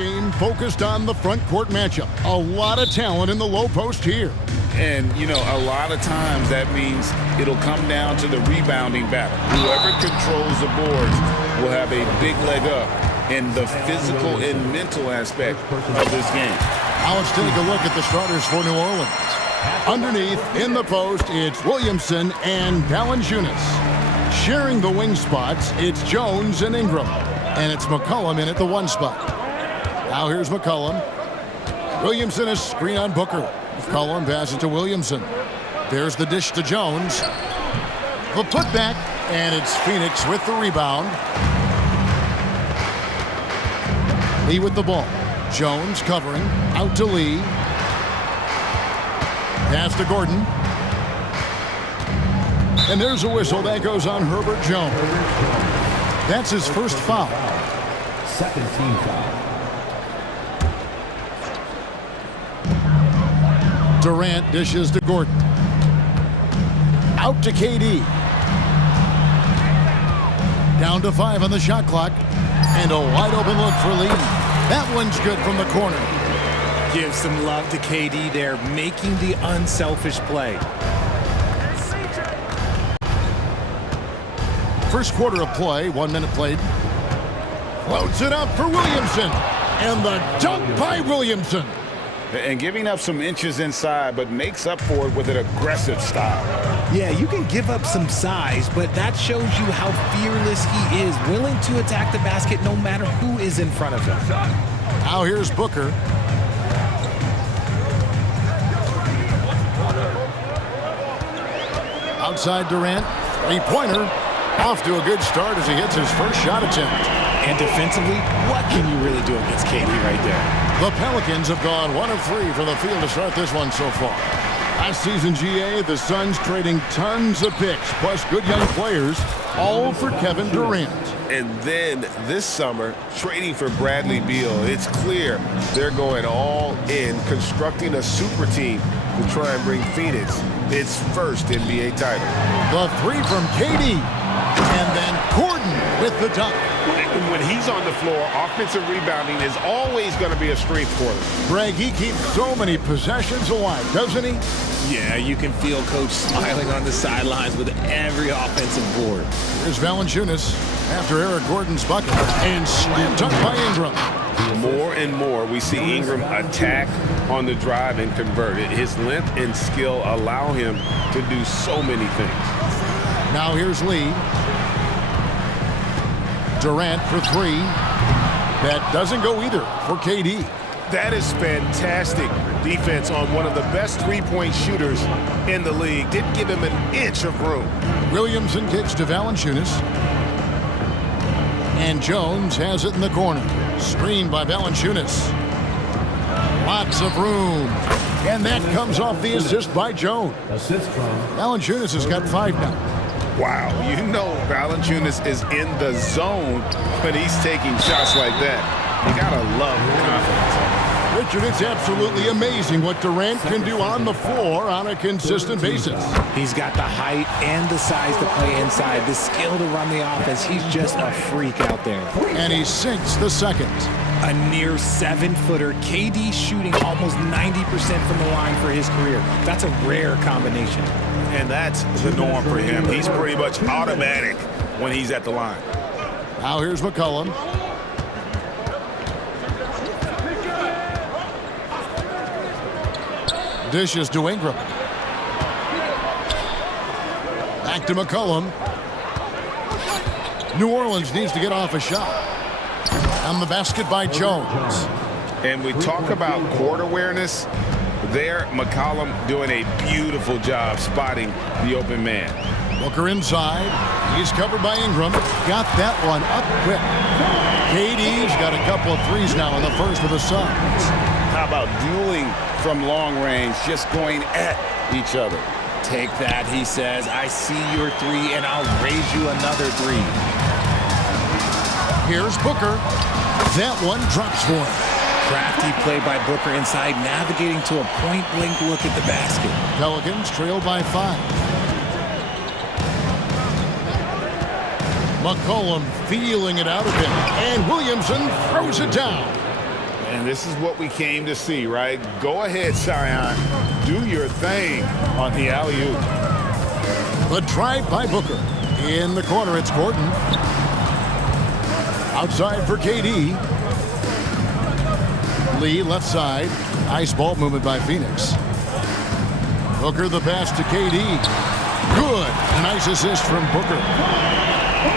game focused on the front court matchup. A lot of talent in the low post here. And, you know, a lot of times that means it'll come down to the rebounding battle. Whoever controls the boards will have a big leg up in the physical and mental aspect of this game. Now let's take a look at the starters for New Orleans. Underneath, in the post, it's Williamson and Valanciunas. Sharing the wing spots, it's Jones and Ingram. And it's McCollum in at the 1 spot. Now here's McCollum. Williamson is screen on Booker. McCollum passes to Williamson. There's the dish to Jones. The putback, and it's Phoenix with the rebound. Lee with the ball. Jones covering. Out to Lee. Pass to Gordon. And there's a whistle. That goes on Herbert Jones. That's his first foul. Second team foul. Durant dishes to Gordon. Out to KD. Down to 5 on the shot clock. And a wide open look for Lee. That one's good from the corner. Give some love to KD there, making the unselfish play. First quarter of play, 1 minute played. Floats it up for Williamson. And the dunk by Williamson. And giving up some inches inside, but makes up for it with an aggressive style. Yeah, you can give up some size, but that shows you how fearless he is, willing to attack the basket no matter who is in front of him. Now here's Booker. Outside Durant, three-pointer. Off to a good start as he hits his first shot attempt. And defensively, what can you really do against KD right there? The Pelicans have gone 1 of 3 from the field to start this one so far. Last season, GA, the Suns trading tons of picks, plus good young players, all for Kevin Durant. And then this summer, trading for Bradley Beal. It's clear they're going all in, constructing a super team to try and bring Phoenix its first NBA title. The 3 from KD. And then Gordon with the dunk. When he's on the floor, offensive rebounding is always going to be a strength for him. Greg, he keeps so many possessions alive, doesn't he? Yeah, you can feel Coach smiling on the sidelines with every offensive board. Here's Valanciunas after Eric Gordon's bucket. And slam dunk by Ingram. More and more, we see Ingram attack on the drive and convert it. His length and skill allow him to do so many things. Now here's Lee. Durant for 3. That doesn't go either for KD. That is fantastic defense on one of the best three-point shooters in the league. Didn't give him an inch of room. Williamson kicks to Valanciunas. And Jones has it in the corner. Screened by Valanciunas. Lots of room. And that comes off the assist by Jones. Valanciunas has got 5 now. Wow, you know Valanciunas is in the zone when he's taking shots like that. You gotta love the confidence. Richard, it's absolutely amazing what Durant can do on the floor on a consistent basis. He's got the height and the size to play inside, the skill to run the offense. He's just a freak out there. And he sinks the second. A near 7-footer, KD shooting almost 90% from the line for his career. That's a rare combination. And that's the norm for him. He's pretty much automatic when he's at the line. Now here's McCollum. Dishes to Ingram. Back to McCollum. New Orleans needs to get off a shot. On the basket by Jones. And we talk about court awareness. There, McCollum doing a beautiful job spotting the open man. Booker inside. He's covered by Ingram. Got that one up quick. KD's got a couple of threes now in the first for the Suns. How about dueling from long range, just going at each other? Take that, he says. I see your 3, and I'll raise you another 3. Here's Booker. That one drops for him. Crafty play by Booker inside, navigating to a point-blank look at the basket. Pelicans trail by 5. McCollum feeling it out of him. And Williamson throws it down. And this is what we came to see, right? Go ahead, Zion. Do your thing on the alley-oop. The drive by Booker. In the corner, it's Gordon. Outside for KD. Lee, left side. Nice ball movement by Phoenix. Booker, the pass to KD. Good. Nice assist from Booker.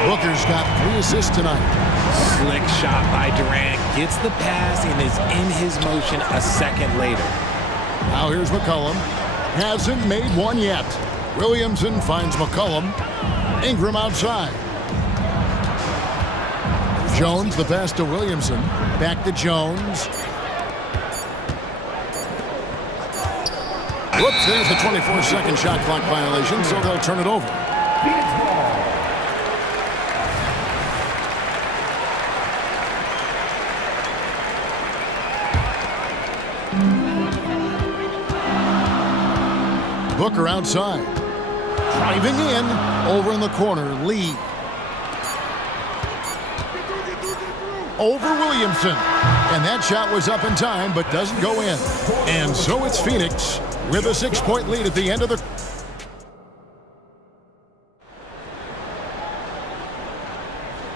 Booker's got 3 assists tonight. Slick shot by Durant. Gets the pass and is in his motion a second later. Now here's McCollum. Hasn't made one yet. Williamson finds McCollum. Ingram outside. Jones, the pass to Williamson. Back to Jones. Whoops, there's the 24-second shot clock violation, so they'll turn it over. Booker outside. Driving in. Over in the corner, Lee. Over Williamson. And that shot was up in time, but doesn't go in. And so it's Phoenix with a 6-point lead at the end of the...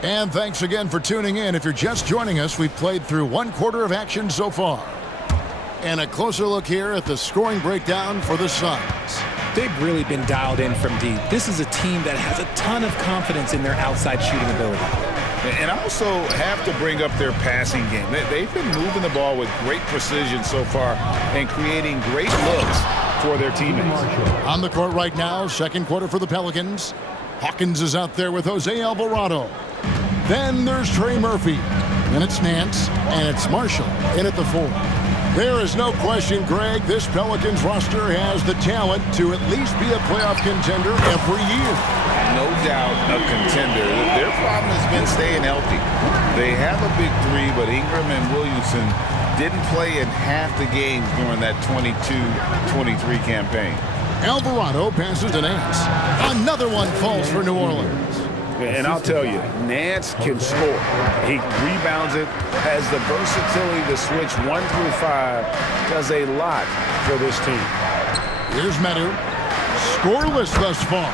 And thanks again for tuning in. If you're just joining us, we've played through 1 quarter of action so far. And a closer look here at the scoring breakdown for the Suns. They've really been dialed in from deep. This is a team that has a ton of confidence in their outside shooting ability. And I also have to bring up their passing game. They've been moving the ball with great precision so far and creating great looks for their teammates. On the court right now, second quarter for the Pelicans. Hawkins is out there with Jose Alvarado. Then there's Trey Murphy. Then it's Nance, and it's Marshall in at the 4. There is no question, Greg, this Pelicans roster has the talent to at least be a playoff contender every year. No doubt a contender. Their problem has been staying healthy. They have a big 3, but Ingram and Williamson didn't play in half the games during that 22-23 campaign. Alvarado passes to Nance. Another one falls for New Orleans. And I'll tell you, Nance can score. He rebounds it, has the versatility to switch 1 through 5, does a lot for this team. Here's Medu. Scoreless thus far.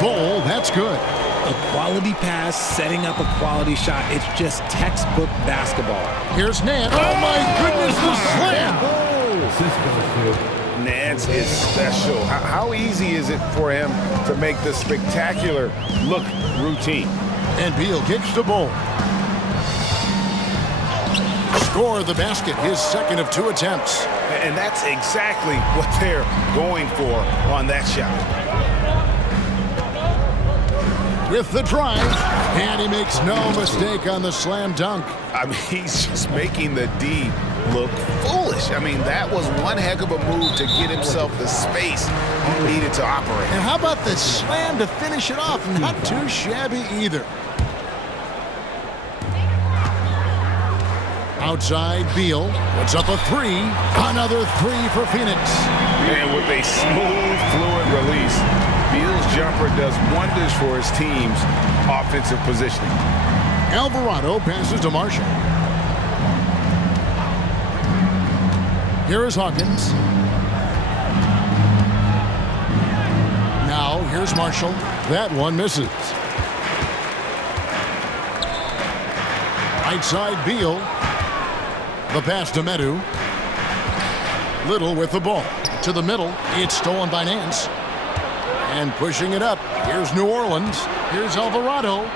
Bowl, that's good. A quality pass, setting up a quality shot. It's just textbook basketball. Here's Nance. Oh my goodness, the slam! Nance is special. How easy is it for him to make the spectacular look routine? And Beal kicks the ball. Score the basket, his second of 2 attempts. And that's exactly what they're going for on that shot. With the drive, and he makes no mistake on the slam dunk. I mean, he's just making the D look foolish. I mean, that was one heck of a move to get himself the space he needed to operate. And how about the slam to finish it off? Not too shabby either. Outside, Beal puts up a 3. Another 3 for Phoenix. And with a smooth, fluid release, Beal's jumper does wonders for his team's offensive positioning. Alvarado passes to Marshall. Here is Hawkins. Now, here's Marshall. That one misses. Right side, Beal. The pass to Medu. Little with the ball. To the middle. It's stolen by Nance. And pushing it up. Here's New Orleans. Here's Alvarado.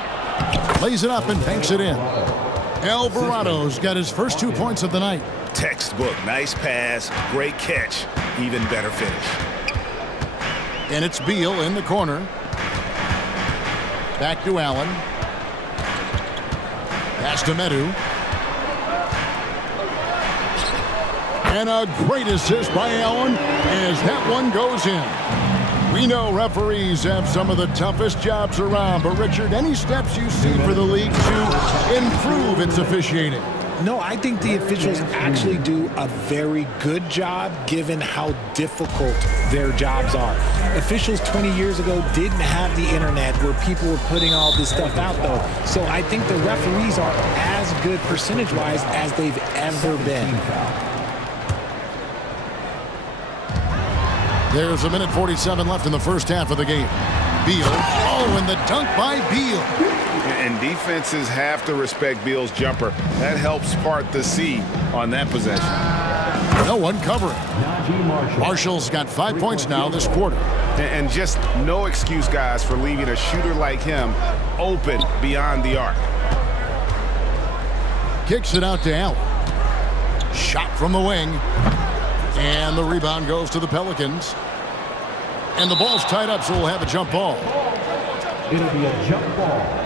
Lays it up and banks it in. Alvarado's got his first 2 points of the night. Textbook. Nice pass. Great catch. Even better finish. And it's Beal in the corner. Back to Allen. Pass to Medu. And a great assist by Allen as that one goes in. We know referees have some of the toughest jobs around, but Richard, any steps you see for the league to improve its officiating? No, I think the officials actually do a very good job given how difficult their jobs are. Officials 20 years ago didn't have the internet where people were putting all this stuff out, though. So I think the referees are as good percentage-wise as they've ever been. There's 1:47 left in the first half of the game. Beal. Oh, and the dunk by Beal. And defenses have to respect Beal's jumper. That helps part the sea on that possession. No one covering. Marshall's got 5 points now this quarter. And just no excuse, guys, for leaving a shooter like him open beyond the arc. Kicks it out to Allen. Shot from the wing. And the rebound goes to the Pelicans. And the ball's tied up, so we'll have a jump ball. It'll be a jump ball.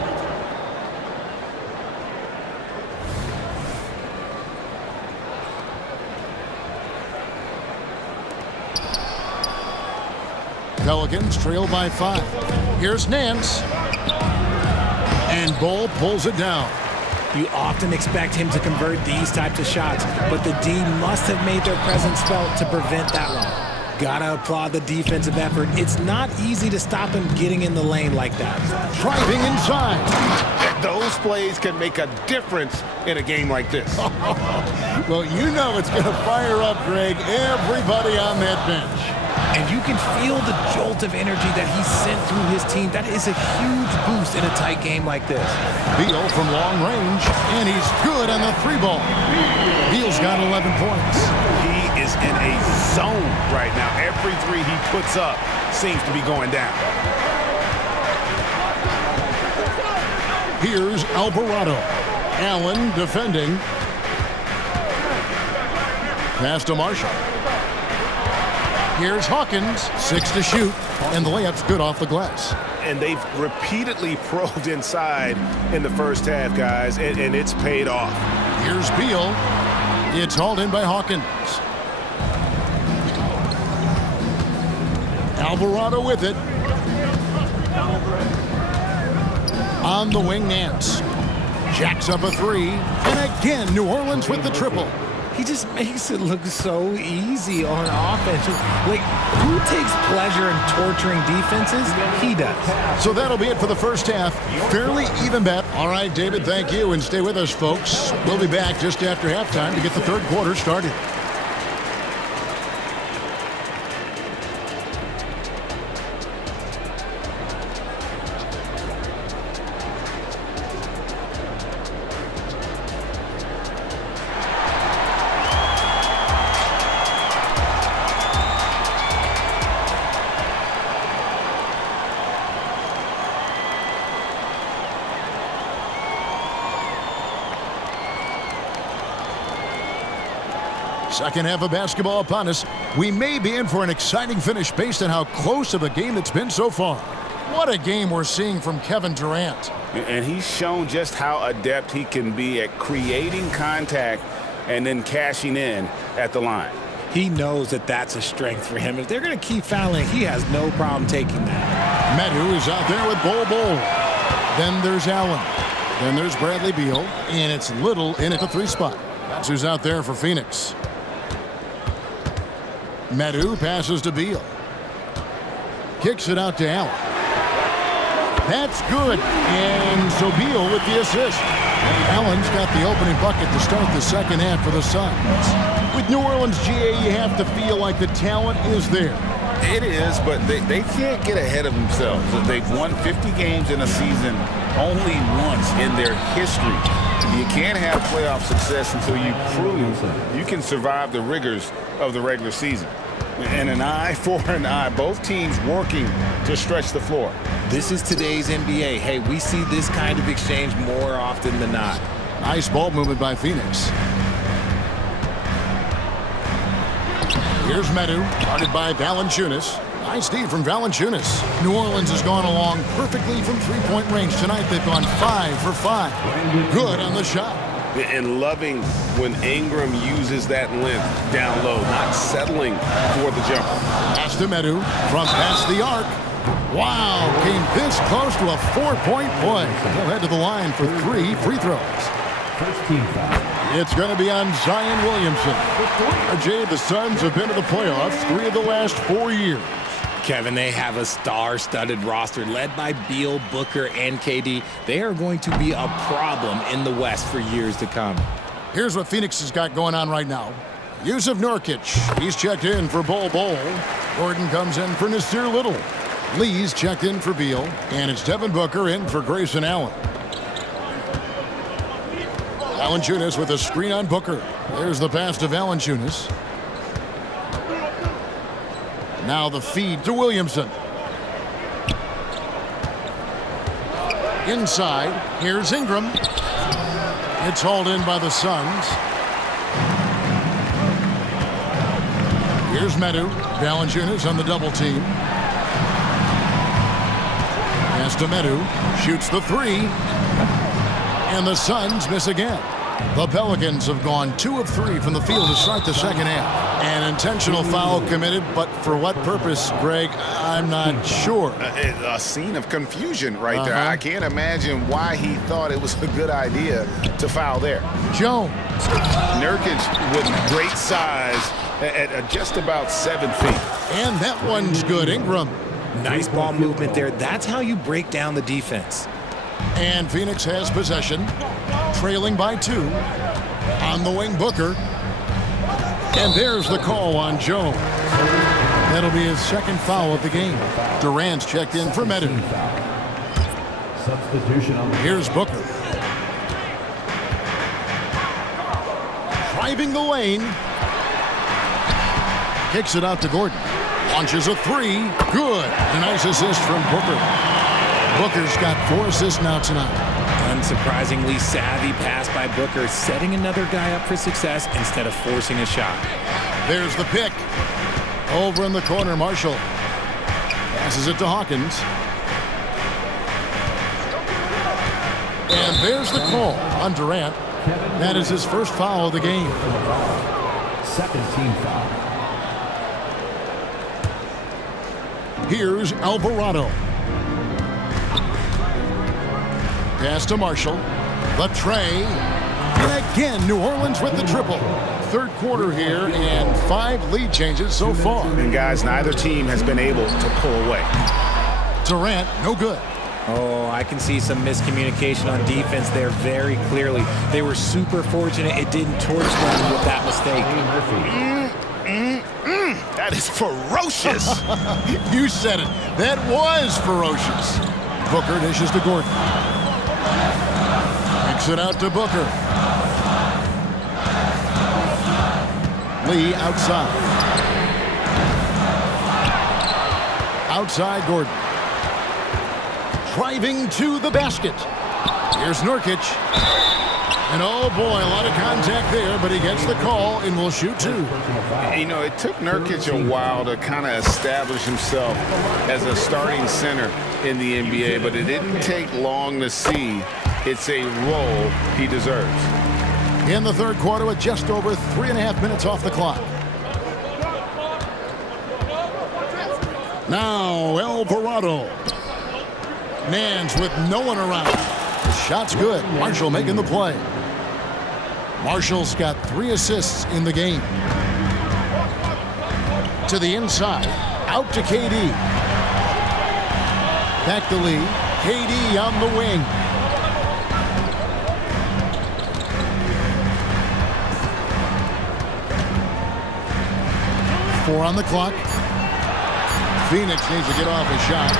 Pelicans trail by 5. Here's Nance. And Bull pulls it down. You often expect him to convert these types of shots, but the D must have made their presence felt to prevent that one. Gotta applaud the defensive effort. It's not easy to stop him getting in the lane like that. Driving inside. Those plays can make a difference in a game like this. Well, you know it's going to fire up, Greg, everybody on that bench. And you can feel the jolt of energy that he sent through his team. That is a huge boost in a tight game like this. Beal from long range, and he's good on the 3-ball. Beal's got 11 points. He is in a zone right now. Every three he puts up seems to be going down. Here's Alvarado. Allen defending. Pass to Marshall. Here's Hawkins, 6 to shoot, and the layup's good off the glass. And they've repeatedly probed inside in the first half, guys, and it's paid off. Here's Beal. It's hauled in by Hawkins. Alvarado with it. On the wing, Nance. Jacks up a 3, and again, New Orleans with the triple. He just makes it look so easy on offense. Like, who takes pleasure in torturing defenses? He does. So that'll be it for the first half. Fairly even bet. All right, David, thank you, and stay with us, folks. We'll be back just after halftime to get the third quarter started. Second half of basketball upon us. We may be in for an exciting finish based on how close of a game it's been so far. What a game we're seeing from Kevin Durant. And he's shown just how adept he can be at creating contact and then cashing in at the line. He knows that that's a strength for him. If they're going to keep fouling, he has no problem taking that. Medu is out there with Bol. Then there's Allen. Then there's Bradley Beal. And it's Little in at the 3 spot. That's who's out there for Phoenix. Medu passes to Beal. Kicks it out to Allen. That's good. And so Beal with the assist. Allen's got the opening bucket to start the second half for the Suns. With New Orleans, GA, you have to feel like the talent is there. It is, but they can't get ahead of themselves. They've won 50 games in a season only once in their history. You can't have playoff success until you prove you can survive the rigors of the regular season. And an eye for an eye. Both teams working to stretch the floor. This is today's NBA. Hey, we see this kind of exchange more often than not. Nice ball movement by Phoenix. Here's Medu, guarded by Valanciunas. Nice D from Valanciunas. New Orleans has gone along perfectly from three-point range tonight. They've gone 5 for 5. Good on the shot. And loving when Ingram uses that length down low, not settling for the jumper. Pass to Medu from past the arc. Wow, came this close to a 4-point play. He'll head to the line for 3 free throws. First team foul. It's going to be on Zion Williamson. Jay, the Suns have been to the playoffs 3 of the last 4 years. Kevin, they have a star-studded roster led by Beal, Booker, and KD. They are going to be a problem in the West for years to come. Here's what Phoenix has got going on right now. Yusuf Nurkic, he's checked in for Bol Bol. Gordon comes in for Nasir Little. Lee's checked in for Beal, and it's Devin Booker in for Grayson Allen. Valanciunas with a screen on Booker. There's the pass to Valanciunas. Now the feed to Williamson. Inside, here's Ingram. It's hauled in by the Suns. Here's Medu. Valanciunas on the double team. Pass to Medu. Shoots the three. And the Suns miss again. The Pelicans have gone 2 of 3 from the field to start the second half. An intentional foul committed, but for what purpose, Greg, I'm not sure. A scene of confusion right there. I can't imagine why he thought it was a good idea to foul there. Jones. Nurkic with great size at just about 7 feet. And that one's good. Ingram. Nice ball movement there. That's how you break down the defense. And Phoenix has possession, trailing by 2. On the wing, Booker. And there's the call on Jones. That'll be his second foul of the game. Durant's checked in for Medu. Substitution on the Here's Booker. Driving the lane. Kicks it out to Gordon. Launches a 3. Good. A nice assist from Booker. Booker's got 4 assists now tonight. Unsurprisingly savvy pass by Booker, setting another guy up for success instead of forcing a shot. There's the pick. Over in the corner, Marshall. Passes it to Hawkins. And there's the call on Durant. That is his first foul of the game. second team foul. Here's Alvarado. Pass to Marshall. The tray. And again, New Orleans with the triple. Third quarter here and 5 lead changes so far. And guys, neither team has been able to pull away. Durant, no good. Oh, I can see some miscommunication on defense there very clearly. They were super fortunate it didn't torch them with that mistake. That is ferocious. You said it. That was ferocious. Booker dishes to Gordon. Kicks it out to Booker. Lee outside. Outside Gordon. Driving to the basket. Here's Nurkic. And oh boy, a lot of contact there, but he gets the call and will shoot 2. You know, it took Nurkic a while to kind of establish himself as a starting center in the NBA, but it didn't take long to see it's a role he deserves. In the third quarter with just over 3.5 minutes off the clock. Now Alvarado. Nance with no one around. The shot's good. Marshall making the play. Marshall's got 3 assists in the game. To the inside. Out to KD. Back to Lee. KD on the wing. Four on the clock. Phoenix needs to get off a shot.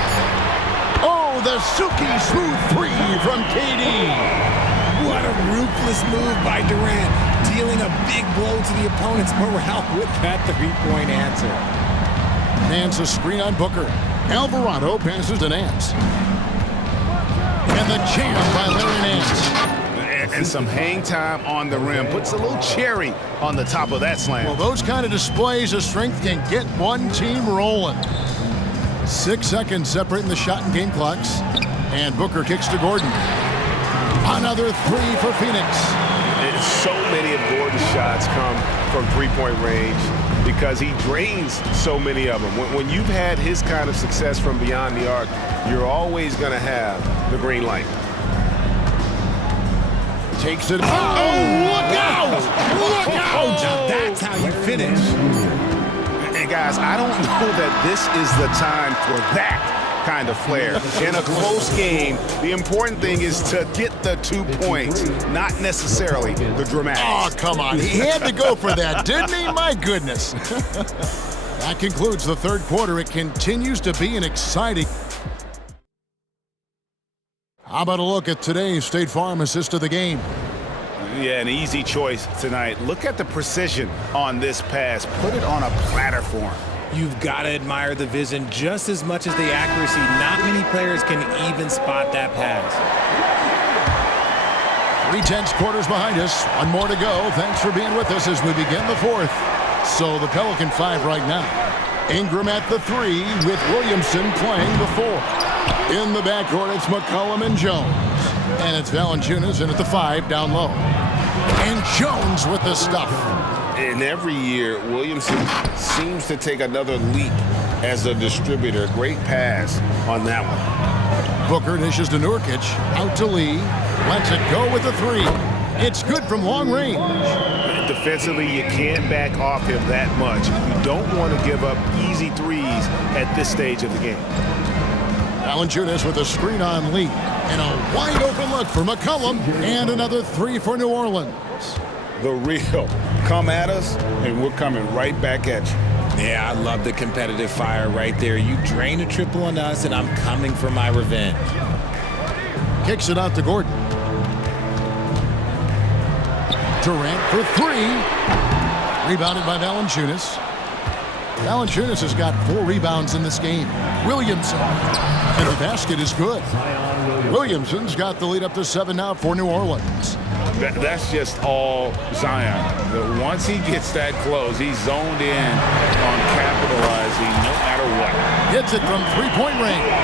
Oh, the silky smooth 3 from KD. What a ruthless move by Durant, dealing a big blow to the opponent's morale with that 3-point answer. Nance a screen on Booker. Alvarado passes to Nance. And the jam by Larry Nance. And some hang time on the rim. Puts a little cherry on the top of that slam. Well, those kind of displays of strength can get one team rolling. 6 seconds separating the shot and game clocks. And Booker kicks to Gordon. Another 3 for Phoenix. So many of Gordon's shots come from three-point range because he drains so many of them. When you've had his kind of success from beyond the arc, you're always going to have the green light. Takes it. Oh, look out! Look out! Now that's how you finish. Hey, guys, I don't know that this is the time for that kind of flair. In a close game, the important thing is to get the 2 points, not necessarily the dramatics. Oh, come on. He had to go for that, didn't he? My goodness. That concludes the third quarter. It continues to be an exciting... How about a look at today's State Farm assist of the game? Yeah, an easy choice tonight. Look at the precision on this pass. Put it on a platter form. You've got to admire the vision just as much as the accuracy. Not many players can even spot that pass. 3/10 quarters behind us. One more to go. Thanks for being with us as we begin the fourth. So the Pelican 5 right now. Ingram at the 3 with Williamson playing the 4. In the backcourt, it's McCollum and Jones. And it's Valanciunas in at the 5 down low. And Jones with the stuff. And every year, Williamson seems to take another leap as a distributor. Great pass on that one. Booker dishes to Nurkic. Out to Lee. Lets it go with the 3. It's good from long range. Defensively, you can't back off him that much. You don't want to give up easy threes at this stage of the game. Valanciunas with a screen on Lee. And a wide open look for McCollum. And another 3 for New Orleans. The real. Come at us, and we're coming right back at you. Yeah, I love the competitive fire right there. You drain a triple on us, and I'm coming for my revenge. Kicks it out to Gordon. Durant for 3. Rebounded by Valanciunas. Valanciunas has got 4 rebounds in this game. Williamson. And the basket is good. Williamson's got the lead up to 7 now for New Orleans. That's just all Zion. Once he gets that close, he's zoned in on capitalizing no matter what. Hits it from 3-point range.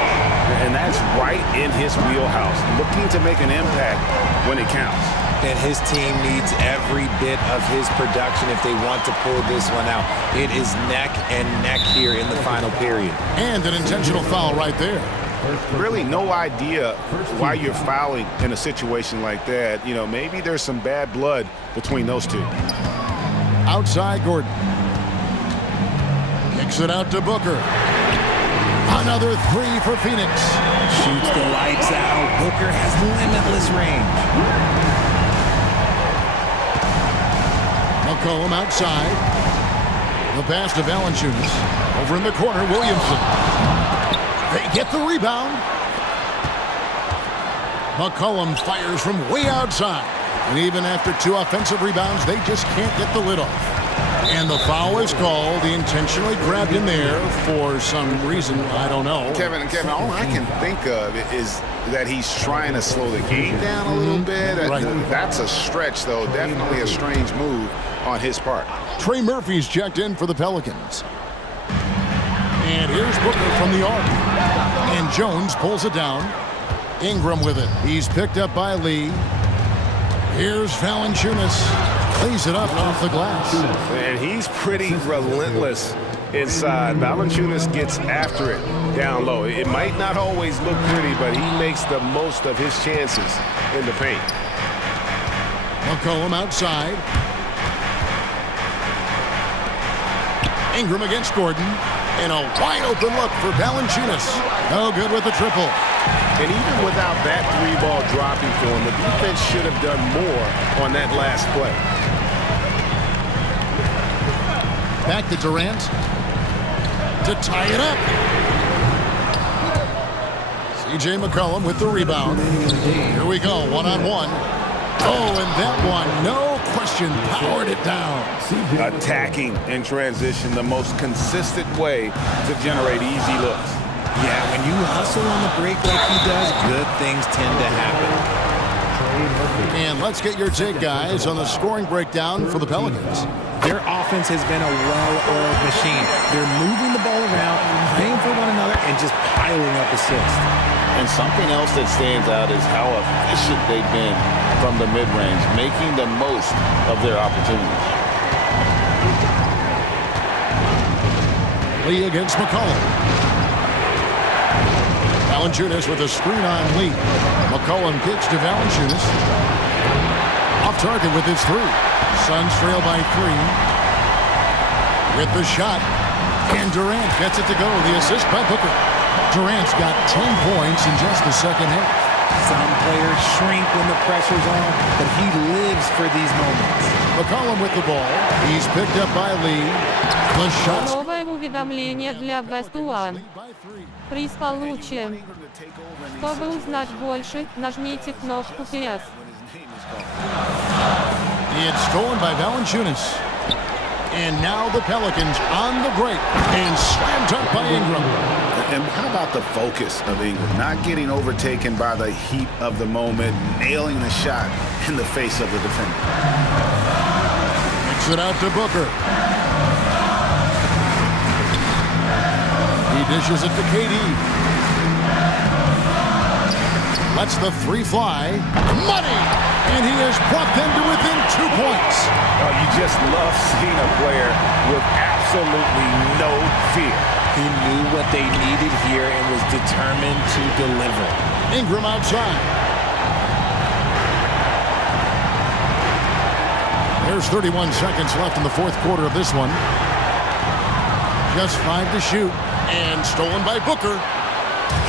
And that's right in his wheelhouse, looking to make an impact when it counts. And his team needs every bit of his production if they want to pull this one out. It is neck and neck here in the final period. And an intentional foul right there. Really no idea why you're fouling in a situation like that. You know, maybe there's some bad blood between those two. Outside Gordon. Kicks it out to Booker. Another 3 for Phoenix. Shoots the lights out. Booker has limitless range. McCollum outside. The pass to Valanciunas. Over in the corner, Williamson. They get the rebound. McCollum fires from way outside. And even after 2 offensive rebounds, they just can't get the lid off. And the foul is called. He intentionally grabbed in there for some reason. I don't know. Kevin, all I can think of is that he's trying to slow the game down a little bit. Right. That's a stretch, though. Definitely a strange move on his part. Trey Murphy's checked in for the Pelicans. And here's Booker from the arc. And Jones pulls it down. Ingram with it. He's picked up by Lee. Here's Valanciunas. Plays it up off the glass. And he's pretty relentless inside. Valanciunas gets after it down low. It might not always look pretty, but he makes the most of his chances in the paint. McCollum outside. Ingram against Gordon. And a wide open look for Valanciunas. No good with the triple. And even without that 3-ball dropping for him, the defense should have done more on that last play. Back to Durant to tie it up. C.J. McCollum with the rebound. Here we go, one-on-one. Oh, and that one, no question, powered it down. Attacking in transition, the most consistent way to generate easy looks. Yeah, when you hustle on the break like he does, good things tend to happen. And let's get your take, guys, on the scoring breakdown for the Pelicans. Their offense has been a well-oiled machine. They're moving the ball around, playing for one another, and just piling up assists. And something else that stands out is how efficient they've been from the mid-range, making the most of their opportunities. Lee against McCollum. Valanciunas with a screen on Lee. McCollum kicks to Valanciunas. Off target with his three. Suns trail by 3. With the shot. And Durant gets it to go. The assist by Booker. Durant's got 10 points in just the second half. Some players shrink when the pressure's on, but he lives for these moments. McCollum with the ball. He's picked up by Lee. The shot. Новое уведомление для Best One. Приз получен. Чтобы узнать больше, нажмите кнопку PS. It's stolen by Valanciunas. And now the Pelicans on the break and slammed up by Ingram. And how about the focus of Ingram? Not getting overtaken by the heat of the moment, nailing the shot in the face of the defender. Kicks it out to Booker. He dishes it to KD. Lets the three fly. Money! And he has brought them to within 2 points. Oh, you just love seeing a player with absolutely no fear. He knew what they needed here and was determined to deliver. Ingram outside. There's 31 seconds left in the fourth quarter of this one. Just 5 to shoot. And stolen by Booker.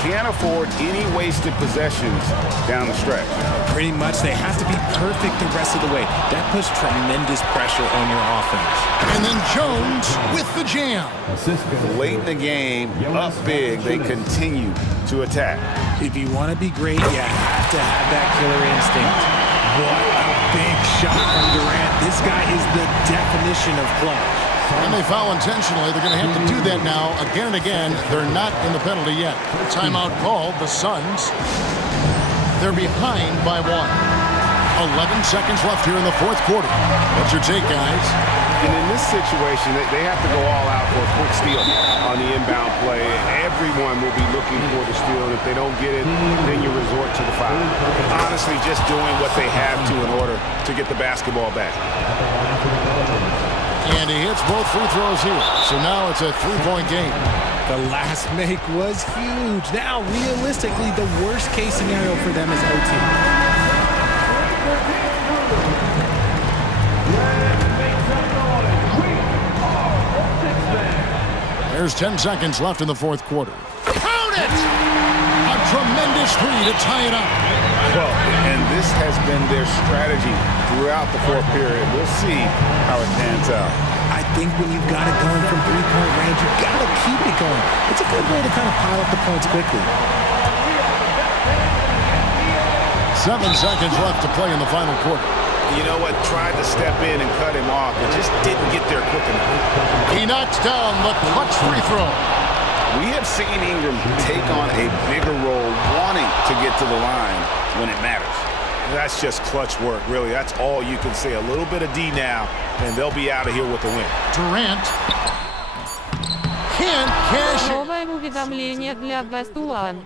Can't afford any wasted possessions down the stretch. Pretty much, they have to be perfect the rest of the way. That puts tremendous pressure on your offense. And then Jones with the jam. Late in the game, up big, they continue to attack. If you want to be great, you have to have that killer instinct. What a big shot from Durant. This guy is the definition of clutch. And they foul intentionally. They're going to have to do that now again and again. They're not in the penalty yet. Timeout called. The Suns. They're behind by 1. 11 seconds left here in the fourth quarter. What's your take, guys? And in this situation, they have to go all out for a quick steal on the inbound play. Everyone will be looking for the steal. And if they don't get it, then you resort to the foul. Honestly, just doing what they have to in order to get the basketball back. And he hits both free throws here. So now it's a 3-point game. The last make was huge. Now, realistically, the worst case scenario for them is OT. There's 10 seconds left in the fourth quarter. Count it! A tremendous three to tie it up. Well, and this has been their strategy throughout the fourth period. We'll see how it pans out. I think when you've got it going from three-point range, you've got to keep it going. It's a good way to kind of pile up the points quickly. 7 seconds left to play in the final quarter. You know what? Tried to step in and cut him off, but just didn't get there quick enough. He knocks down the clutch free throw. We have seen Ingram take on a bigger role, wanting to get to the line when it matters. That's just clutch work, really. That's all you can say. A little bit of D now, and they'll be out of here with the win. Durant can't cash it. Новое уведомление для Best One.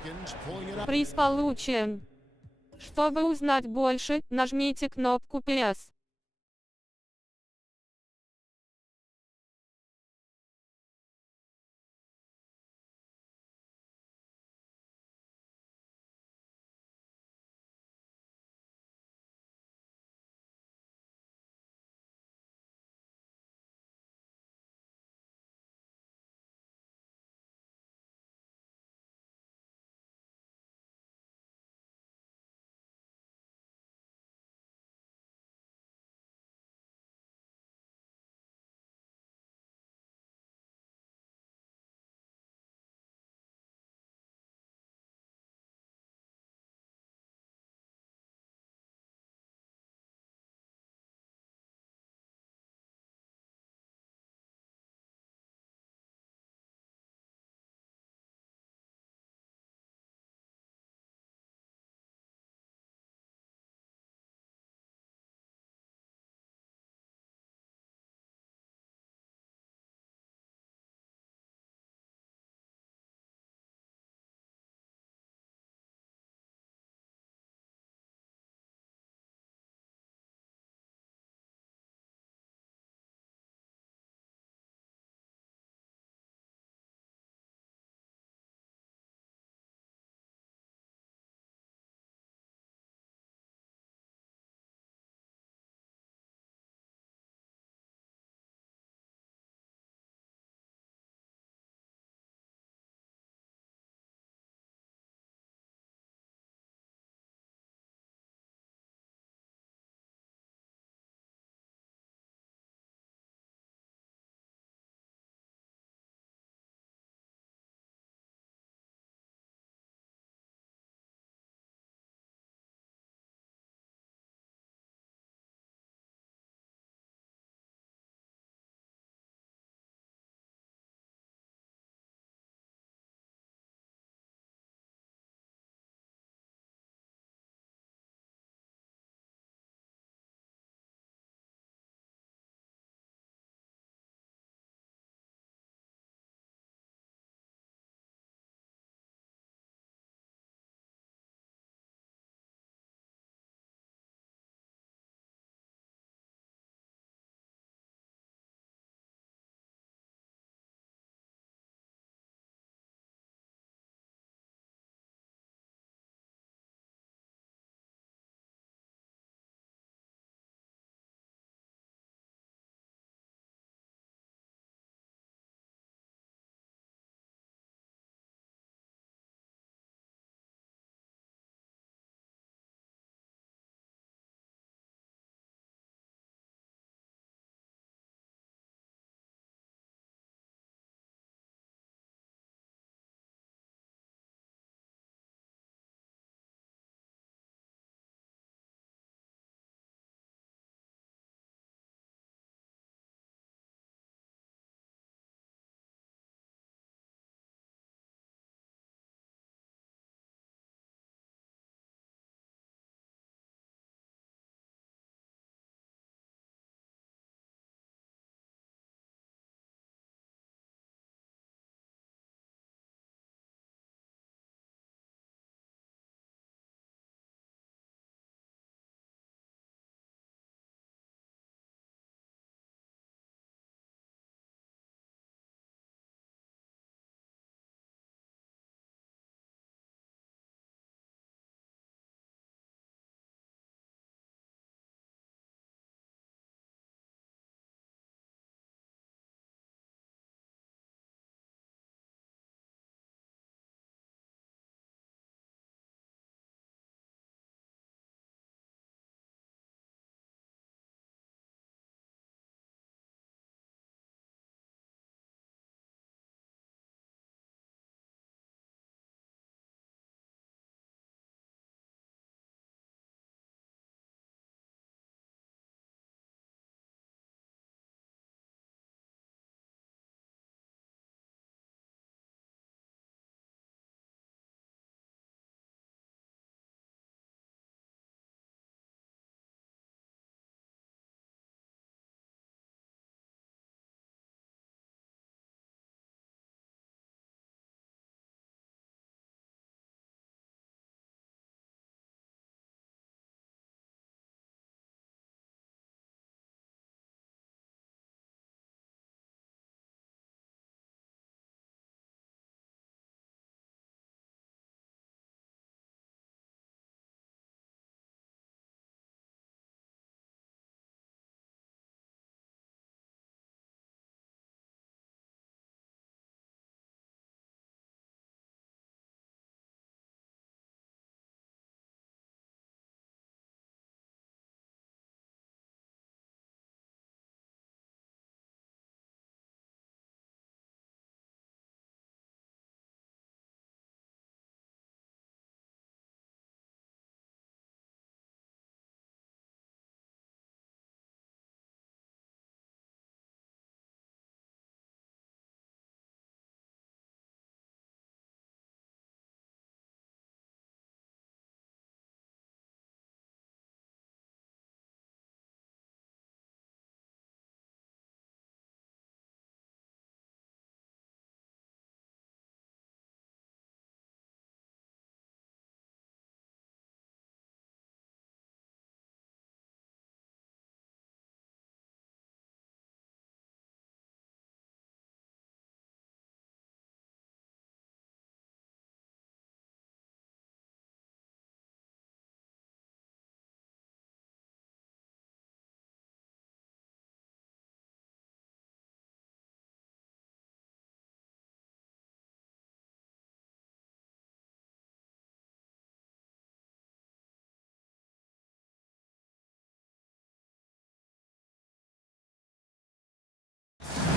Приз получен. Чтобы узнать больше, нажмите кнопку PS.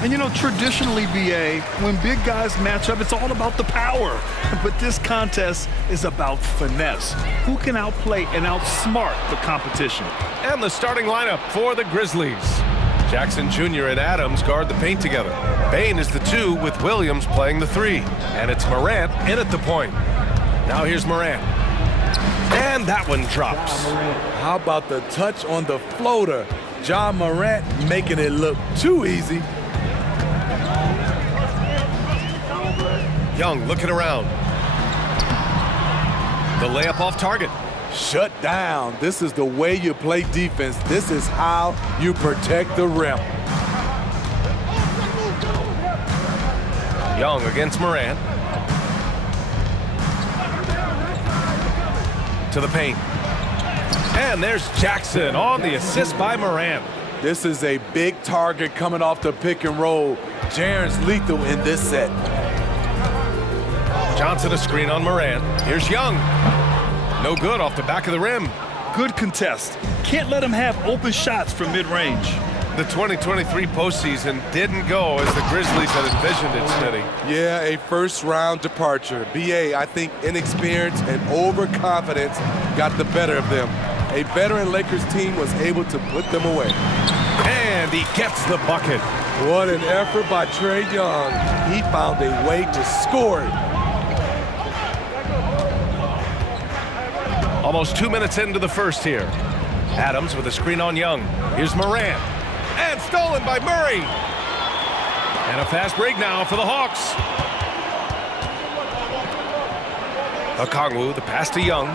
And you know, traditionally, BA, when big guys match up, it's all about the power. But this contest is about finesse. Who can outplay and outsmart the competition? And the starting lineup for the Grizzlies. Jackson Jr. and Adams guard the paint together. Bain is the 2 with Williams playing the 3. And it's Morant in at the point. Now here's Morant. And that one drops. How about the touch on the floater? John Morant making it look too easy. Young looking around. The layup off target. Shut down. This is the way you play defense. This is how you protect the rim. Young against Morant. To the paint. And there's Jackson on the assist by Morant. This is a big target coming off the pick and roll. Jaren's lethal in this set. Johnson a screen on Morant. Here's Young. No good off the back of the rim. Good contest. Can't let him have open shots from mid-range. The 2023 postseason didn't go as the Grizzlies had envisioned it, Smitty. Yeah, a first-round departure. BA, I think inexperience and overconfidence got the better of them. A veteran Lakers team was able to put them away. And he gets the bucket. What an effort by Trae Young. He found a way to score it. Almost 2 minutes into the first here. Adams with a screen on Young. Here's Morant. And stolen by Murray. And a fast break now for the Hawks. Okongwu, the pass to Young.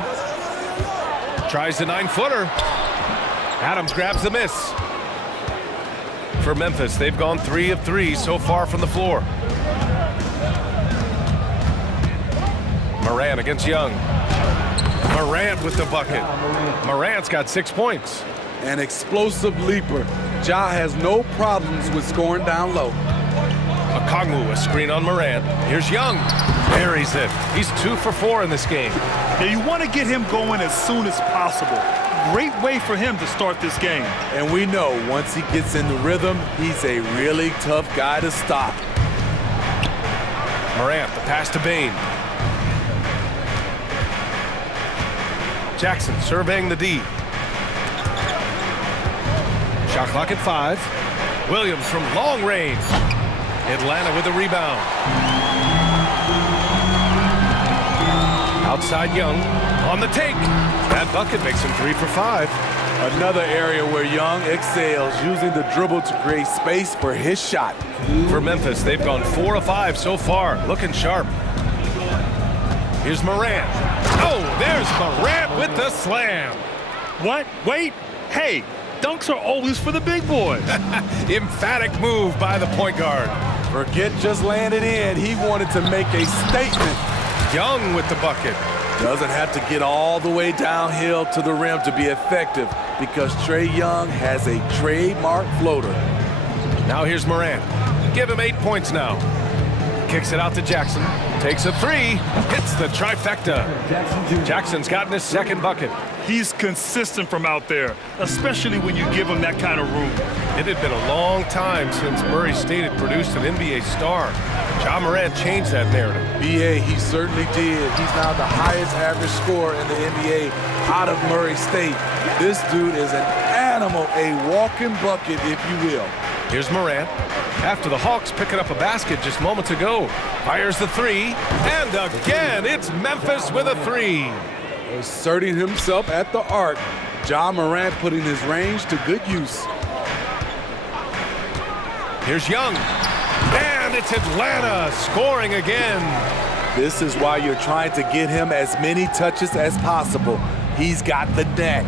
Tries the 9-footer. Adams grabs the miss. For Memphis, they've gone 3 of 3 so far from the floor. Morant against Young. Morant with the bucket. Morant's got 6 points. An explosive leaper. Ja has no problems with scoring down low. Okongwu, a screen on Morant. Here's Young. Buries it. He's 2 for 4 in this game. Now, you want to get him going as soon as possible. Great way for him to start this game. And we know once he gets in the rhythm, he's a really tough guy to stop. Morant, the pass to Bain. Jackson surveying the D. Shot clock at 5. Williams from long range. Atlanta with the rebound. Outside Young on the take. That bucket makes him 3 for 5. Another area where Young excels, using the dribble to create space for his shot. For Memphis, they've gone 4 of 5 so far, looking sharp. Here's Morant. Oh, there's Morant with the slam. What? Wait. Hey, dunks are always for the big boys. Emphatic move by the point guard. Forget just laying it in. He wanted to make a statement. Young with the bucket. Doesn't have to get all the way downhill to the rim to be effective because Trae Young has a trademark floater. Now here's Morant. Give him 8 points now. Kicks it out to Jackson. Takes a 3. Hits the trifecta. Jackson's gotten his second bucket. He's consistent from out there, especially when you give him that kind of room. It had been a long time since Murray State had produced an NBA star. Ja Morant changed that narrative. BA, he certainly did. He's now the highest average scorer in the NBA out of Murray State. This dude is an animal, a walking bucket, if you will. Here's Morant. After the Hawks picking up a basket just moments ago. Fires the 3. And again, it's Memphis with a 3. Asserting himself at the arc. Ja Morant putting his range to good use. Here's Young. And it's Atlanta scoring again. This is why you're trying to get him as many touches as possible. He's got the neck.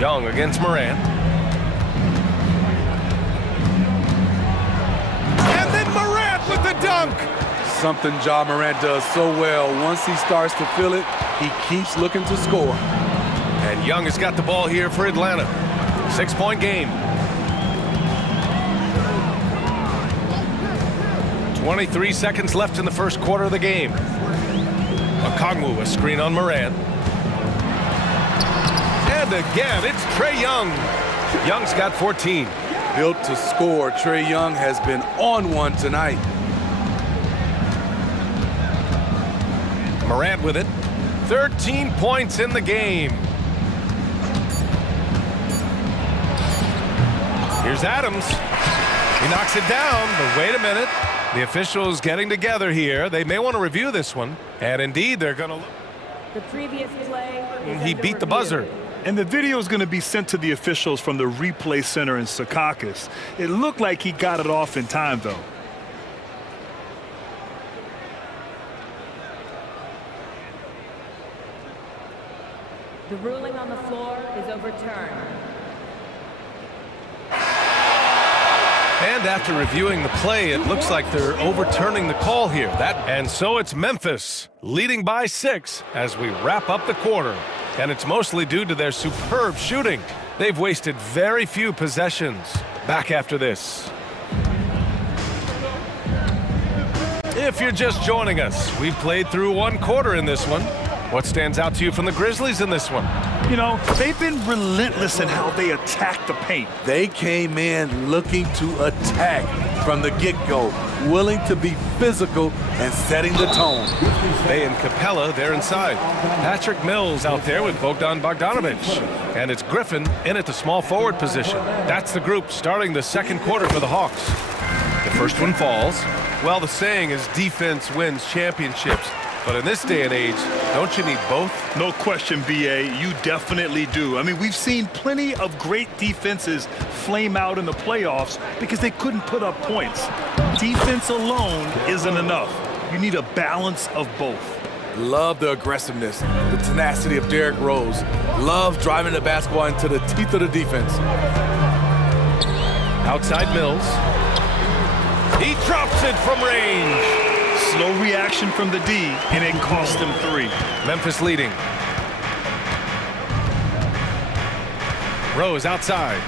Young against Morant. And then Morant with the dunk. Something Ja Morant does so well. Once he starts to feel it, he keeps looking to score. And Young has got the ball here for Atlanta. 6-point game. 23 seconds left in the first quarter of the game. Okongwu, a screen on Morant. And again, it's Trae Young. Young's got 14. Built to score. Trae Young has been on one tonight. Morant with it. 13 points in the game. Here's Adams. He knocks it down, but wait a minute. The officials getting together here. They may want to review this one. And indeed, they're going to... The previous play. He beat the buzzer. And the video is going to be sent to the officials from the replay center in Secaucus. It looked like he got it off in time, though. The ruling on the floor is overturned. And after reviewing the play, it looks like they're overturning the call here. And so it's Memphis leading by 6 as we wrap up the quarter. And it's mostly due to their superb shooting. They've wasted very few possessions. Back after this. If you're just joining us, we've played through one quarter in this one. What stands out to you from the Grizzlies in this one? You know, they've been relentless in how they attack the paint. They came in looking to attack from the get-go, willing to be physical and setting the tone. They and Capella, they're inside. Patrick Mills out there with Bogdan Bogdanovic. And it's Griffin in at the small forward position. That's the group starting the second quarter for the Hawks. The first one falls. Well, the saying is defense wins championships. But in this day and age, don't you need both? No question, B.A., you definitely do. I mean, we've seen plenty of great defenses flame out in the playoffs because they couldn't put up points. Defense alone isn't enough. You need a balance of both. Love the aggressiveness, the tenacity of Derrick Rose. Love driving the basketball into the teeth of the defense. Outside Mills. He drops it from range. Slow reaction from the D, and it cost them 3. Memphis leading. Rose outside.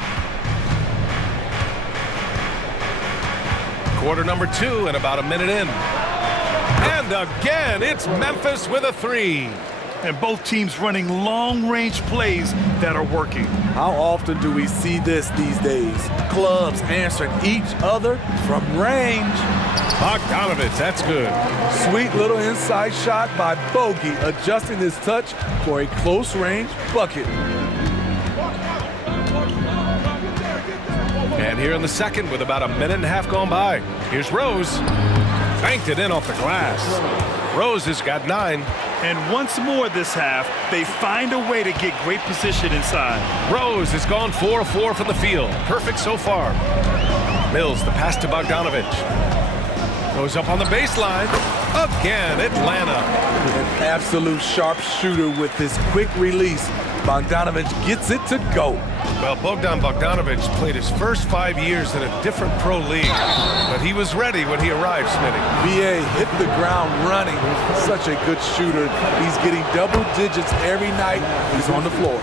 Quarter number 2 and about a minute in. And again, it's Memphis with a 3. And both teams running long-range plays that are working. How often do we see this these days? Clubs answering each other from range. Bogdanovic, that's good. Sweet little inside shot by Bogey, adjusting his touch for a close-range bucket. And here in the second with about a minute and a half gone by. Here's Rose. Banked it in off the glass. Rose has got 9. And once more this half, they find a way to get great position inside. Rose has gone 4 of 4 from the field. Perfect so far. Mills, the pass to Bogdanovic. Goes up on the baseline. Again, Atlanta. An absolute sharpshooter with his quick release. Bogdanovic gets it to go. Well, Bogdan Bogdanovic played his first 5 years in a different pro league, but he was ready when he arrived, Smitty. BA hit the ground running. Such a good shooter. He's getting double digits every night he's on the floor.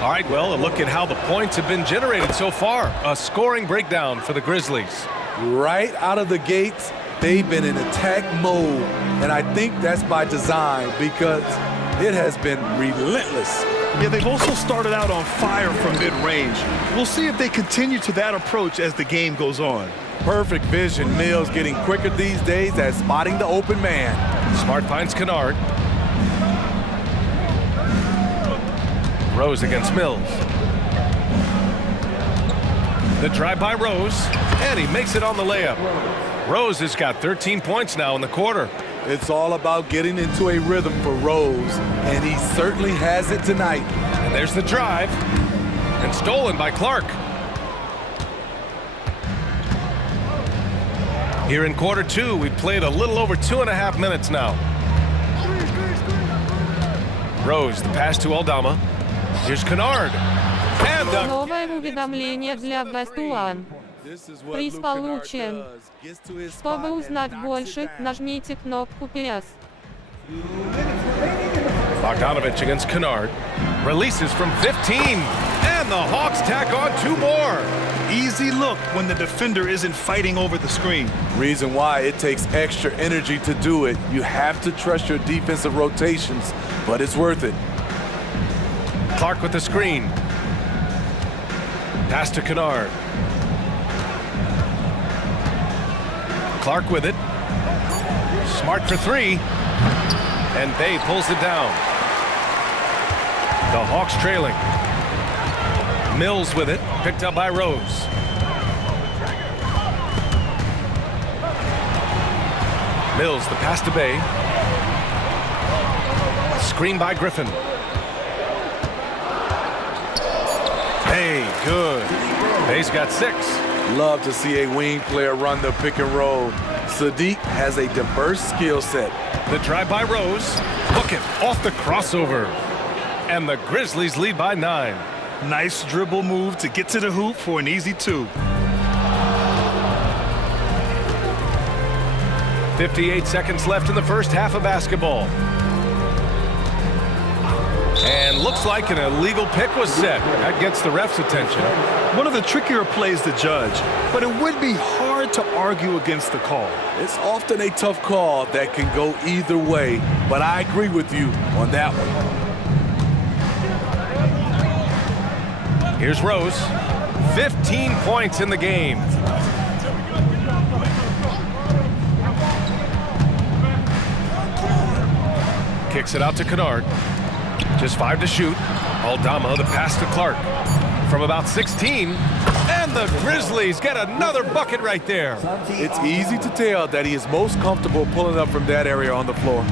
All right, well, a look at how the points have been generated so far. A scoring breakdown for the Grizzlies. Right out of the gates, they've been in attack mode, and I think that's by design because it has been relentless. Yeah, they've also started out on fire from mid-range. We'll see if they continue to that approach as the game goes on. Perfect vision. Mills getting quicker these days at spotting the open man. Smart finds Kennard. Rose against Mills. The drive by Rose, and he makes it on the layup. Rose has got 13 points now in the quarter. It's all about getting into a rhythm for Rose, and he certainly has it tonight. And there's the drive, and stolen by Clark. Here in quarter 2, we've played a little over 2.5 minutes now. Rose, the pass to Aldama. Here's Kennard. And Новое уведомление для Бестулан. Приз получен. Чтобы узнать больше, нажмите кнопку PS. Bogdanovic against Kennard. Releases from 15. And the Hawks tack on 2 more. Easy look when the defender isn't fighting over the screen. Reason why it takes extra energy to do it. You have to trust your defensive rotations, but it's worth it. Clark with the screen. Pass to Kennard. Clark with it. Smart for three. And Bay pulls it down. The Hawks trailing. Mills with it. Picked up by Rose. Mills, the pass to Bay. Screen by Griffin. Bay, good. Bay's got 6. Love to see a wing player run the pick and roll. Sadiq has a diverse skill set. The drive by Rose. Hook it off the crossover. And the Grizzlies lead by 9. Nice dribble move to get to the hoop for an easy 2. 58 seconds left in the first half of basketball. And looks like an illegal pick was set. That gets the ref's attention. One of the trickier plays to judge, but it would be hard to argue against the call. It's often a tough call that can go either way, but I agree with you on that one. Here's Rose. 15 points in the game. Kicks it out to Kennard. Just 5 to shoot. Aldama, the pass to Clark. From about 16. And the Grizzlies get another bucket right there. It's easy to tell that he is most comfortable pulling up from that area on the floor.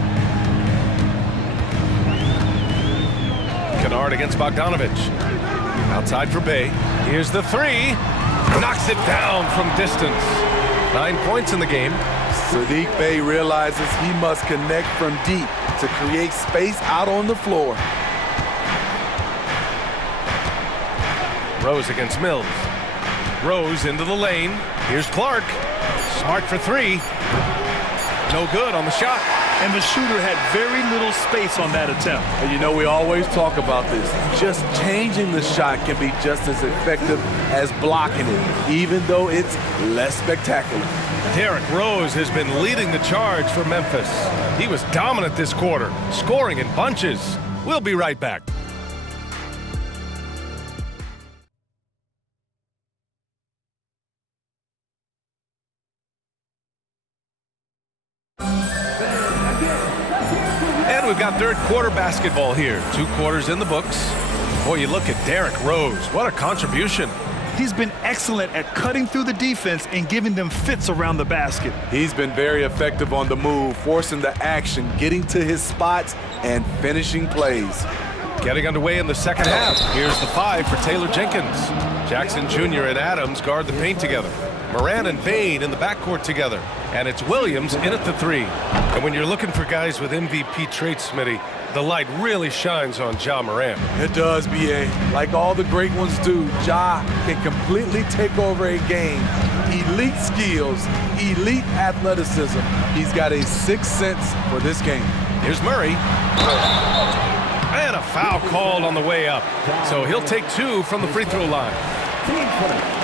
Kennard against Bogdanovich. Outside for Bay. Here's the 3. Knocks it down from distance. 9 points in the game. Sadiq Bey realizes he must connect from deep to create space out on the floor. Rose against Mills. Rose into the lane. Here's Clark. Smart for 3. No good on the shot. And the shooter had very little space on that attempt. And you know, we always talk about this. Just changing the shot can be just as effective as blocking it, even though it's less spectacular. Derrick Rose has been leading the charge for Memphis. He was dominant this quarter, scoring in bunches. We'll be right back. And we've got third quarter basketball here. 2 quarters in the books. Boy, you look at Derrick Rose. What a contribution. He's been excellent at cutting through the defense and giving them fits around the basket. He's been very effective on the move, forcing the action, getting to his spots, and finishing plays. Getting underway in the second half. Here's the 5 for Taylor Jenkins. Jackson Jr. and Adams guard the paint together. Moran and Bain in the backcourt together. And it's Williams in at the 3. And when you're looking for guys with MVP traits, Smitty, the light really shines on Ja Morant. It does, B.A. Like all the great ones do, Ja can completely take over a game. Elite skills, elite athleticism. He's got a 6th sense for this game. Here's Murray. And a foul called on the way up. So he'll take 2 from the free throw line.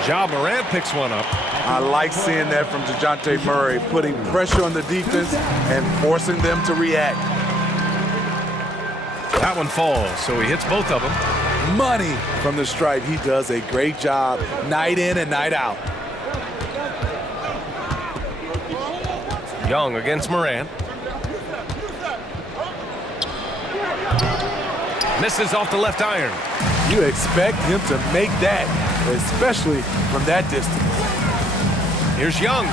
Ja Morant picks one up. I like seeing that from DeJounte Murray, putting pressure on the defense and forcing them to react. That one falls, so he hits both of them. Money from the stripe. He does a great job night in and night out. Young against Morant. Misses off the left iron. You expect him to make that, especially from that distance. Here's Young.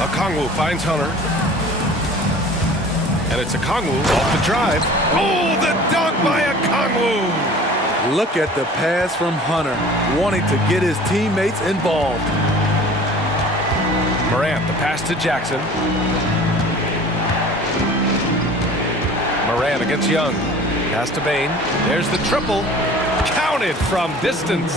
Okongwu finds Hunter. And it's Okongwu off the drive. Oh, the dunk by Okongwu! Look at the pass from Hunter, wanting to get his teammates involved. Morant, the pass to Jackson. Morant against Young. Pass to Bain. There's the triple. Counted from distance.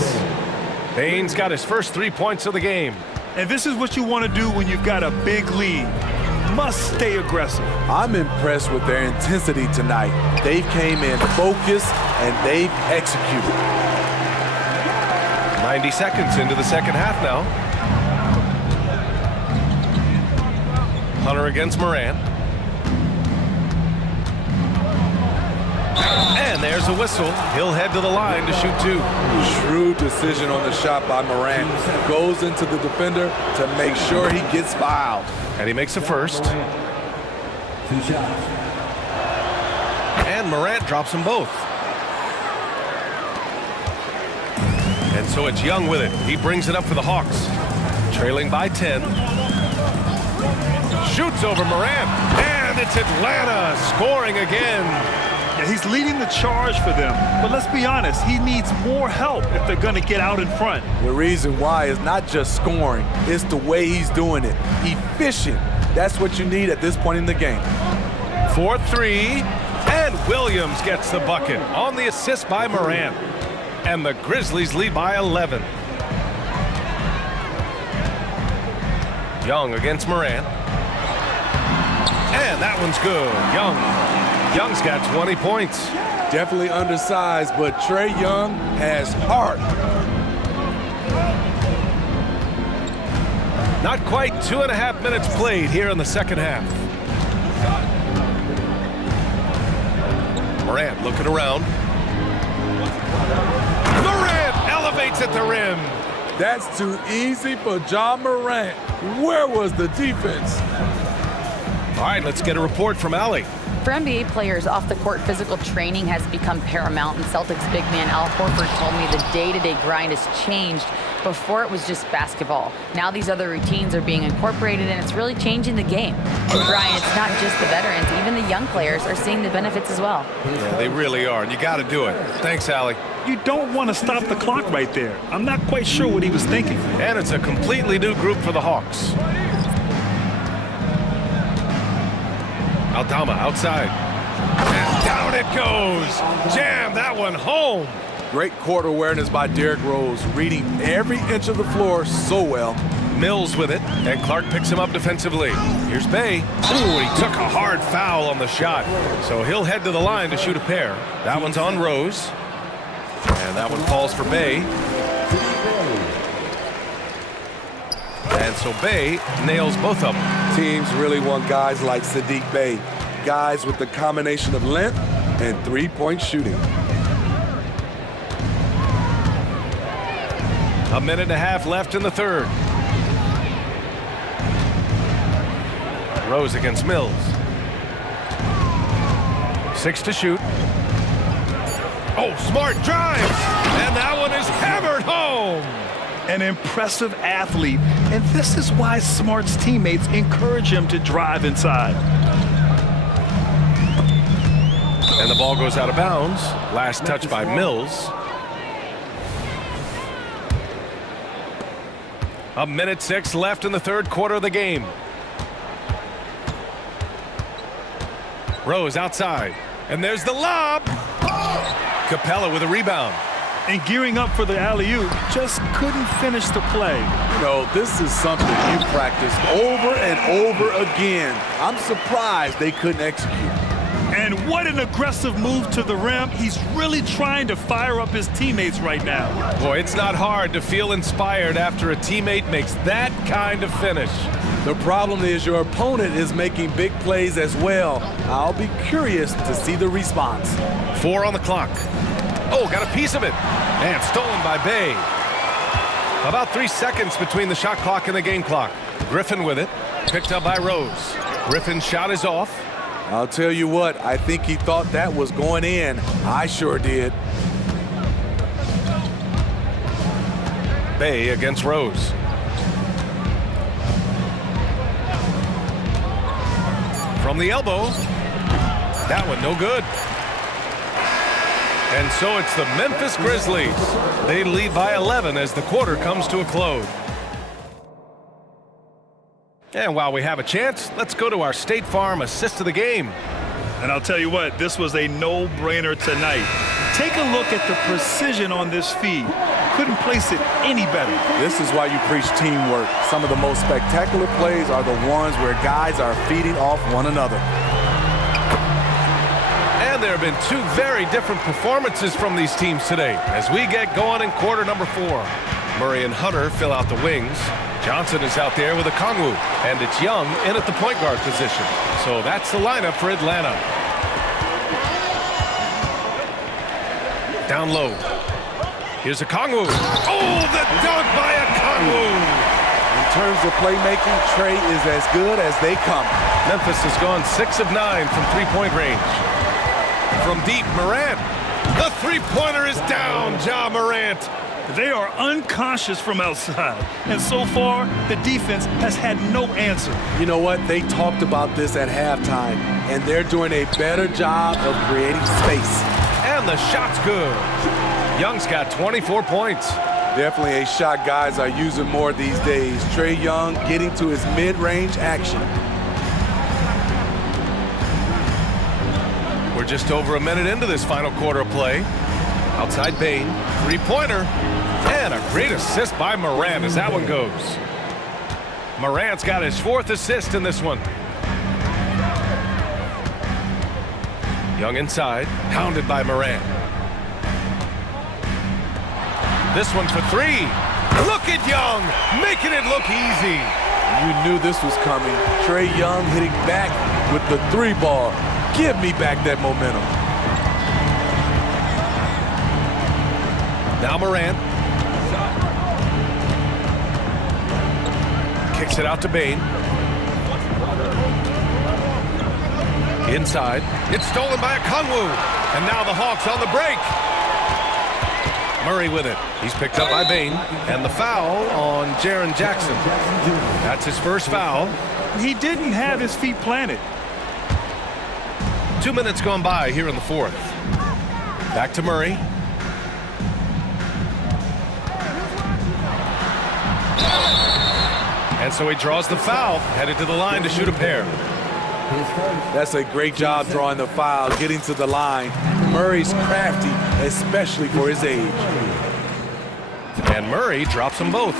Bain's got his first 3 points of the game. And this is what you want to do when you've got a big lead. Must stay aggressive. I'm impressed with their intensity tonight. They came in focused and they've executed. 90 seconds into the second half now. Hunter against Morant. And there's a whistle. He'll head to the line to shoot two. Shrewd decision on the shot by Morant. Goes into the defender to make sure he gets fouled. And he makes a first. 2 shots. And Morant drops them both. And so it's Young with it. He brings it up for the Hawks. Trailing by 10. Shoots over Morant. And it's Atlanta scoring again. Yeah, he's leading the charge for them. But let's be honest, he needs more help if they're going to get out in front. The reason why is not just scoring, it's the way he's doing it. Efficient. That's what you need at this point in the game. 4-3. And Williams gets the bucket on the assist by Morant. And the Grizzlies lead by 11. Young against Morant. And that one's good. Young's got 20 points. Definitely undersized, but Trae Young has heart. Not quite 2.5 minutes played here in the second half. Morant looking around. Morant elevates at the rim. That's too easy for John Morant. Where was the defense? All right, let's get a report from Allie. For NBA players, off-the-court physical training has become paramount, and Celtics big man Al Horford told me the day-to-day grind has changed. Before it was just basketball. Now these other routines are being incorporated, and it's really changing the game. And Brian, it's not just the veterans, even the young players are seeing the benefits as well. Yeah, they really are, and you got to do it. Thanks, Allie. You don't want to stop the clock right there. I'm not quite sure what he was thinking. And it's a completely new group for the Hawks. Aldama outside. And down it goes. Jam that one home. Great court awareness by Derrick Rose, reading every inch of the floor so well. Mills with it, and Clark picks him up defensively. Here's Bay. Ooh, he took a hard foul on the shot. So he'll head to the line to shoot a pair. That one's on Rose. And that one falls for Bay. And so Bay nails both of them. Teams really want guys like Sadiq Bey, guys with the combination of length and three-point shooting. 1.5 minutes left in the third. Rose against Mills. 6 to shoot. Oh, Smart drives! And that one is hammered home! An impressive athlete, and this is why Smart's teammates encourage him to drive inside. And the ball goes out of bounds. Last touch by Mills. 1.6 minutes left in the third quarter of the game. Rose outside. And there's the lob. Capella with a rebound. And gearing up for the alley-oop, just couldn't finish the play. You know, this is something you practice over and over again. I'm surprised they couldn't execute. And what an aggressive move to the rim. He's really trying to fire up his teammates right now. Boy, it's not hard to feel inspired after a teammate makes that kind of finish. The problem is your opponent is making big plays as well. I'll be curious to see the response. 4 on the clock. Oh, got a piece of it. And stolen by Bay. About 3 seconds between the shot clock and the game clock. Griffin with it. Picked up by Rose. Griffin's shot is off. I'll tell you what, I think he thought that was going in. I sure did. Bay against Rose. From the elbow. That one no good. And so it's the Memphis Grizzlies. They lead by 11 as the quarter comes to a close. And while we have a chance, let's go to our State Farm assist of the game. And I'll tell you what, this was a no-brainer tonight. Take a look at the precision on this feed. Couldn't place it any better. This is why you preach teamwork. Some of the most spectacular plays are the ones where guys are feeding off one another. And there have been 2 very different performances from these teams today as we get going in quarter number 4. Murray and Hunter fill out the wings. Johnson is out there with a Kongwu, and it's Young in at the point guard position. So that's the lineup for Atlanta. Down low. Here's a Kongwu. Oh, the dunk by a Kongwu. In terms of playmaking, Trey is as good as they come. Memphis has gone 6 of 9 from three-point range. From deep, Morant. The three-pointer is down, Ja Morant. They are unconscious from outside, and so far, the defense has had no answer. You know what? They talked about this at halftime, and they're doing a better job of creating space. And the shot's good. Young's got 24 points. Definitely a shot guys are using more these days. Trey Young getting to his mid-range action. We're just over a minute into this final quarter of play. Outside Bane, three-pointer, and a great assist by Morant as that one goes. Morant's got his 4th assist in this one. Young inside, hounded by Morant. This one for 3. Look at Young, making it look easy. You knew this was coming. Trey Young hitting back with the 3 ball. Give me back that momentum. Now Morant. Kicks it out to Bane. Inside. It's stolen by a Kongwu. And now the Hawks on the break. Murray with it. He's picked up by Bane. And the foul on Jaren Jackson. That's his first foul. He didn't have his feet planted. 2 minutes gone by here in the 4th. Back to Murray. And so he draws the foul, headed to the line to shoot a pair. That's a great job drawing the foul, getting to the line. Murray's crafty, especially for his age. And Murray drops them both.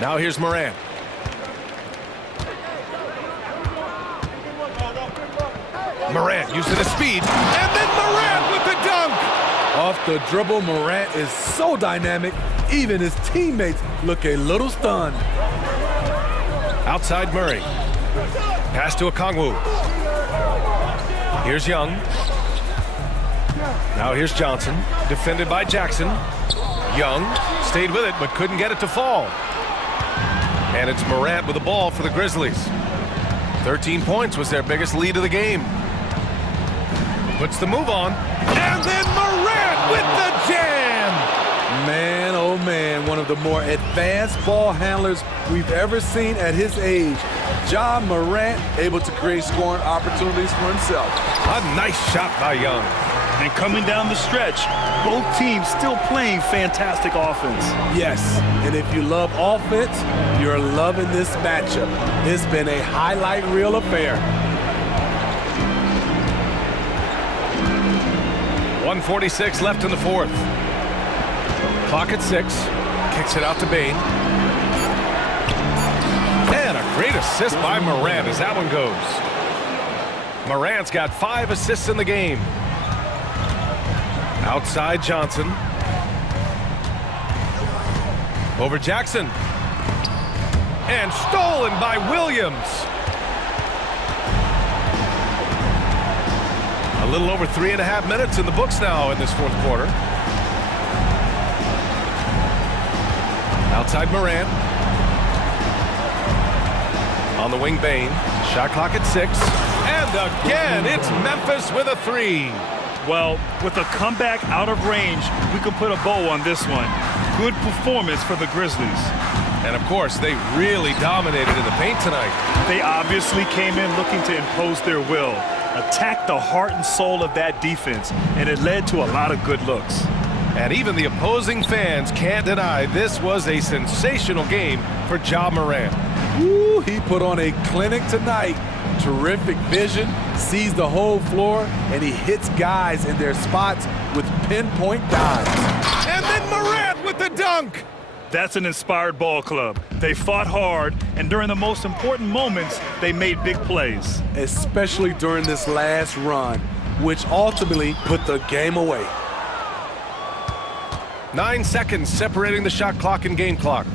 Now here's Morant. Morant using his speed, and then Morant with the dunk! Off the dribble, Morant is so dynamic, even his teammates look a little stunned. Outside Murray. Pass to a Kongwu. Here's Young. Now here's Johnson, defended by Jackson. Young stayed with it, but couldn't get it to fall. And it's Morant with the ball for the Grizzlies. 13 points was their biggest lead of the game. Puts the move on. And then Morant with the jam! Man, oh man, one of the more advanced ball handlers we've ever seen at his age. Ja Morant able to create scoring opportunities for himself. A nice shot by Young. And coming down the stretch, both teams still playing fantastic offense. Yes, and if you love offense, you're loving this matchup. It's been a highlight reel affair. 1:46 left in the 4th. Clock at 6. Kicks it out to Bane. And a great assist by Morant as that one goes. Morant's got 5 assists in the game. Outside Johnson. Over Jackson. And stolen by Williams. A little over 3.5 minutes in the books now in this 4th quarter. Outside Morant. On the wing, Bane. Shot clock at 6. And again, it's Memphis with a 3. Well, with a comeback out of range, we can put a bow on this one. Good performance for the Grizzlies. And of course, they really dominated in the paint tonight. They obviously came in looking to impose their will, attack the heart and soul of that defense, and it led to a lot of good looks. And even the opposing fans can't deny this was a sensational game for Ja Morant. Ooh, he put on a clinic tonight. Terrific vision, sees the whole floor, and he hits guys in their spots with pinpoint dives. And then Morant with the dunk! That's an inspired ball club. They fought hard, and during the most important moments, they made big plays. Especially during this last run, which ultimately put the game away. 9 seconds separating the shot clock and game clock.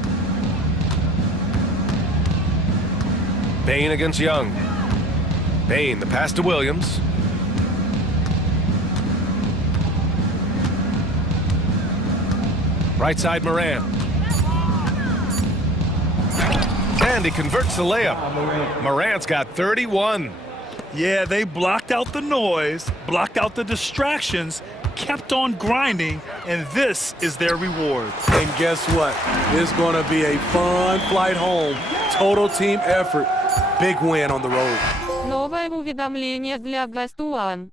Bane against Young. Bane, the pass to Williams. Right side Morant. And he converts the layup. Morant's got 31. Yeah, they blocked out the noise, blocked out the distractions, kept on grinding, and this is their reward. And guess what? It's going to be a fun flight home. Total team effort. Big win on the road. Новое уведомление для Best One.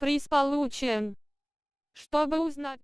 Приз получен. Чтобы узнать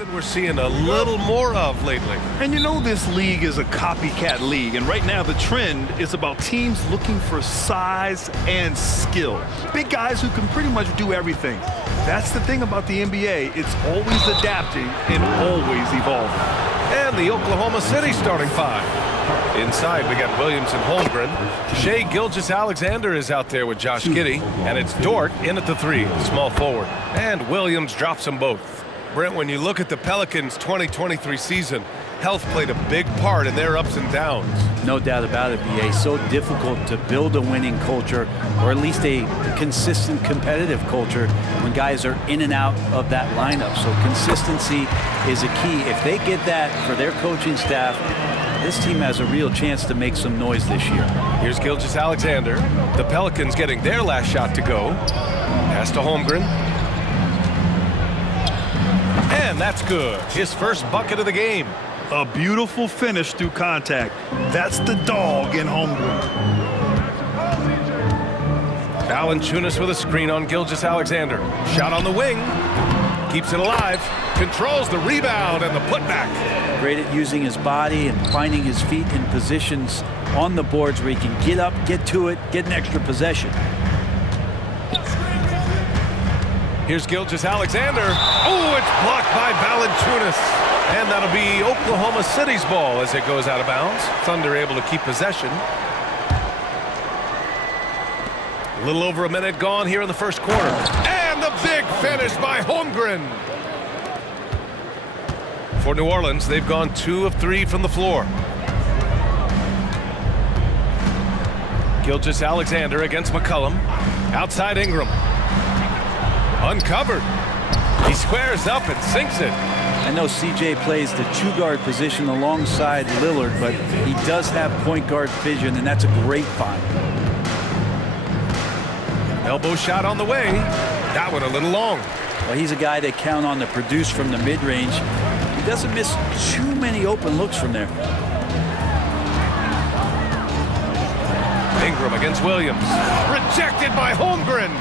Something we're seeing a little more of lately. And you know this league is a copycat league, and right now the trend is about teams looking for size and skill. Big guys who can pretty much do everything. That's the thing about the NBA. It's always adapting and always evolving. And the Oklahoma City starting five. Inside, we got Williams and Holmgren. Shai Gilgeous-Alexander is out there with Josh Giddey, and it's Dort in at the three, small forward. And Williams drops them both. Brent, when you look at the Pelicans' 2023 season, health played a big part in their ups and downs. No doubt about it, BA. So difficult to build a winning culture, or at least a consistent competitive culture, when guys are in and out of that lineup. So consistency is a key. If they get that for their coaching staff, this team has a real chance to make some noise this year. Here's Gilgeous-Alexander. The Pelicans getting their last shot to go. Pass to Holmgren. And that's good. His first bucket of the game. A beautiful finish through contact. That's the dog in Holmgren. Valanciunas with a screen on Gilgeous-Alexander. Shot on the wing. Keeps it alive. Controls the rebound and the putback. Great at using his body and finding his feet in positions on the boards where he can get up, get to it, get an extra possession. Here's Gilgeous-Alexander. Oh, it's blocked by Valanciunas. And that'll be Oklahoma City's ball as it goes out of bounds. Thunder able to keep possession. A little over a minute gone here in the first quarter. And the big finish by Holmgren. For New Orleans, they've gone 2 of 3 from the floor. Gilgeous-Alexander against McCollum. Outside Ingram. Uncovered. He squares up and sinks it. I know CJ plays the 2-guard position alongside Lillard, but he does have point guard vision, and that's a great find. Elbow shot on the way. That one a little long. Well, he's a guy they count on to produce from the mid-range. He doesn't miss too many open looks from there. Ingram against Williams. Rejected by Holmgren.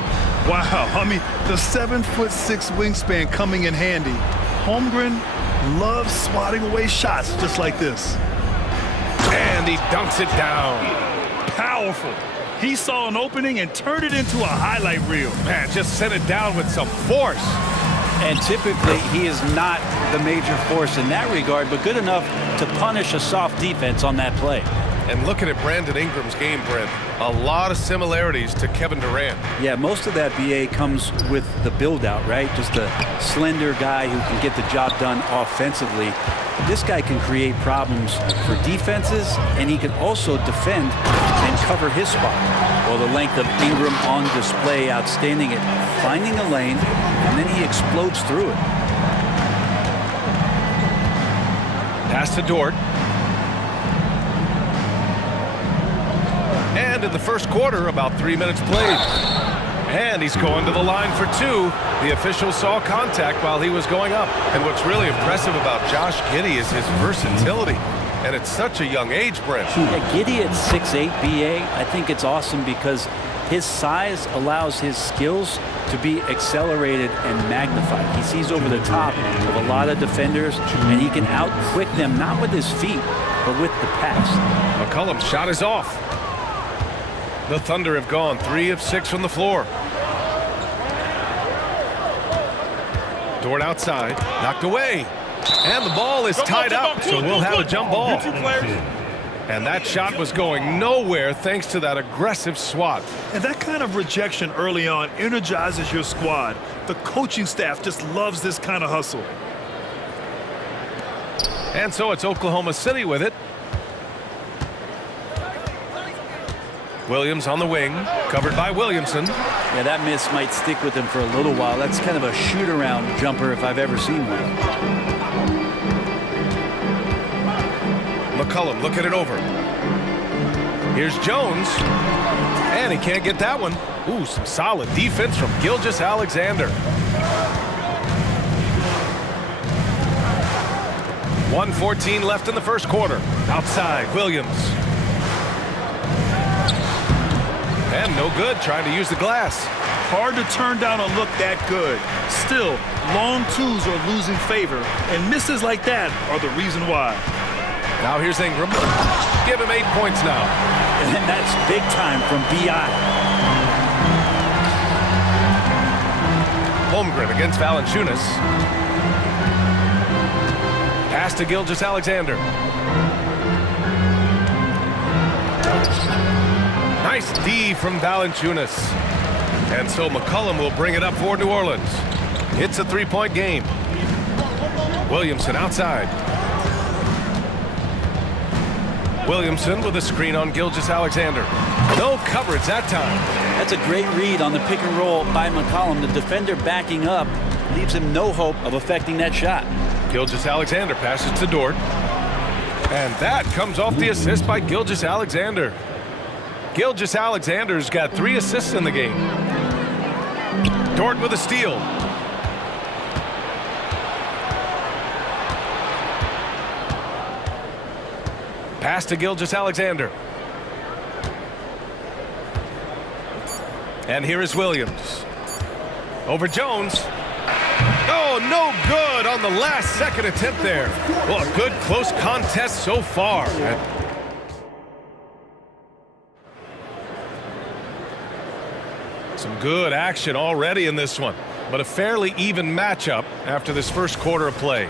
Wow, I mean, the 7'6" wingspan coming in handy. Holmgren loves swatting away shots just like this. And he dunks it down. Powerful. He saw an opening and turned it into a highlight reel. Man, just sent it down with some force. And typically, he is not the major force in that regard, but good enough to punish a soft defense on that play. And looking at Brandon Ingram's game, Brent, a lot of similarities to Kevin Durant. Yeah, most of that BA comes with the build-out, right? Just a slender guy who can get the job done offensively. This guy can create problems for defenses, and he can also defend and cover his spot. Well, the length of Ingram on display, outstanding at finding a lane, and then he explodes through it. Pass to Dort. And in the first quarter, about 3 minutes played. And he's going to the line for 2. The official saw contact while he was going up. And what's really impressive about Josh Giddey is his versatility. And at such a young age, Brent. Yeah, Giddey at 6'8", BA, I think it's awesome because his size allows his skills to be accelerated and magnified. He sees over the top of a lot of defenders, and he can out-quick them, not with his feet, but with the pass. McCollum's shot is off. The Thunder have gone 3 of 6 from the floor. Dort outside, knocked away. And the ball is tied up, so we'll have a jump ball. And that shot was going nowhere thanks to that aggressive swat. And that kind of rejection early on energizes your squad. The coaching staff just loves this kind of hustle. And so it's Oklahoma City with it. Williams on the wing, covered by Williamson. Yeah, that miss might stick with him for a little while. That's kind of a shoot-around jumper if I've ever seen one. McCollum looking it over. Here's Jones. And he can't get that one. Ooh, some solid defense from Gilgeous-Alexander. 1:14 left in the first quarter. Outside, Williams. And no good, trying to use the glass. Hard to turn down a look that good. Still, long twos are losing favor, and misses like that are the reason why. Now here's Ingram. Give him 8 points now. And that's big time from B.I. Holmgren against Valanciunas. Pass to Gilgeous-Alexander. Nice D from Valanciunas. And so McCollum will bring it up for New Orleans. It's a three-point game. Williamson outside. Williamson with a screen on Gilgeous-Alexander. No coverage that time. That's a great read on the pick and roll by McCollum. The defender backing up leaves him no hope of affecting that shot. Gilgeous-Alexander passes to Dort. And that comes off the assist by Gilgeous-Alexander. Gilgeous-Alexander's got 3 assists in the game. Dort with a steal. Pass to Gilgeous-Alexander. And here is Williams. Over Jones. Oh, no good on the last second attempt there. Well, a good close contest so far. Some good action already in this one, but a fairly even matchup after this first quarter of play.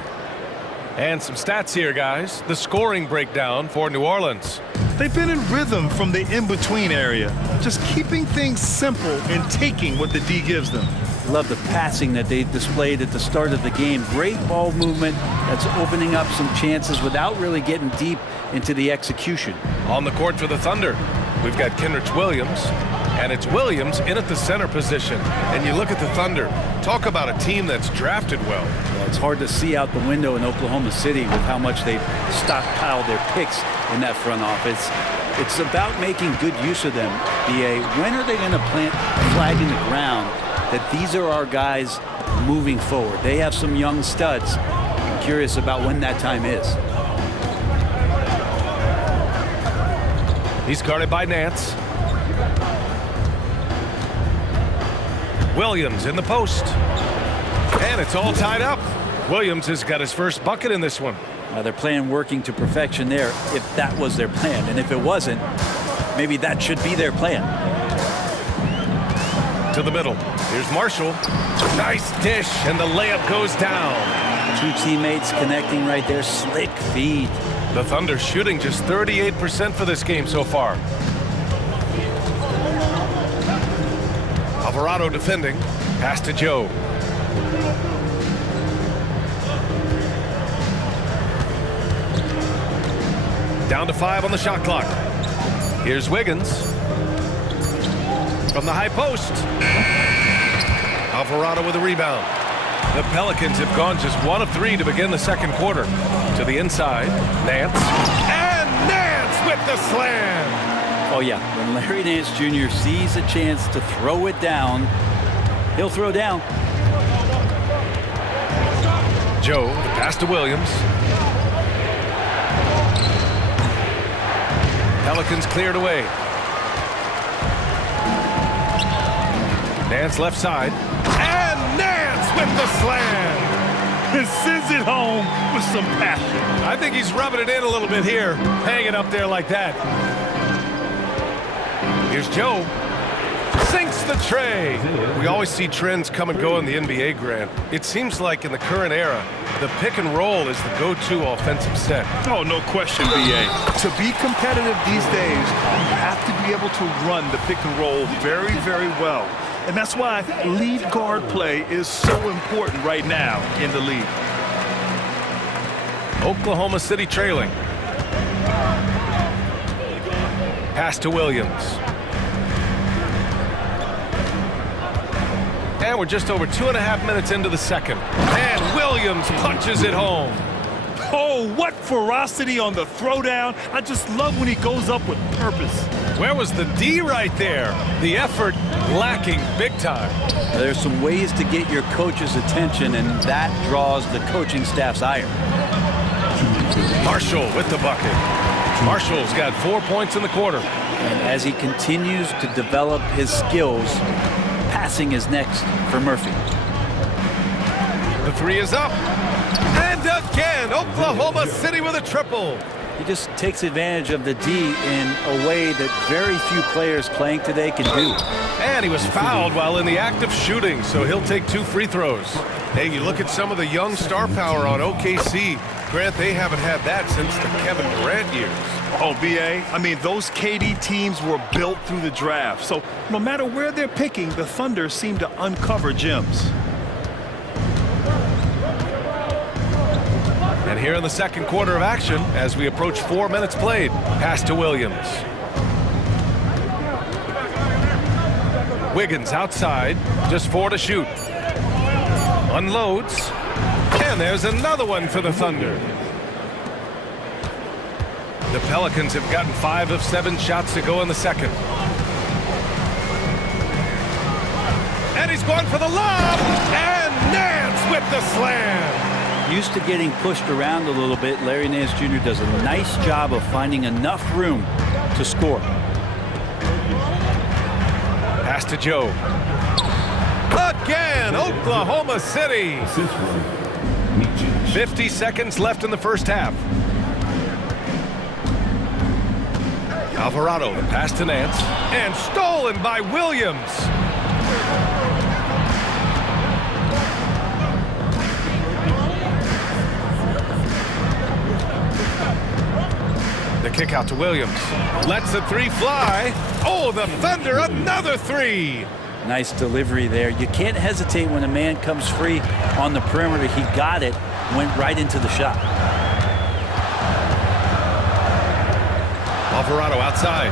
And some stats here, guys. The scoring breakdown for New Orleans. They've been in rhythm from the in-between area, just keeping things simple and taking what the D gives them. Love the passing that they displayed at the start of the game. Great ball movement that's opening up some chances without really getting deep into the execution. On the court for the Thunder, we've got Kenrich Williams, and it's Williams in at the center position. And you look at the Thunder, talk about a team that's drafted well. It's hard to see out the window in Oklahoma City with how much they've stockpiled their picks in that front office. It's about making good use of them. B.A., when are they going to plant a flag in the ground that these are our guys moving forward? They have some young studs. I'm curious about when that time is. He's guarded by Nance. Williams in the post. And it's all tied up. Williams has got his first bucket in this one. They're playing working to perfection there, if that was their plan. And if it wasn't, maybe that should be their plan. To the middle. Here's Marshall. Nice dish, and the layup goes down. 2 teammates connecting right there. Slick feed. The Thunder shooting just 38% for this game so far. Alvarado defending. Pass to Joe. Down to 5 on the shot clock. Here's Wiggins. From the high post. Alvarado with a rebound. The Pelicans have gone just 1 of 3 to begin the second quarter. To the inside, Nance. And Nance with the slam! Oh, yeah. When Larry Nance Jr. sees a chance to throw it down, he'll throw down. Joe, the pass to Williams. Pelicans cleared away. Nance left side. And Nance with the slam! And sends it home with some passion. I think he's rubbing it in a little bit here. Hang it up there like that. Here's Joe. Sinks the tray. We always see trends come and go in the NBA, Grant. It seems like in the current era, the pick and roll is the go-to offensive set. Oh, no question, B.A. To be competitive these days, you have to be able to run the pick and roll very, very well. And that's why lead guard play is so important right now in the league. Oklahoma City trailing. Pass to Williams. And we're just over 2.5 minutes into the second. And Williams punches it home. Oh, what ferocity on the throwdown. I just love when he goes up with purpose. Where was the D right there? The effort lacking big time. There's some ways to get your coach's attention, and that draws the coaching staff's ire. Marshall with the bucket. Marshall's got 4 points in the quarter. And as he continues to develop his skills, passing is next for Murphy. The three is up. And again, Oklahoma City with a triple. He just takes advantage of the D in a way that very few players playing today can do. And he was fouled while in the act of shooting, so he'll take 2 free throws. Hey, you look at some of the young star power on OKC. Grant, they haven't had that since the Kevin Durant years. Oh, BA, I mean, those KD teams were built through the draft. So no matter where they're picking, the Thunder seem to uncover gems. And here in the second quarter of action, as we approach 4 minutes played, pass to Williams. Wiggins outside, just 4 to shoot. Unloads, and there's another one for the Thunder. The Pelicans have gotten 5 of 7 shots to go in the second. And he's going for the lob, and Nance with the slam. Used to getting pushed around a little bit, Larry Nance Jr. does a nice job of finding enough room to score. Pass to Joe. Again, Oklahoma City. 50 seconds left in the first half. Alvarado, the pass to Nance, and stolen by Williams. The kick out to Williams. Lets the three fly. Oh, the Thunder, another three. Nice delivery there. You can't hesitate when a man comes free on the perimeter. He got it, went right into the shot. Alvarado outside.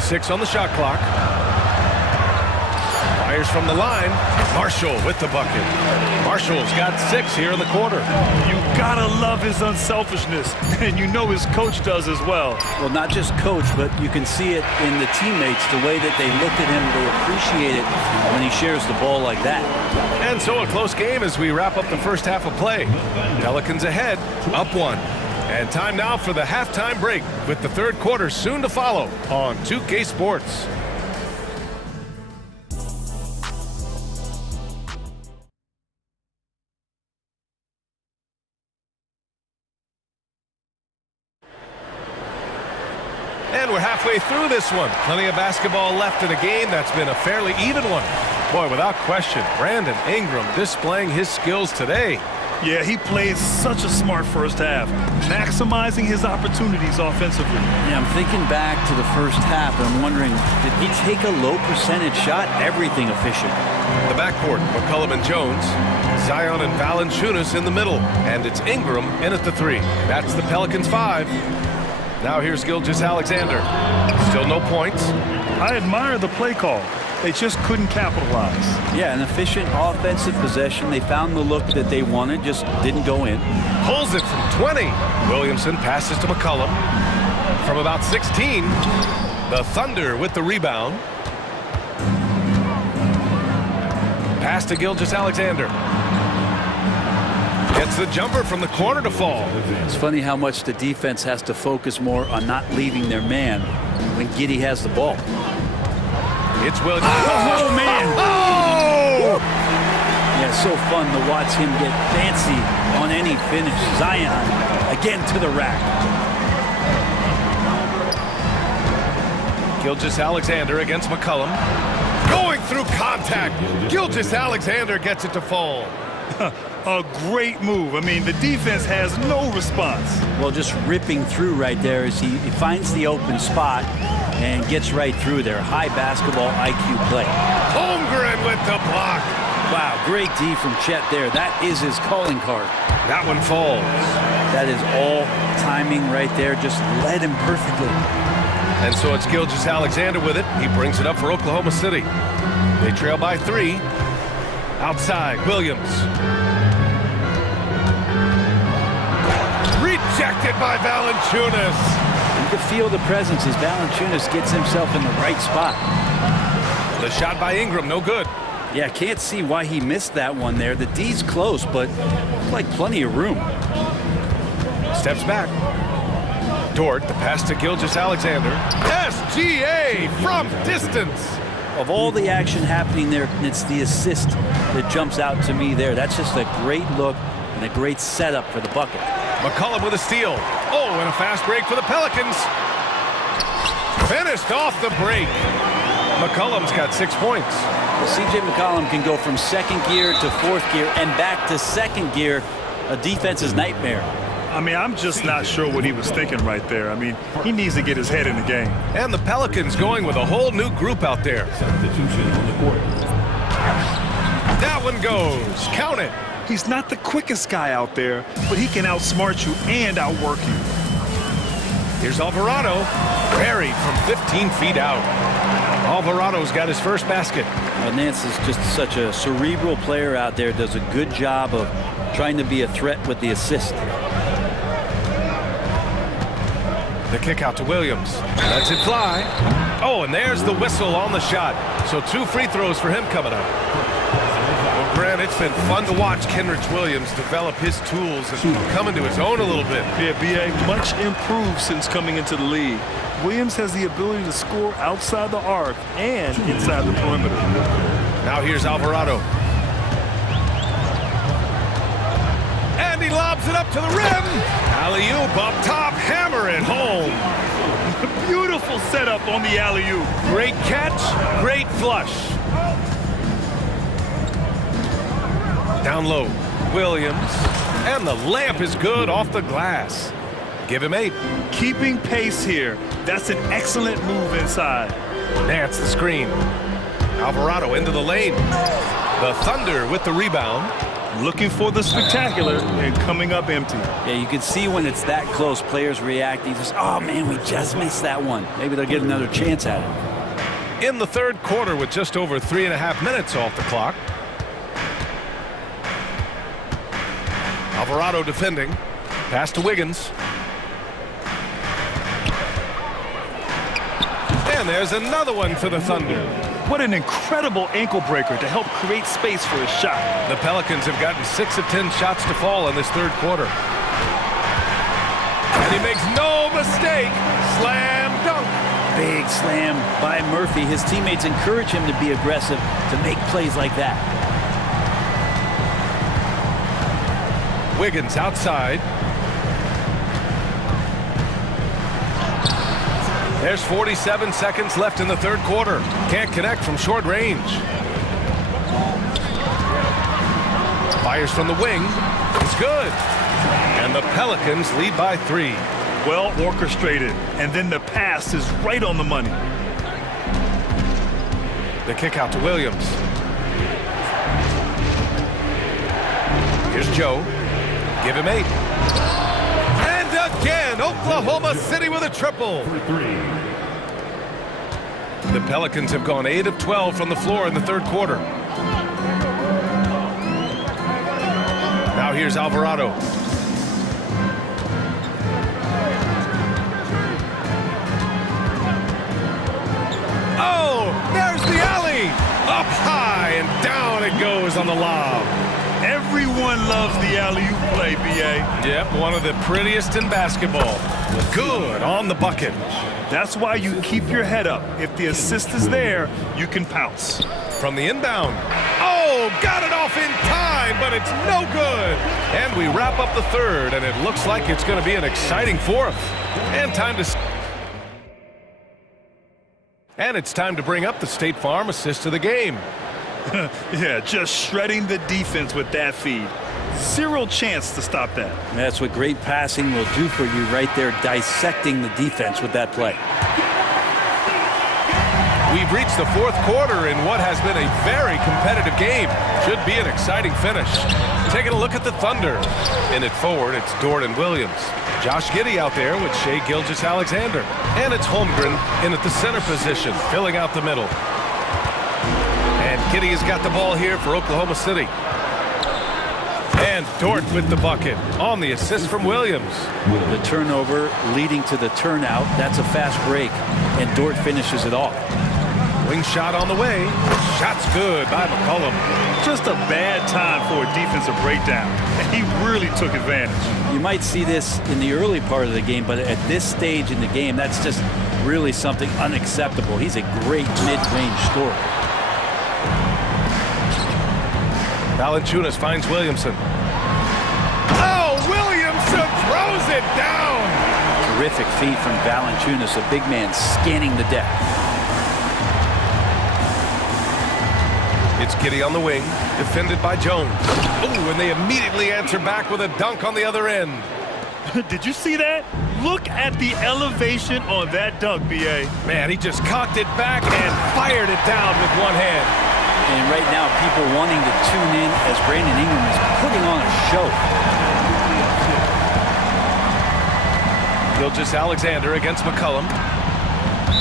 Six on the shot clock. Fires from the line. Marshall with the bucket. Marshall's got 6 here in the quarter. You gotta love his unselfishness, and you know his coach does as well. Well, not just coach, but you can see it in the teammates, the way that they look at him, they appreciate it when he shares the ball like that. And so a close game as we wrap up the first half of play. Pelicans ahead, up 1. And time now for the halftime break, with the third quarter soon to follow on 2K Sports. And we're halfway through this one. Plenty of basketball left in a game that's been a fairly even one. Boy, without question, Brandon Ingram displaying his skills today. Yeah, he played such a smart first half, maximizing his opportunities offensively. Yeah, I'm thinking back to the first half, and I'm wondering, did he take a low percentage shot? Everything efficient. The backcourt, McCollum and Jones. Zion and Valanciunas in the middle. And it's Ingram in at the 3. That's the Pelicans 5. Now here's Gilgeous-Alexander. Still no points. I admire the play call. They just couldn't capitalize. Yeah, an efficient offensive possession. They found the look that they wanted, just didn't go in. Pulls it from 20. Williamson passes to McCollum. From about 16, the Thunder with the rebound. Pass to Gilgeous-Alexander. Gets the jumper from the corner to fall. It's funny how much the defense has to focus more on not leaving their man when Giddey has the ball. It's Williams. Oh, man! Oh! Yeah, so fun to watch him get fancy on any finish. Zion again to the rack. Gilgeous-Alexander against McCollum. Going through contact. Gilgeous-Alexander gets it to fall. A great move. I mean, the defense has no response. Well, just ripping through right there as he finds the open spot and gets right through there. High basketball IQ play. Holmgren with the block. Wow, great D from Chet there. That is his calling card. That one falls. That is all timing right there. Just led him perfectly. And so it's Gilgeous-Alexander with it. He brings it up for Oklahoma City. They trail by 3. Outside, Williams. Rejected by Valanciunas. You can feel the presence as Valanciunas gets himself in the right spot. The shot by Ingram, no good. Yeah, can't see why he missed that one there. The D's close, but looks like plenty of room. Steps back. Dort, the pass to Gilgeous-Alexander. SGA from distance. Of all the action happening there, it's the assist that jumps out to me there. That's just a great look and a great setup for the bucket. McCollum with a steal. Oh, and a fast break for the Pelicans. Finished off the break. McCollum's got 6 points. Well, C.J. McCollum can go from second gear to fourth gear and back to second gear. A defense's nightmare. I mean, I'm just not sure what he was thinking right there. I mean, he needs to get his head in the game. And the Pelicans going with a whole new group out there. Substitution on the court. That one goes. Count it. He's not the quickest guy out there, but he can outsmart you and outwork you. Here's Alvarado. Buried from 15 feet out. Alvarado's got his first basket. Nance is just such a cerebral player out there. Does a good job of trying to be a threat with the assist. The kick out to Williams. Lets it fly. Oh, and there's the whistle on the shot. So 2 free throws for him coming up. Well, Grant, it's been fun to watch Kenrich Williams develop his tools and come into his own a little bit. Yeah, B.A. much improved since coming into the league. Williams has the ability to score outside the arc and inside the perimeter. Now here's Alvarado. And he lobs it up to the rim. Alley-oop up top, hammer it home. Beautiful setup on the alley-oop. Great catch, great flush. Down low, Williams. And the layup is good off the glass. Give him 8. Keeping pace here. That's an excellent move inside. Nance the screen. Alvarado into the lane. The Thunder with the rebound. Looking for the spectacular and coming up empty. Yeah, you can see when it's that close, players reacting. Just, oh man, we just missed that one. Maybe they'll get another chance at it. In the third quarter with just over 3.5 minutes off the clock. Alvarado defending. Pass to Wiggins. And there's another one for the Thunder. What an incredible ankle breaker to help create space for a shot. The Pelicans have gotten 6 of 10 shots to fall in this third quarter. And he makes no mistake. Slam dunk. Big slam by Murphy. His teammates encourage him to be aggressive, to make plays like that. Wiggins outside. There's 47 seconds left in the third quarter. Can't connect from short range. Fires from the wing. It's good. And the Pelicans lead by 3. Well orchestrated. And then the pass is right on the money. The kick out to Williams. Here's Joe. Give him 8. And again, Oklahoma City with a triple. The Pelicans have gone 8 of 12 from the floor in the third quarter. Now here's Alvarado. Oh, there's the alley. Up high and down it goes on the lob. Everyone loves the alley-oop play, B.A. Yep, one of the prettiest in basketball. Good on the bucket. That's why you keep your head up. If the assist is there, you can pounce. From the inbound. Oh, got it off in time, but it's no good. And we wrap up the third, and it looks like it's going to be an exciting fourth. And it's time to bring up the State Farm assist of the game. Yeah, just shredding the defense with that feed. Zero chance to stop that. That's what great passing will do for you right there, dissecting the defense with that play. We've reached the fourth quarter in what has been a very competitive game. Should be an exciting finish. Taking a look at the Thunder. In it forward, it's Dort and Williams. Josh Giddey out there with Shai Gilgeous-Alexander. And it's Holmgren in at the center position, filling out the middle. And Giddey has got the ball here for Oklahoma City. And Dort with the bucket on the assist from Williams. The turnover leading to the turnout. That's a fast break, and Dort finishes it off. Wing shot on the way. Shot's good by McCollum. Just a bad time for a defensive breakdown, and he really took advantage. You might see this in the early part of the game, but at this stage in the game, that's just really something unacceptable. He's a great mid-range scorer. Valanciunas finds Williamson. Oh, Williamson throws it down! Terrific feed from Valanciunas, a big man scanning the deck. It's Giddey on the wing, defended by Jones. Oh, and they immediately answer back with a dunk on the other end. Did you see that? Look at the elevation on that dunk, B.A. Man, he just cocked it back and fired it down with one hand. And right now, people wanting to tune in as Brandon Ingram is putting on a show. Gilgeous-Alexander against McCollum.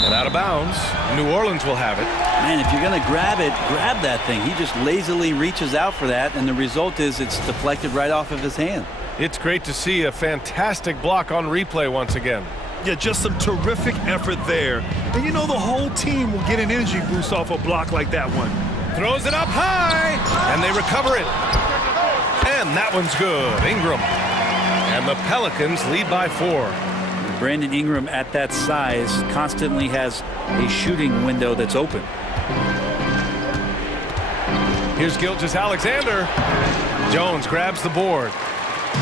And out of bounds. New Orleans will have it. Man, if you're going to grab it, grab that thing. He just lazily reaches out for that, and the result is it's deflected right off of his hand. It's great to see a fantastic block on replay once again. Yeah, just some terrific effort there. And you know the whole team will get an energy boost off a block like that one. Throws it up high, and they recover it. And that one's good. Ingram. And the Pelicans lead by 4. Brandon Ingram at that size constantly has a shooting window that's open. Here's Gilgeous-Alexander. Jones grabs the board.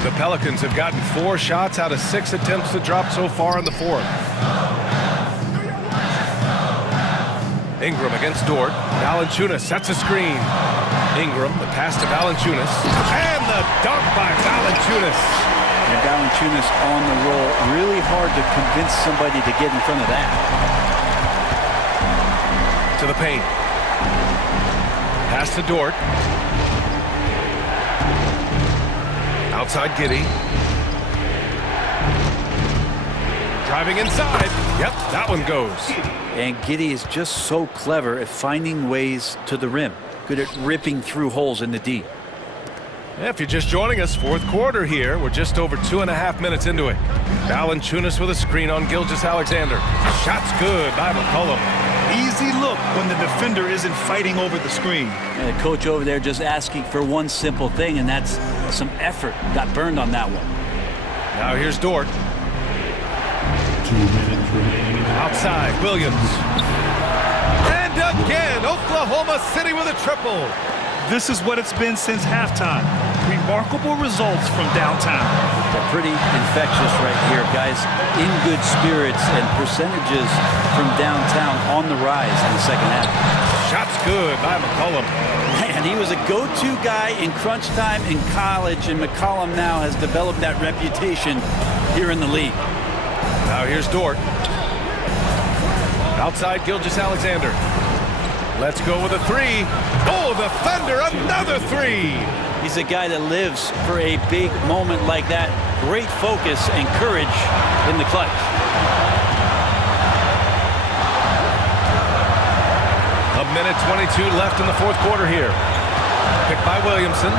The Pelicans have gotten 4 shots out of 6 attempts to drop so far in the 4th. Ingram against Dort. Valanciunas sets a screen. Ingram, the pass to Valanciunas. And the dunk by Valanciunas. And Valanciunas on the roll. Really hard to convince somebody to get in front of that. To the paint. Pass to Dort. Outside Giddey. Driving inside. Yep, that one goes. And Giddey is just so clever at finding ways to the rim. Good at ripping through holes in the D. If you're just joining us, 4th quarter here. We're just over 2.5 minutes into it. Valanciunas with a screen on Gilgeous-Alexander. Shot's good by McCollum. Easy look when the defender isn't fighting over the screen. And the coach over there just asking for one simple thing, and that's some effort. Got burned on that one. Now here's Dort. 2 minutes remaining. Outside, Williams. And again, Oklahoma City with a triple. This is what it's been since halftime. Remarkable results from downtown. They're pretty infectious right here, guys. In good spirits and percentages from downtown on the rise in the second half. Shot's good by McCollum. Man, he was a go-to guy in crunch time in college, and McCollum now has developed that reputation here in the league. Now here's Dort. Outside Gilgeous-Alexander. Let's go with a 3. Oh, the Thunder, another 3. He's a guy that lives for a big moment like that. Great focus and courage in the clutch. A minute 22 left in the 4th quarter here. Picked by Williamson.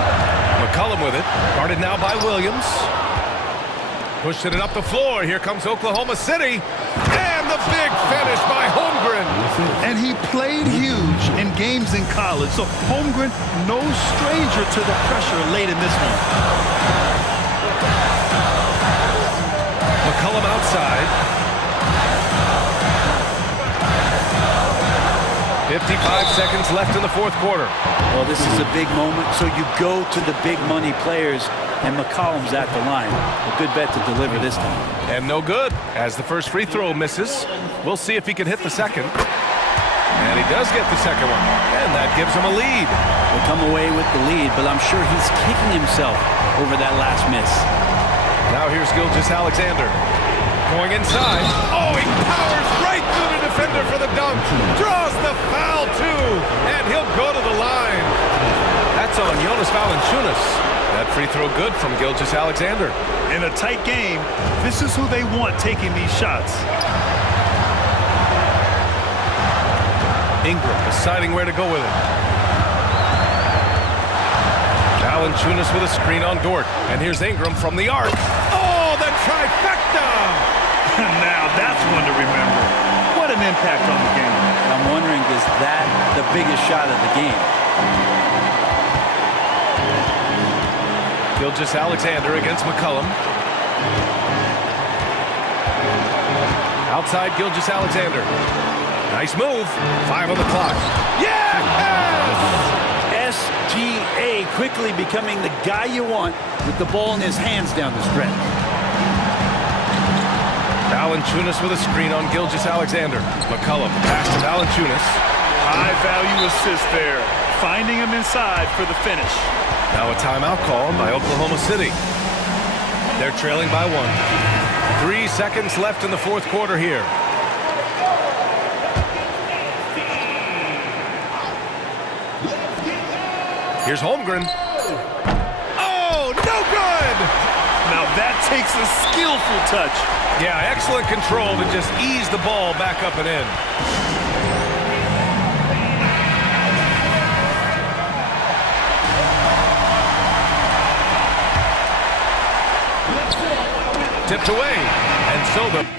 McCollum with it. Guarded now by Williams. Pushing it up the floor. Here comes Oklahoma City. And the big finish by Holmgren. And he played huge in games in college. So Holmgren, no stranger to the pressure late in this one. McCollum outside. 55 seconds left in the 4th quarter. Well, this is a big moment, so you go to the big money players, and McCollum's at the line. A good bet to deliver this time. And no good, as the first free throw misses. We'll see if he can hit the second. And he does get the second one, and that gives him a lead. They come away with the lead, but I'm sure he's kicking himself over that last miss. Now here's Gilgeous-Alexander. Going inside. Oh, he powers right through the defender for the dunk. Draws the foul, too. And he'll go to the line. That's on Jonas Valanciunas. That free throw good from Gilgeous-Alexander. In a tight game, this is who they want taking these shots. Ingram deciding where to go with it. Valanciunas with a screen on Dort. And here's Ingram from the arc. Oh, the trifecta! Now that's one to remember. What an impact on the game. I'm wondering, is that the biggest shot of the game? Gilgeous-Alexander against McCollum. Outside Gilgeous-Alexander. Nice move. 5 on the clock. Yes! SGA quickly becoming the guy you want with the ball in his hands down the stretch. Valanciunas with a screen on Gilgeous-Alexander. McCollum pass to Valanciunas. High value assist there. Finding him inside for the finish. Now a timeout call by Oklahoma City. They're trailing by 1. 3 seconds left in the fourth quarter here. Here's Holmgren. Oh, no good! Now that takes a skillful touch. Yeah, excellent control to just ease the ball back up and in. Tipped away, and so the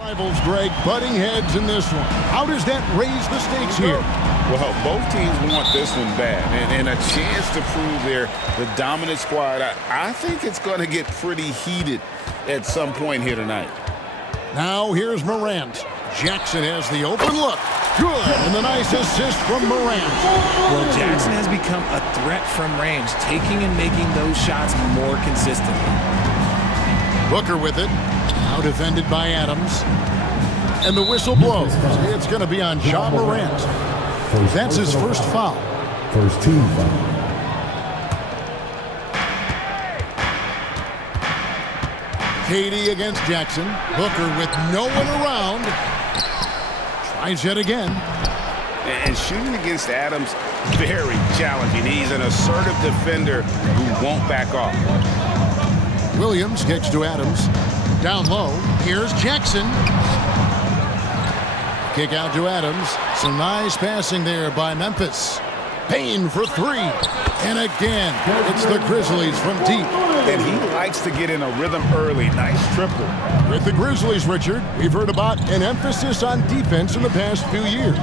Rivals, Greg, butting heads in this one. How does that raise the stakes here? Well, both teams want this one bad, and a chance to prove they're the dominant squad. I think it's going to get pretty heated at some point here tonight. Now here's Morant. Jackson has the open look. Good, and the nice assist from Morant. Well, Jackson has become a threat from range, taking and making those shots more consistently. Booker with it. Now defended by Adams. And the whistle blows. It's going to be on Ja Morant. That's his first foul. First team foul. KD against Jackson. Booker with no one around. Tries yet again. And shooting against Adams, very challenging. He's an assertive defender who won't back off. Williams kicks to Adams. Down low. Here's Jackson. Kick out to Adams. Some nice passing there by Memphis. Payne for three. And again, it's the Grizzlies from deep. And he likes to get in a rhythm early. Nice triple. With the Grizzlies, Richard, we've heard about an emphasis on defense in the past few years.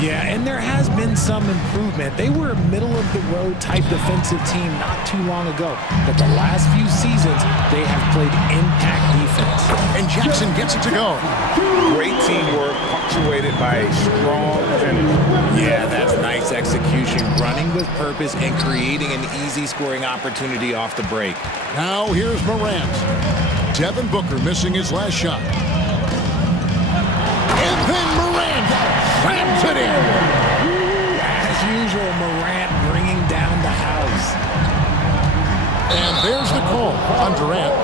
Yeah, and there has been some improvement. They were a middle-of-the-road type defensive team not too long ago. But the last few seasons, they have played impact defense. And Jackson gets it to go. Great teamwork, punctuated by a strong finish. Yeah, that's nice execution, running with purpose and creating an easy scoring opportunity off the break. Now here's Morant. Devin Booker missing his last shot. And then Morant slams it in. As usual, Morant bringing down the house. And there's the call on Durant.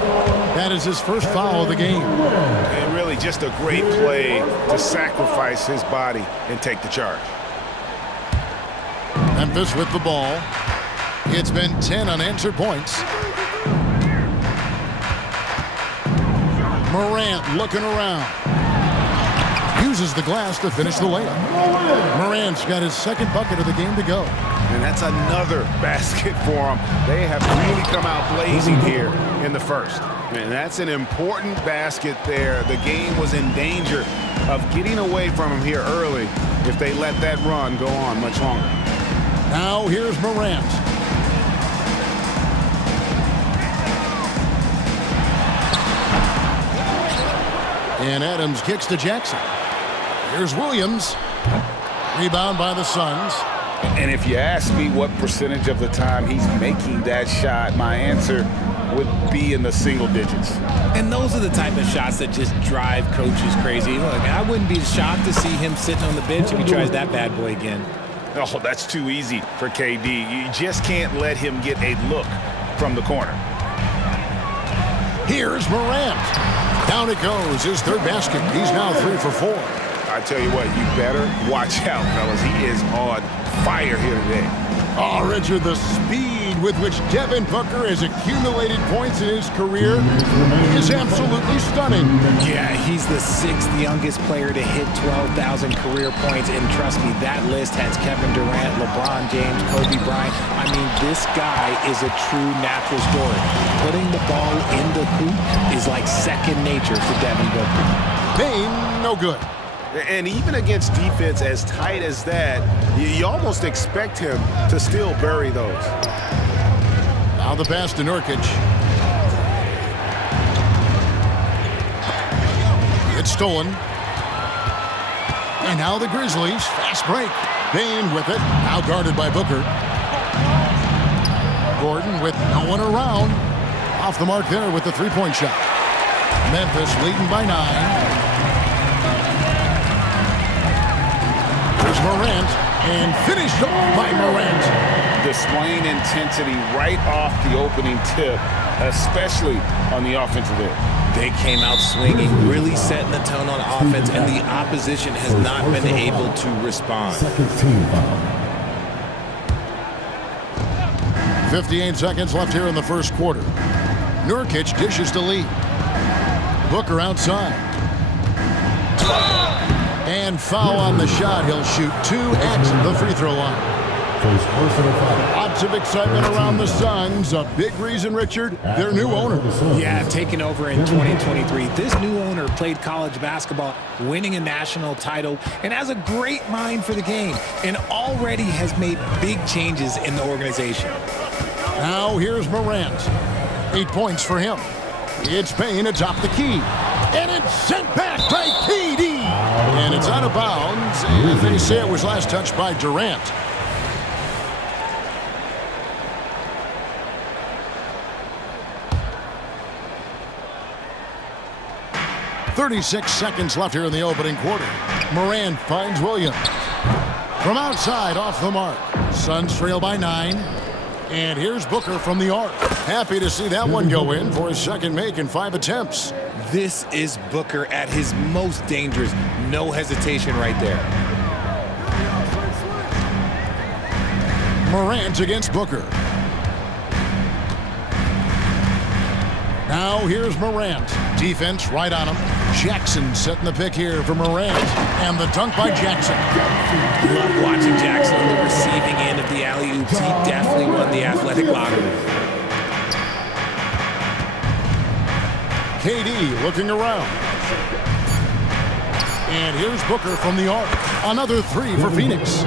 That is his first foul of the game. And really just a great play to sacrifice his body and take the charge. Memphis with the ball. It's been 10 unanswered points. Morant looking around. Uses the glass to finish the layup. Morant's got his second bucket of the game to go. And that's another basket for him. They have really come out blazing here in the first. And that's an important basket there. The game was in danger of getting away from him here early if they let that run go on much longer. Now here's Morant. And Adams kicks to Jackson. Here's Williams. Rebound by the Suns. And if you ask me what percentage of the time he's making that shot, my answer would be in the single digits. And those are the type of shots that just drive coaches crazy. Look, I wouldn't be shocked to see him sitting on the bench if he tries that bad boy again. Oh, that's too easy for KD. You just can't let him get a look from the corner. Here's Morant. Down it goes, his third basket. He's now 3 for 4. I tell you what, you better watch out, fellas. He is on fire here today. Oh, Richard, the speed with which Devin Booker has accumulated points in his career is absolutely stunning. Yeah, he's the 6th youngest player to hit 12,000 career points, and trust me, that list has Kevin Durant, LeBron James, Kobe Bryant. I mean, this guy is a true natural story. Putting the ball in the hoop is like second nature for Devin Booker. Payne, no good. And even against defense as tight as that, you almost expect him to still bury those. Now the pass to Nurkic. It's stolen. And now the Grizzlies. Fast break. Payne with it. Now guarded by Booker. Gordon with no one around. Off the mark there with the three-point shot. Memphis leading by 9. There's Morant, and finished off by Morant. Displaying intensity right off the opening tip, especially on the offensive end. They came out swinging, really setting the tone on offense, and the opposition has not been able to respond. Second team foul. 58 seconds left here in the first quarter. Nurkic dishes to Lee. Booker outside. And foul on the shot. He'll shoot 2 at the free throw line. First personal foul. Lots of excitement around the Suns. A big reason, Richard, their new owner. Yeah, taking over in 2023. This new owner played college basketball, winning a national title, and has a great mind for the game, and already has made big changes in the organization. Now here's Morant. 8 points for him. It's Payne atop the key. And it's sent back by KD. And it's out of bounds. And they say it was last touched by Durant. .36 seconds left here in the opening quarter. Morant finds Williams. From outside, off the mark. Suns trail by 9. And here's Booker from the arc. Happy to see that one go in for his second make in 5 attempts. This is Booker at his most dangerous. No hesitation right there. Morant against Booker. Now here's Morant. Defense right on him. Jackson setting the pick here for Morant. And the dunk by Jackson. Love watching Jackson on the receiving end of the alley-oops. He definitely won the athletic lottery. KD looking around. And here's Booker from the arc. Another 3 for Phoenix.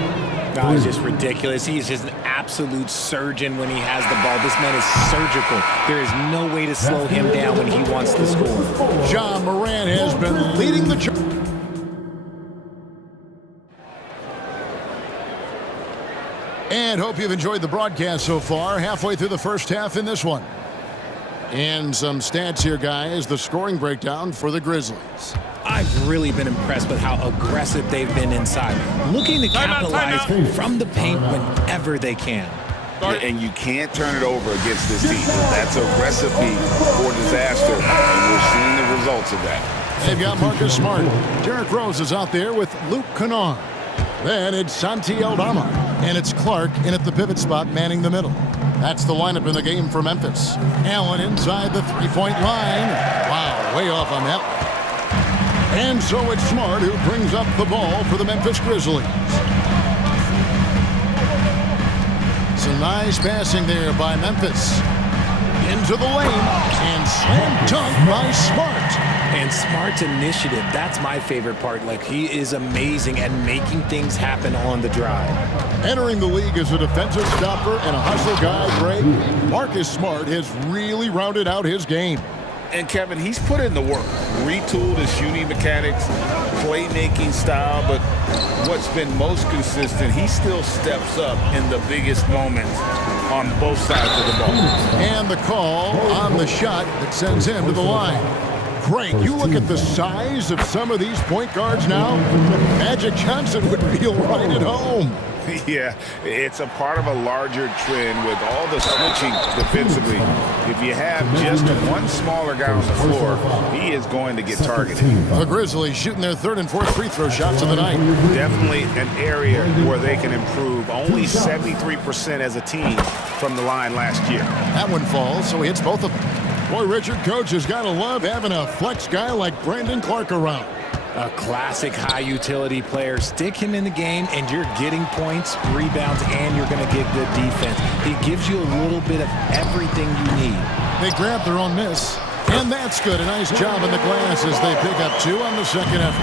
No, it's just ridiculous. He's just an absolute surgeon when he has the ball. This man is surgical. There is no way to slow him down when he wants to score. John Morant has been leading the charge. And hope you've enjoyed the broadcast so far. Halfway through the first half in this one. And some stats here, guys. The scoring breakdown for the Grizzlies. I've really been impressed with how aggressive they've been inside, looking to capitalize from the paint whenever they can. And you can't turn it over against this team. That's a recipe for disaster, and we're seeing the results of that. They've got Marcus Smart. Derrick Rose is out there with Luke Kennard. Then it's Santi Aldama, and it's Clark in at the pivot spot manning the middle. That's the lineup in the game for Memphis. Allen inside the three-point line. Wow, way off on that. And so it's Smart who brings up the ball for the Memphis Grizzlies. Some nice passing there by Memphis. Into the lane, and slam dunk by Smart. And Smart's initiative, that's my favorite part. Like, he is amazing at making things happen on the drive. Entering the league as a defensive stopper and a hustle guy, Greg, Marcus Smart has really rounded out his game. And Kevin, he's put in the work, retooled his shooting mechanics, playmaking style, but what's been most consistent, he still steps up in the biggest moments on both sides of the ball. And the call on the shot that sends him to the line. Greg, you look at the size of some of these point guards now, Magic Johnson would feel right at home. Yeah, it's a part of a larger trend with all the switching defensively. If you have just one smaller guy on the floor, he is going to get targeted. The Grizzlies shooting their third and fourth free throw shots of the night. Definitely an area where they can improve. Only 73% as a team from the line last year. That one falls, so he hits both of them. Boy, Richard, coach has got to love having a flex guy like Brandon Clark around. A classic high-utility player. Stick him in the game, and you're getting points, rebounds, and you're going to get good defense. He gives you a little bit of everything you need. They grab their own miss, and that's good. A nice job in the glass as they pick up 2 on the second effort.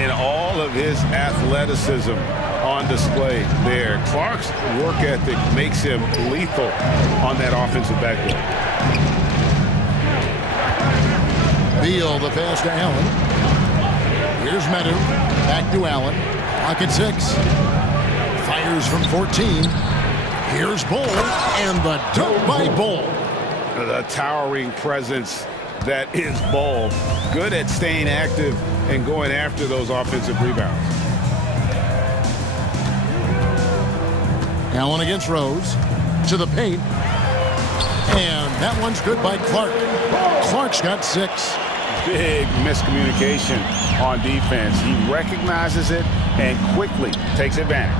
And all of his athleticism on display there. Clark's work ethic makes him lethal on that offensive backboard. Beal, the pass to Allen. Here's Meadow, back to Allen. Pocket 6. Fires from 14. Here's Bull, and the dunk by Bull. The towering presence that is Bull. Good at staying active and going after those offensive rebounds. Allen against Rose. To the paint. And that one's good by Clark. Clark's got 6. Big miscommunication on defense. He recognizes it and quickly takes advantage.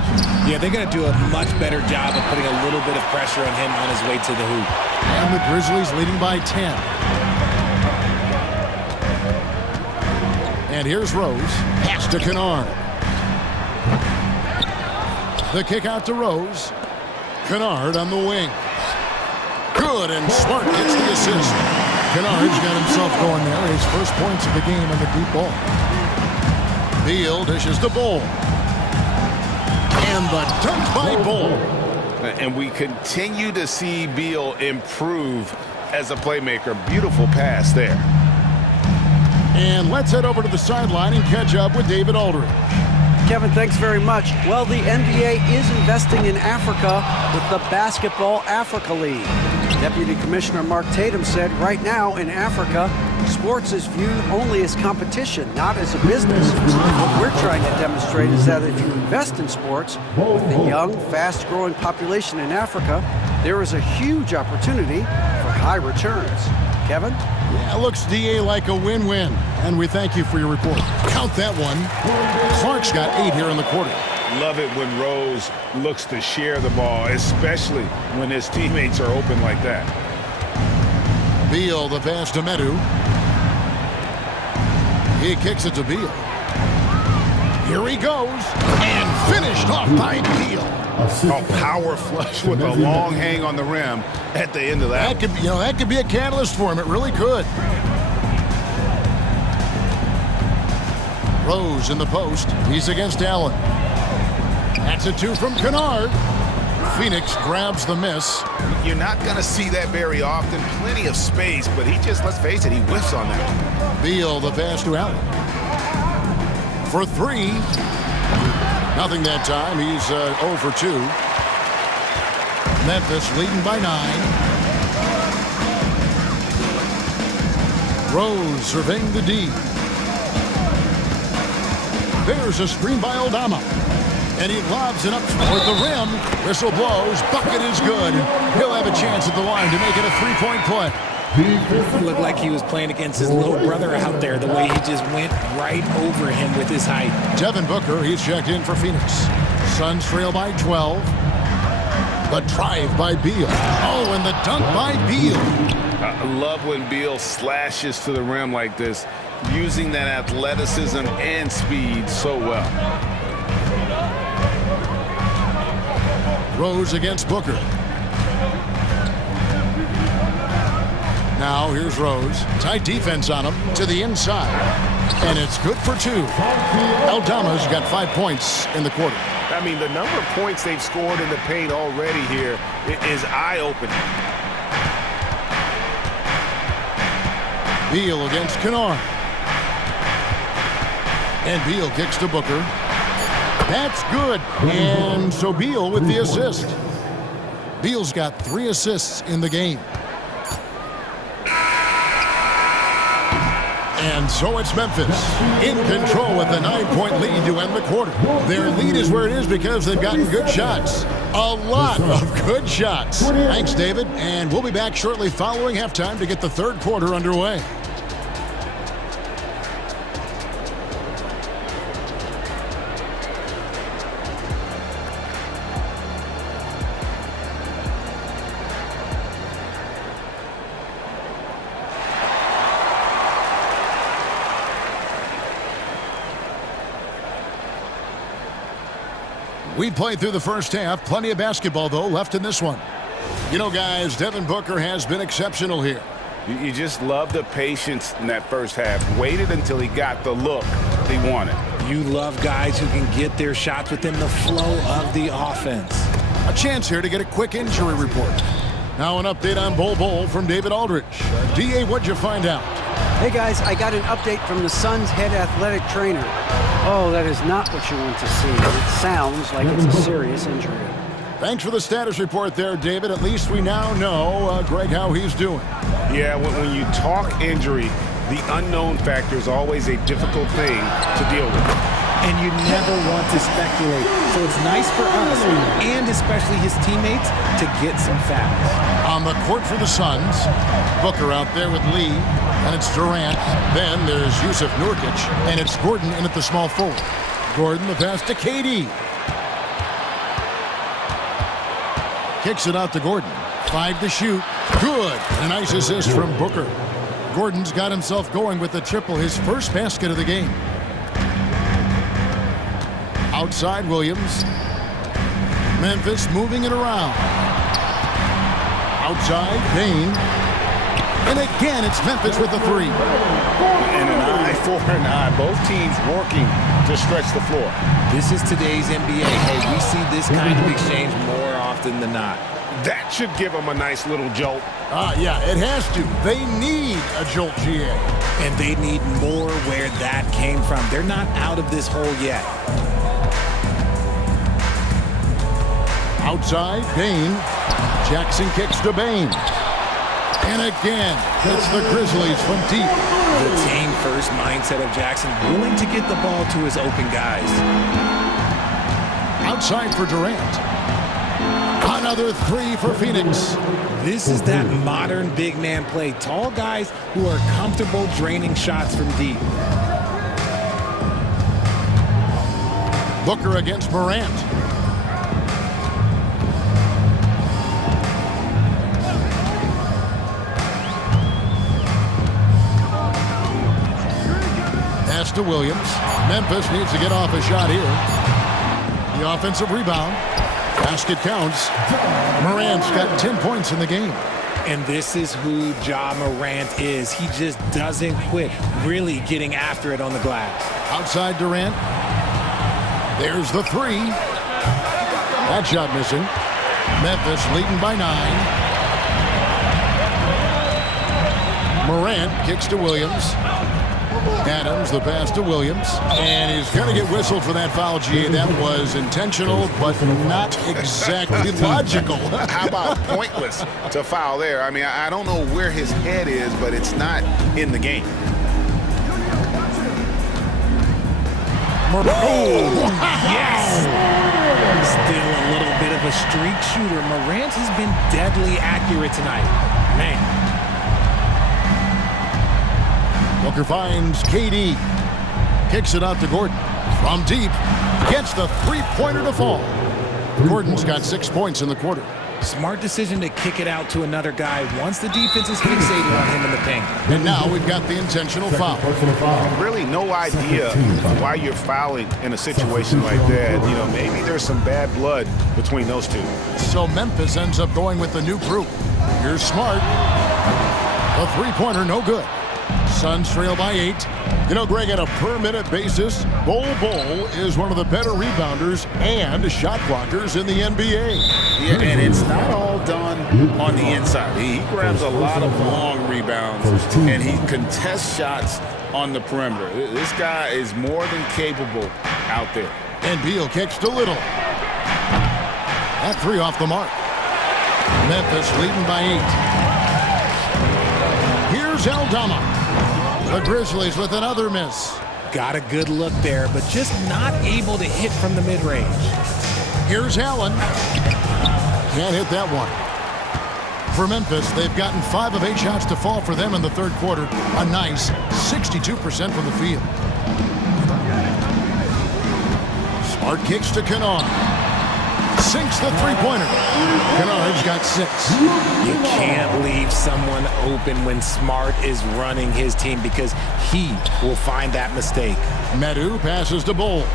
Yeah, they're going to do a much better job of putting a little bit of pressure on him on his way to the hoop. And the Grizzlies leading by 10. And here's Rose. Pass to Kennard. The kick out to Rose. Kennard on the wing. Good, and Smart gets the assist. Kennard's got himself going there. His first points of the game on the deep ball. Beal dishes to Bull. And the dunk by Bull. And we continue to see Beal improve as a playmaker. Beautiful pass there. And let's head over to the sideline and catch up with David Aldridge. Kevin, thanks very much. Well, the NBA is investing in Africa with the Basketball Africa League. Deputy Commissioner Mark Tatum said right now in Africa, sports is viewed only as competition, not as a business. What we're trying to demonstrate is that if you invest in sports, with the young, fast-growing population in Africa, there is a huge opportunity for high returns. Kevin? Yeah, looks, DA, like a win-win. And we thank you for your report. Count that one. Clark's got 8 here in the quarter. Love it when Rose looks to share the ball, especially when his teammates are open like that. Beal, the pass to Medu. He kicks it to Beal. Here he goes. And finished off by Beal. Oh, power flush with a long hang on the rim at the end of that. That could be a catalyst for him. It really could. Rose in the post. He's against Allen. That's a 2 from Kennard. Phoenix grabs the miss. You're not going to see that very often. Plenty of space, but he just, let's face it, he whiffs on that. Beal, the pass to Allen. For 3. Nothing that time. He's 0 for 2. Memphis leading by 9. Rose surveying the D. There's a screen by Aldama. And he lobs it up toward the rim. Whistle blows. Bucket is good. He'll have a chance at the line to make it a 3-point play. It looked like he was playing against his little brother out there, the way he just went right over him with his height. Devin Booker, he's checked in for Phoenix. Suns trail by 12. The drive by Beal. Oh, and the dunk by Beal. I love when Beal slashes to the rim like this, using that athleticism and speed so well. Rose against Booker. Now here's Rose. Tight defense on him to the inside. And it's good for 2. Aldama's got 5 points in the quarter. I mean, the number of points they've scored in the paint already here is eye-opening. Beal against Kennard. And Beal kicks to Booker. That's good. And so Beal with the assist. Beal's got 3 assists in the game. And so it's Memphis in control with a 9-point lead to end the quarter. Their lead is where it is because they've gotten good shots. A lot of good shots. Thanks, David. And we'll be back shortly following halftime to get the third quarter underway. We played through the first half. Plenty of basketball, though, left in this one. You know, guys, Devin Booker has been exceptional here. You just love the patience in that first half. Waited until he got the look he wanted. You love guys who can get their shots within the flow of the offense. A chance here to get a quick injury report. Now an update on Bull from David Aldridge. DA, what'd you find out? Hey guys, I got an update from the Suns head athletic trainer. Oh, that is not what you want to see. It sounds like it's a serious injury. Thanks for the status report there, David. At least we now know, Greg, how he's doing. Yeah, when you talk injury, the unknown factor is always a difficult thing to deal with. And you never want to speculate. So it's nice for us, and especially his teammates, to get some facts. On the court for the Suns, Booker out there with Lee, and it's Durant. Then there's Yusuf Nurkic, and it's Gordon in at the small forward. Gordon, the pass to KD. Kicks it out to Gordon. 5 to shoot. Good. A nice assist from Booker. Gordon's got himself going with the triple, his first basket of the game. Outside Williams. Memphis moving it around. Outside, Bain. And again, it's Memphis with the three. And an eye for an eye. Both teams working to stretch the floor. This is today's NBA. Hey, we see this kind of exchange more often than not. That should give them a nice little jolt. Yeah, it has to. They need a jolt, GA. And they need more where that came from. They're not out of this hole yet. Outside, Bain. Jackson kicks to Bain. And again, it's the Grizzlies from deep. The team-first mindset of Jackson, willing to get the ball to his open guys. Outside for Durant. Another three for Phoenix. This is that modern big man play. Tall guys who are comfortable draining shots from deep. Booker against Morant. Pass to Williams. Memphis needs to get off a shot here. The offensive rebound. Basket counts. Morant's got 10 points in the game. And this is who Ja Morant is. He just doesn't quit, really getting after it on the glass. Outside Durant. There's the three. That shot missing. Memphis leading by 9. Morant kicks to Williams. Adams, the pass to Williams. And he's going to get whistled for that foul, GA. That was intentional, but not exactly logical. How about pointless to foul there? I mean, I don't know where his head is, but it's not in the game. Oh, yes! Still a little bit of a streak shooter. Morant has been deadly accurate tonight. Man. Booker finds KD. Kicks it out to Gordon. From deep. Gets the three-pointer to fall. Gordon's got 6 points in the quarter. Smart decision to kick it out to another guy once the defense is fixated on him in the paint. And now we've got the intentional foul. Really no idea why you're fouling in a situation like that. You know, maybe there's some bad blood between those two. So Memphis ends up going with the new group. Here's Smart. A three-pointer, no good. Suns trail by 8. You know, Greg, on a per-minute basis, Bol is one of the better rebounders and shot blockers in the NBA. Yeah, and it's not all done on the inside. He grabs a lot of long rebounds, and he contests shots on the perimeter. This guy is more than capable out there. And Beal kicks to Little. That three off the mark. Memphis leading by 8. Here's Aldama. The Grizzlies with another miss. Got a good look there, but just not able to hit from the mid-range. Here's Allen. Can't hit that one. For Memphis, they've gotten 5 of 8 shots to fall for them in the third quarter. A nice 62% from the field. Smart kicks to Kennard. Sinks the three-pointer. Kennard's got 6. You can't leave someone open when Smart is running his team because he will find that mistake. Medu passes to Bol.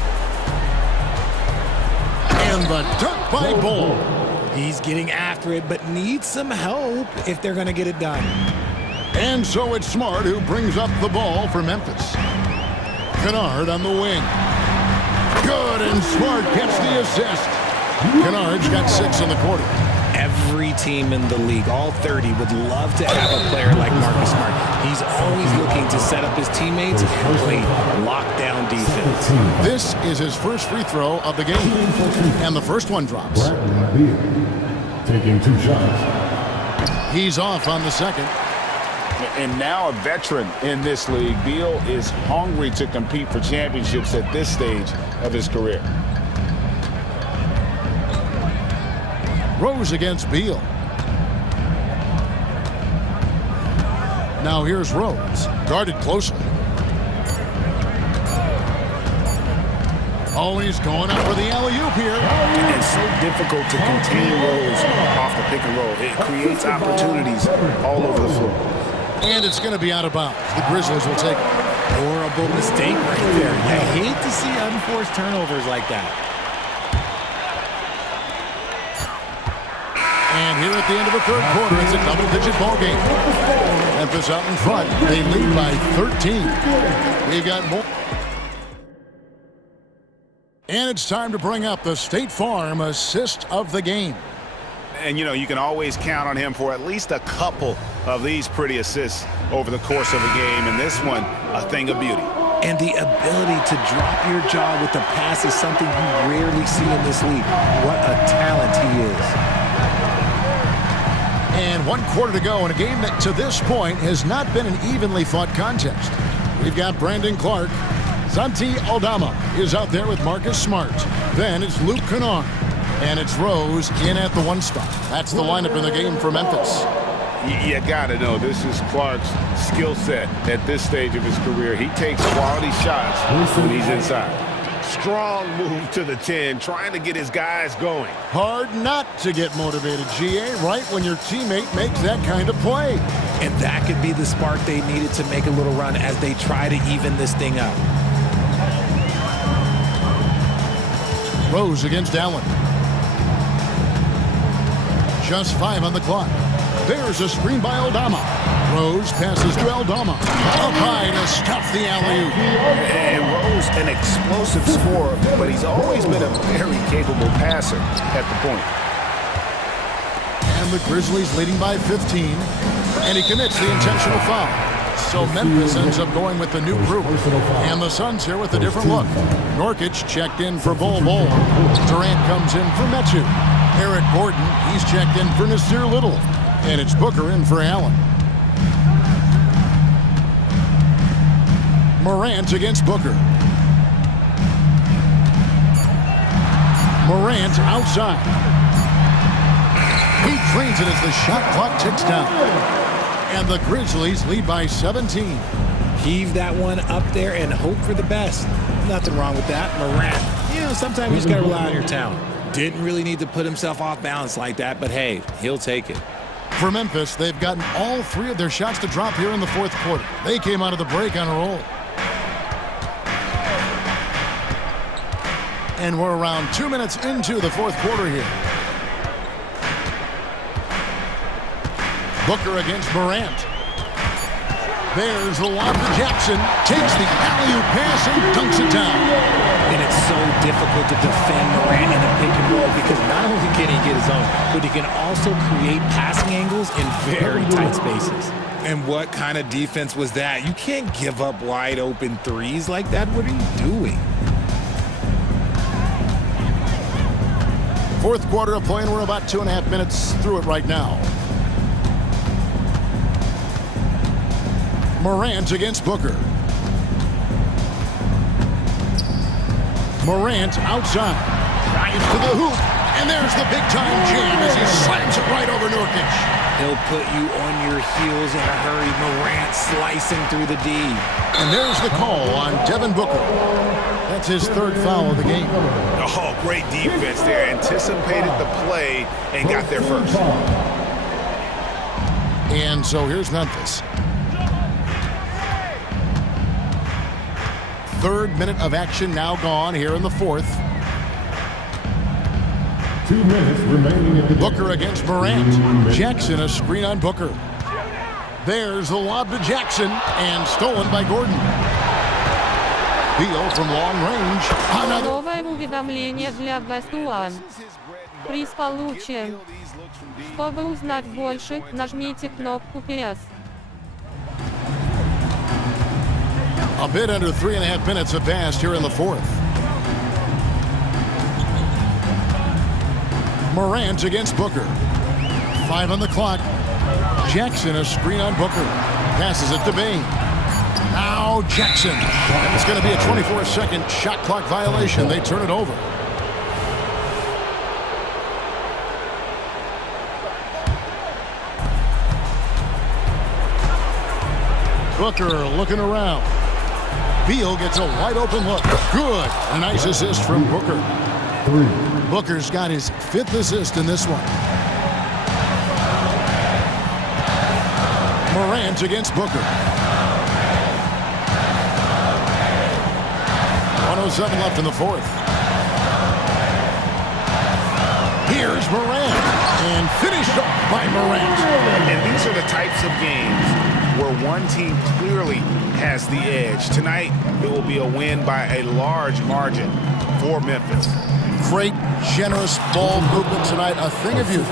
And the dunk by Bol. He's getting after it, but needs some help if they're going to get it done. And so it's Smart who brings up the ball for Memphis. Kennard on the wing. Good, and Smart gets the assist. Kennard's got 6 in the quarter. Every team in the league, all 30, would love to have a player like Marcus Smart. He's always looking to set up his teammates and play lockdown defense. This is his first free throw of the game. And the first one drops. Taking 2 shots. He's off on the second. And now a veteran in this league, Beal is hungry to compete for championships at this stage of his career. Rose against Beal. Now here's Rose, guarded closely. Oh, he's going up for the alley-oop here. It's so difficult to contain Rose off the pick and roll. It creates opportunities all over the floor. And it's going to be out of bounds. The Grizzlies will take it. Horrible mistake right there. I hate to see unforced turnovers like that. And here at the end of the third quarter, it's a double-digit ball game. Memphis out in front. They lead by 13. We've got more. And it's time to bring up the State Farm assist of the game. And, you know, you can always count on him for at least a couple of these pretty assists over the course of a game. And this one, a thing of beauty. And the ability to drop your jaw with the pass is something you rarely see in this league. What a talent he is. And 1 quarter to go in a game that to this point has not been an evenly fought contest. We've got Brandon Clark. Santi Aldama is out there with Marcus Smart. Then it's Luke Kennard. And it's Rose in at the 1 spot. That's the lineup in the game for Memphis. You gotta know, this is Clark's skill set at this stage of his career. He takes quality shots when he's inside. Strong move to the 10, trying to get his guys going. Hard not to get motivated, GA, right when your teammate makes that kind of play. And that could be the spark they needed to make a little run as they try to even this thing up. Rose against Allen. Just 5 on the clock. There's a screen by Aldama. Rose passes to Aldama. Up high to stuff the alley-oop. And Rose, an explosive scorer, but he's always been a very capable passer at the point. And the Grizzlies leading by 15. And he commits the intentional foul. So Memphis ends up going with the new group. And the Suns here with a different look. Nurkic checked in for Bol Bol. Durant comes in for Metu. Eric Gordon, he's checked in for Nasir Little. And it's Booker in for Allen. Morant against Booker. Morant outside. He drains it as the shot clock ticks down. And the Grizzlies lead by 17. Heave that one up there and hope for the best. Nothing wrong with that. Morant, you know, sometimes you just got to rely on your talent. Didn't really need to put himself off balance like that, but hey, he'll take it. For Memphis, they've gotten all 3 of their shots to drop here in the 4th quarter. They came out of the break on a roll. And we're around 2 minutes into the 4th quarter here. Booker against Morant. There's the lob to Jackson. Takes the alley-oop pass and dunks it down. And it's so difficult to defend Morant in a pick and roll because not only can he get his own, but he can also create passing angles in very tight spaces. And what kind of defense was that? You can't give up wide open threes like that. What are you doing? 4th quarter of play, and we're about 2.5 minutes through it right now. Morant against Booker. Morant outside. Drives to the hoop. And there's the big-time jam as he slams it right over Nurkic. He'll put you on your heels in a hurry. Morant slicing through the D. And there's the call on Devin Booker. That's his 3rd foul of the game. Oh, great defense there. Anticipated the play and got there first. And so here's Memphis. 3rd minute of action now gone here in the 4th. 2 minutes remaining in the Booker against Morant. Jackson a screen on Booker. There's the lob to Jackson and stolen by Gordon. Beal from long range. Another. Новое уведомление для Бестуан. Приз получен. Чтобы узнать больше, нажмите кнопку PS. A bit under 3.5 minutes have passed here in the 4th. Morant against Booker. 5 on the clock. Jackson a screen on Booker. Passes it to Bain. Now Jackson. It's going to be a 24-second shot clock violation. They turn it over. Booker looking around. Beal gets a wide open look. Good. A nice assist from Booker. 3. Booker's got his 5th assist in this one. Morant against Booker. 1:07 left in the 4th. Here's Morant, and finished off by Morant. And these are the types of games where one team clearly has the edge. Tonight, it will be a win by a large margin for Memphis. Great, generous ball movement tonight, a thing of beauty.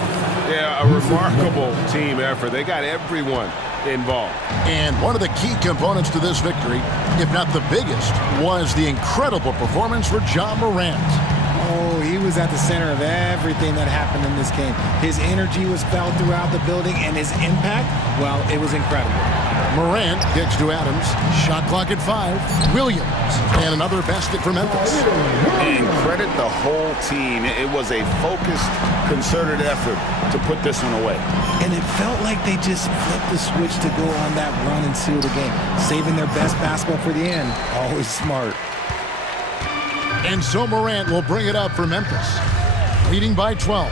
Yeah, a remarkable team effort. They got everyone involved. And one of the key components to this victory, if not the biggest, was the incredible performance for Ja Morant. Oh, he was at the center of everything that happened in this game. His energy was felt throughout the building, and his impact, well, it was incredible. Morant gets to Adams. Shot clock at 5. Williams. And another basket for Memphis. And credit the whole team. It was a focused, concerted effort to put this one away. And it felt like they just flipped the switch to go on that run and seal the game. Saving their best basketball for the end. Always smart. And so Morant will bring it up for Memphis, leading by 12.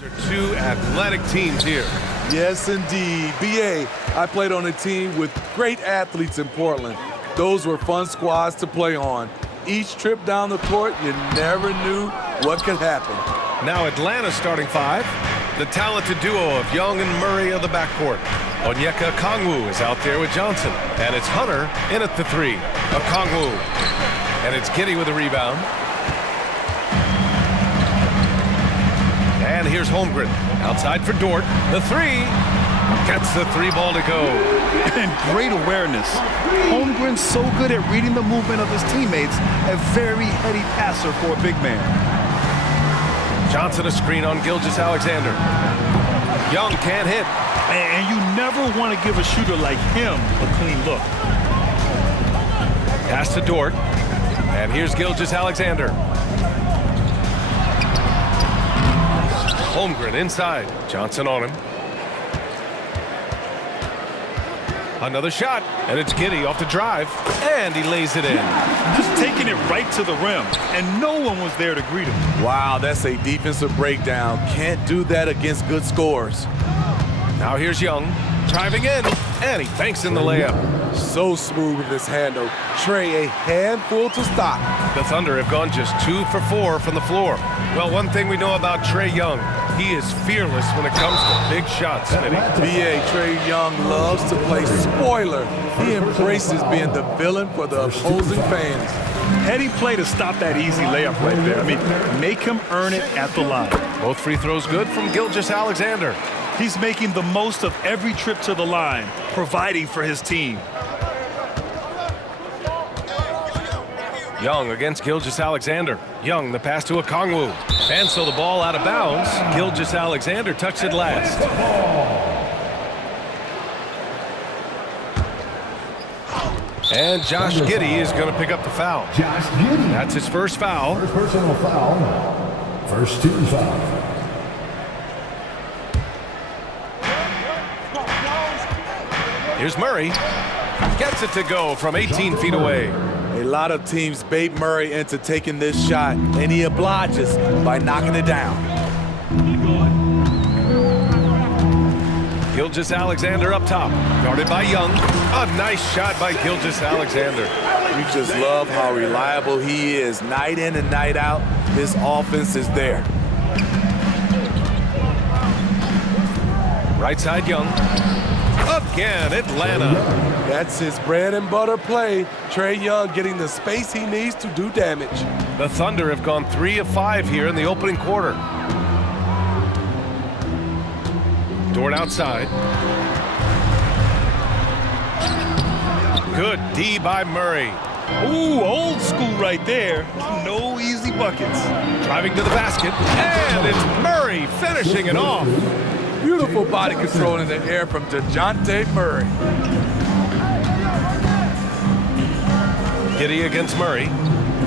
There are two athletic teams here. Yes, indeed. BA, I played on a team with great athletes in Portland. Those were fun squads to play on. Each trip down the court, you never knew what could happen. Now Atlanta's starting five. The talented duo of Young and Murray of the backcourt. Onyeka Okongwu is out there with Johnson. And it's Hunter in at the three. Okongwu. And it's Giddey with a rebound. And here's Holmgren. Outside for Dort. The three. Gets the three ball to go. And great awareness. Holmgren's so good at reading the movement of his teammates. A very heady passer for a big man. Johnson a screen on Gilgeous-Alexander. Young can't hit. And you never want to give a shooter like him a clean look. Pass to Dort. And here's Gilgeous-Alexander. Holmgren inside. Johnson on him. Another shot. And it's Giddey off the drive. And he lays it in. Just taking it right to the rim. And no one was there to greet him. Wow, that's a defensive breakdown. Can't do that against good scores. Now here's Young, driving in, and he banks in the layup. So smooth with his handle. Trey, a handful to stop. The Thunder have gone just 2 for 4 from the floor. Well, one thing we know about Trey Young, he is fearless when it comes to big shots, Smitty. BA, Trey Young loves to play spoiler. He embraces being the villain for the opposing fans. Heady play to stop that easy layup right there. I mean, make him earn it at the line. Both free throws good from Gilgeous-Alexander. He's making the most of every trip to the line, providing for his team. Young against Gilgeous-Alexander. Young, the pass to Okongwu. And so the ball out of bounds. Gilgeous-Alexander touched it last. And Josh Giddey is going to pick up the foul. Josh Giddey. That's his first foul. First personal foul. First team foul. Here's Murray. Gets it to go from 18 feet away. A lot of teams bait Murray into taking this shot, and he obliges by knocking it down. Gilgeous-Alexander up top, guarded by Young. A nice shot by Gilgeous-Alexander. We just love how reliable he is. Night in and night out, his offense is there. Right side Young. Again, Atlanta. That's his bread and butter play. Trey Young getting the space he needs to do damage. The Thunder have gone 3 of 5 here in the opening quarter. Dort outside. Good D by Murray. Ooh, old school right there. No easy buckets. Driving to the basket. And it's Murray finishing it off. Beautiful body control in the air from DeJounte Murray. Giddey against Murray.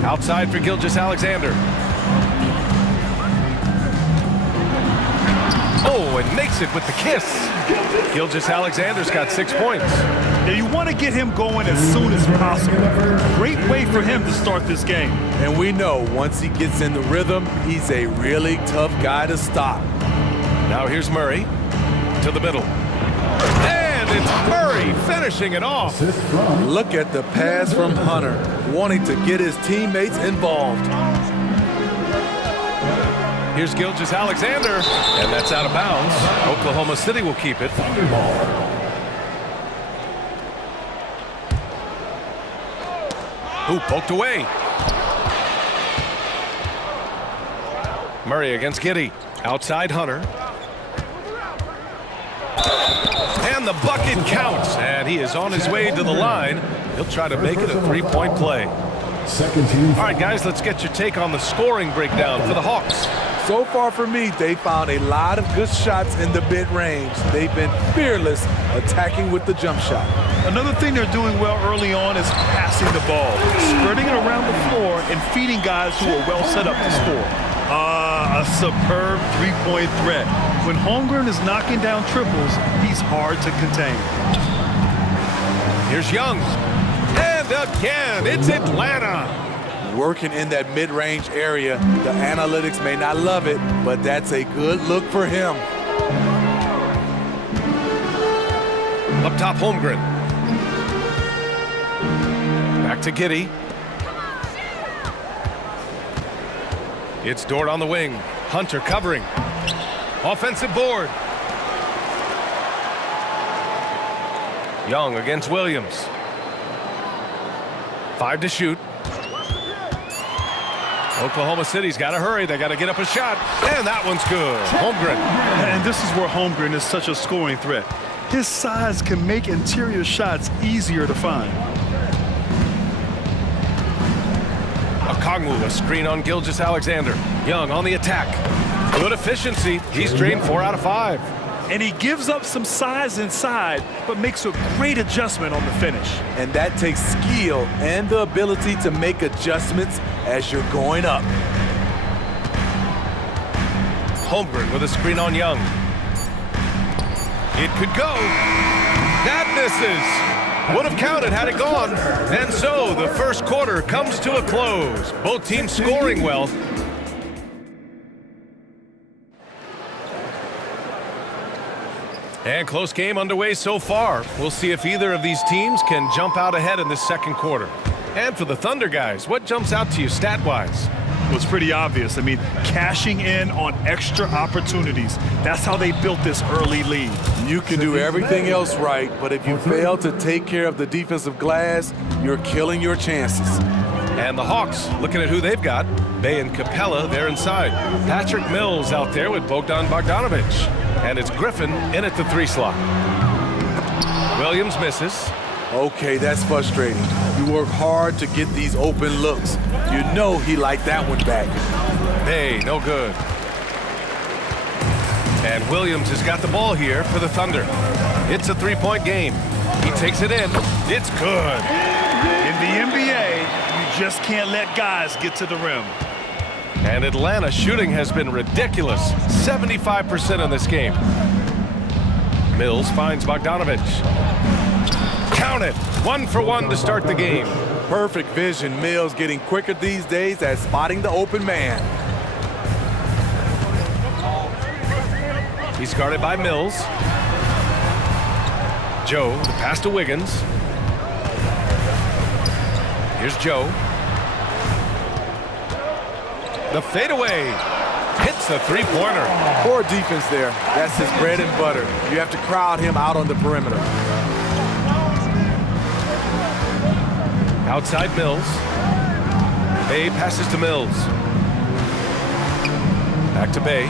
Outside for Gilgeous-Alexander. Oh, and makes it with the kiss. Gilgeous-Alexander's got 6 points. Now you want to get him going as soon as possible. Great way for him to start this game. And we know once he gets in the rhythm, he's a really tough guy to stop. Now here's Murray to the middle. And it's Murray finishing it off. Look at the pass from Hunter, wanting to get his teammates involved. Here's Gilgeous-Alexander, and that's out of bounds. Oklahoma City will keep it. Ooh, poked away. Murray against Giddey. Outside Hunter. And the bucket counts. And he is on his way to the line. He'll try to make it a three-point play. Second team. All right, guys, let's get your take on the scoring breakdown for the Hawks. So far for me, they found a lot of good shots in the mid-range. They've been fearless attacking with the jump shot. Another thing they're doing well early on is passing the ball, spreading it around the floor and feeding guys who are well set up to score. A superb three-point threat. When Holmgren is knocking down triples, he's hard to contain. Here's Young. And again, it's Atlanta. working in that mid-range area. The analytics may not love it, but that's a good look for him. Up top, Holmgren. Back to Giddey. It's Dort on the wing. Hunter covering. Offensive board. Young against Williams. 5 to shoot. Oklahoma City's got to hurry. They got to get up a shot. And that one's good. Holmgren. And this is where Holmgren is such a scoring threat. His size can make interior shots easier to find. Okongwu, a screen on Gilgeous-Alexander. Young on the attack. Good efficiency. He's drained 4 out of 5. And he gives up some size inside, but makes a great adjustment on the finish. And that takes skill and the ability to make adjustments as you're going up. Holmgren with a screen on Young. It could go. That misses. Would have counted had it gone. And so the first quarter comes to a close. Both teams scoring well. And close game underway so far. We'll see if either of these teams can jump out ahead in this second quarter. And for the Thunder guys, what jumps out to you stat-wise? Well, it's pretty obvious. I mean, cashing in on extra opportunities. That's how they built this early lead. You can do everything else right, but if you fail to take care of the defensive glass, you're killing your chances. And the Hawks, looking at who they've got, Bay and Capella, they're inside. Patrick Mills out there with Bogdan Bogdanovic. And it's Griffin in at the 3 slot. Williams misses. Okay, that's frustrating. You work hard to get these open looks. You know he liked that one back. Bay, no good. And Williams has got the ball here for the Thunder. It's a 3-point game. He takes it in. It's good. In the NBA, you just can't let guys get to the rim. And Atlanta shooting has been ridiculous. 75% in this game. Mills finds Bogdanovic. Count it. 1 for 1 to start the game. Perfect vision. Mills getting quicker these days at spotting the open man. He's guarded by Mills. Joe, the pass to Wiggins. Here's Joe. The fadeaway hits the 3-pointer. Poor defense there. That's his bread and butter. You have to crowd him out on the perimeter. Outside Mills. Bay passes to Mills. Back to Bay.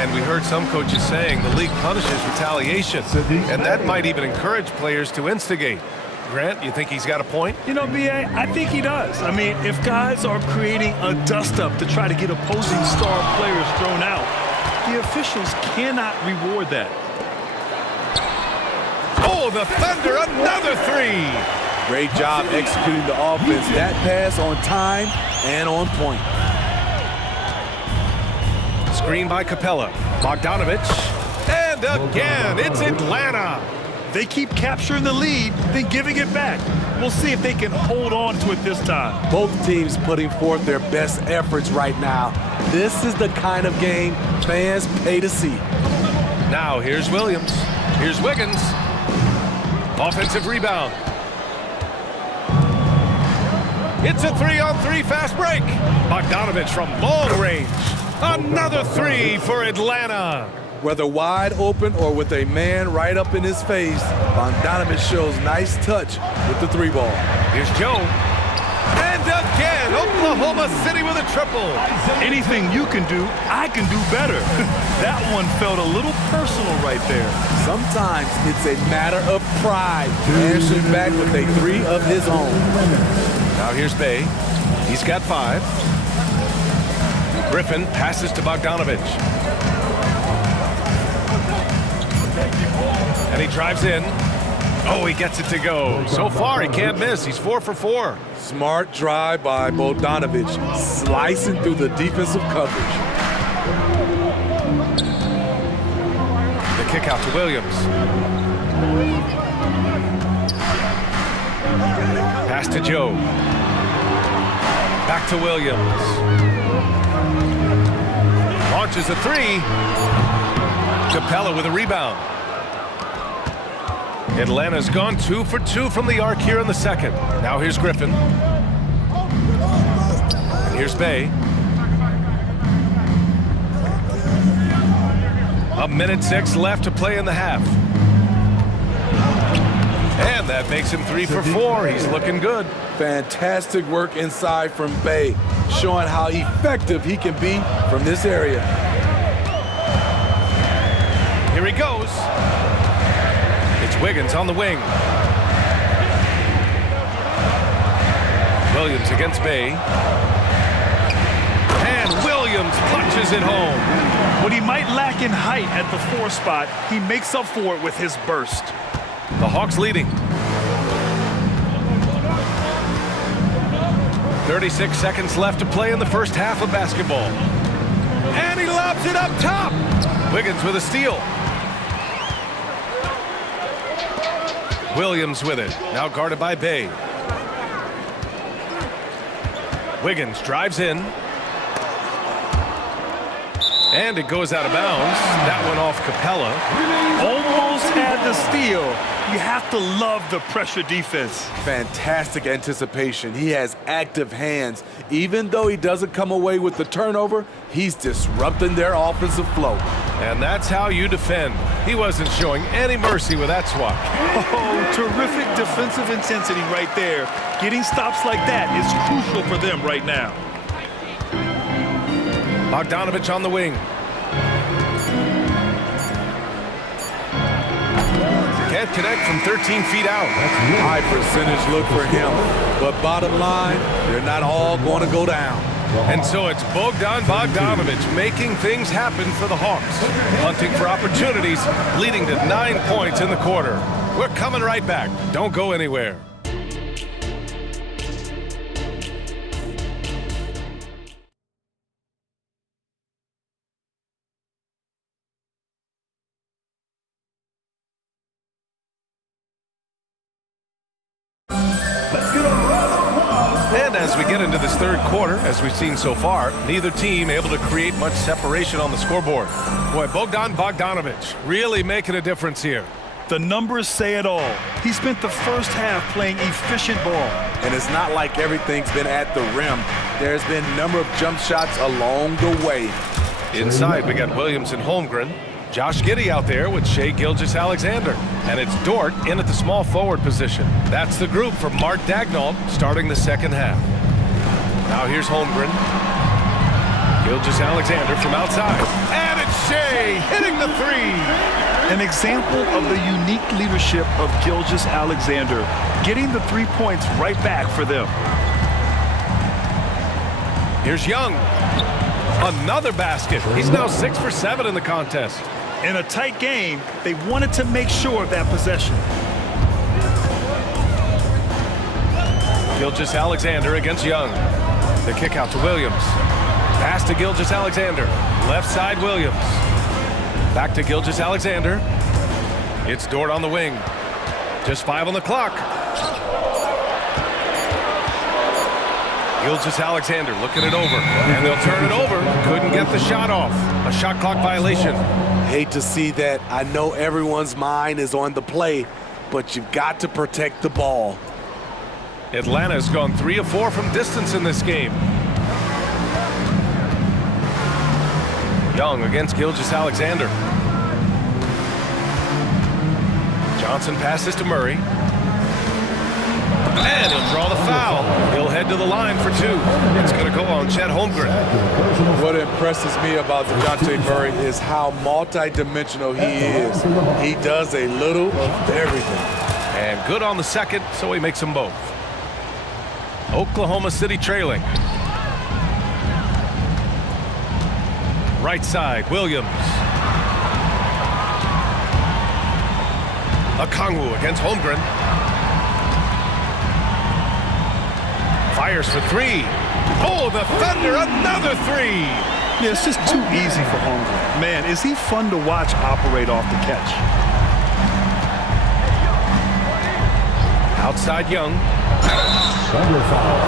And we heard some coaches saying the league punishes retaliation. And that might even encourage players to instigate. Grant, you think he's got a point? You know, B.A., I think he does. I mean, if guys are creating a dust-up to try to get opposing star players thrown out, the officials cannot reward that. Oh, the Thunder, another 3! Great job executing the offense. That pass on time and on point. Screen by Capella. Bogdanovic. And again, it's Atlanta. They keep capturing the lead, then giving it back. We'll see if they can hold on to it this time. Both teams putting forth their best efforts right now. This is the kind of game fans pay to see. Now here's Williams. Here's Wiggins. Offensive rebound. It's a 3-on-3 fast break. Bogdanovic from long range. Another 3 for Atlanta. Whether wide open or with a man right up in his face, Bogdanovic shows nice touch with the 3-ball. Here's Joe. And again, Oklahoma City with a triple. Anything you can do, I can do better. That one felt a little personal right there. Sometimes it's a matter of pride. Answering back with a 3 of his own. Now here's Bay. He's got 5. Griffin passes to Bogdanovic. And he drives in. Oh, he gets it to go. So far, he can't miss. He's 4 for 4. Smart drive by Bogdanovic, slicing through the defensive coverage. The kick out to Williams. Pass to Joe. Back to Williams. Launches a three. Capella with a rebound. Atlanta's gone 2 for 2 from the arc here in the second. Now here's Griffin. And here's Bay. 1:06 left to play in the half. And that makes him 3 for 4. He's looking good. Fantastic work inside from Bay, showing how effective he can be from this area. Here he goes. It's Wiggins on the wing. Williams against Bay. And Williams punches it home. What he might lack in height at the 4 spot, he makes up for it with his burst. The Hawks leading. 36 seconds left to play in the first half of basketball. And he lobs it up top. Wiggins with a steal. Williams with it. Now guarded by Bay. Wiggins drives in. And it goes out of bounds. That one off Capella. Almost had the steal. You have to love the pressure defense. Fantastic anticipation. He has active hands. Even though he doesn't come away with the turnover, he's disrupting their offensive flow. And that's how you defend. He wasn't showing any mercy with that swat. Oh, terrific defensive intensity right there. Getting stops like that is crucial for them right now. Bogdanovich on the wing. Can't connect from 13 feet out. High percentage look for him. But bottom line, they're not all going to go down. And so it's Bogdanovich making things happen for the Hawks. Hunting for opportunities, leading to 9 points in the quarter. We're coming right back. Don't go anywhere. And as we get into this third quarter, as we've seen so far, neither team able to create much separation on the scoreboard. Boy, Bogdanovich really making a difference here. The numbers say it all. He spent the first half playing efficient ball. And it's not like everything's been at the rim. There's been a number of jump shots along the way. Inside, we got Williams and Holmgren. Josh Giddey out there with Shai Gilgeous-Alexander. And it's Dort in at the small forward position. That's the group for Mark Daigneault starting the second half. Now here's Holmgren. Gilgeous-Alexander from outside. And it's Shai hitting the three. An example of the unique leadership of Gilgeous-Alexander, getting the 3 points right back for them. Here's Young. Another basket. He's now 6 for 7 in the contest. In a tight game, they wanted to make sure of that possession. Gilgeous-Alexander against Young. The kick out to Williams. Pass to Gilgeous-Alexander. Left side Williams. Back to Gilgeous-Alexander. It's Dort on the wing. Just 5 on the clock. Gilgeous-Alexander looking it over. And they'll turn it over. Couldn't get the shot off. A shot clock violation. Hate to see that. I know everyone's mind is on the play, but you've got to protect the ball. Atlanta's gone 3 of 4 from distance in this game. Young against Gilgeous-Alexander. Johnson passes to Murray. And he'll draw the foul. He'll head to the line for 2. It's going to go on Chet Holmgren. What impresses me about DeJounte Murray is how multi-dimensional he is. He does a little of everything. And good on the second, so he makes them both. Oklahoma City trailing. Right side, Williams. Okongwu against Holmgren. Fires for 3. Oh, the Thunder, another 3. Yeah, it's just too easy for Holmgren. Man, is he fun to watch operate off the catch. Outside Young. Double foul.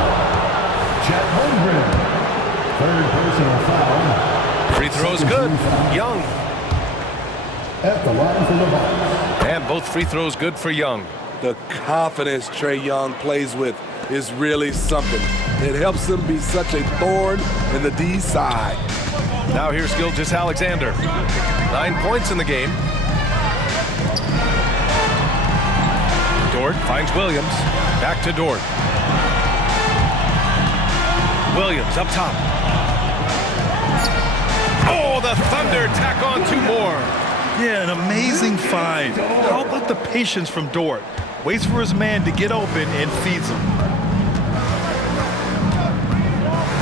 Chet Holmgren. Third personal foul. Free throw's good. Young. At the line for the Hawks. And both free throws good for Young. The confidence Trae Young plays with is really something. It helps him be such a thorn in the D side. Now here's Gilgeous-Alexander. 9 points in the game. Dort finds Williams. Back to Dort. Williams up top. Oh, the Thunder tack on 2 more. Yeah, an amazing find. How about the patience from Dort? Waits for his man to get open and feeds him.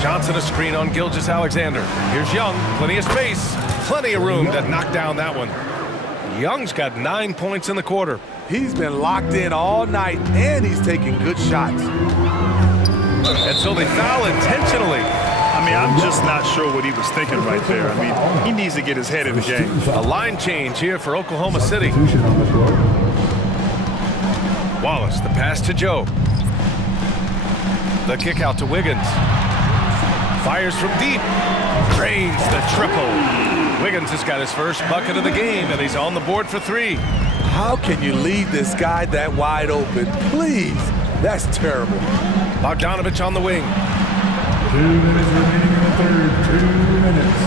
Johnson a screen on Gilgeous-Alexander. Here's Young. Plenty of space. Plenty of room to knock down that one. Young's got 9 points in the quarter. He's been locked in all night, and he's taking good shots. And so they foul intentionally. I mean, I'm just not sure what he was thinking right there. I mean, he needs to get his head in the game. A line change here for Oklahoma City. Wallace, the pass to Joe. The kick out to Wiggins. Fires from deep. Drains the triple. Wiggins has got his first bucket of the game, and he's on the board for 3. How can you leave this guy that wide open? Please. That's terrible. Bogdanovich on the wing. 2 minutes remaining in the third. 2 minutes.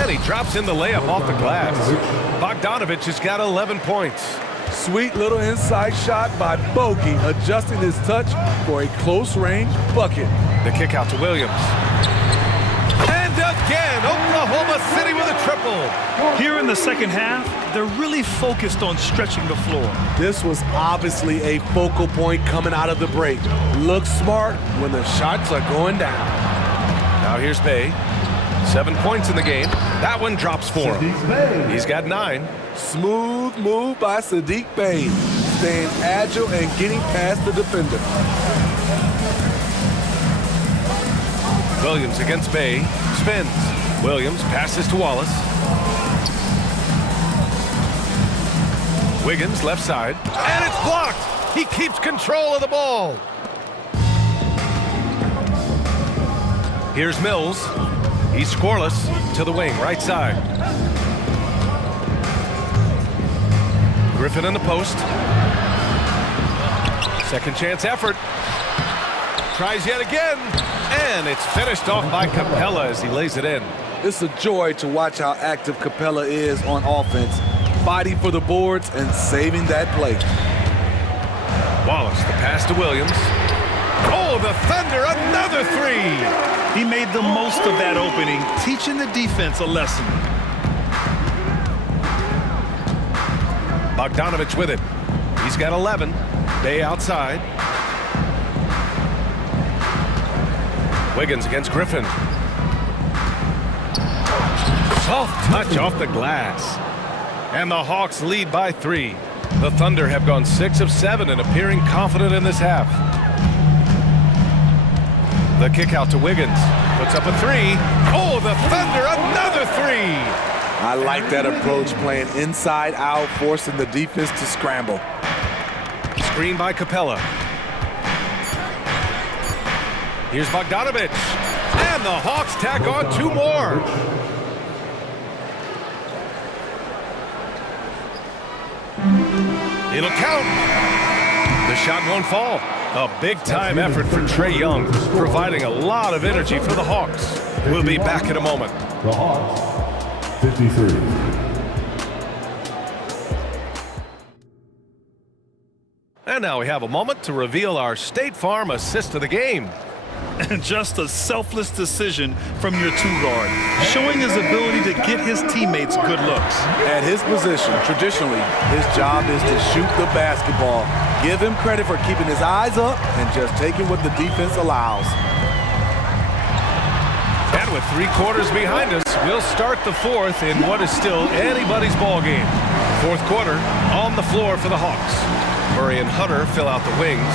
And he drops in the layup off the glass. Bogdanovich has got 11 points. Sweet little inside shot by Bogey, adjusting his touch for a close-range bucket. The kick out to Williams. And again, Oklahoma City with a triple. Here in the second half, they're really focused on stretching the floor. This was obviously a focal point coming out of the break. Looks smart when the shots are going down. Now here's Bay. 7 points in the game. That one drops for him. He's got 9. Smooth move by Sadiq Bey, staying agile and getting past the defender. Williams against Bay. Spins. Williams passes to Wallace. Wiggins left side. And it's blocked. He keeps control of the ball. Here's Mills. He's scoreless to the wing, right side. Griffin in the post. Second chance effort. Tries yet again. And it's finished off by Capella as he lays it in. It's a joy to watch how active Capella is on offense, fighting for the boards and saving that play. Wallace, the pass to Williams. Oh, the Thunder, another 3. He made the most of that opening, teaching the defense a lesson. Bogdanovich with it. He's got 11. Bay outside. Wiggins against Griffin. Soft touch off the glass. And the Hawks lead by 3. The Thunder have gone 6 of 7 and appearing confident in this half. The kick out to Wiggins. Puts up a 3. Oh, the Thunder, another 3. I like that approach, playing inside out, forcing the defense to scramble. Screen by Capella. Here's Bogdanovich. And the Hawks tack on 2 more. It'll count. The shot won't fall. A big-time effort for Trae Young, providing a lot of energy for the Hawks. We'll be back in a moment. The Hawks, 53. And now we have a moment to reveal our State Farm assist of the game. And just a selfless decision from your 2-guard, showing his ability to get his teammates good looks. At his position, traditionally, his job is to shoot the basketball. Give him credit for keeping his eyes up and just taking what the defense allows. And with 3 quarters behind us, we'll start the 4th in what is still anybody's ball game. 4th quarter on the floor for the Hawks. Murray and Hunter fill out the wings.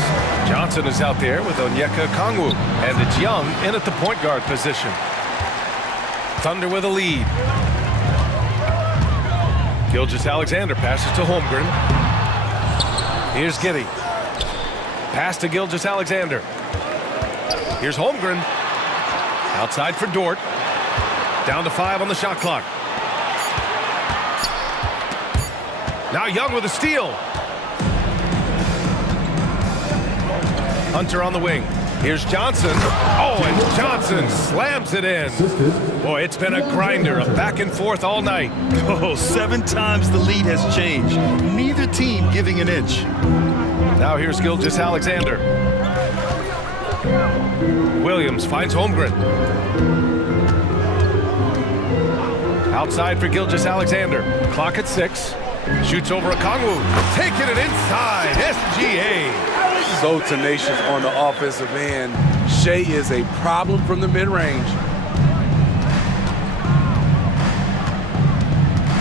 Johnson is out there with Onyeka Okongwu, and it's Young in at the point guard position. Thunder with a lead. Gilgeous-Alexander passes to Holmgren. Here's Giddey. Pass to Gilgeous-Alexander. Here's Holmgren. Outside for Dort. Down to 5 on the shot clock. Now Young with a steal. Hunter on the wing. Here's Johnson. Oh, and Johnson slams it in. Boy, it's been a grinder, a back and forth all night. Oh, 7 times the lead has changed. Neither team giving an inch. Now here's Gilgeous-Alexander. Williams finds Holmgren. Outside for Gilgeous-Alexander. Clock at 6. Shoots over Okongwu. Taking it inside. SGA. So tenacious on the offensive end. Shea is a problem from the mid-range.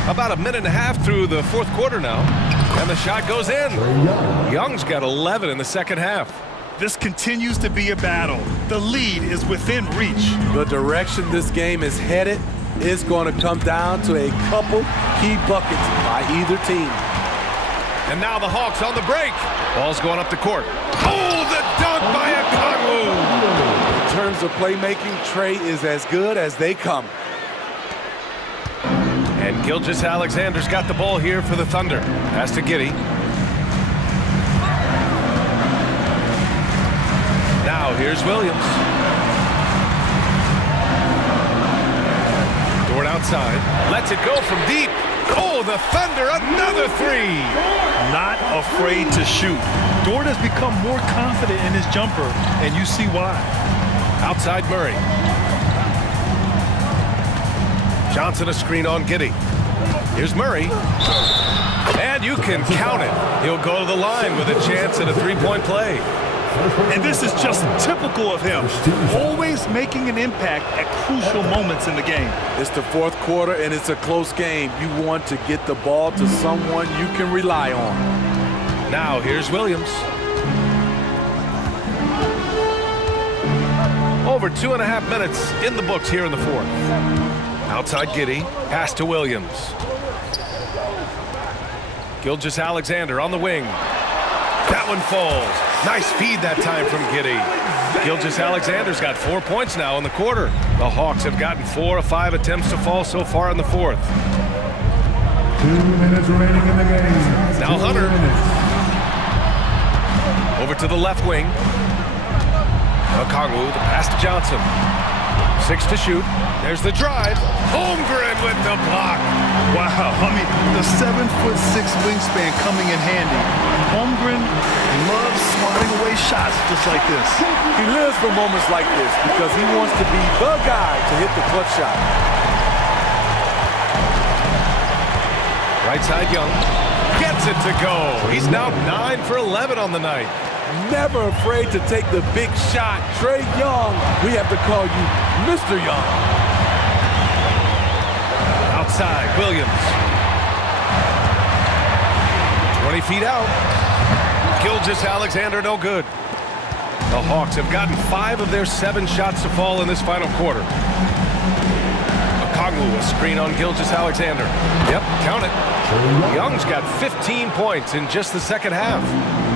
About a minute and a half through the fourth quarter now. And the shot goes in. Young's got 11 in the second half. This continues to be a battle. The lead is within reach. The direction this game is headed is going to come down to a couple key buckets by either team. And now the Hawks on the break. Ball's going up the court. Oh, the dunk by Okongwu! In terms of playmaking, Trey is as good as they come. And Gilgeous-Alexander's got the ball here for the Thunder. Pass to Giddey. Now here's Williams. Dort outside. Lets it go from deep. Oh, the Thunder, another 3. Not afraid to shoot. Dort has become more confident in his jumper, and you see why. Outside Murray. Johnson a screen on Giddey. Here's Murray. And you can count it. He'll go to the line with a chance at a 3-point play. And this is just typical of him. Always making an impact at crucial moments in the game. It's the fourth quarter, and it's a close game. You want to get the ball to someone you can rely on. Now here's Williams. Over 2.5 minutes in the books here in the fourth. Outside Giddey. Pass to Williams. Gilgeous-Alexander on the wing. That one falls. Nice feed that time from Giddey. Gilgeous-Alexander's got 4 points now in the quarter. The Hawks have gotten 4 of 5 attempts to fall so far in the fourth. 2 minutes remaining in the game. Now Hunter. Over to the left wing. Okongwu, the pass to Johnson. 6 to shoot. There's the drive. Holmgren with the block. Wow, I mean, the 7'6" wingspan coming in handy. Holmgren loves swatting away shots just like this. He lives for moments like this because he wants to be the guy to hit the clutch shot. Right side Young. Gets it to go. He's now 9 for 11 on the night. Never afraid to take the big shot. Trey Young, we have to call you Mr. Young. Outside, Williams. 20 feet out. Gilgeous-Alexander, no good. The Hawks have gotten 5 of their 7 shots to fall in this final quarter. Okongwu, a screen on Gilgeous-Alexander. Yep, count it. Young's got 15 points in just the second half.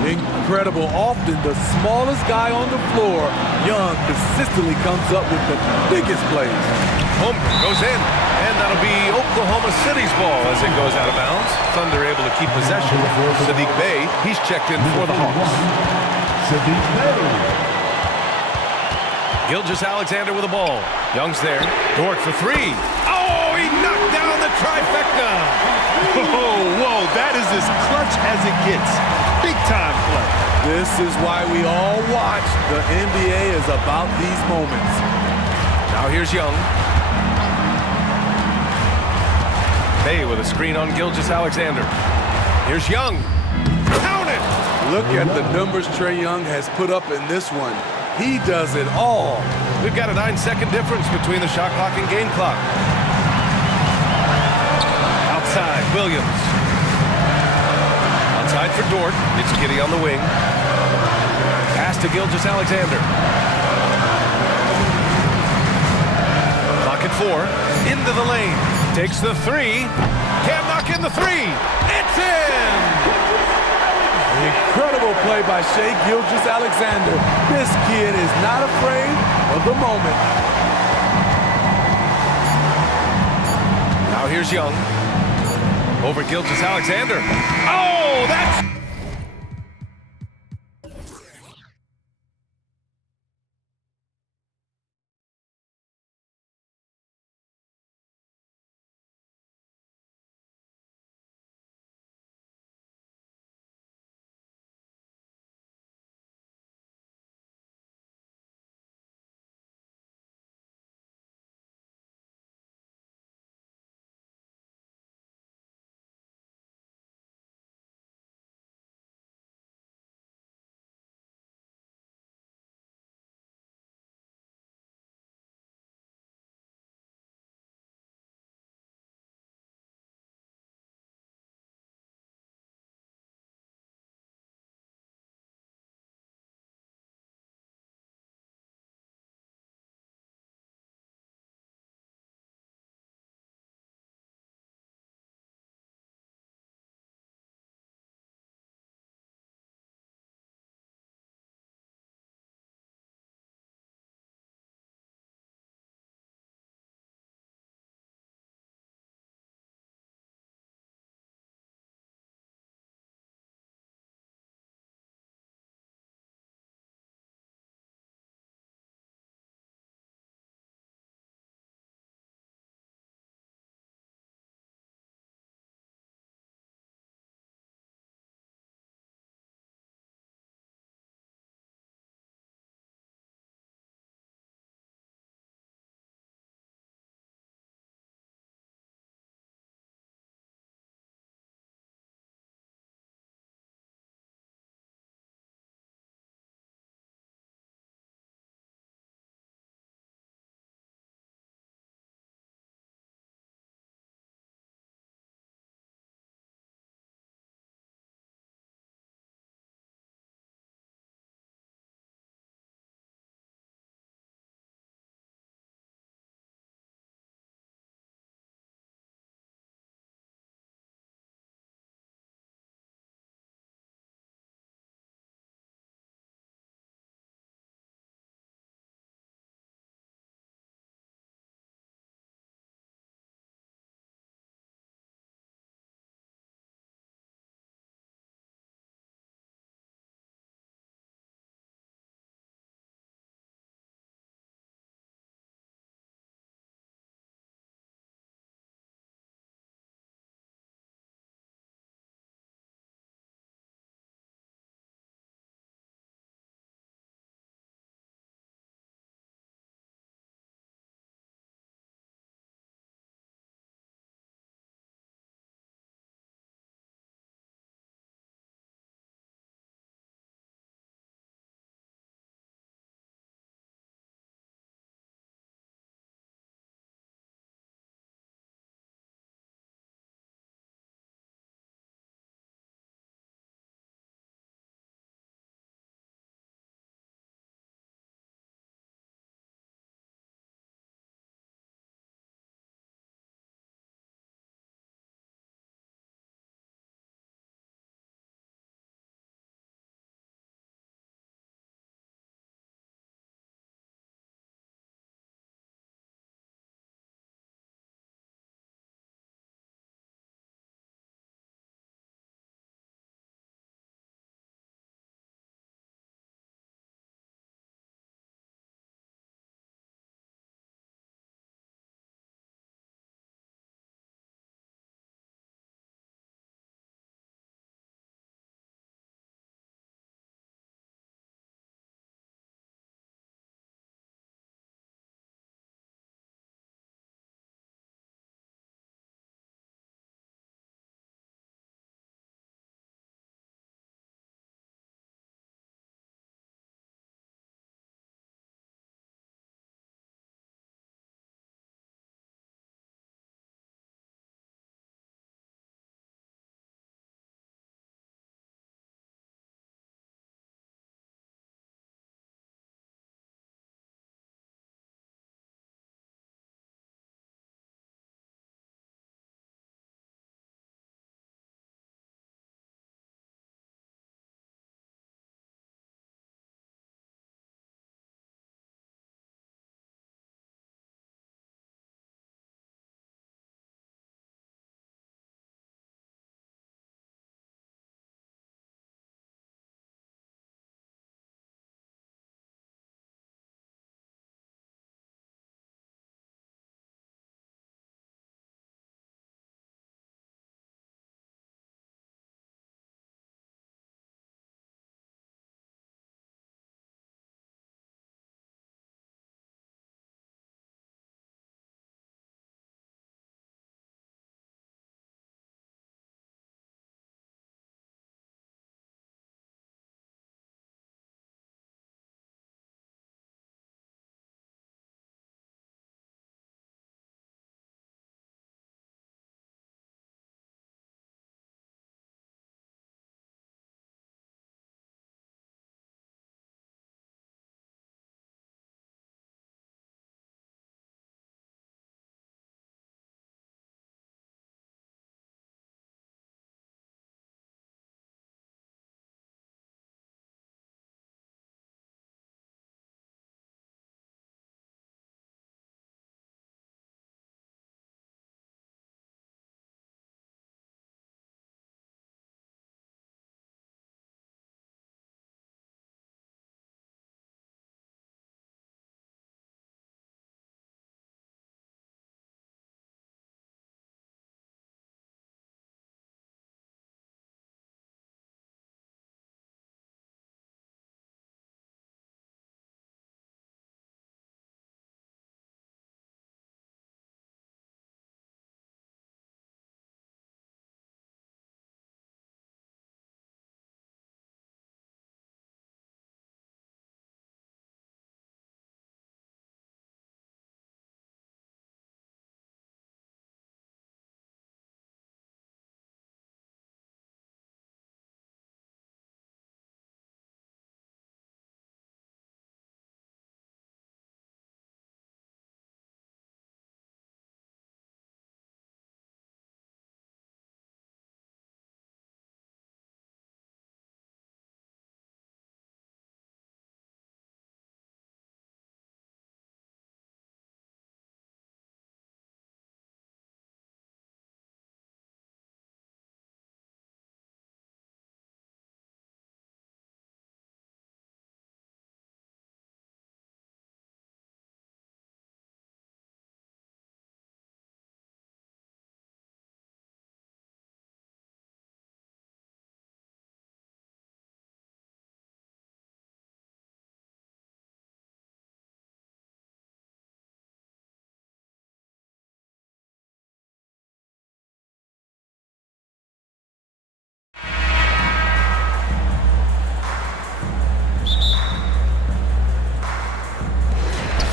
Incredible. Often the smallest guy on the floor, Young consistently comes up with the biggest plays. Holmgren goes in, and that'll be Oklahoma City's ball as it goes out of bounds. Thunder able to keep possession. Sadiq Bey, he's checked in for the Hawks. Sadiq Bey. Gilgeous-Alexander with the ball. Young's there. Dort for 3. Oh, he knocked down the trifecta. Whoa, that is as clutch as it gets. Big time play. This is why we all watch. The NBA is about these moments. Now here's Young. Bey with a screen on Gilgeous-Alexander. Here's Young. Count it! Look at the numbers Trey Young has put up in this one. He does it all. We've got a 9-second difference between the shot clock and game clock. Outside, Williams. Outside for Dort. It's Giddey on the wing. Pass to Gilgeous-Alexander. Clock at 4. Into the lane. Takes the 3. Can't knock in the 3. It's in! Incredible play by Shai Gilgeous-Alexander. This kid is not afraid of the moment. Now here's Young. Over Gilgeous-Alexander. Oh, that's...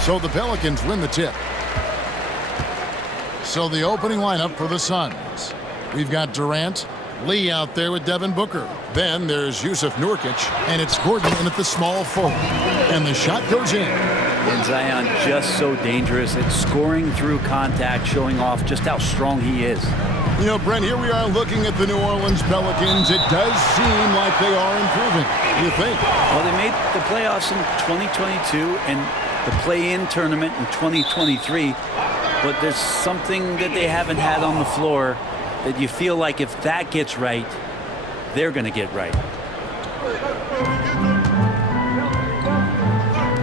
So the Pelicans win the tip. So the opening lineup for the Suns. We've got Durant, Lee out there with Devin Booker. Then there's Yusuf Nurkic, and it's Gordon in at the small forward. And the shot goes in. And Zion just so dangerous at scoring through contact, showing off just how strong he is. You know, Brent, here we are looking at the New Orleans Pelicans. It does seem like they are improving. What do you think? Well, they made the playoffs in 2022 and the play-in tournament in 2023. But there's something that they haven't had on the floor that you feel like if that gets right, they're going to get right.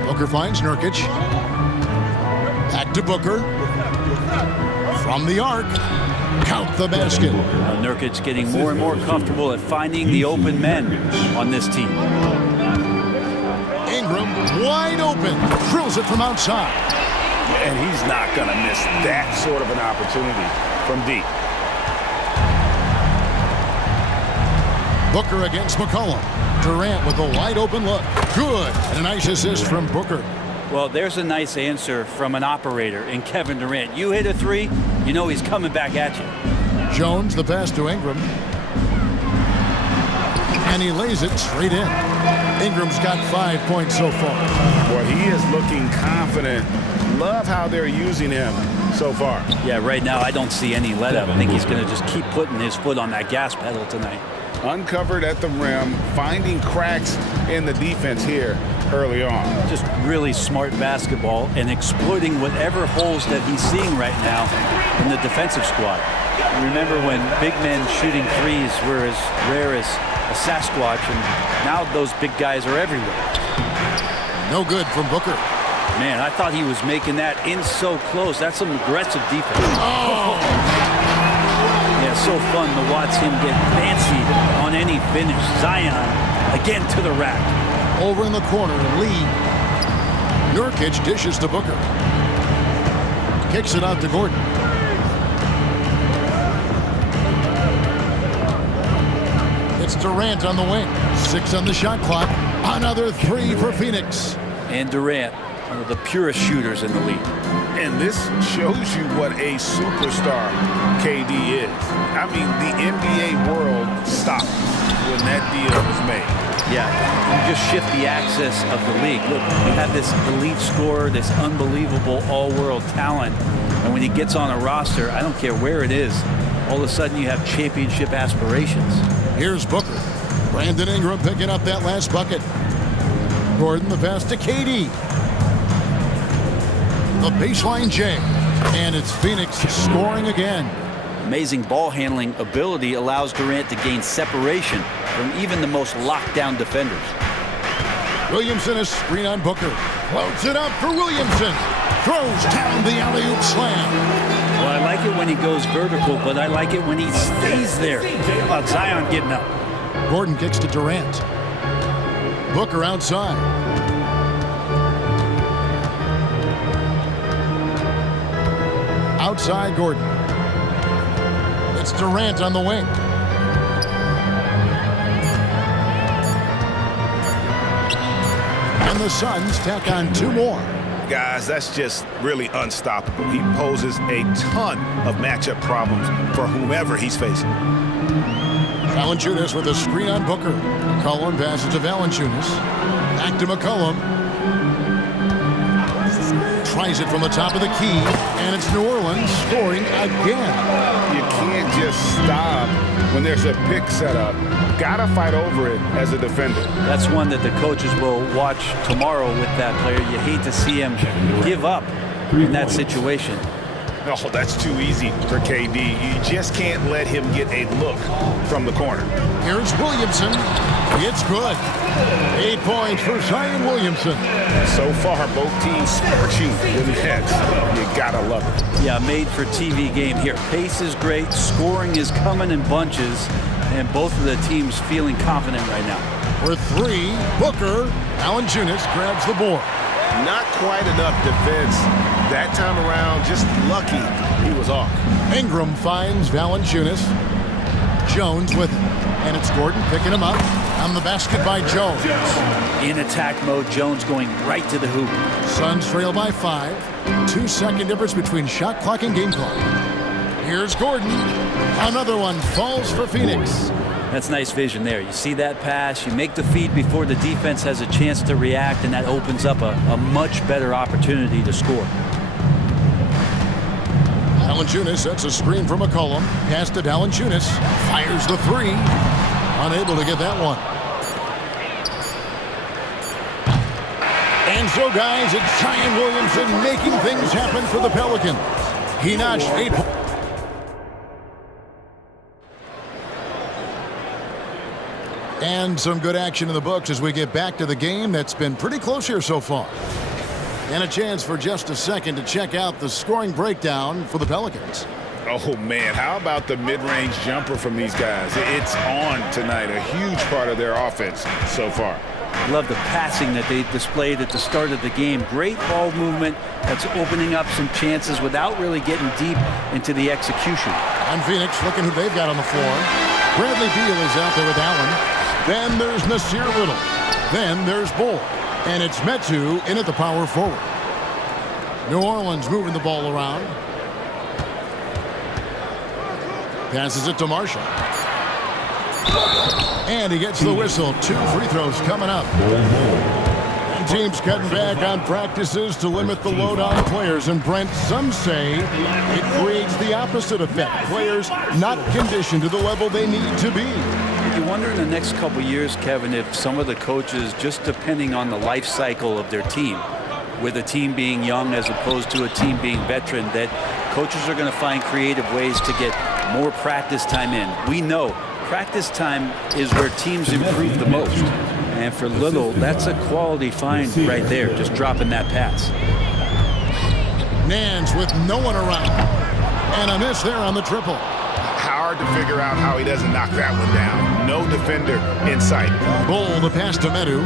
Booker finds Nurkic. Back to Booker. From the arc. Count the basket. Nurkic getting more and more comfortable at finding the open men on this team. Ingram wide open. Drills it from outside. And he's not going to miss that sort of an opportunity from deep. Booker against McCollum. Durant with a wide open look. Good. And a nice assist from Booker. Well, there's a nice answer from an operator in Kevin Durant. You hit a three, you know he's coming back at you. Jones, the pass to Ingram. And he lays it straight in. Ingram's got 5 points so far. Well, he is looking confident. Love how they're using him so far. Yeah, right now I don't see any let up. I think he's going to just keep putting his foot on that gas pedal tonight. Uncovered at the rim, finding cracks in the defense here early on. Just really smart basketball and exploiting whatever holes that he's seeing right now in the defensive squad. Remember when big men shooting threes were as rare as a Sasquatch, and now those big guys are everywhere. No good from Booker. Man, I thought he was making that in so close. That's some aggressive defense. Oh! Yeah, so fun to watch him get fancy on any finish. Zion again to the rack. Over in the corner, Lee. Nurkic dishes to Booker. Kicks it out to Gordon. It's Durant on the wing. 6 on the shot clock. Another 3 for Phoenix. And Durant, one of the purest shooters in the league. And this shows you what a superstar KD is. I mean, the NBA world stopped when that deal was made. Yeah, you just shift the axis of the league. Look, you have this elite scorer, this unbelievable all-world talent, and when he gets on a roster, I don't care where it is, all of a sudden you have championship aspirations. Here's Booker. Brandon Ingram picking up that last bucket. Gordon the pass to KD. The baseline J. And it's Phoenix scoring again. Amazing ball handling ability allows Durant to gain separation from even the most lockdown defenders. Williamson is screen on Booker. Floats it up for Williamson. Throws down the alley-oop slam. Well, I like it when he goes vertical, but I like it when he stays there. Zion getting up. Gordon kicks to Durant. Booker outside. Outside Gordon. It's Durant on the wing. And the Suns tack on 2 more. Guys, that's just really unstoppable. He poses a ton of matchup problems for whomever he's facing. Valanciunas with a screen on Booker. McCollum passes to Valanciunas. Back to McCollum. Tries it from the top of the key, and it's New Orleans scoring again. You can't just stop when there's a pick set up. Gotta fight over it as a defender. That's one that the coaches will watch tomorrow with that player. You hate to see him give up in that situation. Oh, that's too easy for KD. You just can't let him get a look from the corner. Here's Williamson. It's good. 8 points for Zion Williamson. So far, both teams scorching the nets. You gotta love it. Yeah, made for TV game here. Pace is great. Scoring is coming in bunches. And both of the teams feeling confident right now. For 3, Booker. Valanciunas grabs the board. Not quite enough defense that time around. Just lucky he was off. Ingram finds Valanciunas. Jones with him. And it's Gordon picking him up. On the basket by Jones. In attack mode, Jones going right to the hoop. Suns trail by 5. 2-second difference between shot clock and game clock. Here's Gordon. Another one falls for Phoenix. That's nice vision there. You see that pass, you make the feed before the defense has a chance to react, and that opens up a much better opportunity to score. Valanciunas sets a screen for McCollum. Pass to Valanciunas. Fires the 3. Unable to get that one. And so, guys, it's Zion Williamson making things happen for the Pelicans. He notched 8 points. And some good action in the books as we get back to the game that's been pretty close here so far. And a chance for just a second to check out the scoring breakdown for the Pelicans. Oh, man, how about the mid-range jumper from these guys? It's on tonight, a huge part of their offense so far. Love the passing that they displayed at the start of the game. Great ball movement that's opening up some chances without really getting deep into the execution. And Phoenix looking who they've got on the floor. Bradley Beal is out there with Allen. Then there's Nasir Little. Then there's Bull. And it's Metu in at the power forward. New Orleans moving the ball around. Passes it to Marshall. And he gets the whistle. 2 free throws coming up. And teams cutting back on practices to limit the load on players. And Brent, some say it creates the opposite effect. Players not conditioned to the level they need to be. You wonder in the next couple years, Kevin, if some of the coaches, just depending on the life cycle of their team, with a team being young as opposed to a team being veteran, that coaches are going to find creative ways to get more practice time in. We know practice time is where teams improve the most. And for Little, that's a quality find right there, just dropping that pass. Nance with no one around. And a miss there on the triple. Hard to figure out how he doesn't knock that one down. No defender in sight. Bull the pass to Metu.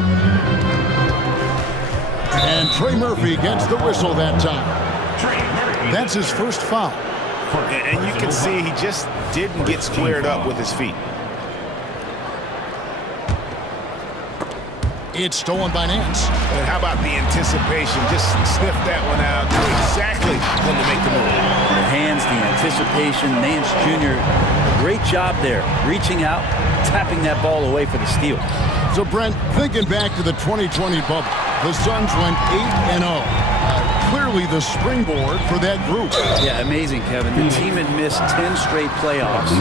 And Trey Murphy gets the whistle that time. That's his first foul. And you can see he just didn't get squared up with his feet. It's stolen by Nance. And how about the anticipation? Just sniff that one out. Knew exactly when to make the move. The hands, the anticipation. Nance Jr., great job there. Reaching out, tapping that ball away for the steal. So, Brent, thinking back to the 2020 bubble, the Suns went 8-0. Clearly the springboard for that group. Yeah, amazing, Kevin. The team had missed 10 straight playoffs.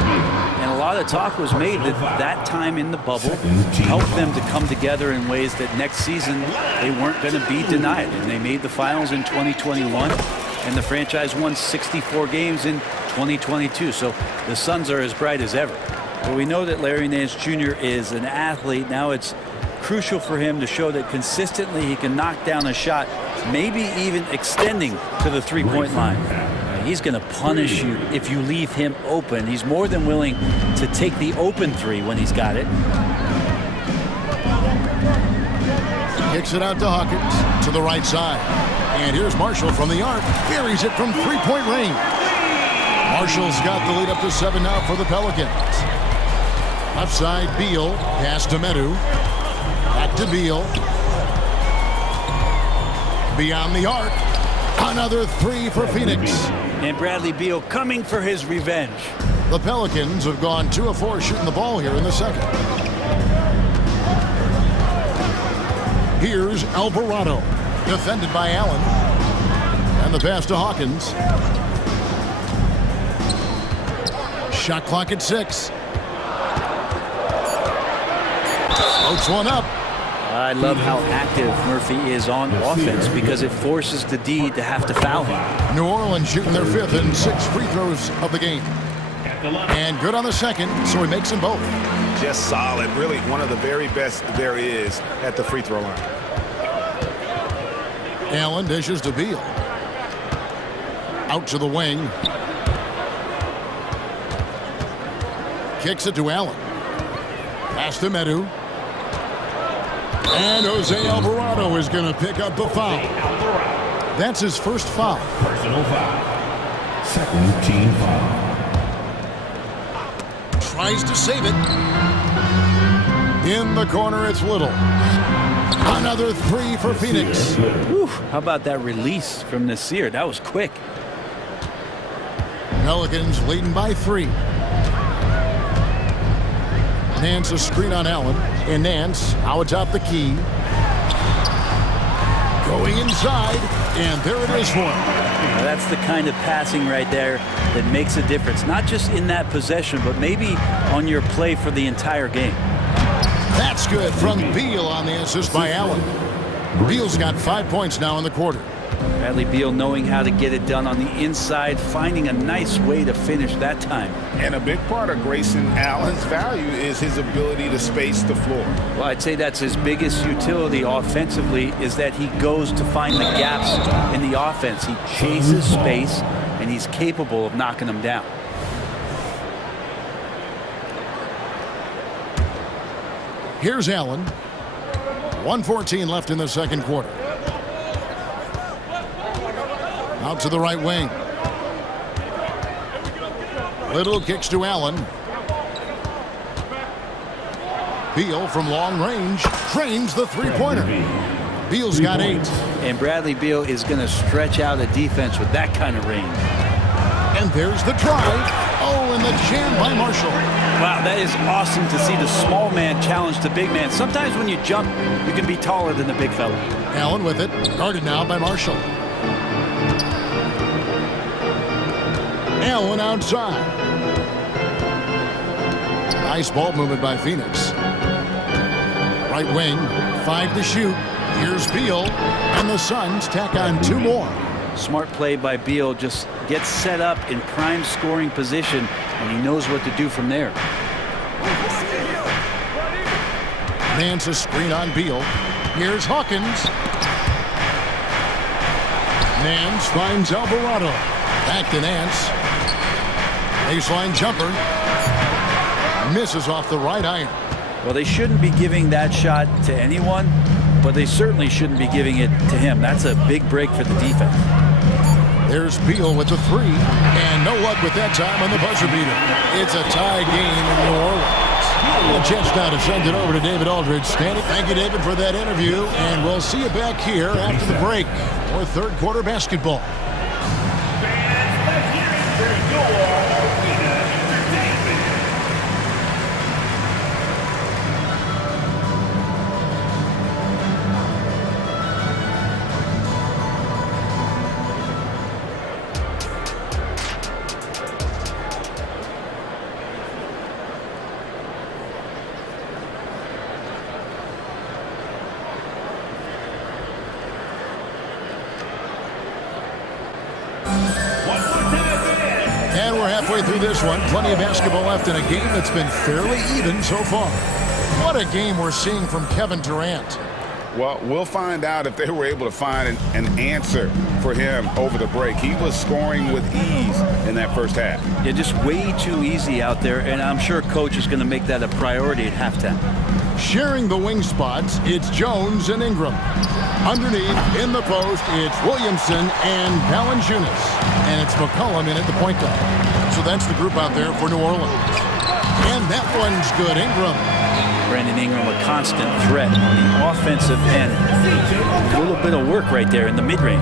And a lot of talk was made that that time in the bubble helped them to come together in ways that next season they weren't going to be denied. And they made the finals in 2021, and the franchise won 64 games in 2022. So the Suns are as bright as ever. But we know that Larry Nance Jr. is an athlete. Now it's crucial for him to show that consistently he can knock down a shot, maybe even extending to the three-point line. He's going to punish you if you leave him open. He's more than willing to take the open three when he's got it. Kicks it out to Hawkins to the right side. And here's Marshall from the arc. Buries it from three-point range. Marshall's got the lead up to 7 now for the Pelicans. Left side, Beal. Pass to Metu. Back to Beal. Beyond the arc. Another 3 for Phoenix. And Bradley Beal coming for his revenge. The Pelicans have gone 2 of 4 shooting the ball here in the second. Here's Alvarado. Defended by Allen. And the pass to Hawkins. Shot clock at 6. Floats one up. I love how active Murphy is on offense because it forces the D to have to foul him. New Orleans shooting their 5th and 6 free throws of the game. And good on the second, so he makes them both. Just solid. Really one of the very best there is at the free throw line. Allen dishes to Beal. Out to the wing. Kicks it to Allen. Pass to Metu. And Jose Alvarado is going to pick up the foul. That's his first foul. Personal foul. Second team foul. Tries to save it. In the corner, it's Little. Another three for Phoenix. Whew, how about that release from Nasir? That was quick. Pelicans leading by 3. Nance a screen on Allen. And Nance out atop the key. Going inside. And there it is for him. Now that's the kind of passing right there that makes a difference. Not just in that possession, but maybe on your play for the entire game. That's good from Beal on the assist by Allen. Beal's got 5 points now in the quarter. Bradley Beal knowing how to get it done on the inside, finding a nice way to finish that time. And a big part of Grayson Allen's value is his ability to space the floor. Well, I'd say that's his biggest utility offensively, is that he goes to find the gaps in the offense. He chases space, and he's capable of knocking them down. Here's Allen. 1:14 left in the second quarter. Out to the right wing. Little kicks to Allen. Beal from long range drains the three-pointer. Beal's got 8. And Bradley Beal is going to stretch out a defense with that kind of range. And there's the drive. Oh, and the jam by Marshall. Wow, that is awesome to see the small man challenge the big man. Sometimes when you jump, you can be taller than the big fella. Allen with it. Guarded now by Marshall. Allen outside. Nice ball movement by Phoenix. Right wing, 5 to shoot. Here's Beal, and the Suns tack on 2 more. Smart play by Beal, just gets set up in prime scoring position, and he knows what to do from there. Nance a screen on Beal. Here's Hawkins. Nance finds Alvarado. Back to Nance. Baseline jumper. Misses off the right iron. Well, they shouldn't be giving that shot to anyone, but they certainly shouldn't be giving it to him. That's a big break for the defense. There's Beal with the 3, and no luck with that time on the buzzer beater. It's a tie game in New Orleans. A chance now to send it over to David Aldridge. Thank you, David, for that interview, and we'll see you back here after the break for third quarter basketball. And we're halfway through this one. Plenty of basketball left in a game that's been fairly even so far. What a game we're seeing from Kevin Durant. Well, we'll find out if they were able to find an answer for him over the break. He was scoring with ease in that first half. Yeah, just way too easy out there, and I'm sure Coach is going to make that a priority at halftime. Sharing the wing spots, it's Jones and Ingram. Underneath, in the post, it's Williamson and Valanciunas. And it's McCollum in at the point guard. So that's the group out there for New Orleans. And that one's good, Ingram. Brandon Ingram, a constant threat on the offensive end. A little bit of work right there in the mid-range.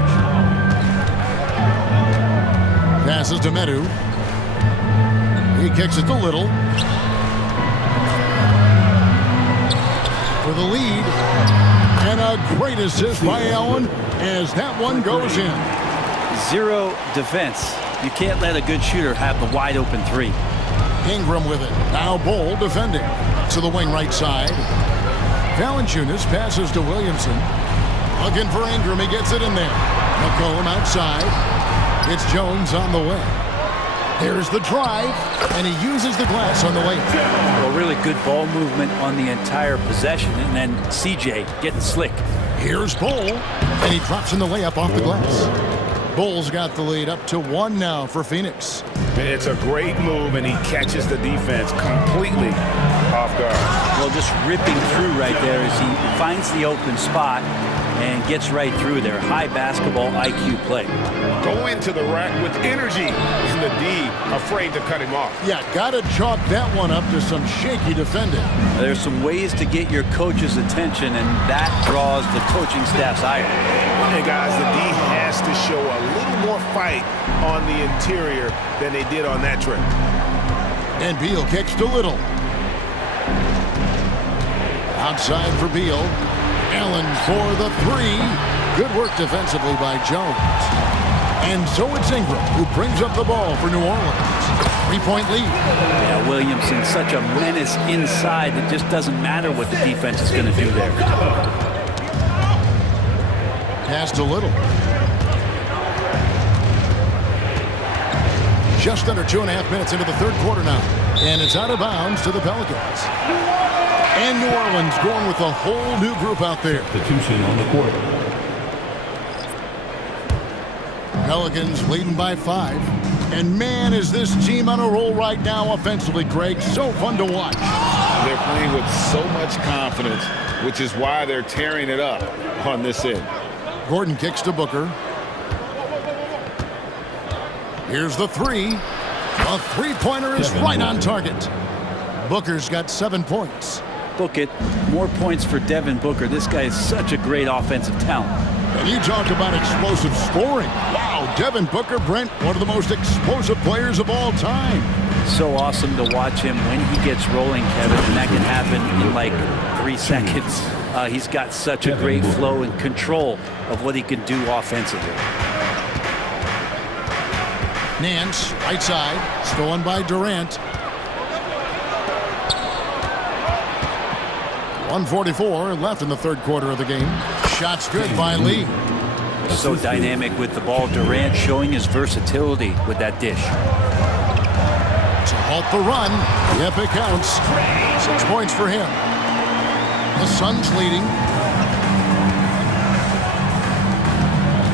Passes to Medu. He kicks it to Little. For the lead. And a great assist by Allen as that one goes in. Zero defense. You can't let a good shooter have the wide open 3. Ingram with it. Now Bull defending. To the wing right side. Valanciunas passes to Williamson. Looking for Ingram. He gets it in there. McCollum outside. It's Jones on the way. There's the drive. And he uses the glass on the way. Well, really good ball movement on the entire possession. And then CJ getting slick. Here's Bull. And he drops in the layup off the glass. Bull's got the lead up to 1 now for Phoenix. It's a great move, and he catches the defense completely off guard. Well, just ripping through right there as he finds the open spot and gets right through their high basketball IQ play. Go into the rack with energy, and the D afraid to cut him off. Yeah, gotta chalk that one up to some shaky defending. There's some ways to get your coach's attention, and that draws the coaching staff's ire. Hey guys, the D has to show a little more fight on the interior than they did on that trip. And Beal kicks to Little. Outside for Beal. Allen for the three. Good work defensively by Jones. And so it's Ingram who brings up the ball for New Orleans. 3-point lead. Yeah, Williamson, such a menace inside. It just doesn't matter what the defense is going to do there. Pass to Little. Just under 2.5 minutes into the third quarter now. And it's out of bounds to the Pelicans. And New Orleans going with a whole new group out there. Substitution on the court. Pelicans leading by 5. And man, is this team on a roll right now offensively, Greg. So fun to watch. They're playing with so much confidence, which is why they're tearing it up on this end. Gordon kicks to Booker. Here's the three. A three-pointer is right on target. Booker's got 7 points. Book it. More points for Devin Booker. This guy is such a great offensive talent. And you talk about explosive scoring. Wow, Devin Booker, Brent, one of the most explosive players of all time. So awesome to watch him when he gets rolling, Kevin, and that can happen in like 3 seconds. He's got such a great flow and control of what he can do offensively. Nance, right side, stolen by Durant. 1:44 left in the third quarter of the game. Shots good by Lee. So dynamic with the ball. Durant showing his versatility with that dish. To halt the run. Yep, it counts. 6 points for him. The Suns leading.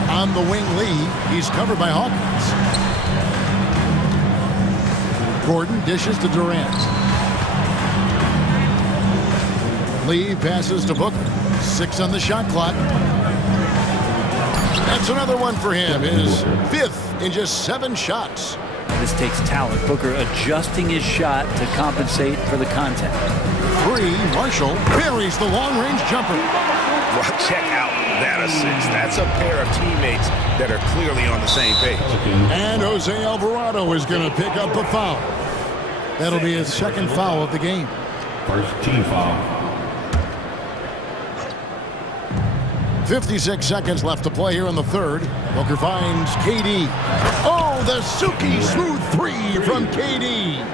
On the wing, Lee. He's covered by Hawkins. Gordon dishes to Durant. Lee passes to Booker. 6 on the shot clock. That's another one for him. His 5th in just 7 shots. This takes talent. Booker adjusting his shot to compensate for the contact. 3, Marshall buries the long-range jumper. Well, check out that assist. That's a pair of teammates that are clearly on the same page. And Jose Alvarado is going to pick up a foul. That'll be his 2nd foul of the game. First team foul. 56 seconds left to play here in the third. Booker finds KD. Oh, the Suki smooth 3 from KD.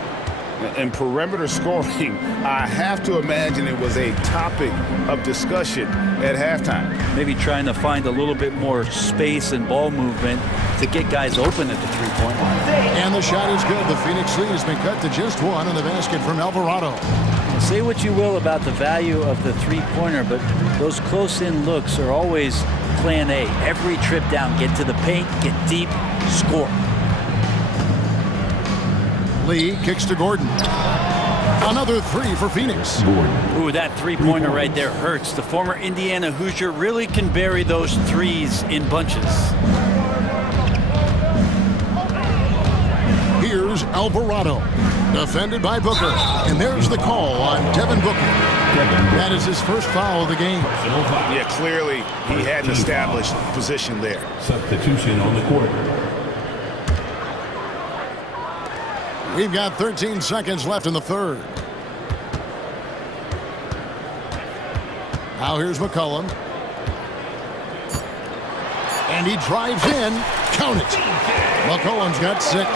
And perimeter scoring, I have to imagine it was a topic of discussion at halftime. Maybe trying to find a little bit more space and ball movement to get guys open at the three-point line. And the shot is good. The Phoenix lead has been cut to just 1 in the basket from Alvarado. Say what you will about the value of the three-pointer, but those close-in looks are always plan A. Every trip down, get to the paint, get deep, score. Lee kicks to Gordon. Another 3 for Phoenix. Ooh, that three-pointer right there hurts. The former Indiana Hoosier really can bury those threes in bunches. Here's Alvarado, defended by Booker. And there's the call on Devin Booker. That is his 1st foul of the game. Yeah, clearly he had an established position there. Substitution on the court. We've got 13 seconds left in the third. Now here's McCollum. And he drives in. Count it. McCollum's got 6.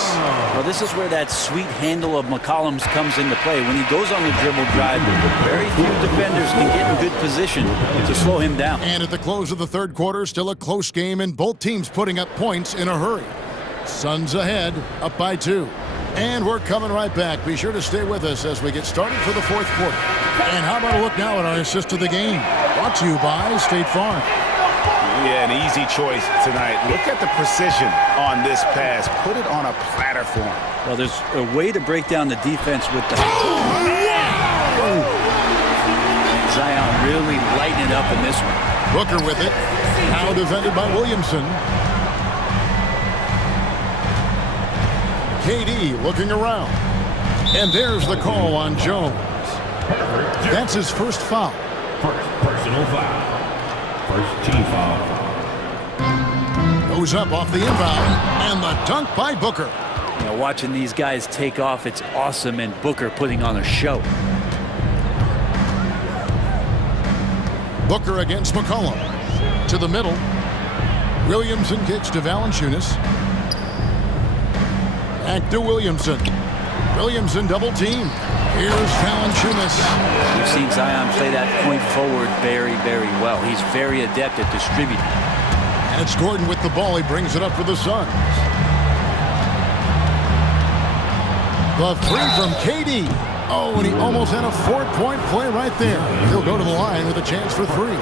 Well, this is where that sweet handle of McCollum's comes into play. When he goes on the dribble drive, very few defenders can get in good position to slow him down. And at the close of the third quarter, still a close game, and both teams putting up points in a hurry. Suns ahead, up by 2. And we're coming right back. Be sure to stay with us as we get started for the fourth quarter. And how about a look now at our assist of the game? Brought to you by State Farm. Yeah, an easy choice tonight. Look at the precision on this pass. Put it on a platter form. Well, there's a way to break down the defense with the... Zion really lighting it up in this one. Booker with it. Now defended by Williamson. KD looking around. And there's the call on Jones. That's his first foul. First personal foul. First team foul. Goes up off the inbound. And the dunk by Booker. You know, watching these guys take off, it's awesome, and Booker putting on a show. Booker against McCollum. To the middle. Williamson kicks to Valanciunas. Back to Williamson. Williamson double team. Here's Valanciunas. We've seen Zion play that point forward very, very well. He's very adept at distributing. And it's Gordon with the ball. He brings it up for the Suns. The three from KD. Oh, and he almost had a 4-point play right there. He'll go to the line with a chance for three.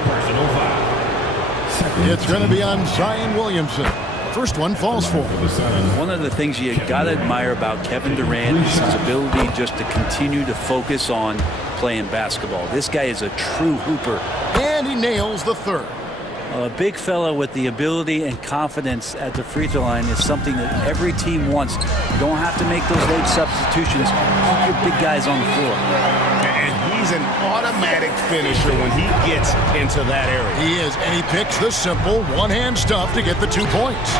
It's going to be on Zion Williamson. First one falls for. One of the things you got to admire about Kevin Durant is his ability just to continue to focus on playing basketball. This guy is a true hooper. And he nails the third. A big fella with the ability and confidence at the free throw line is something that every team wants. You don't have to make those late substitutions. Keep your big guys on the floor. And he's an automatic finisher when he gets into that area. He is, and he picks the simple one-hand stuff to get the 2 points.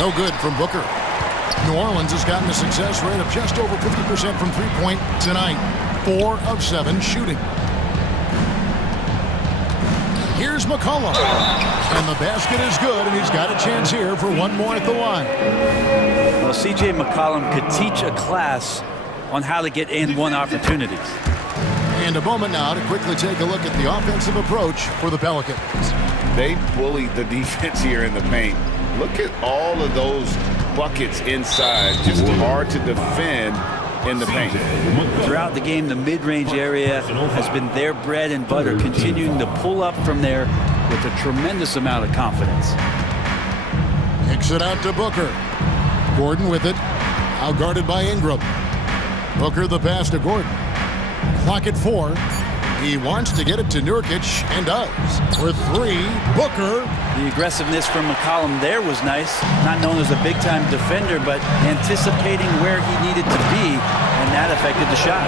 No good from Booker. New Orleans has gotten a success rate of just over 50% from three-point tonight. 4 of 7 shooting. Here's McCollum. And the basket is good, and he's got a chance here for one more at the line. Well, C.J. McCollum could teach a class on how to get and-one opportunities. And a moment now to quickly take a look at the offensive approach for the Pelicans. They bullied the defense here in the paint. Look at all of those buckets inside. Just hard to defend in the paint. Throughout the game, the mid-range area has been their bread and butter, continuing to pull up from there with a tremendous amount of confidence. Kicks it out to Booker. Gordon with it. Out guarded by Ingram. Booker the pass to Gordon. Clock at 4. He wants to get it to Nurkic and does. For 3, Booker. The aggressiveness from McCollum there was nice. Not known as a big-time defender, but anticipating where he needed to be, and that affected the shot.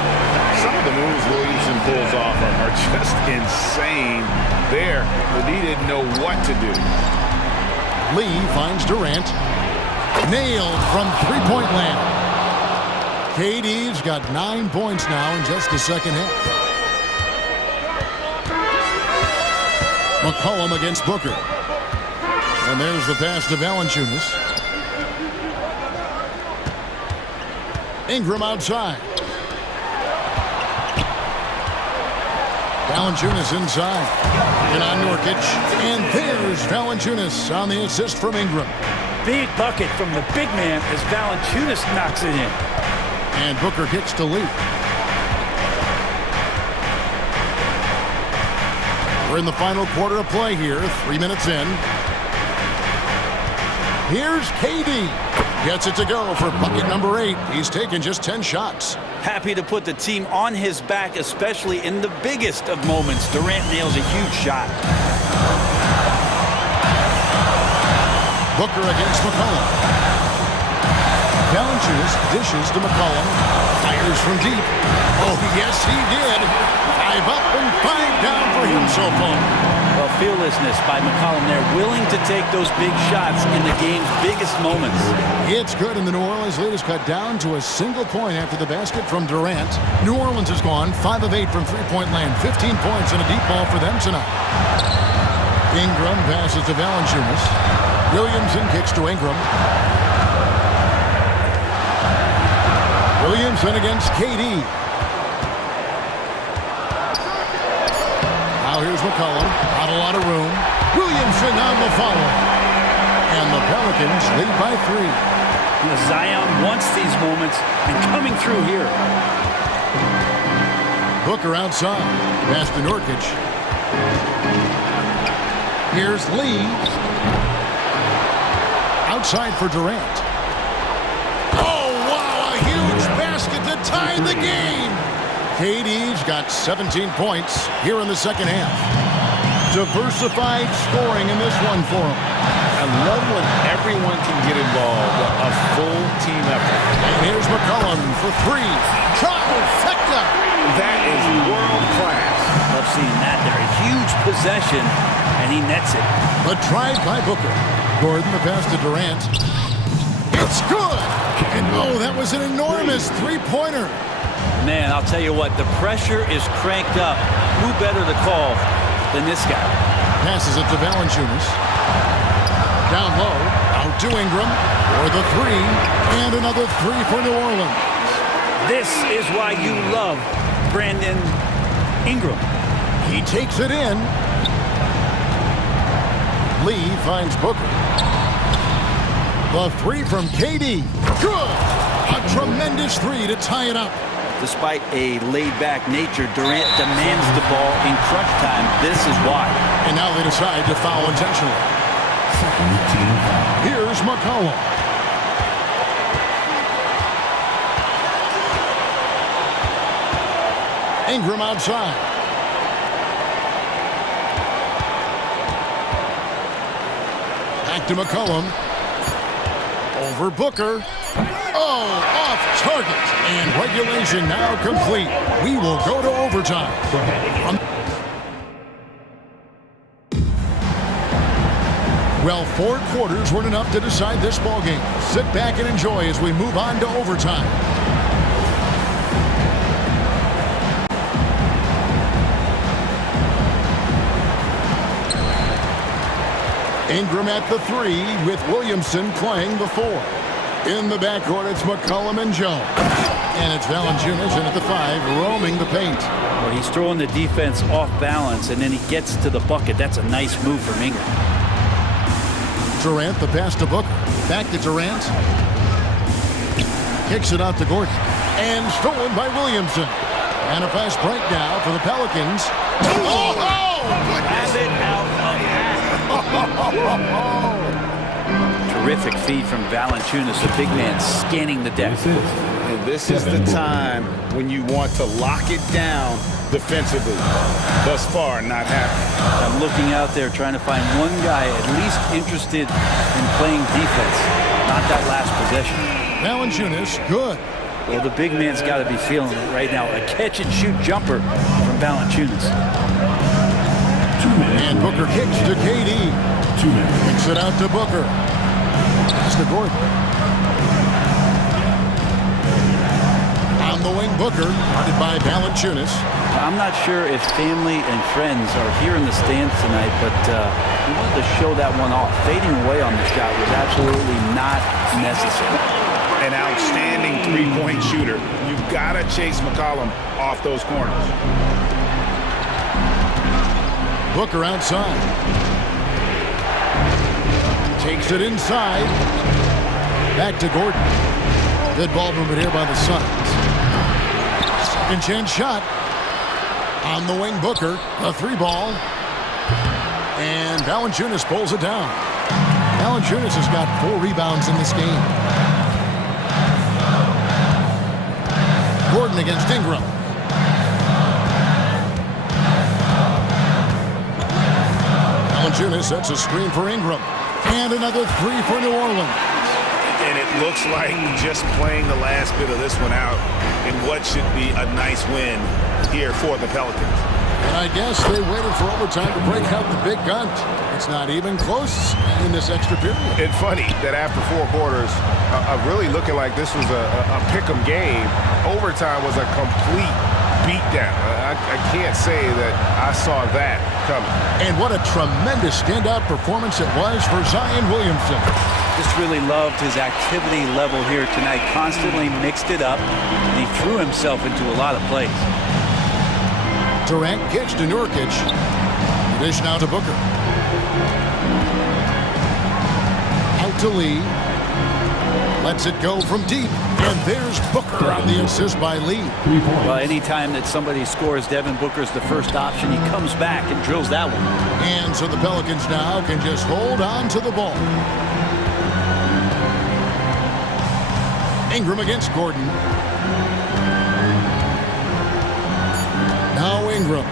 Some of the moves Williamson pulls off are just insane there, but he didn't know what to do. Lee finds Durant. Nailed from three-point land. KD's got 9 points now in just the second half. McCollum against Booker. And there's the pass to Valanciunas. Ingram outside. Valanciunas inside. And on Nurkic. And there's Valanciunas on the assist from Ingram. Big bucket from the big man as Valanciunas knocks it in. And Booker kicks to Lee. We're in the final quarter of play here, 3 minutes in. Here's KD. Gets it to go for bucket number 8. He's taken just 10 shots. Happy to put the team on his back, especially in the biggest of moments. Durant nails a huge shot. Booker against McCollum. Valanciunas dishes to McCollum. Fires from deep. Oh, yes, he did. 5 up and 5 down for him so far. Well, fearlessness by McCollum there, willing to take those big shots in the game's biggest moments. It's good, and the New Orleans lead is cut down to a single point after the basket from Durant. New Orleans has gone 5 of 8 from three-point land, 15 points and a deep ball for them tonight. Ingram passes to Valanciunas. Williamson kicks to Ingram. Williamson against KD. Now here's McCollum. Not a lot of room. Williamson on the follow. And the Pelicans lead by 3. Zion wants these moments and coming through here. Booker outside. Pass to Nurkic. Here's Lee. Outside for Durant. Oh, wow, a huge basket to tie the game. KD's got 17 points here in the second half. Diversified scoring in this one for him. I love when everyone can get involved, a full team effort. And here's McCollum for three. Trifecta. That is world class. Love seeing that there. A huge possession, and he nets it. But tried by Booker. Gordon, the pass to Durant. It's good. And oh, that was an enormous three-pointer. Man, I'll tell you what, the pressure is cranked up. Who better to call than this guy? Passes it to Valanciunas. Down low, out to Ingram for the three, and another three for New Orleans. This is why you love Brandon Ingram. He takes it in. Lee finds Booker. The three from KD. Good! A tremendous three to tie it up. Despite a laid-back nature, Durant demands the ball in crunch time. This is why. And now they decide to foul intentionally. Here's McCollum. Ingram outside. Back to McCollum. Over Booker. Oh, off target. And regulation now complete. We will go to overtime. Well, 4 quarters weren't enough to decide this ballgame. Sit back and enjoy as we move on to overtime. Ingram at the 3 with Williamson playing the 4. In the backcourt, it's McCollum and Jones. And it's Valanciunas in at the 5, roaming the paint. Well, he's throwing the defense off balance, and then he gets to the bucket. That's a nice move from Ingram. Durant, the pass to Booker. Back to Durant. Kicks it out to Gordon. And stolen by Williamson. And a fast break now for the Pelicans. Oh! Have it out of that. Terrific feed from Valanciunas, the big man scanning the deck. And this is the time when you want to lock it down defensively. Thus far, not happening. I'm looking out there trying to find one guy at least interested in playing defense. Not that last possession. Valanciunas, good. Well, the big man's got to be feeling it right now. A catch-and-shoot jumper from Valanciunas. And Booker kicks to KD. Kicks it out to Booker. Pass to Gordon. On the wing, Booker, guarded by Valanciunas. I'm not sure if family and friends are here in the stands tonight, but we wanted to show that one off. Fading away on the shot was absolutely not necessary. An outstanding three-point shooter. You've got to chase McCollum off those corners. Booker outside. Takes it inside. Back to Gordon. Good ball movement here by the Suns. Second chance shot. On the wing, Booker. A 3-ball. And Valanciunas pulls it down. Valanciunas has got 4 rebounds in this game. Gordon against Ingram. Valanciunas sets a screen for Ingram. And another 3 for New Orleans. And it looks like just playing the last bit of this one out in what should be a nice win here for the Pelicans. And I guess they waited for overtime to break out the big guns. It's not even close in this extra period. It's funny that after 4 quarters, really looking like this was a pick-em game, overtime was a complete beatdown. I can't say that I saw that coming. And what a tremendous standout performance it was for Zion Williamson. Just really loved his activity level here tonight. Constantly mixed it up, and he threw himself into a lot of plays. Durant kicks to Nurkic. Dish now to Booker. Out to Lee. Lets it go from deep. And there's Booker on the assist by Lee. Well, anytime that somebody scores, Devin Booker's the first option. He comes back and drills that one. And so the Pelicans now can just hold on to the ball. Ingram against Gordon. Now Ingram.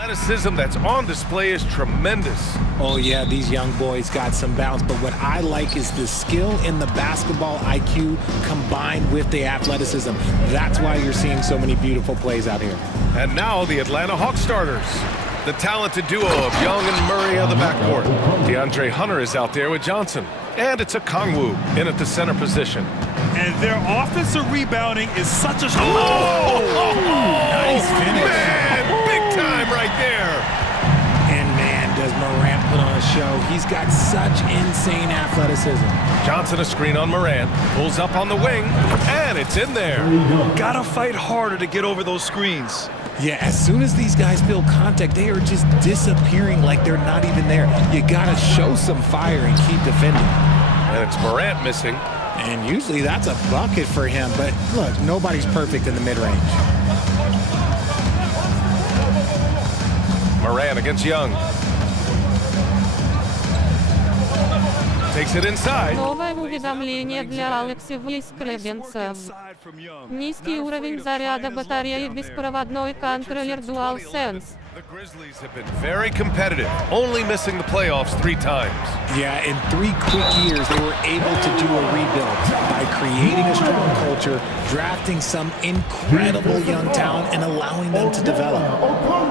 athleticism that's on display is tremendous. Oh yeah, these young boys got some bounce, but what I like is the skill in the basketball IQ combined with the athleticism. That's why you're seeing so many beautiful plays out here. And now the Atlanta Hawks starters. The talented duo of Young and Murray on the backcourt. DeAndre Hunter is out there with Johnson. And it's a Kongwu in at the center position. And their offensive rebounding is such a... Nice finish. Man, big time right there. And man, does Morant put on a show. He's got such insane athleticism. Johnson a screen on Morant. Pulls up on the wing. And it's in there. Gotta fight harder to get over those screens. Yeah, as soon as these guys feel contact, they are just disappearing like they're not even there. You gotta show some fire and keep defending. And it's Morant missing. And usually that's a bucket for him, but look, nobody's perfect in the mid-range. Morant against Young. Takes it inside. Новое уведомление для Алексея Скребенцев. Низкий уровень заряда батареи, беспроводной контроллер DualSense. The Grizzlies have been very competitive, only missing the playoffs 3 times. Yeah, in 3 quick years, they were able to do a rebuild by creating a strong culture, drafting some incredible young talent, and allowing them to develop.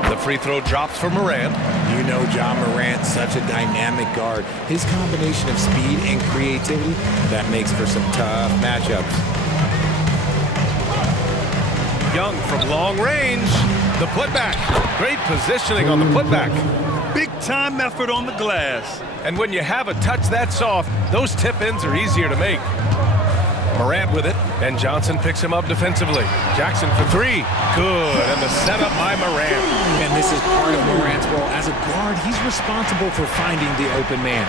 The free throw drops for Morant. You know John Morant, such a dynamic guard. His combination of speed and creativity, that makes for some tough matchups. Young from long range. The putback. Great positioning on the putback. Big time effort on the glass. And when you have a touch that soft, those tip-ins are easier to make. Morant with it, and Johnson picks him up defensively. Jackson for 3. Good, and the setup by Morant. And this is part of Morant's role. As a guard, he's responsible for finding the open man.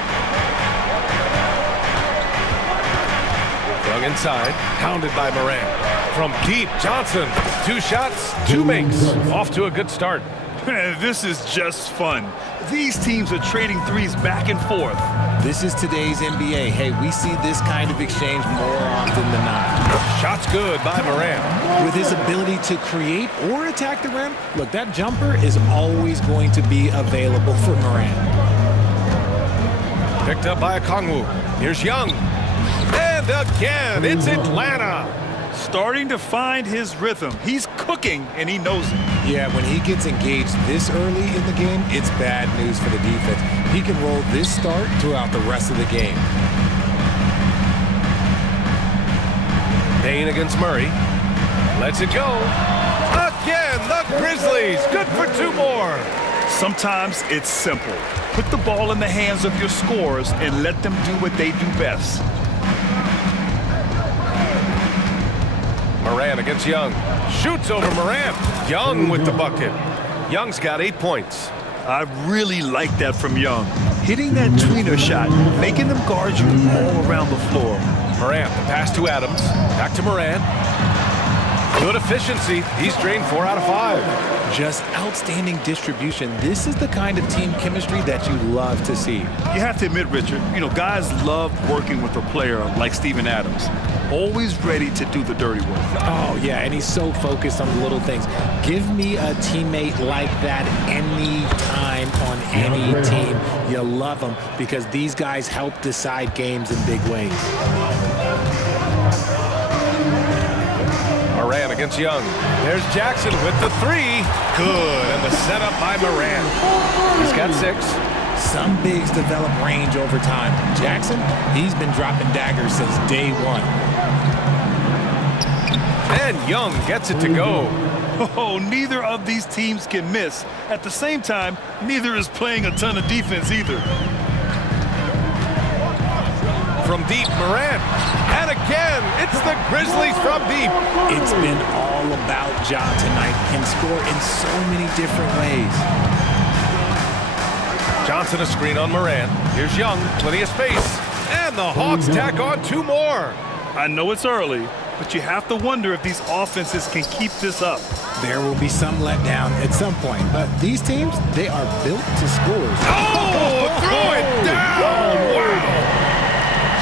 Young inside, hounded by Morant. From deep, Johnson. 2 shots, 2 makes. Off to a good start. This is just fun. These teams are trading threes back and forth. This is today's NBA. Hey, we see this kind of exchange more often than not. Shot's good by Morant. With his ability to create or attack the rim, look, that jumper is always going to be available for Morant. Picked up by a Kongwu. Here's Young. And again, it's Atlanta. Starting to find his rhythm. He's cooking, and he knows it. Yeah, when he gets engaged this early in the game, it's bad news for the defense. He can roll this start throughout the rest of the game. Payne against Murray. Lets it go. Again, the Grizzlies. Good for 2 more. Sometimes it's simple. Put the ball in the hands of your scorers and let them do what they do best. Morant against Young. Shoots over Morant. Young with the bucket. Young's got 8 points. I really like that from Young. Hitting that tweener shot, making them guard you all around the floor. Morant, the pass to Adams. Back to Morant. Good efficiency. He's drained 4 out of 5. Just outstanding distribution. This is the kind of team chemistry that you love to see. You have to admit, Richard, you know, guys love working with a player like Steven Adams. Always ready to do the dirty work. Oh, yeah, and he's so focused on the little things. Give me a teammate like that any time on any team. You love them because these guys help decide games in big ways. Morant against Young. There's Jackson with the 3. Good, and the setup by Morant. He's got 6. Some bigs develop range over time. Jackson, he's been dropping daggers since day 1. And Young gets it to go. Oh, neither of these teams can miss. At the same time, neither is playing a ton of defense either. From deep, Morant. And again, it's the Grizzlies from deep. It's been all about Ja tonight. Can score in so many different ways. Johnson a screen on Morant. Here's Young, plenty of space. And the Hawks tack on 2 more. I know it's early, but you have to wonder if these offenses can keep this up. There will be some letdown at some point, but these teams, they are built to score. Oh, throw it down! Wow!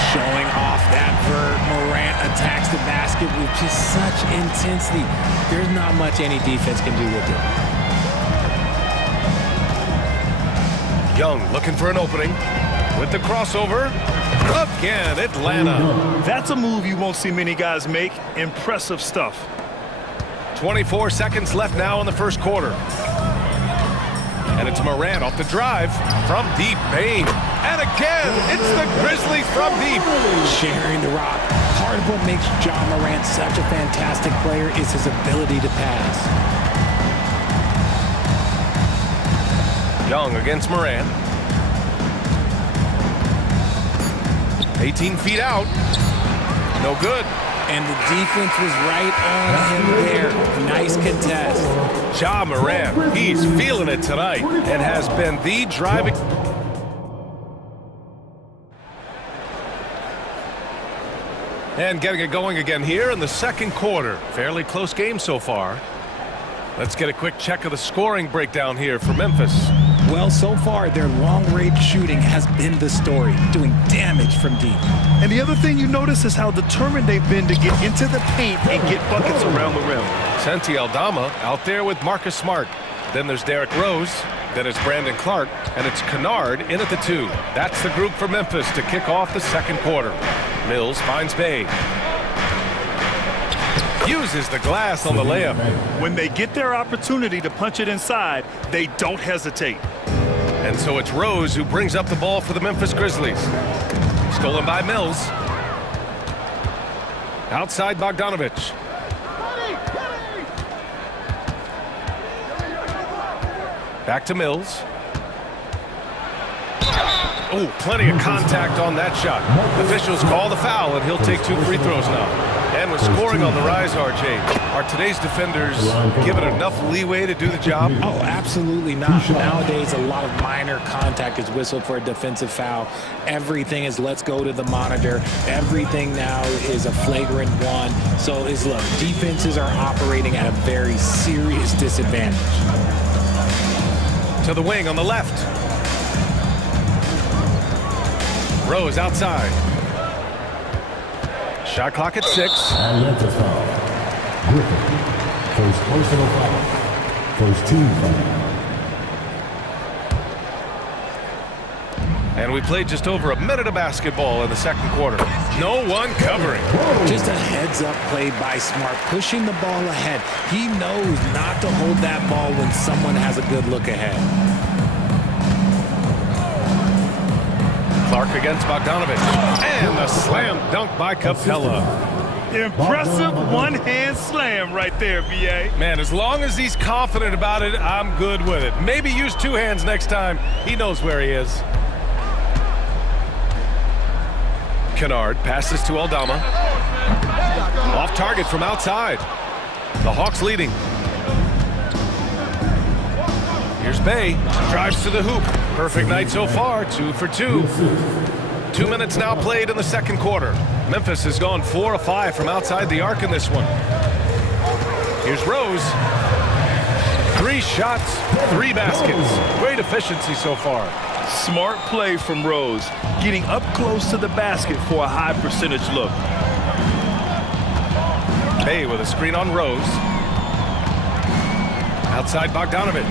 Showing off that vert. Morant attacks the basket with just such intensity. There's not much any defense can do with it. Young looking for an opening with the crossover. Again, Atlanta. That's a move you won't see many guys make. Impressive stuff. 24 seconds left now in the first quarter. And it's Morant off the drive from deep. Bane. And again, it's the Grizzlies from deep. Sharing the rock. Part of what makes John Morant such a fantastic player is his ability to pass. Young against Morant. 18 feet out. No good. And the defense was right on him there. Nice contest. Ja Morant, he's feeling it tonight and has been the driving. And getting it going again here in the second quarter. Fairly close game so far. Let's get a quick check of the scoring breakdown here for Memphis. Well, so far, their long-range shooting has been the story, doing damage from deep. And the other thing you notice is how determined they've been to get into the paint and get buckets around the rim. Santi Aldama out there with Marcus Smart. Then there's Derrick Rose. Then it's Brandon Clark. And it's Kennard in at the 2. That's the group for Memphis to kick off the second quarter. Mills finds Bay. Uses the glass on the layup. When they get their opportunity to punch it inside, they don't hesitate. And so it's Rose who brings up the ball for the Memphis Grizzlies. Stolen by Mills. Outside Bogdanovich. Back to Mills. Oh, plenty of contact on that shot. Officials call the foul, and he'll take 2 free throws now. And with scoring on the rise, RJ, are today's defenders given enough leeway to do the job? Oh, absolutely not. Nowadays, a lot of minor contact is whistled for a defensive foul. Everything is let's go to the monitor. Everything now is a flagrant 1. So, look, defenses are operating at a very serious disadvantage. To the wing on the left. Rose outside. Shot clock at 6. And that's a foul. Griffin. First personal foul. First team foul. And we played just over a minute of basketball in the second quarter. No one covering. Just a heads-up play by Smart, pushing the ball ahead. He knows not to hold that ball when someone has a good look ahead. Clark against Bogdanovich. And a slam dunk by Capella. Impressive one-hand slam right there, B.A. Man, as long as he's confident about it, I'm good with it. Maybe use 2 hands next time. He knows where he is. Kennard passes to Aldama. Off target from outside. The Hawks leading. Here's Bay. Drives to the hoop. Perfect night so far. 2 for 2. 2 minutes now played in the second quarter. Memphis has gone 4 of 5 from outside the arc in this one. Here's Rose. 3 shots, 3 baskets. Great efficiency so far. Smart play from Rose, getting up close to the basket for a high percentage look. Bay with a screen on Rose. Outside Bogdanovich.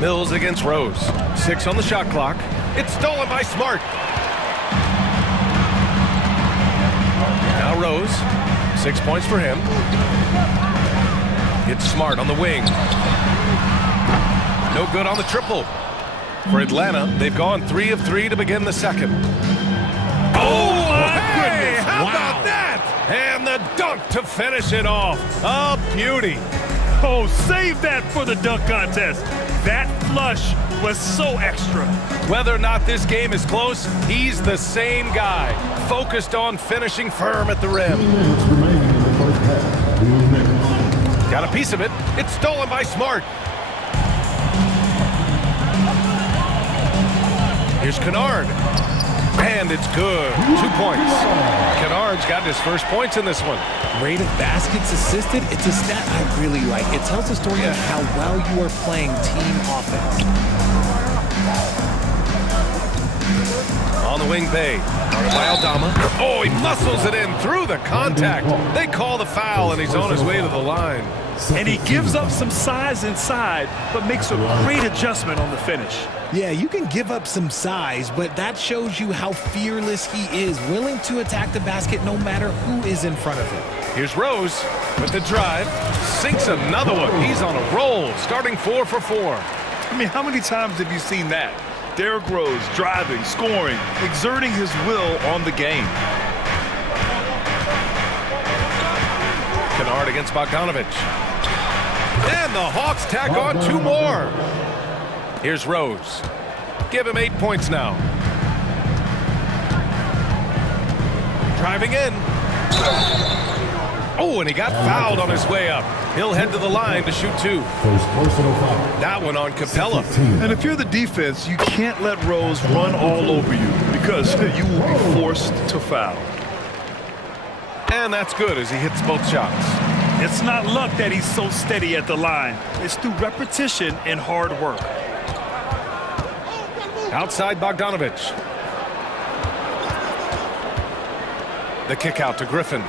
Mills against Rose. 6 on the shot clock. It's stolen by Smart. Now Rose. 6 points for him. It's Smart on the wing. No good on the triple. For Atlanta, they've gone 3 of 3 to begin the second. Oh, my goodness. How about that? And the dunk to finish it off. A beauty. Oh, save that for the dunk contest. That flush was so extra. Whether or not this game is close, he's the same guy, focused on finishing firm at the rim. Got a piece of it. It's stolen by Smart. Here's Kennard. And it's good. 2 points. Kennard's got his first points in this one. Rate of baskets assisted, it's a stat I really like. It tells the story of how well you are playing team offense. On the wing, Bay. By Aldama. Oh, he muscles it in through the contact. They call the foul, and he's on his way to the line. And he gives up some size inside, but makes a great adjustment on the finish. Yeah, you can give up some size, but that shows you how fearless he is, willing to attack the basket no matter who is in front of him. Here's Rose with the drive. Sinks another one. He's on a roll, starting 4 for 4. I mean, how many times have you seen that? Derrick Rose driving, scoring, exerting his will on the game. Kennard against Bogdanovich. And the Hawks tack on 2 more. Here's Rose. Give him 8 points now. Driving in. Oh, and he got fouled on his way up. He'll head to the line to shoot 2. That one on Capella. And if you're the defense, you can't let Rose run all over you because you will be forced to foul. And that's good as he hits both shots. It's not luck that he's so steady at the line. It's through repetition and hard work. Outside Bogdanovich. The kick out to Griffin.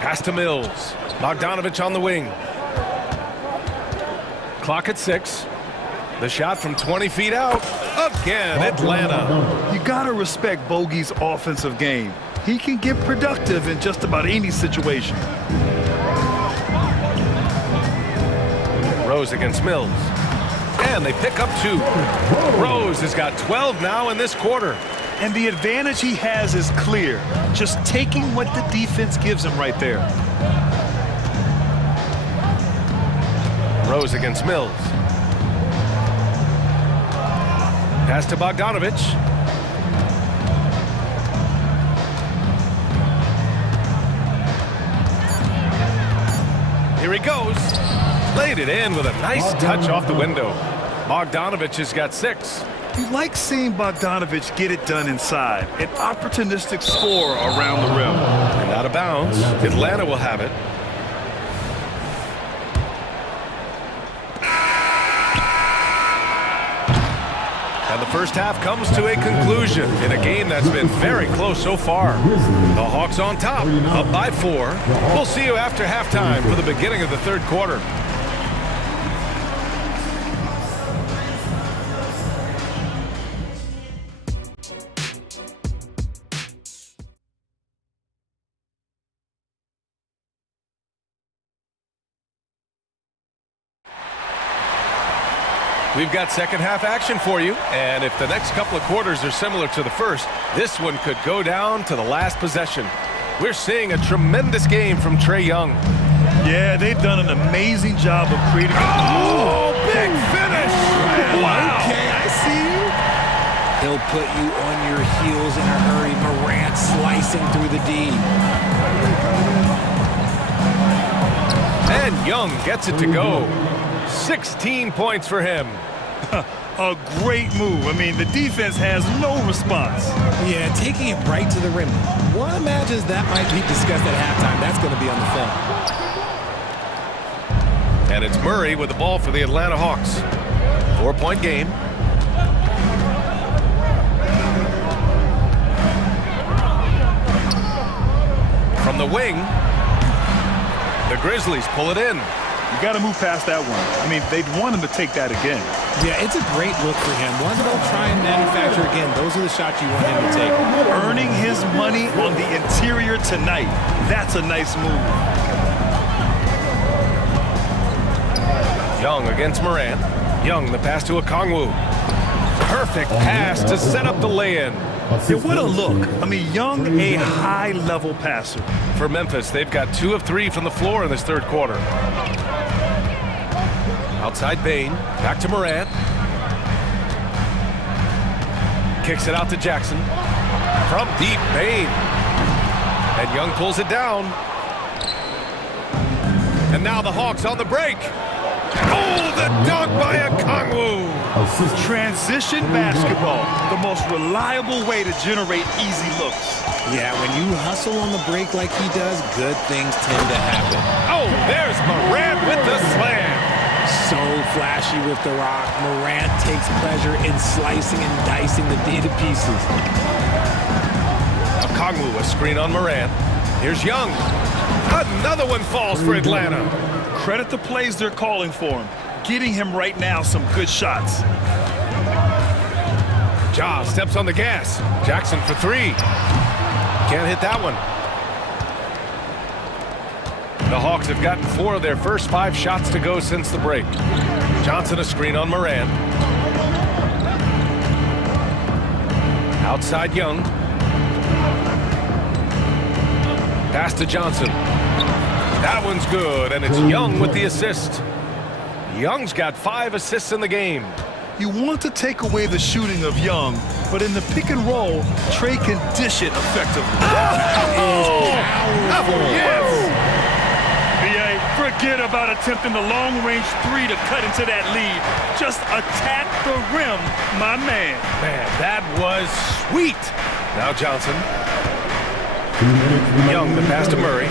Pass to Mills. Bogdanovich on the wing. Clock at 6. The shot from 20 feet out. Again, Atlanta. You gotta respect Bogey's offensive game. He can get productive in just about any situation. Rose against Mills. And they pick up 2. Rose has got 12 now in this quarter. And the advantage he has is clear. Just taking what the defense gives him right there. Rose against Mills. Pass to Bogdanovich. Here he goes. Laid it in with a nice touch off the window. Bogdanovich has got 6. You like seeing Bogdanovich get it done inside. An opportunistic score around the rim. And out of bounds. Atlanta will have it. And the first half comes to a conclusion in a game that's been very close so far. The Hawks on top, up by 4. We'll see you after halftime for the beginning of the third quarter. We've got second half action for you, and if the next couple of quarters are similar to the first, this one could go down to the last possession. We're seeing a tremendous game from Trae Young. Yeah, they've done an amazing job of creating. Oh, big finish! Wow. Okay, I see you. He'll put you on your heels in a hurry. Morant slicing through the D. And Young gets it to go. 16 points for him. A great move. I mean, the defense has no response. Yeah, taking it right to the rim. One imagines that might be discussed at halftime. That's going to be on the film. And it's Murray with the ball for the Atlanta Hawks. 4-point game. From the wing, the Grizzlies pull it in. You got to move past that one. I mean, they'd want him to take that again. Yeah, it's a great look for him. Ones that don't try and manufacture again, those are the shots you want him to take. Earning his money on the interior tonight. That's a nice move. Young against Morant. Young, the pass to Okongwu. Perfect pass to set up the lay-in. Yeah, what a look. I mean, Young, a high-level passer. For Memphis, they've got 2 of 3 from the floor in this third quarter. Outside Bane, back to Morant. Kicks it out to Jackson. From deep, Bane. And Young pulls it down. And now the Hawks on the break. Oh, the dunk by Okongwu. Transition basketball, the most reliable way to generate easy looks. Yeah, when you hustle on the break like he does, good things tend to happen. Oh, there's Morant with the slam. So flashy with the rock. Morant takes pleasure in slicing and dicing the D to pieces. Okongwu, a screen on Morant. Here's Young. Another one falls for Atlanta. Credit the plays they're calling for him. Getting him right now some good shots. Ja steps on the gas. Jackson for three. Can't hit that one. The Hawks have gotten 4 of their first 5 shots to go since the break. Johnson a screen on Moran. Outside Young. Pass to Johnson. That one's good, and it's Young with the assist. Young's got 5 assists in the game. You want to take away the shooting of Young, but in the pick and roll, Trey can dish it effectively. Yes! BA, forget about attempting the long-range 3 to cut into that lead. Just attack the rim, my man. Man, that was sweet. Now Johnson. Young, the pass to Murray.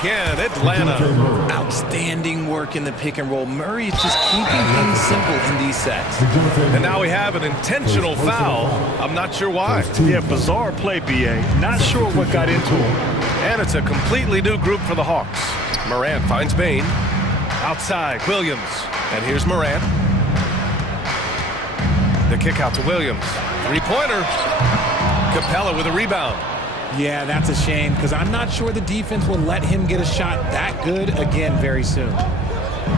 Again, Atlanta. Outstanding work in the pick and roll. Murray is just keeping things simple in these sets. And now we have an intentional foul. I'm not sure why. Yeah, bizarre play, BA. Not sure what got into him. And it's a completely new group for the Hawks. Morant finds Bain. Outside, Williams. And here's Morant. The kick out to Williams. Three-pointer. Capella with a rebound. Yeah, that's a shame because I'm not sure the defense will let him get a shot that good again very soon.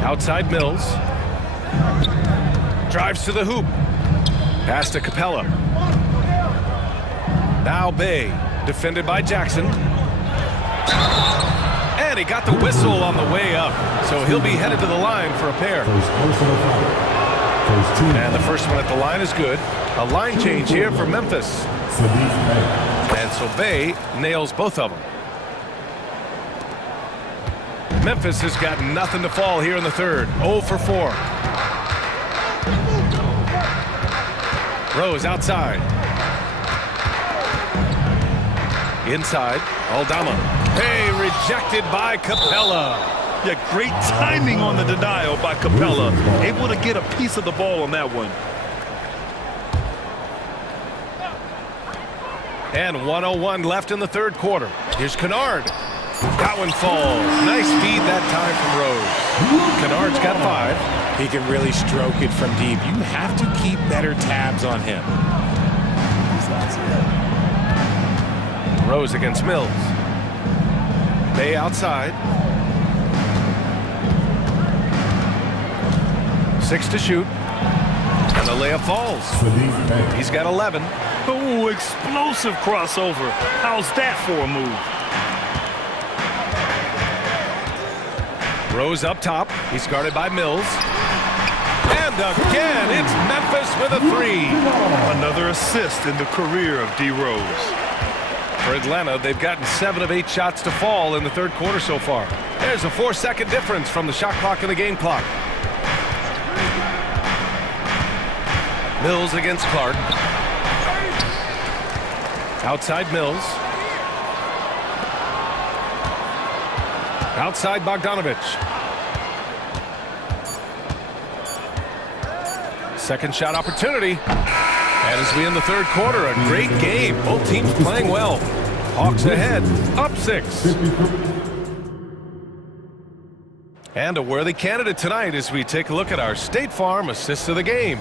Outside Mills. Drives to the hoop. Pass to Capella. Now Bay. Defended by Jackson. And he got the whistle on the way up. So he'll be headed to the line for a pair. And the first one at the line is good. A line change here for Memphis. And so Bay nails both of them. Memphis has got nothing to fall here in the third. 0 for 4. Rose outside. Inside, Aldama. Hey, rejected by Capella. Yeah, great timing on the denial by Capella. Able to get a piece of the ball on that one. And 1:01 left in the third quarter. Here's Kennard. That one falls. Nice feed that time from Rose. Kennard's got 5. He can really stroke it from deep. You have to keep better tabs on him. Rose against Mills. Bay outside. 6 to shoot. And the layup falls. He's got 11. Oh, explosive crossover. How's that for a move? Rose up top. He's guarded by Mills. And again, it's Memphis with a 3. Another assist in the career of D. Rose. For Atlanta, they've gotten 7 of 8 shots to fall in the third quarter so far. There's a 4-second difference from the shot clock and the game clock. Mills against Clark. Outside Mills. Outside Bogdanovich. Second shot opportunity. And as we end the third quarter, a great game. Both teams playing well. Hawks ahead, up 6. And a worthy candidate tonight as we take a look at our State Farm assist of the game.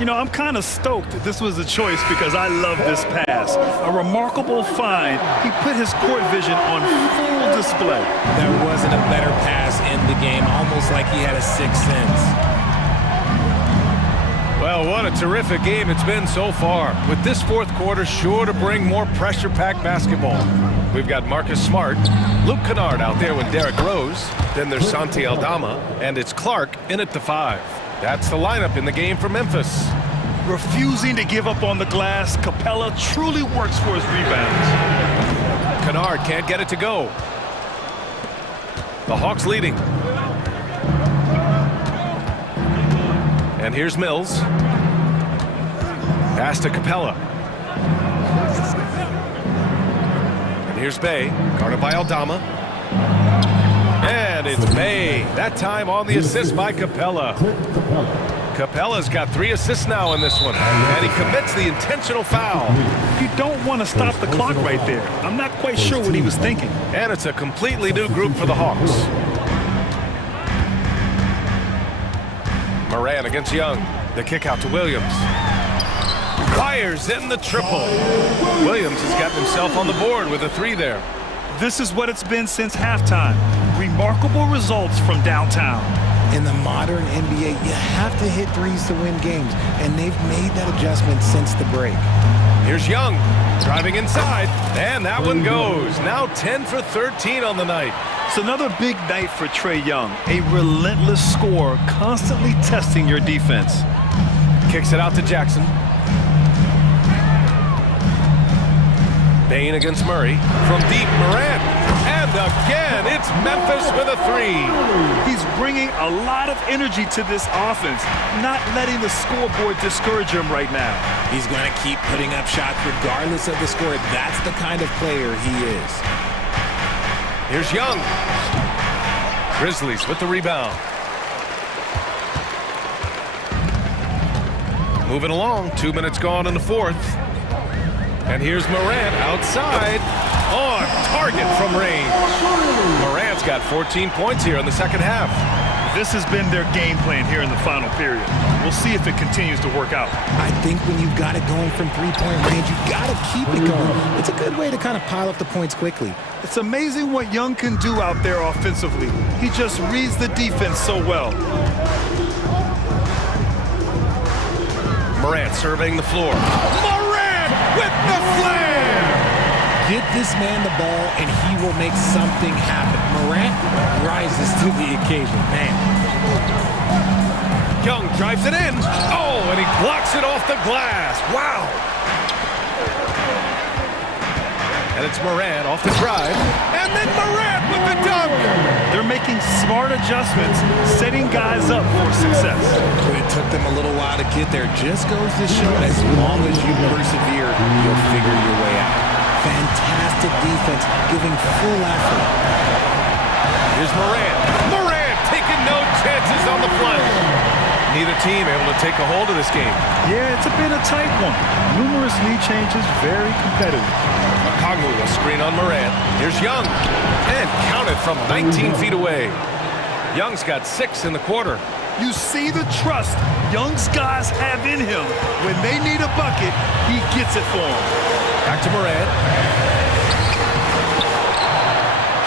You know, I'm kind of stoked this was a choice because I love this pass. A remarkable find. He put his court vision on full display. There wasn't a better pass in the game, almost like he had a 6th sense. Well, what a terrific game it's been so far. With this fourth quarter sure to bring more pressure-packed basketball. We've got Marcus Smart, Luke Kennard out there with Derrick Rose. Then there's Santi Aldama, and it's Clark in at the 5. That's the lineup in the game for Memphis. Refusing to give up on the glass, Capella truly works for his rebounds. Kennard can't get it to go. The Hawks leading. And here's Mills. Pass to Capella. And here's Bay, guarded by Aldama. And it's Bay. That time on the assist by Capella. Capella's got 3 assists now in this one, and he commits the intentional foul. You don't want to stop the clock right there. I'm not quite sure what he was thinking. And it's a completely new group for the Hawks. Moran against Young. The kick out to Williams. Fires in the triple. Williams has gotten himself on the board with a 3 there. This is what it's been since halftime. Remarkable results from downtown. In the modern NBA, you have to hit threes to win games, and they've made that adjustment since the break. Here's Young, driving inside, and that one goes. Now 10 for 13 on the night. It's another big night for Trae Young, a relentless scorer, constantly testing your defense. Kicks it out to Jackson. Bane against Murray. From deep, Morant. And again, it's Memphis with a 3. He's bringing a lot of energy to this offense, not letting the scoreboard discourage him right now. He's going to keep putting up shots regardless of the score. That's the kind of player he is. Here's Young. Grizzlies with the rebound. Moving along, 2 minutes gone in the fourth. And here's Morant outside. On target from range. Morant's got 14 points here in the second half. This has been their game plan here in the final period. We'll see if it continues to work out. I think when you've got it going from three-point range, you've got to keep it going. It's a good way to kind of pile up the points quickly. It's amazing what Young can do out there offensively. He just reads the defense so well. Morant surveying the floor. Morant with the flare! Get this man the ball, and he will make something happen. Morant rises to the occasion, man. Young drives it in. Oh, and he blocks it off the glass. Wow. And it's Morant off the drive. And then Morant with the dunk. They're making smart adjustments, setting guys up for success. But it took them a little while to get there. Just goes to show, as long as you persevere, you'll figure your way out. Fantastic defense, giving full effort. Here's Morant. Morant taking no chances on the flank. Neither team able to take a hold of this game. Yeah, it's been a tight one. Numerous lead changes, very competitive. Kongwu will screen on Morant. Here's Young. And counted from 19 feet away. Young's got 6 in the quarter. You see the trust Young's guys have in him. When they need a bucket, he gets it for them. Back to Morant.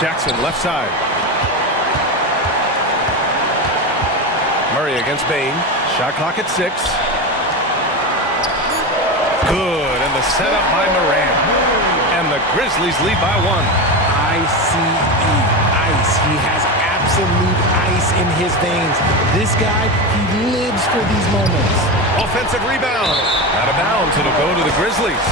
Jackson left side. Murray against Bane. Shot clock at 6. Good, and the setup by Morant. And the Grizzlies lead by 1. ICE, ice. He has absolute ice in his veins. This guy, he lives for these moments. Offensive rebound. Out of bounds, it'll go to the Grizzlies.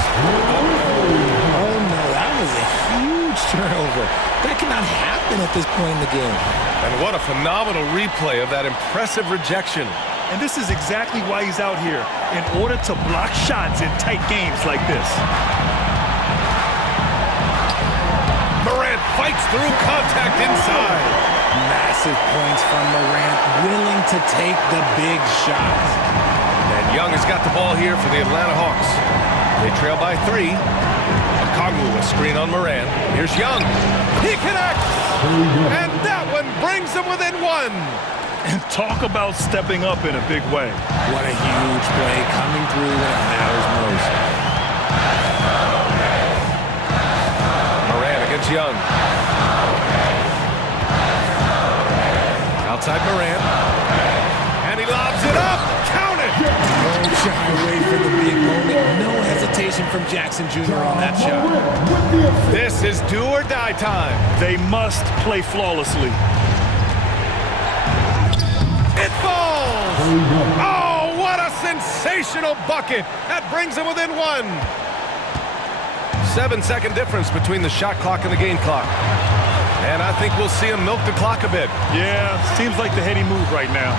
Oh no, that was a huge turnover. That cannot happen at this point in the game. And what a phenomenal replay of that impressive rejection. And this is exactly why he's out here, in order to block shots in tight games like this. Morant fights through contact inside. Massive points from Morant, willing to take the big shots. And Young has got the ball here for the Atlanta Hawks. They trail by 3. Kongwu a screen on Morant. Here's Young. He connects! And that one brings them within 1. And talk about stepping up in a big way. What a huge play, coming through when it matters most. Morant against Young. Outside Morant. And he lobs it up. Count it! Don't shy away from the big moment. No hesitation from Jackson Jr. on that shot. This is do or die time. They must play flawlessly. It falls! Oh, what a sensational bucket! That brings them within 1. 7-second difference between the shot clock and the game clock. And I think we'll see him milk the clock a bit. Yeah, seems like the heady move right now.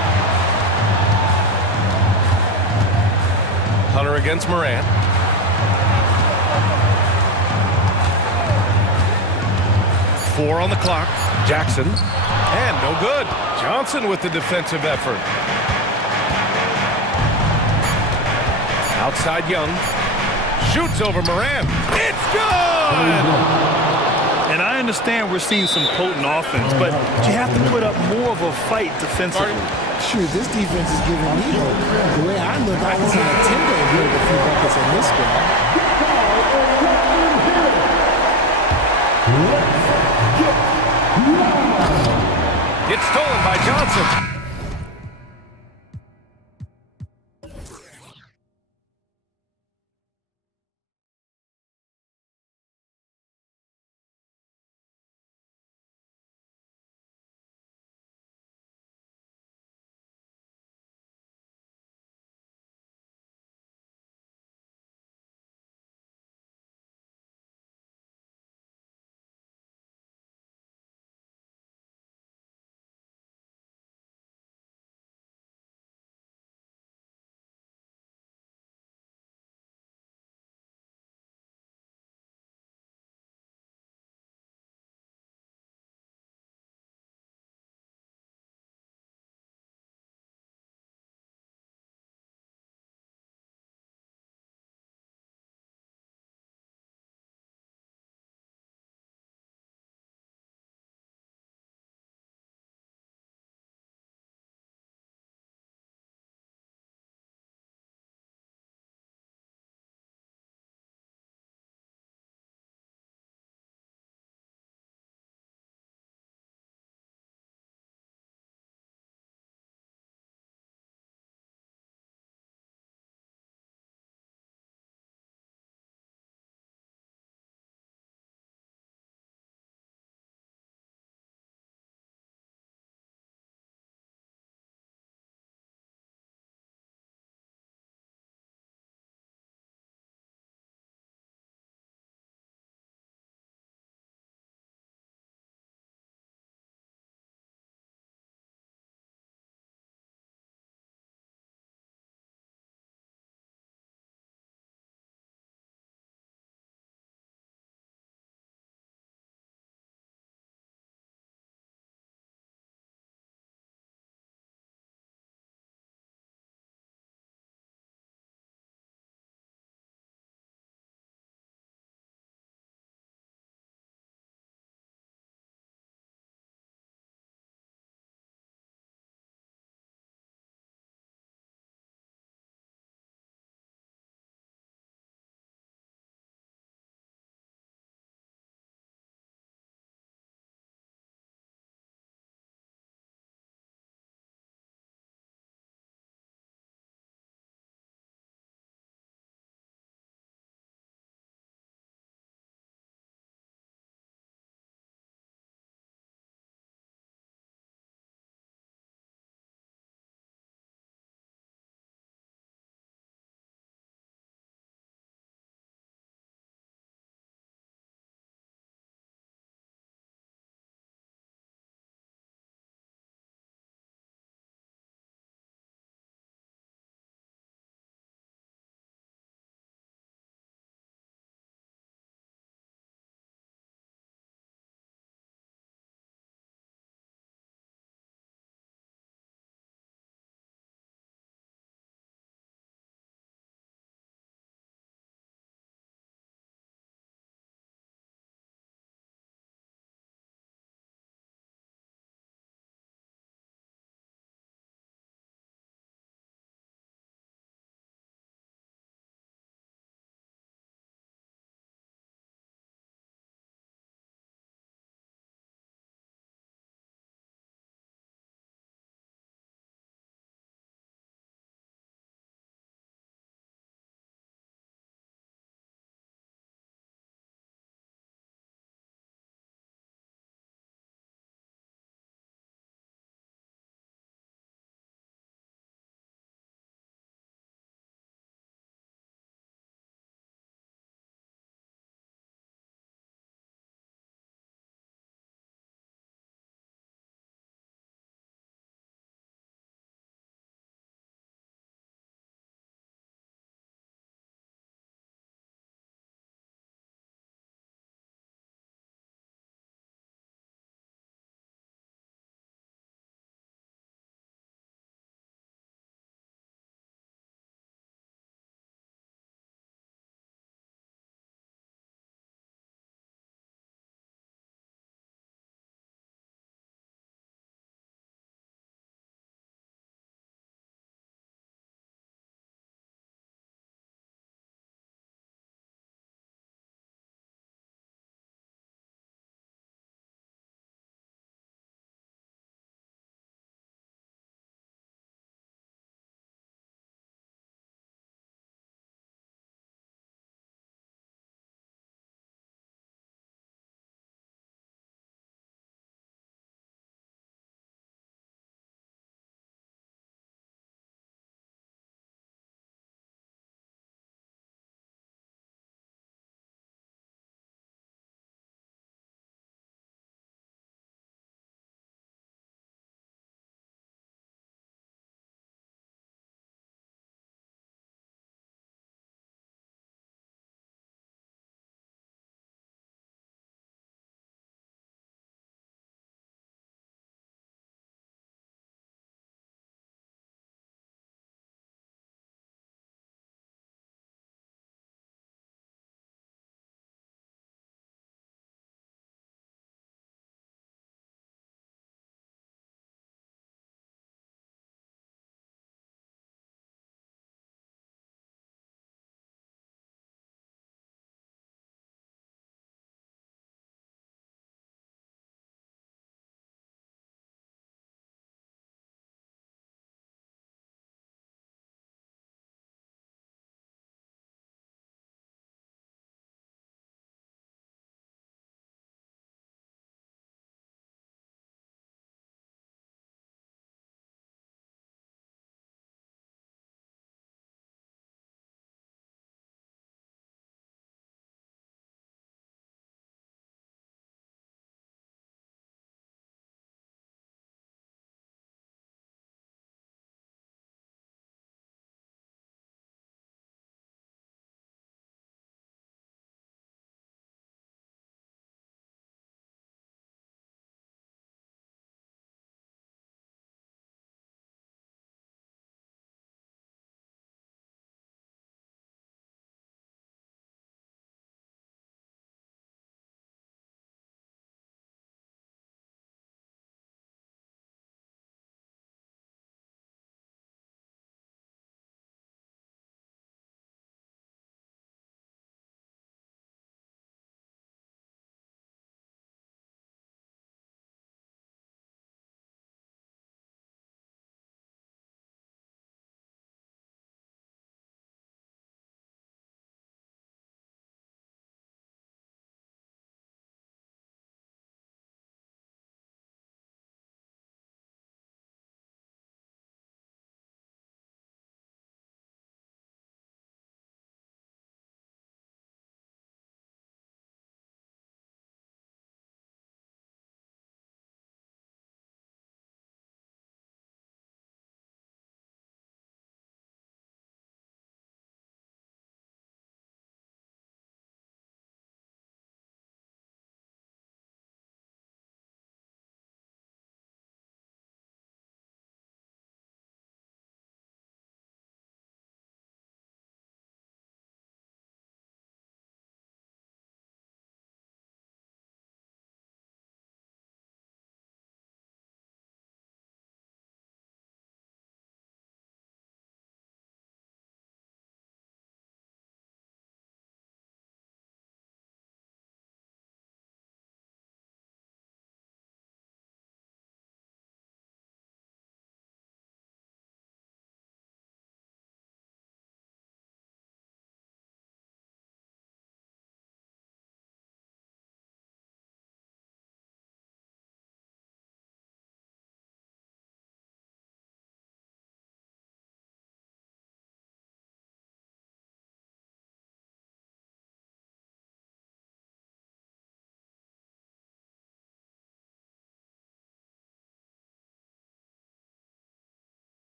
Hunter against Morant. Four on the clock. Jackson. And no good. Johnson with the defensive effort. Outside Young. Shoots over Moran. It's good! And I understand we're seeing some potent offense, but you have to put up more of a fight defensively. Shoot, this defense is giving me hope. The way I look, I can see Nintendo build a few buckets in this game. It's stolen by Johnson.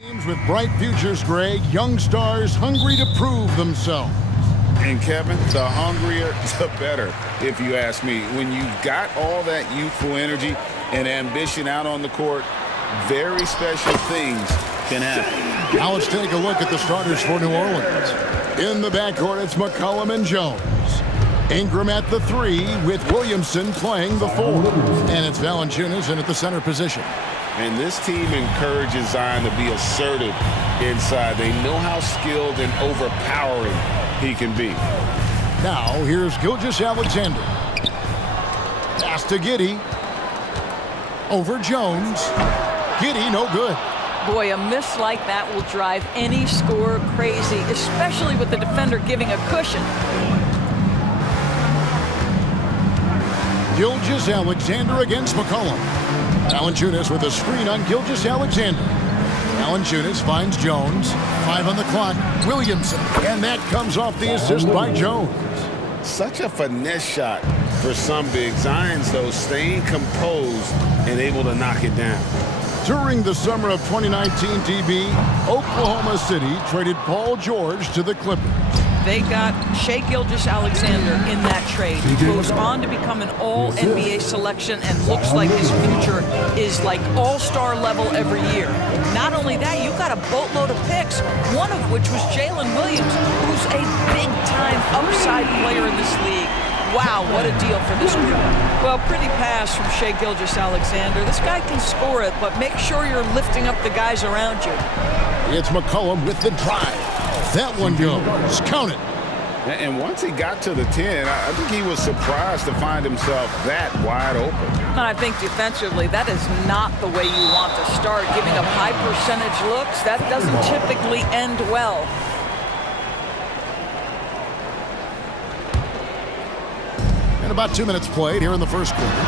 Teams with bright futures, Greg, young stars hungry to prove themselves. And Kevin, the hungrier, the better, if you ask me. When you've got all that youthful energy and ambition out on the court, very special things can happen. Now let's take a look at the starters for New Orleans. In the backcourt, it's McCollum and Jones. Ingram at the 3 with Williamson playing the 4. And it's Valanciunas in at the center position. And this team encourages Zion to be assertive inside. They know how skilled and overpowering he can be. Now here's Gilgeous-Alexander. Pass to Giddey. Over Jones. Giddey, no good. Boy, a miss like that will drive any scorer crazy, especially with the defender giving a cushion. Gilgeous-Alexander against McCollum. Valanciunas with a screen on Gilgeous-Alexander. Valanciunas finds Jones. 5 on the clock. Williamson. And that comes off the assist by Jones. Such a finesse shot for some big. Zion's, though, staying composed and able to knock it down. During the summer of 2019, DB, Oklahoma City traded Paul George to the Clippers. They got Shai Gilgeous-Alexander in that trade. He goes on to become an all-NBA selection and looks like his future is like all-star level every year. Not only that, you've got a boatload of picks, one of which was Jalen Williams, who's a big-time upside player in this league. Wow, what a deal for this group. Well, pretty pass from Shai Gilgeous-Alexander. This guy can score it, but make sure you're lifting up the guys around you. It's McCollum with the drive. That one goes. Count it. And once he got to the 10, I think he was surprised to find himself that wide open. And I think defensively, that is not the way you want to start. Giving up high percentage looks, that doesn't typically end well. And about 2 minutes played here in the first quarter.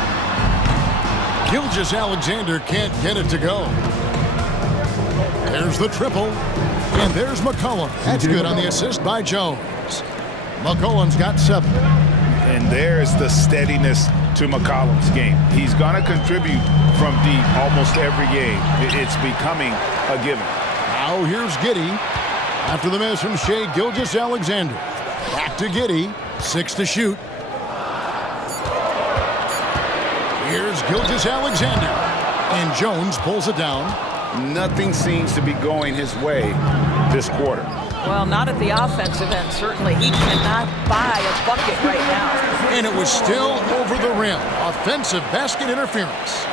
Gilgeous-Alexander can't get it to go. There's the triple. And there's McCollum. That's good on the assist by Jones. McCollum's got 7. And there's the steadiness to McCollum's game. He's going to contribute from deep almost every game. It's becoming a given. Now here's Giddey. After the miss from Shai Gilgeous-Alexander. Back to Giddey. 6 to shoot. Here's Gilgeous-Alexander. And Jones pulls it down. Nothing seems to be going his way this quarter. Well, not at the offensive end, certainly. He cannot buy a bucket right now. And it was still over the rim. Offensive basket interference.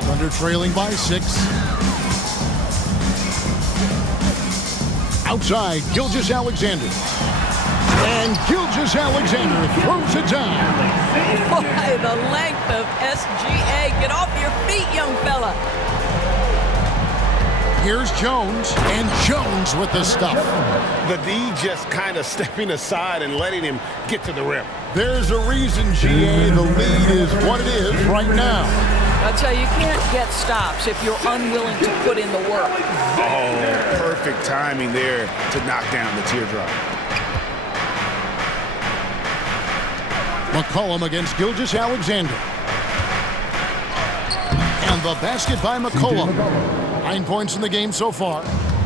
Thunder trailing by 6. Outside, Gilgeous-Alexander. And Gilgeous-Alexander throws it down. Boy, the length of SGA. Get off your feet, young fella. Here's Jones, and Jones with the stuff. The D just kind of stepping aside and letting him get to the rim. There's a reason, GA, the lead is what it is right now. I'll tell you, you can't get stops if you're unwilling to put in the work. Oh, perfect timing there to knock down the teardrop. McCollum against Gilgeous-Alexander. And the basket by McCollum. 9 points in the game so far.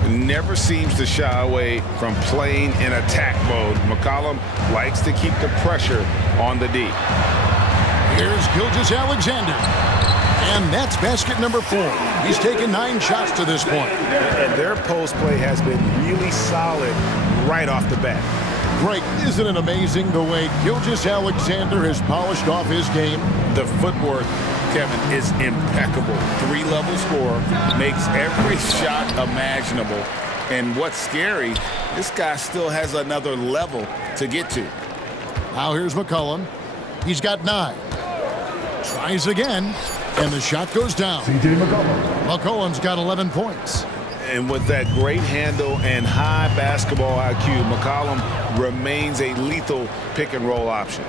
Never seems to shy away from playing in attack mode. McCollum likes to keep the pressure on the D. Here's Gilgeous-Alexander. And that's basket number 4. He's taken 9 shots to this point. And their post play has been really solid right off the bat. Greg, isn't it amazing the way Gilgeous-Alexander has polished off his game? The footwork, Kevin, is impeccable. 3-level scorer, makes every shot imaginable. And what's scary, this guy still has another level to get to. Now here's McCollum. He's got 9. Tries again, and the shot goes down. McCollum's got 11 points. And with that great handle and high basketball IQ, McCollum remains a lethal pick-and-roll option.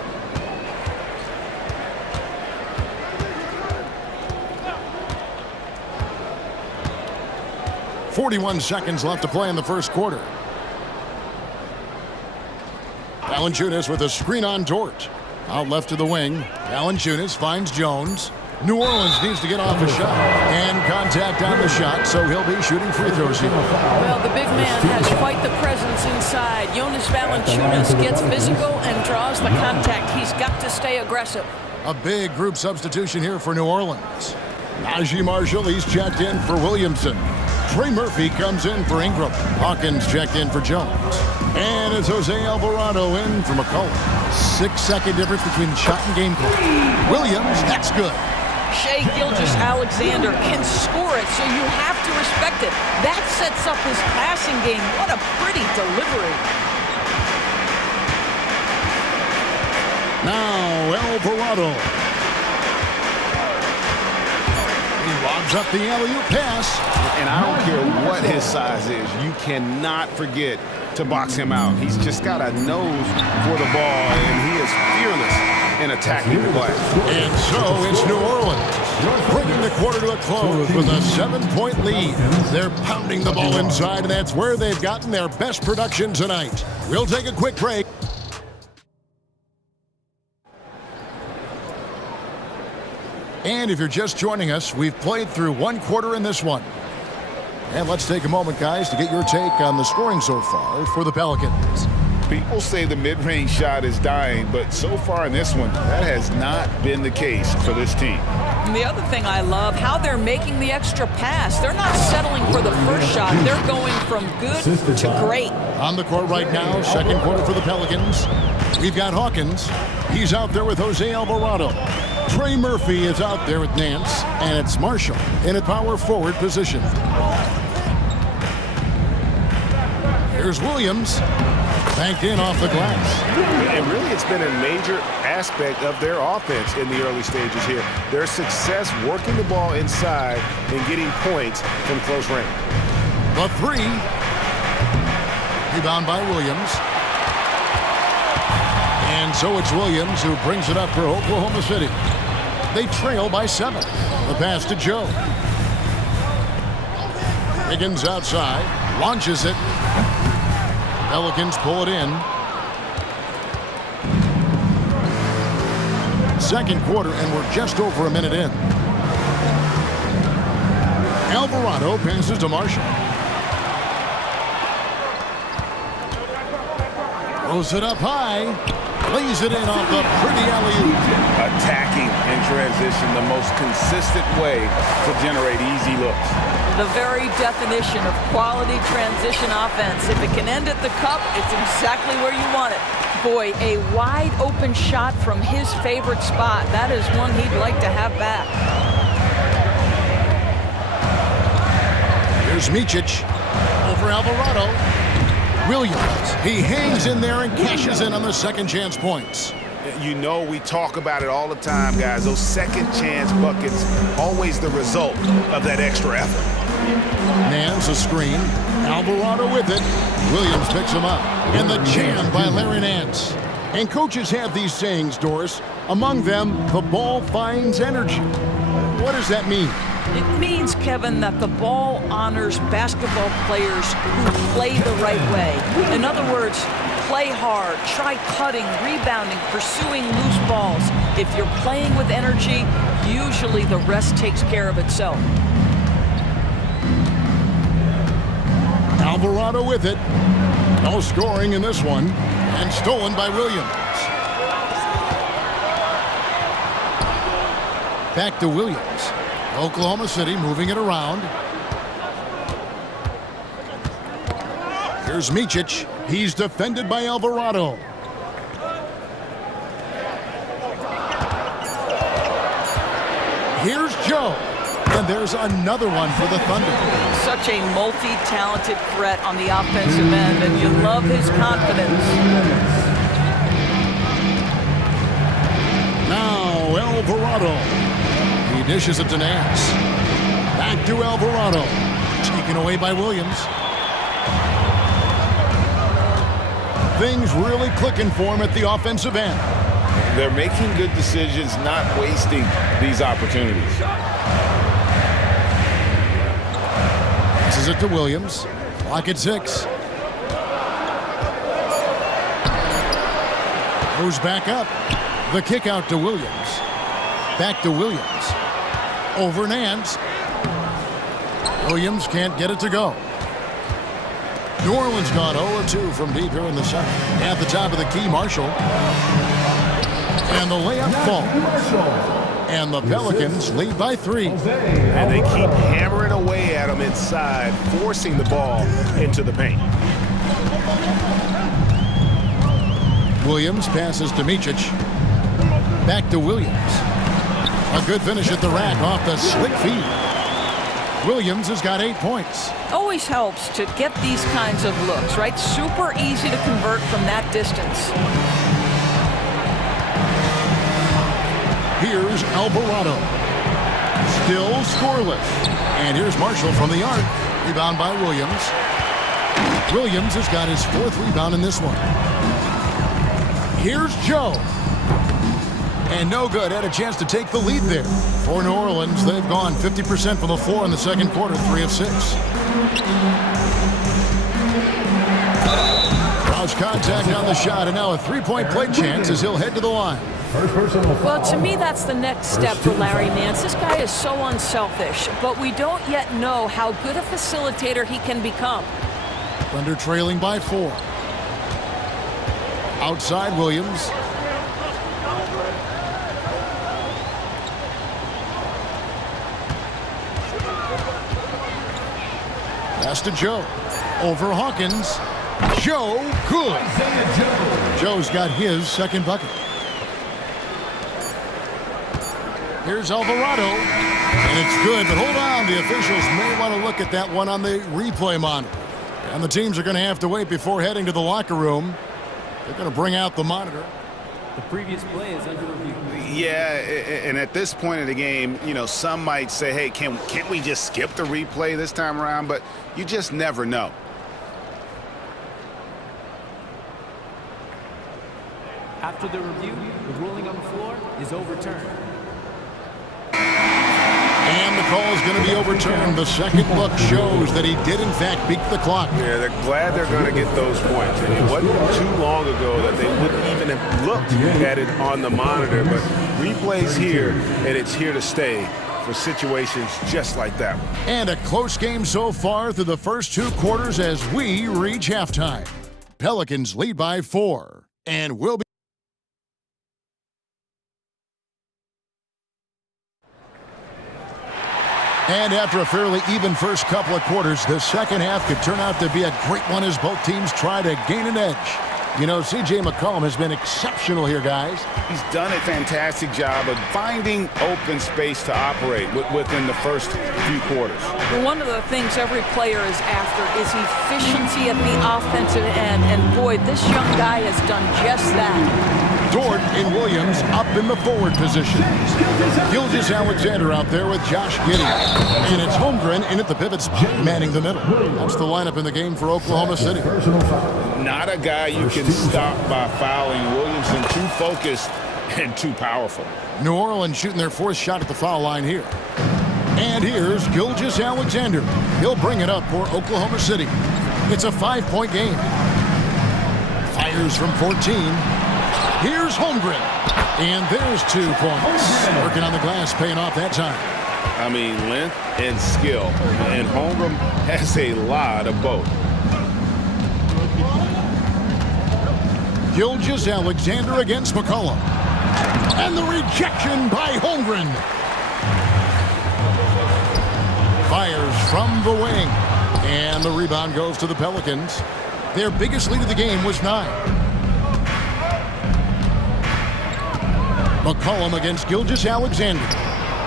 .41 seconds left to play in the first quarter. Valanciunas with a screen on Dort. Out left to the wing. Valanciunas finds Jones. New Orleans needs to get off a shot. And contact on the shot, so he'll be shooting free throws here. Well, the big man has quite the presence inside. Jonas Valanciunas gets physical and draws the contact. He's got to stay aggressive. A big group substitution here for New Orleans. Najee Marshall, he's checked in for Williamson. Trey Murphy comes in for Ingram. Hawkins checked in for Jones. And it's Jose Alvarado in for McCollum. 6-second difference between shot and game clock. Williams, that's good. Shai Gilgeous-Alexander can score it, so you have to respect it. That sets up his passing game. What a pretty delivery. Now Alvarado. He lobs up the alley-oop pass. And I don't care what his size is, you cannot forget to box him out. He's just got a nose for the ball, and he is fearless in attacking the glass. And so it's New Orleans, bringing the quarter to a close with a 7-point lead. They're pounding the ball inside, and that's where they've gotten their best production tonight. We'll take a quick break. And if you're just joining us, we've played through one quarter in this one. And let's take a moment, guys, to get your take on the scoring so far for the Pelicans. People say the mid-range shot is dying, but so far in this one, that has not been the case for this team. And the other thing I love, how they're making the extra pass. They're not settling for the first shot. They're going from good to great. On the court right now, second quarter for the Pelicans. We've got Hawkins. He's out there with Jose Alvarado. Trey Murphy is out there with Nance, and it's Marshall in a power forward position. Here's Williams, banked in off the glass. And really, it's been a major aspect of their offense in the early stages here. Their success working the ball inside and getting points from close range. The three. Rebound by Williams. And so it's Williams who brings it up for Oklahoma City. They trail by 7. The pass to Joe. Higgins outside, launches it. Pelicans pull it in. Second quarter, and we're just over a minute in. Alvarado passes to Marshall. Throws it up high. Lays it in off the pretty alley-oop. Attacking in transition, the most consistent way to generate easy looks. The very definition of quality transition offense. If it can end at the cup, it's exactly where you want it. Boy, a wide open shot from his favorite spot. That is one he'd like to have back. Here's Micic over Alvarado. Williams, he hangs in there and cashes in on the second chance points. You know, we talk about it all the time, guys. Those second chance buckets, always the result of that extra effort. Nance a screen. Alvarado with it. Williams picks him up. And the jam by Larry Nance. And coaches have these sayings, Doris. Among them, the ball finds energy. What does that mean? It means, Kevin, that the ball honors basketball players who play the right way. In other words, play hard, try cutting, rebounding, pursuing loose balls. If you're playing with energy, usually the rest takes care of itself. Alvarado with it. No scoring in this one. And stolen by Williams. Back to Williams. Oklahoma City moving it around. Here's Micic. He's defended by Alvarado. Here's Joe. And there's another one for the Thunder. Such a multi-talented threat on the offensive end, and you love his confidence. Now Alvarado. He dishes it to Nance. Back to Alvarado. Taken away by Williams. Things really clicking for him at the offensive end. They're making good decisions, not wasting these opportunities. Passes it to Williams. Clock at 6. Goes back up. The kick out to Williams. Back to Williams. Over Nance. Williams can't get it to go. New Orleans gone 0-2 from deep here in the second. At the top of the key, Marshall. And the layup falls. And the Pelicans lead by 3. And they keep hammering away at them inside, forcing the ball into the paint. Williams passes to Micic. Back to Williams. A good finish at the rack off the slick feed. Williams has got 8 points. Always helps to get these kinds of looks, right? Super easy to convert from that distance. Here's Alvarado. Still scoreless. And here's Marshall from the arc. Rebound by Williams. Williams has got his 4th rebound in this one. Here's Joe. And no good. Had a chance to take the lead there. For New Orleans, they've gone 50% from the floor in the second quarter, 3 of 6. Cross contact on the shot, and now a 3-point play chance as he'll head to the line. Well, to me, that's the next step for Larry Nance. This guy is so unselfish, but we don't yet know how good a facilitator he can become. Thunder trailing by 4. Outside Williams. Pass to Joe. Over Hawkins. Joe, good. Joe's got his second bucket. Here's Alvarado. And it's good, but hold on. The officials may want to look at that one on the replay monitor. And the teams are going to have to wait before heading to the locker room. They're going to bring out the monitor. The previous play is under review. Yeah, and at this point of the game, you know, some might say, hey, can't we just skip the replay this time around? But you just never know. After the review, the ruling on the floor is overturned. And the call is going to be overturned. The second look shows that he did, in fact, beat the clock. Yeah, they're glad they're going to get those points. And it wasn't too long ago that they wouldn't even have looked at it on the monitor. But replay's here, and it's here to stay for situations just like that one. And a close game so far through the first 2 quarters as we reach halftime. Pelicans lead by 4. And will be. And after a fairly even first couple of quarters, the second half could turn out to be a great one as both teams try to gain an edge. You know, C.J. McCollum has been exceptional here, guys. He's done a fantastic job of finding open space to operate within the first few quarters. Well, one of the things every player is after is efficiency at the offensive end. And boy, this young guy has done just that. Dort and Williams up in the forward position. Gilgeous-Alexander out there with Josh Giddey. And it's Holmgren in at the pivot spot, manning the middle. That's the lineup in the game for Oklahoma City. Not a guy you can stop by fouling. Williamson too focused and too powerful. New Orleans shooting their 4th shot at the foul line here. And here's Gilgeous-Alexander. He'll bring it up for Oklahoma City. It's a 5-point game. Fires from 14. Here's Holmgren. And there's 2 points. Working on the glass, paying off that time. I mean, length and skill. And Holmgren has a lot of both. Gilgeous-Alexander against McCollum. And the rejection by Holmgren. Fires from the wing. And the rebound goes to the Pelicans. Their biggest lead of the game was 9. McCollum against Gilgeous-Alexander.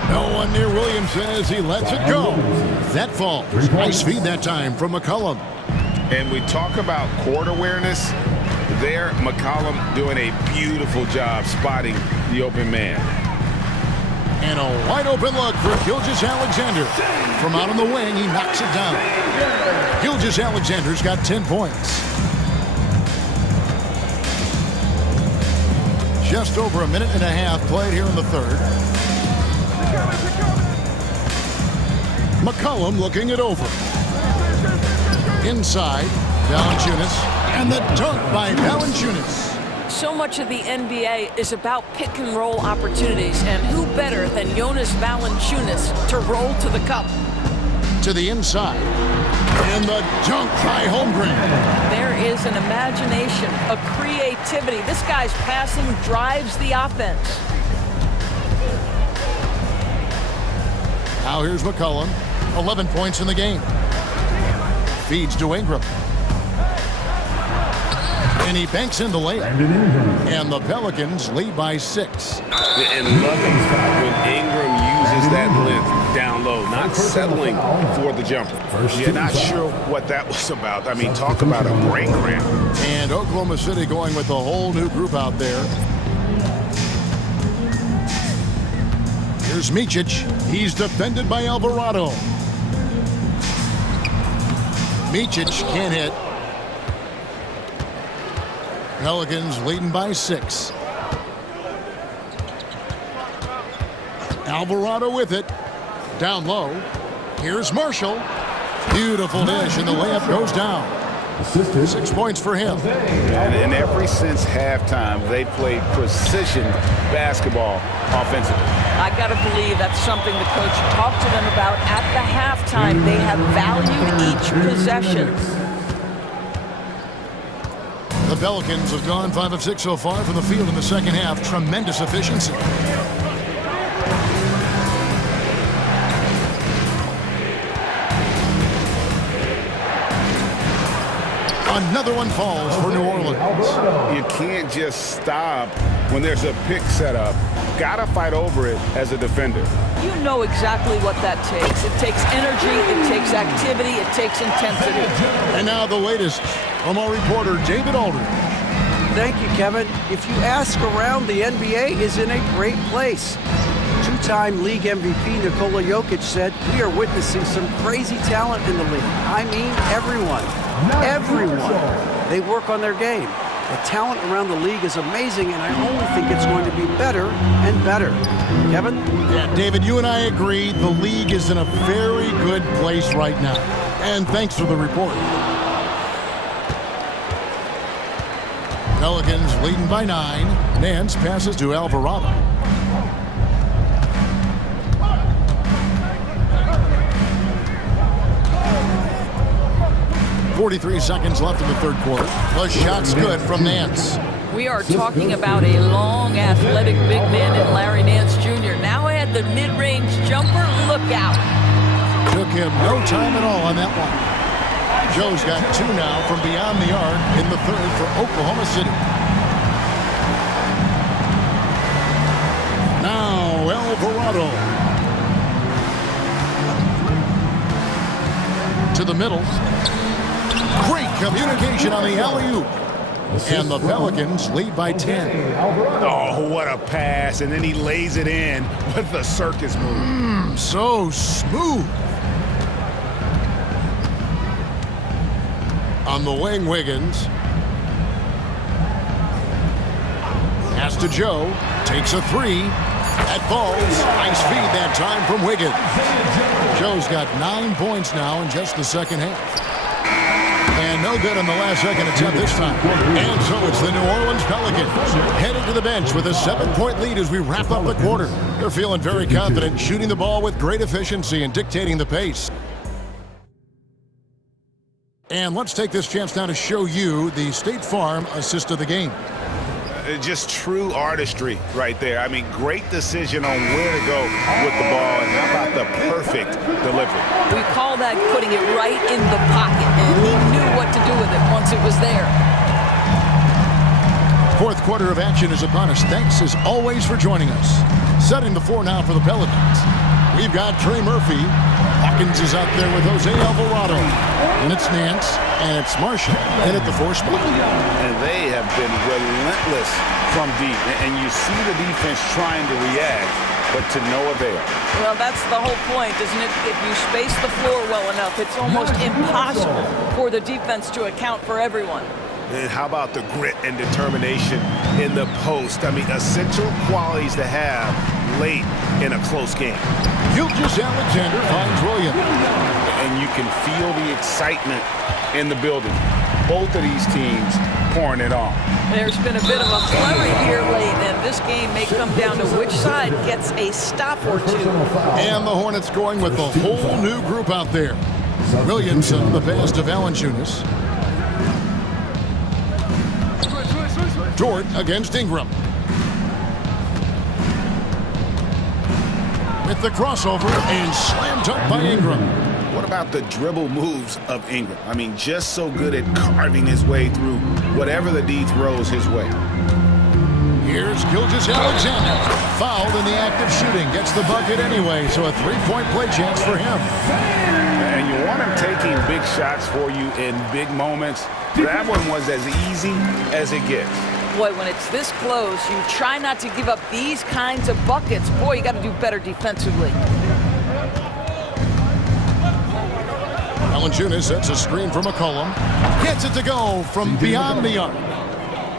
No one near Williamson as he lets it go. That falls. Nice feed that time from McCollum. And we talk about court awareness. There, McCollum doing a beautiful job spotting the open man. And a wide open look for Gilgeous-Alexander. From out on the wing, he knocks it down. Gilgeous-Alexander's got 10 points. Just over a minute and a half played here in the third. McCollum looking it over. Inside, Valanciunas. And the dunk by Valanciunas. So much of the NBA is about pick and roll opportunities, and who better than Jonas Valanciunas to roll to the cup? To the inside. And the dunk by Holmgren. There is an imagination, a creativity. This guy's passing drives the offense. Now here's McCollum. 11 points in the game. Feeds to Ingram. And he banks in the layup. And the Pelicans lead by 6. And loving when Ingram uses that length down low, not settling for the jumper. Yeah, not sure what that was about. I mean, talk about a brain cramp. And Oklahoma City going with a whole new group out there. Here's Micic. He's defended by Alvarado. Micic can't hit. Pelicans leading by 6. Alvarado with it. Down low. Here's Marshall. Beautiful dish, and the layup goes down. 6 points for him. And ever since halftime, they played precision basketball offensively. I got to believe that's something the coach talked to them about at the halftime. They have valued each possession. The Pelicans have gone 5 of 6 so far from the field in the second half. Tremendous efficiency. Another one falls for New Orleans. You can't just stop when there's a pick set up. Gotta fight over it as a defender. You know exactly what that takes. It takes energy, it takes activity, it takes intensity. And now the latest from our reporter, David Aldridge. Thank you, Kevin. If you ask around, the NBA is in a great place. Two-time league MVP Nikola Jokic said, "We are witnessing some crazy talent in the league. I mean, everyone. Everyone. They work on their game. The talent around the league is amazing, and I only think it's going to be better and better." Kevin? Yeah, David, you and I agree the league is in a very good place right now. And thanks for the report. Pelicans leading by 9. Nance passes to Alvarado. 43 seconds left in the third quarter. The shot's good from Nance. We are talking about a long, athletic big man in Larry Nance Jr. Now add the mid-range jumper. Look out. Took him no time at all on that one. Joe's got 2 now from beyond the arc in the third for Oklahoma City. Now Alvarado. To the middle. Great communication on the alley-oop. And the Pelicans lead by 10. Oh, what a pass. And then he lays it in with the circus move. So smooth. On the wing, Wiggins. Pass to Joe. Takes a 3. That falls. Nice feed that time from Wiggins. Joe's got 9 points now in just the second half. And no good on the last second attempt this time. And so it's the New Orleans Pelicans headed to the bench with a 7-point lead as we wrap up the quarter. They're feeling very confident, shooting the ball with great efficiency and dictating the pace. And let's take this chance now to show you the State Farm assist of the game. Just true artistry right there. I mean, great decision on where to go with the ball, and how about the perfect delivery? We call that putting it right in the pocket, and he knew what to do with it once it was there. Fourth quarter of action is upon us. Thanks as always for joining us. Setting the floor now for the Pelicans. We've got Trey Murphy. Hawkins is out there with Jose Alvarado. And it's Nance, and it's Marshall in at the 4 spot. And they have been relentless from deep. And you see the defense trying to react, but to no avail. Well, that's the whole point, isn't it? If you space the floor well enough, it's almost impossible for the defense to account for everyone. And how about the grit and determination in the post? I mean, essential qualities to have late in a close game. Gilgeous-Alexander finds Williams. And you can feel the excitement in the building. Both of these teams pouring it on. There's been a bit of a flurry here late, and this game may come down to which side gets a stop or two. And the Hornets going with a whole new group out there. Williamson, the pass to Valanciunas. Dort against Ingram. With the crossover and slammed up by Ingram. What about the dribble moves of Ingram? I mean, just so good at carving his way through whatever the D throws his way. Here's Gilgeous-Alexander. Fouled in the act of shooting. Gets the bucket anyway, so a three-point play chance for him. And you want him taking big shots for you in big moments. That one was as easy as it gets. Boy, when it's this close, you try not to give up these kinds of buckets. Boy, you got to do better defensively. Valanciunas sets a screen for McCollum. Gets it to go from beyond the arc.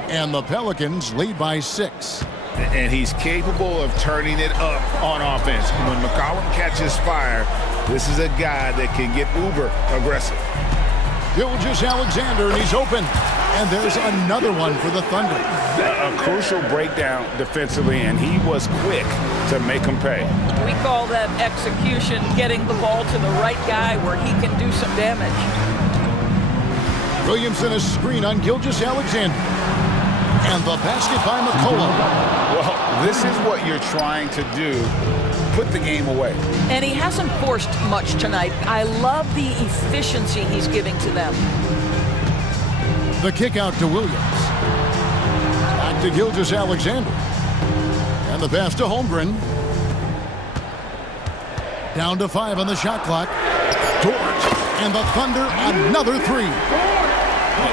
And the Pelicans lead by 6. And he's capable of turning it up on offense. When McCollum catches fire, this is a guy that can get uber aggressive. Gilgeous-Alexander, and he's open. And there's another one for the Thunder. A crucial breakdown defensively, and he was quick to make him pay. We call that execution, getting the ball to the right guy where he can do some damage. Williamson a screen on Gilgeous-Alexander. And the basket by McCollum. Well, this is what you're trying to do. Put the game away. And he hasn't forced much tonight. I love the efficiency he's giving to them. The kick out to Williams. Back to Gilgeous-Alexander. And the pass to Holmgren. Down to 5 on the shot clock. Dort. And the Thunder another 3.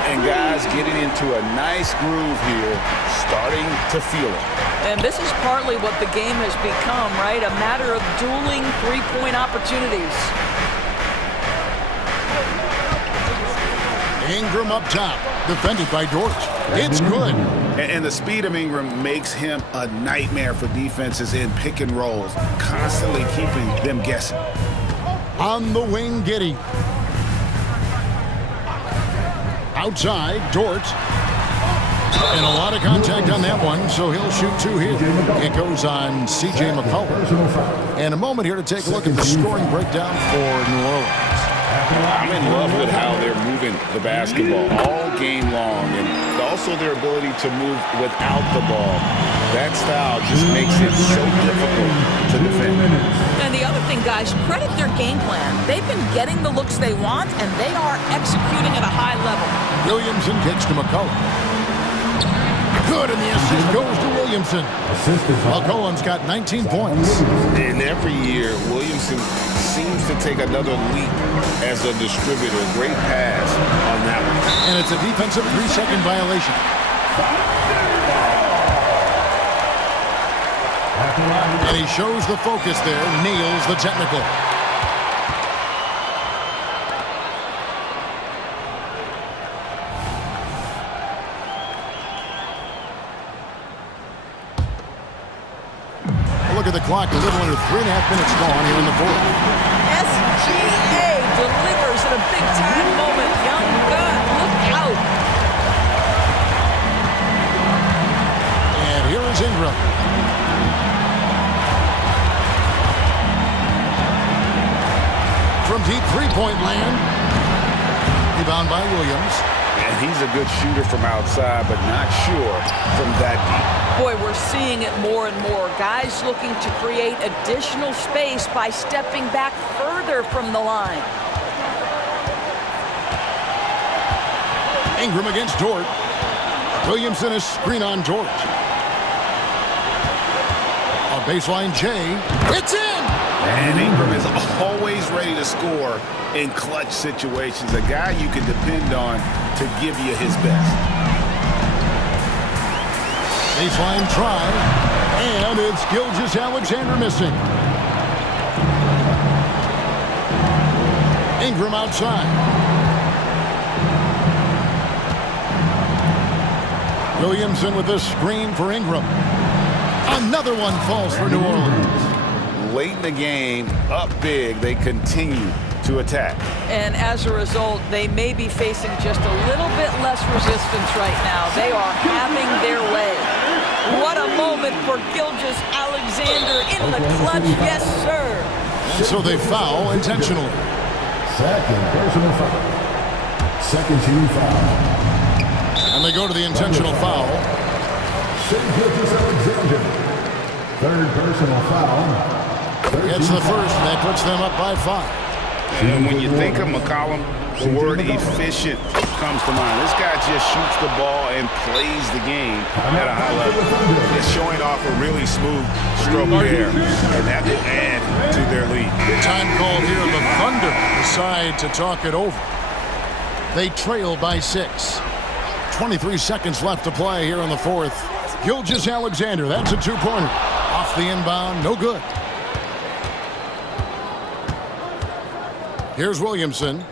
And guys getting into a nice groove here, starting to feel it. And this is partly what the game has become, right? A matter of dueling three-point opportunities. Ingram up top, defended by Dort. It's good. And the speed of Ingram makes him a nightmare for defenses in pick and rolls, constantly keeping them guessing. On the wing, Giddey. Outside, Dort. And a lot of contact on that one, so he'll shoot 2 here. It goes on C.J. McCollum. And a moment here to take a look at the scoring breakdown for New Orleans. I'm in love with how they're moving the basketball all game long, and also their ability to move without the ball. That style just makes it so difficult to defend. And the other thing, guys, credit their game plan. They've been getting the looks they want, and they are executing at a high level. Williamson kicks to McCollum. Good, and the assist goes to Williamson. McCollum's got 19 points. And every year, Williamson seems to take another leap as a distributor. Great pass on that one. And it's a defensive 3-second violation. And he shows the focus there, nails the technical. Look at the clock, a little under 3.5 minutes gone here in the fourth. SGA delivers at a big-time moment. Young gun, look out. And here is Ingram. From deep three-point land. Rebound by Williams. And he's a good shooter from outside, but not sure from that deep. Boy, we're seeing it more and more. Guys looking to create additional space by stepping back further from the line. Ingram against Dort. Williamson a screen on Dort. A baseline J. It's in! And Ingram is always ready to score in clutch situations. A guy you can depend on to give you his best. Baseline try, and it's Gilgeous-Alexander missing. Ingram outside. Williamson with a screen for Ingram. Another one falls for New Orleans. Late in the game, up big, they continue to attack. And as a result, they may be facing just a little bit less resistance right now. They are having their way. What a moment for Gilgeous Alexander in the clutch. Yes, sir. And so they foul intentionally. Second personal foul. Second team foul. And they go to the intentional foul. Gilgeous Alexander. Third personal foul. Gets the first, and that puts them up by 5. And when you think of McCollum, the word efficient comes to mind. This guy just shoots the ball and plays the game at a high level. It's showing off a really smooth stroke there, and that will add to their lead. Time called here. The Thunder decide to talk it over. They trail by 6. 23 seconds left to play here in the fourth. Gilgeous Alexander, that's a two-pointer. Off the inbound, no good. Here's Williamson.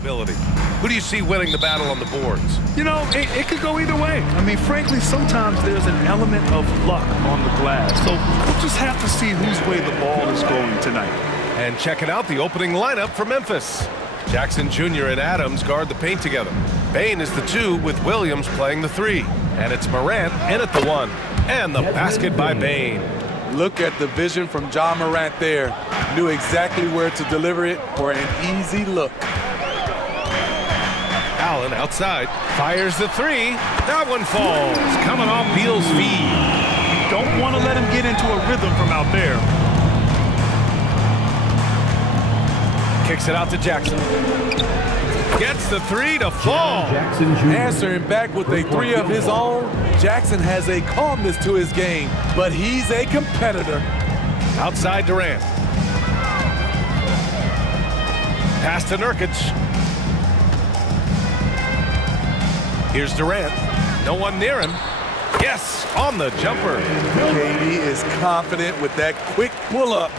ability. Who do you see winning the battle on the boards? You know, it could go either way. I mean, frankly, sometimes there's an element of luck on the glass. So we'll just have to see whose way the ball is going tonight. And checking out the opening lineup for Memphis. Jackson Jr. and Adams guard the paint together. Bain is the 2 with Williams playing the 3. And it's Morant in at the 1. And the basket by Bain. Look at the vision from Ja Morant there. Knew exactly where to deliver it for an easy look. Allen outside, fires the 3. That one falls, coming off Beal's feed. You don't want to let him get into a rhythm from out there. Kicks it out to Jackson. Gets the 3 to fall. Answering back with a 3 of his own. Jackson has a calmness to his game, but he's a competitor. Outside Durant. Pass to Nurkic. Here's Durant. No one near him. Yes, on the jumper. KD is confident with that quick pull-up.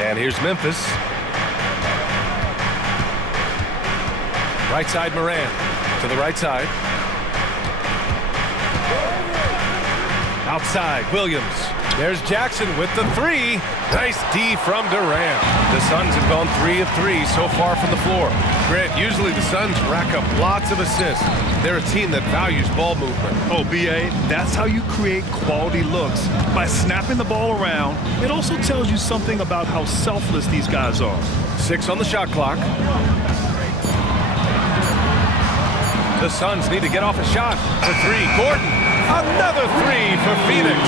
And here's Memphis. Right side Morant. To the right side. Outside Williams. There's Jackson with the 3. Nice D from Durant. The Suns have gone 3 of 3 so far from the floor. Grant, usually the Suns rack up lots of assists. They're a team that values ball movement. Oh, B.A., that's how you create quality looks. By snapping the ball around, it also tells you something about how selfless these guys are. 6 on the shot clock. The Suns need to get off a shot for 3. Gordon, another 3 for Phoenix.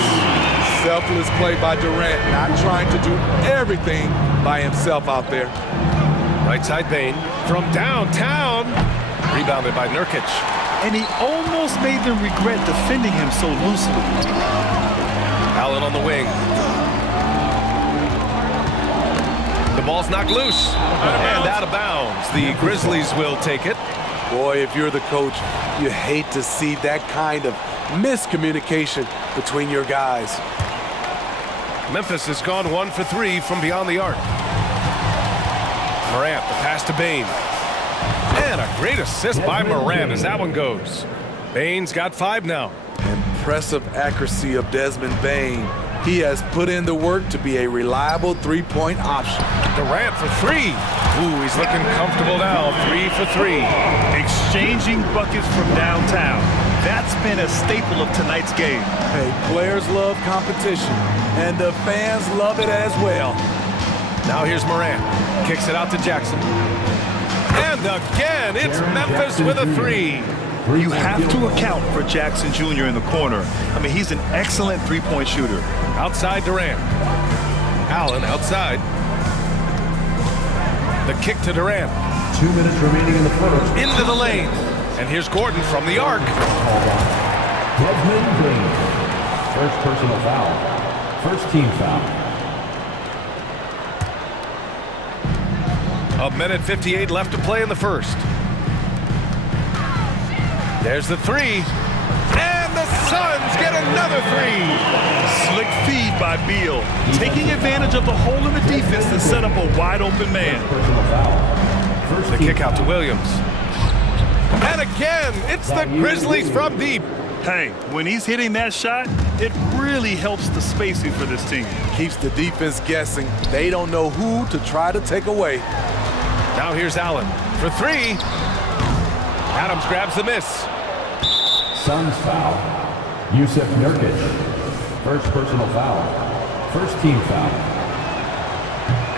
Selfless play by Durant, not trying to do everything by himself out there. Right side Bain from downtown. Rebounded by Nurkic. And he almost made them regret defending him so loosely. Allen on the wing. The ball's knocked loose and out of bounds. The Grizzlies will take it. Boy, if you're the coach, you hate to see that kind of miscommunication between your guys. Memphis has gone 1 for 3 from beyond the arc. Morant, the pass to Bain. And a great assist by Morant as that one goes. Bain's got 5 now. Impressive accuracy of Desmond Bain. He has put in the work to be a reliable 3-point option. Durant for 3. Ooh, he's looking comfortable now. 3 for 3. Exchanging buckets from downtown. That's been a staple of tonight's game. Hey, players love competition, and the fans love it as well. Now here's Morant. Kicks it out to Jackson. And again, it's Memphis with a 3. You have to account for Jackson Jr. in the corner. I mean, he's an excellent 3-point shooter. Outside Durant. Allen outside. The kick to Durant. 2 minutes remaining in the first. Into the lane. And here's Gordon from the arc. Desmond Bain. First personal foul. First team foul. 1:58 left to play in the first. There's the 3. And the Suns get another 3. Slick feed by Beal. Taking advantage of the hole in the defense to set up a wide open man. The kick out to Williams. And again, it's the Grizzlies from deep. Hey, when he's hitting that shot, it really helps the spacing for this team. Keeps the defense guessing. They don't know who to try to take away. Now here's Allen for 3. Adams grabs the miss. Suns foul. Yusuf Nurkic. First personal foul. First team foul.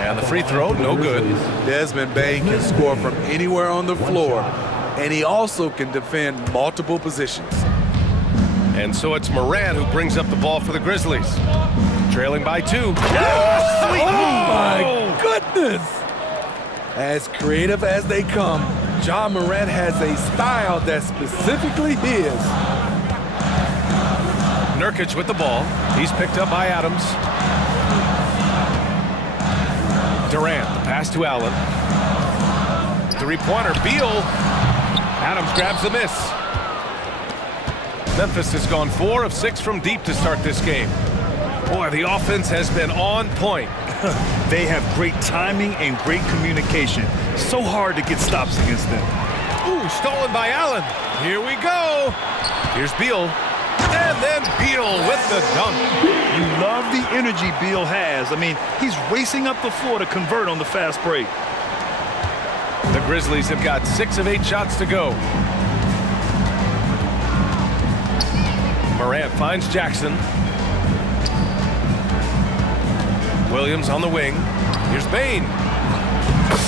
And the free throw, no good. Desmond Bain can score from anywhere on the floor, and he also can defend multiple positions. And so it's Morant who brings up the ball for the Grizzlies. Trailing by 2. Oh my goodness! As creative as they come, Ja Morant has a style that's specifically his. Nurkic with the ball. He's picked up by Adams. Durant, the pass to Allen. 3-pointer, Beal. Adams grabs the miss. Memphis has gone 4 of 6 from deep to start this game. Boy, the offense has been on point. They have great timing and great communication. So hard to get stops against them. Ooh, stolen by Allen. Here we go. Here's Beal. And then Beal with the dunk. You love the energy Beal has. I mean, he's racing up the floor to convert on the fast break. The Grizzlies have got 6 of 8 shots to go. Morant finds Jackson. Williams on the wing. Here's Bane.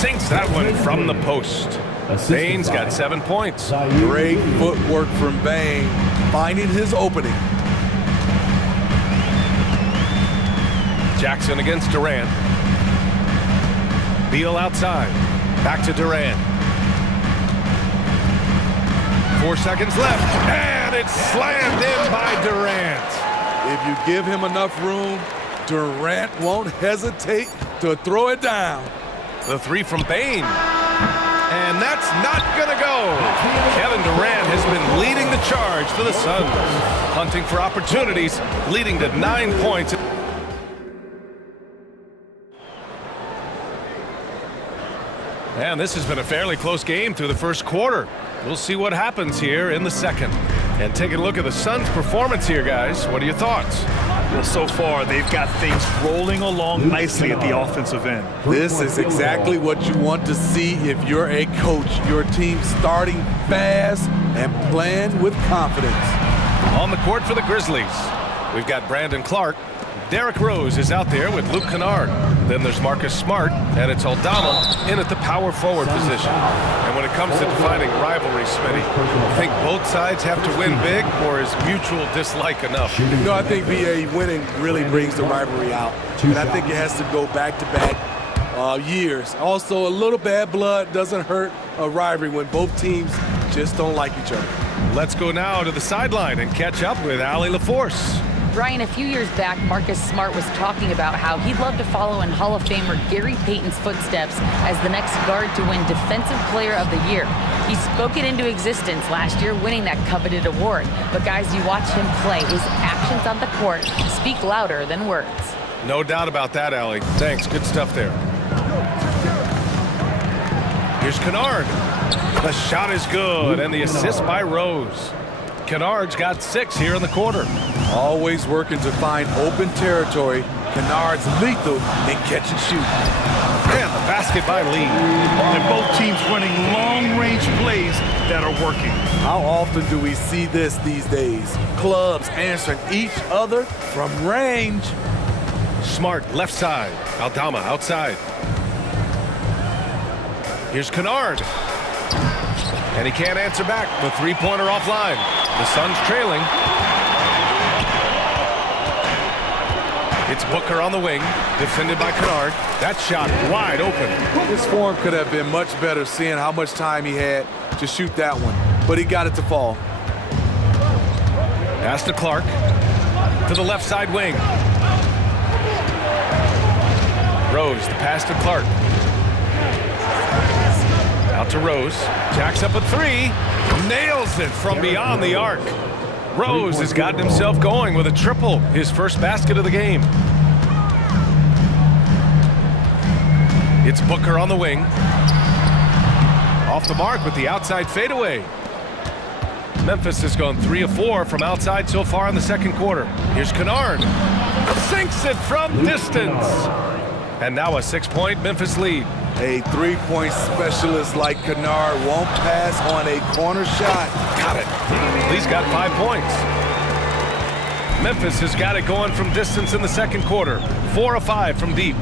Sinks that one from the post. Bane's got 7 points. Great footwork from Bane, finding his opening. Jackson against Durant. Beal outside. Back to Durant. 4 seconds left. And it's slammed in by Durant. If you give him enough room, Durant won't hesitate to throw it down. The 3 from Bane. And that's not gonna go. Kevin Durant has been leading the charge for the Suns. Hunting for opportunities, leading to 9 points. And this has been a fairly close game through the first quarter. We'll see what happens here in the second. And taking a look at the Suns' performance here, guys. What are your thoughts? Well, so far, they've got things rolling along nicely at the offensive end. This is exactly what you want to see if you're a coach. Your team starting fast and playing with confidence. On the court for the Grizzlies, we've got Brandon Clark. Derrick Rose is out there with Luke Kennard. Then there's Marcus Smart, and it's Aldama in at the power forward position. And when it comes to defining rivalry, Smitty, you think both sides have to win big, or is mutual dislike enough? No, I think BA winning really brings the rivalry out. And I think it has to go back-to-back years. Also, a little bad blood doesn't hurt a rivalry when both teams just don't like each other. Let's go now to the sideline and catch up with Allie LaForce. Brian, a few years back, Marcus Smart was talking about how he'd love to follow in Hall of Famer Gary Payton's footsteps as the next guard to win Defensive Player of the Year. He spoke it into existence last year, winning that coveted award. But guys, you watch him play, his actions on the court speak louder than words. No doubt about that, Allie. Thanks, good stuff there. Here's Kennard. The shot is good, and the assist by Rose. Kennard's got 6 here in the quarter. Always working to find open territory. Kennard's lethal in catch and shoot. And the basket by Lee. And both teams running long-range plays that are working. How often do we see this these days? Clubs answering each other from range. Smart left side. Aldama outside. Here's Kennard. And he can't answer back. The 3-pointer offline. The Suns trailing. It's Booker on the wing, defended by Kennard. That shot wide open. His form could have been much better, seeing how much time he had to shoot that one, but he got it to fall. Pass to Clark, to the left side wing. Rose, the pass to Clark. Out to Rose, jacks up a 3, nails it from beyond the arc. Rose has gotten himself going with a triple, his first basket of the game. It's Booker on the wing. Off the mark with the outside fadeaway. Memphis has gone 3 of 4 from outside so far in the second quarter. Here's Kennard. Sinks it from distance. And now a 6-point Memphis lead. A 3-point specialist like Kennard won't pass on a corner shot. Got it. He's got 5 points. Memphis has got it going from distance in the second quarter. 4 of 5 from deep.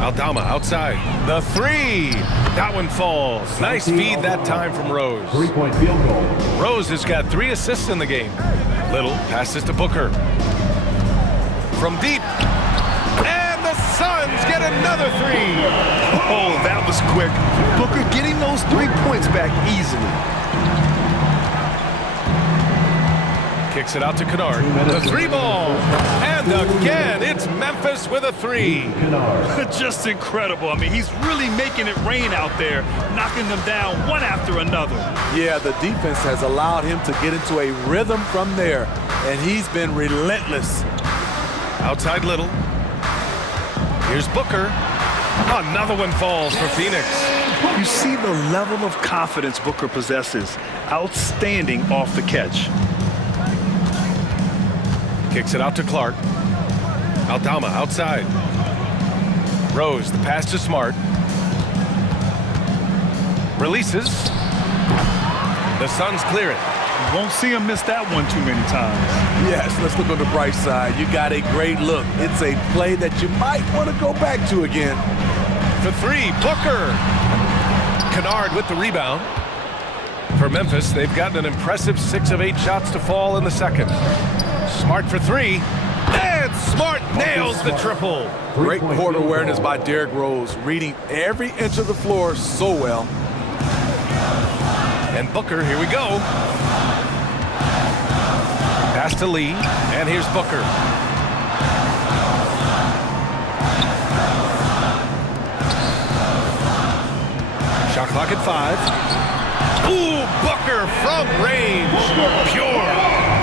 Aldama outside. The 3. That one falls. Nice feed that time from Rose. 3-point field goal. Rose has got 3 assists in the game. Little passes to Booker. From deep. And the Suns get another 3. Oh, that was quick. Booker getting those 3 points back easily. Kicks it out to Kennard. The 3 ball. And again, it's Memphis with a 3. Just incredible. I mean, he's really making it rain out there, knocking them down one after another. Yeah, the defense has allowed him to get into a rhythm from there, and he's been relentless. Outside Little. Here's Booker. Another one falls for Phoenix. You see the level of confidence Booker possesses. Outstanding off the catch. Kicks it out to Clark. Aldama outside. Rose, the pass to Smart. Releases. The Suns clear it. You won't see him miss that one too many times. Yes, let's look on the bright side. You got a great look. It's a play that you might want to go back to again. For three, Booker. Kennard with the rebound. For Memphis, they've gotten an impressive 6 of 8 shots to fall in the second. Smart for three. And Smart nails the triple. Great court awareness by Derrick Rose, reading every inch of the floor so well. And Booker, here we go. Pass to Lee, and here's Booker. Shot clock at 5. Ooh, Booker from range. Pure.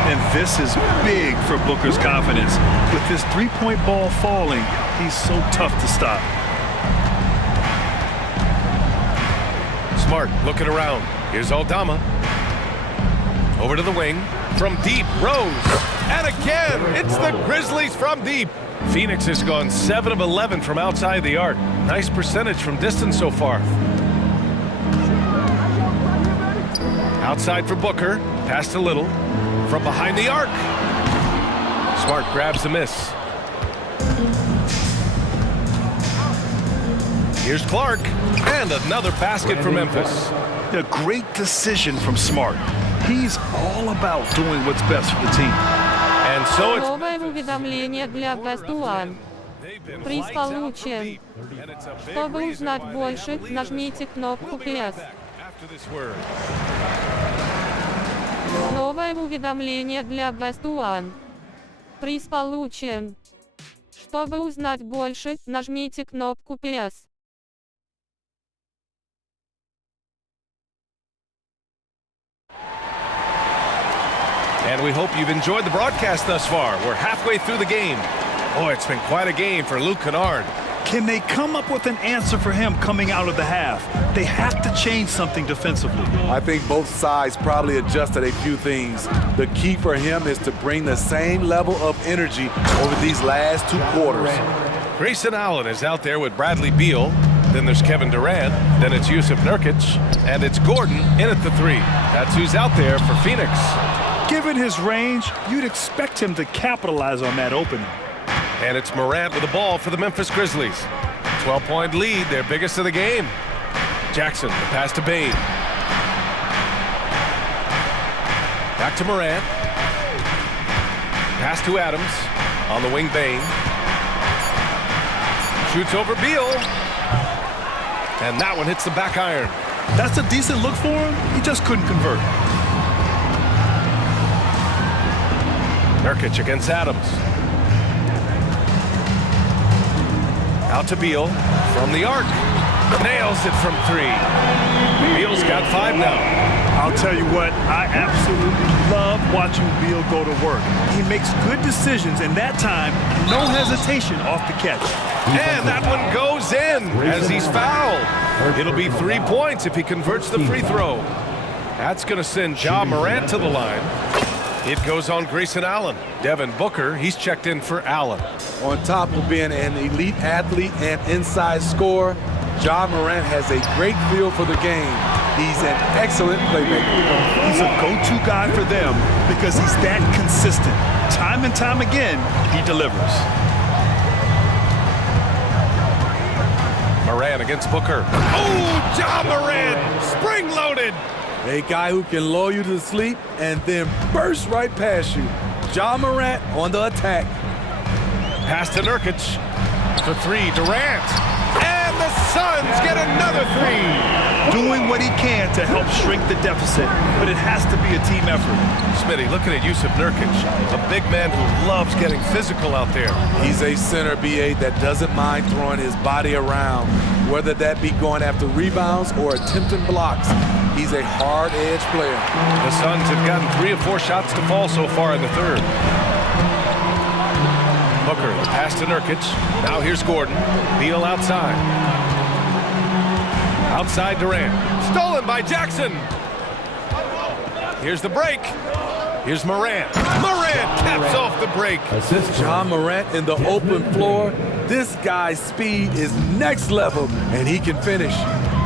And this is big for Booker's confidence. With his three-point ball falling, he's so tough to stop. Smart looking around. Here's Aldama. Over to the wing. From deep, Rose. And again, it's the Grizzlies from deep. Phoenix has gone 7 of 11 from outside the arc. Nice percentage from distance so far. Outside for Booker. Pass to Little. From behind the arc. Smart grabs the miss. Here's Clark. And another basket for Memphis. A great decision from Smart. He's all about doing what's best for the team. And so it's Новое уведомление для Best One. Приз получен. Чтобы узнать больше, нажмите кнопку PS. Новое уведомление для Best One. Приз получен. Чтобы узнать больше, нажмите кнопку PS. And we hope you've enjoyed the broadcast thus far. We're halfway through the game. Boy, it's been quite a game for Luke Kennard. Can they come up with an answer for him coming out of the half? They have to change something defensively. I think both sides probably adjusted a few things. The key for him is to bring the same level of energy over these last 2 quarters. Grayson Allen is out there with Bradley Beal. Then there's Kevin Durant. Then it's Yusuf Nurkic. And it's Gordon in at the 3. That's who's out there for Phoenix. Given his range, you'd expect him to capitalize on that opening. And it's Morant with the ball for the Memphis Grizzlies. 12-point lead, their biggest of the game. Jackson, the pass to Bane. Back to Morant. Pass to Adams. On the wing, Bane. Shoots over Beal. And that one hits the back iron. That's a decent look for him. He just couldn't convert. Nurkic against Adams. Out to Beal from the arc. Nails it from 3. Beal's got 5 now. I'll tell you what, I absolutely love watching Beal go to work. He makes good decisions, and that time, no hesitation off the catch. And that one goes in as he's fouled. It'll be 3 points if he converts the free throw. That's going to send Ja Morant to the line. It goes on Grayson Allen. Devin Booker, he's checked in for Allen. On top of being an elite athlete and inside scorer, Ja Morant has a great feel for the game. He's an excellent playmaker. He's a go-to guy for them because he's that consistent. Time and time again, he delivers. Morant against Booker. Oh, Ja Morant, spring-loaded. A guy who can lull you to sleep and then burst right past you. Ja Morant on the attack. Pass to Nurkic. For 3, Durant. And the Suns get another 3. Doing what he can to help shrink the deficit, but it has to be a team effort. Smitty, looking at Yusuf Nurkic, a big man who loves getting physical out there. He's a center, BA, that doesn't mind throwing his body around, whether that be going after rebounds or attempting blocks. He's a hard-edge player. The Suns have gotten 3 of 4 shots to fall so far in the third. Booker, the pass to Nurkic. Now here's Gordon. Beal outside. Outside Durant. Stolen by Jackson. Here's the break. Here's Morant. Morant caps off the break. John Morant in the open floor. This guy's speed is next level, and he can finish.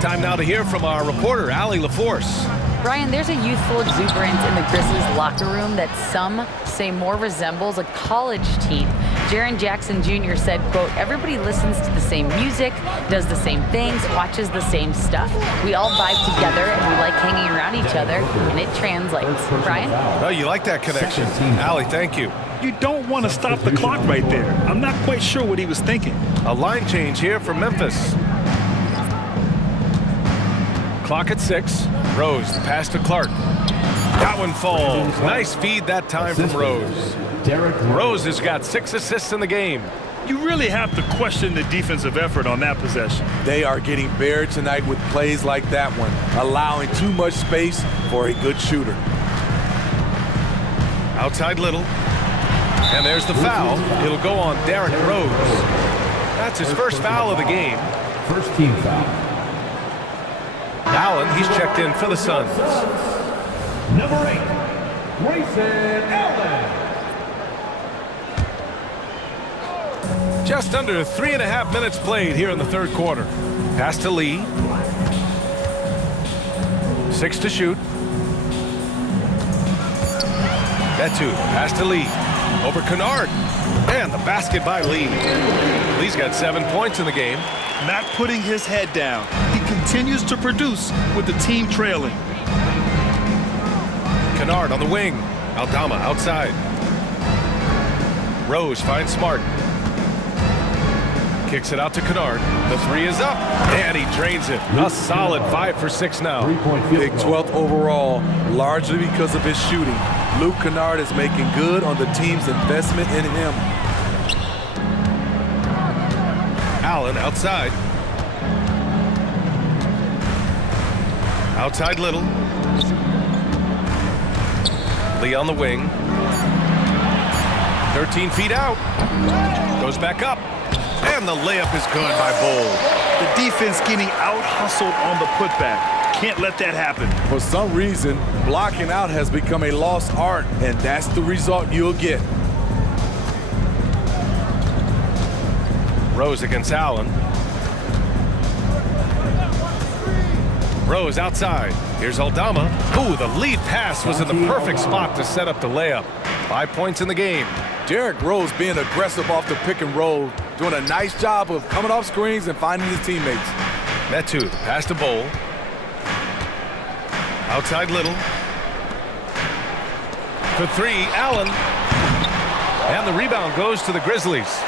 Time now to hear from our reporter, Allie LaForce. Brian, there's a youthful exuberance in the Grizzlies locker room that some say more resembles a college team. Jaren Jackson Jr. said, quote, everybody listens to the same music, does the same things, watches the same stuff. We all vibe together and we like hanging around each other, and it translates. Brian? Oh, you like that connection. Allie, thank you. You don't want to stop the clock right there. I'm not quite sure what he was thinking. A line change here for Memphis. Clock at 6. Rose, the pass to Clark. That one falls. Nice feed that time from Rose. Rose has got 6 assists in the game. You really have to question the defensive effort on that possession. They are getting buried tonight with plays like that one, allowing too much space for a good shooter. Outside Little. And there's the foul. It'll go on Derrick Rose. That's his first foul of the game. First team foul. Allen, he's checked in for the Suns. Number 8, Grayson Allen. Just under 3.5 minutes played here in the third quarter. Pass to Lee. 6 to shoot. Betu, pass to Lee. Over Kennard. And the basket by Lee. Lee's got 7 points in the game. Not putting his head down. He continues to produce with the team trailing. Kennard on the wing. Aldama outside. Rose finds Smart. Kicks it out to Kennard. The 3 is up. And he drains it. A solid 5 for 6 now. Big 12th overall, largely because of his shooting. Luke Kennard is making good on the team's investment in him. Allen outside. Outside Little. Lee on the wing. 13 feet out. Goes back up. And the layup is good by Bull. The defense getting out-hustled on the putback. Can't let that happen. For some reason, blocking out has become a lost art, and that's the result you'll get. Rose against Allen. Rose outside. Here's Aldama. Ooh, the lead pass was in the perfect spot to set up the layup. 5 points in the game. Derrick Rose being aggressive off the pick and roll, doing a nice job of coming off screens and finding his teammates. Metu, pass to Bowl. Outside Little. For 3, Allen. And the rebound goes to the Grizzlies.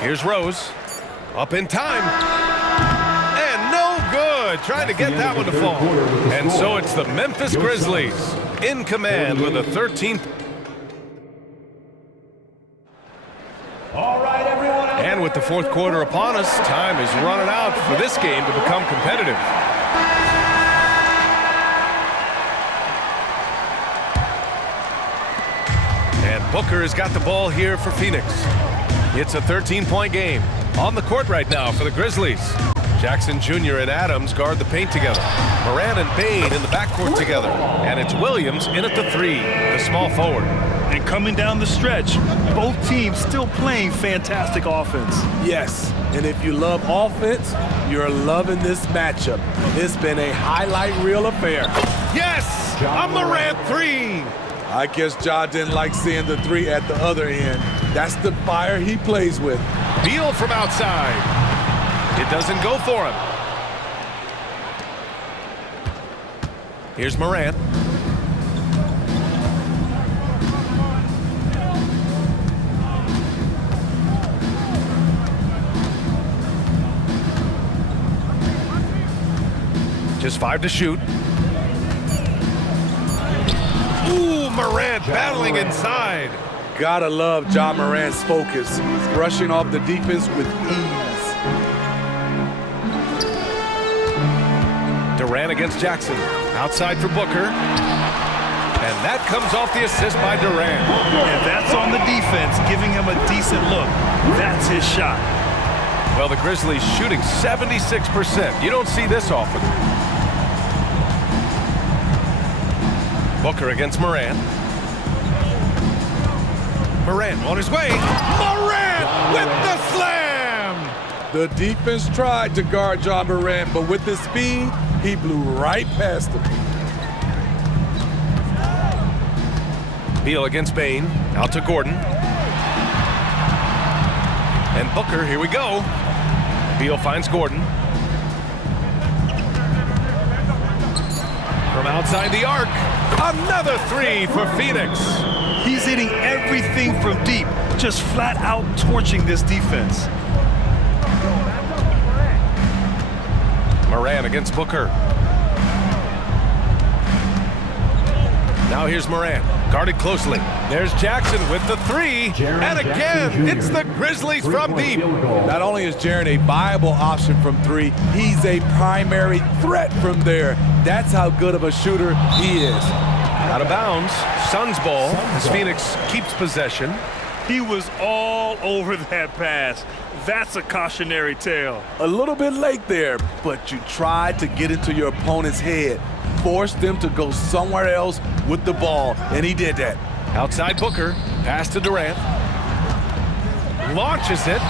Here's Rose. Up in time. And no good. Trying to get that one to fall. And so it's the Memphis Grizzlies in command with a 13th. All right, everyone. And with the fourth quarter upon us, time is running out for this game to become competitive. And Booker has got the ball here for Phoenix. It's a 13-point game. On the court right now for the Grizzlies. Jackson Jr. and Adams guard the paint together. Moran and Bain in the backcourt together. And it's Williams in at the 3, the small forward. And coming down the stretch, both teams still playing fantastic offense. Yes, and if you love offense, you're loving this matchup. It's been a highlight reel affair. Yes! A Morant 3! I guess Ja didn't like seeing the 3 at the other end. That's the fire he plays with. Beal from outside. It doesn't go for him. Here's Morant. Just 5 to shoot. Ooh, Morant battling inside. Gotta love Ja Morant's focus, brushing off the defense with ease. Durant against Jackson. Outside for Booker. And that comes off the assist by Durant. And that's on the defense, giving him a decent look. That's his shot. Well, the Grizzlies shooting 76%. You don't see this often. Booker against Morant. Morant on his way. Morant with the slam! The defense tried to guard Ja Morant, but with his speed, he blew right past him. Beal against Bane. Out to Gordon. And Booker, here we go. Beal finds Gordon. From outside the arc. Another three for Phoenix. He's hitting everything from deep, just flat out torching this defense. Morant against Booker. Now here's Morant, guarded closely. There's Jackson with the three, and again, it's the Grizzlies from deep. Not only is Jaren a viable option from three, he's a primary threat from there. That's how good of a shooter he is. Out of bounds, Suns ball as Phoenix keeps possession. He was all over that pass. That's a cautionary tale. A little bit late there, but you tried to get into your opponent's head. Force them to go somewhere else with the ball, and he did that. Outside Booker, pass to Durant. Launches it.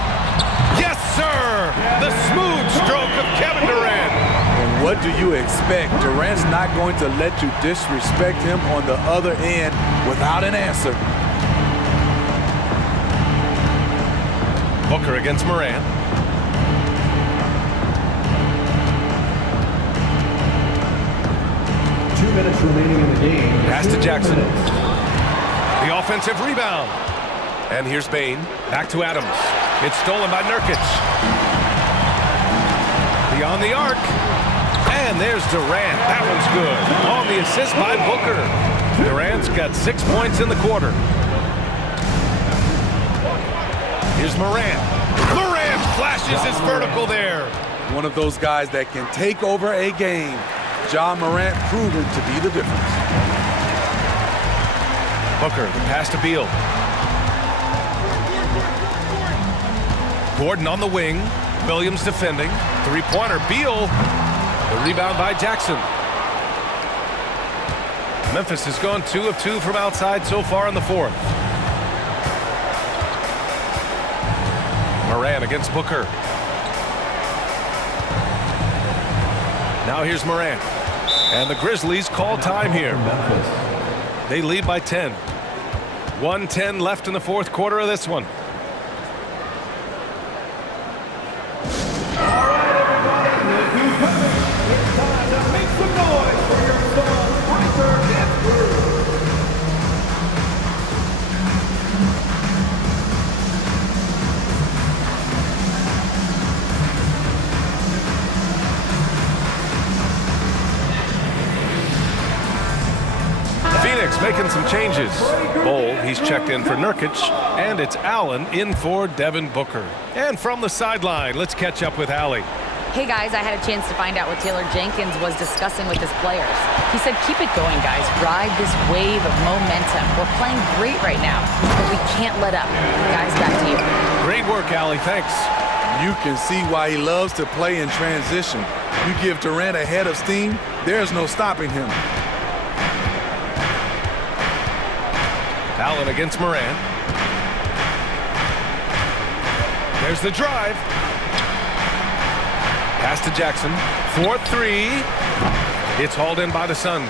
Yes, sir! The smooth stroke of Kevin Durant. And what do you expect? Durant's not going to let you disrespect him on the other end without an answer. Booker against Morant. Minutes remaining in the game. Pass to Jackson. The offensive rebound. And here's Bane. Back to Adams. It's stolen by Nurkic. Beyond the arc. And there's Durant. That one's good. On the assist by Booker. Durant's got 6 points in the quarter. Here's Morant. Morant flashes his vertical there. One of those guys that can take over a game. Ja Morant proven to be the difference. Booker, the pass to Beal. Gordon on the wing. Williams defending. Three-pointer, Beal. The rebound by Jackson. Memphis has gone 2 of 2 from outside so far in the fourth. Morant against Booker. Now here's Morant. And the Grizzlies call time here. They lead by 10. 1:10 left in the fourth quarter of this one. All right, everybody. It's time to make some noise for your star Spencer Pittsburgh. Phoenix making some changes. Bowl, he's checked in for Nurkic, and it's Allen in for Devin Booker. And from the sideline, let's catch up with Allie. Hey guys, I had a chance to find out what Taylor Jenkins was discussing with his players. He said, keep it going, guys. Ride this wave of momentum. We're playing great right now, but we can't let up. Guys, back to you. Great work, Allie. Thanks. You can see why he loves to play in transition. You give Durant a head of steam, there's no stopping him. Allen against Morant. There's the drive. Pass to Jackson. 4-3. It's hauled in by the Suns.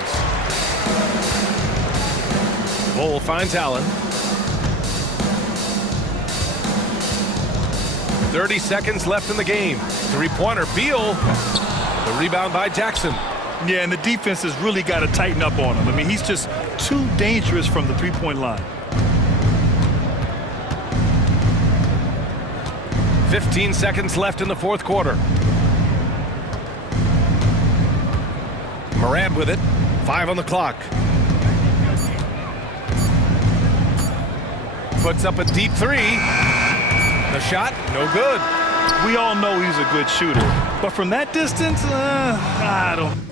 Bull finds Allen. 30 seconds left in the game. Three-pointer, Beal. The rebound by Jackson. Yeah, and the defense has really got to tighten up on him. I mean, he's just too dangerous from the three-point line. 15 seconds left in the fourth quarter. Morant with it. 5 on the clock. Puts up a deep three. The shot, no good. We all know he's a good shooter, but from that distance, I don't.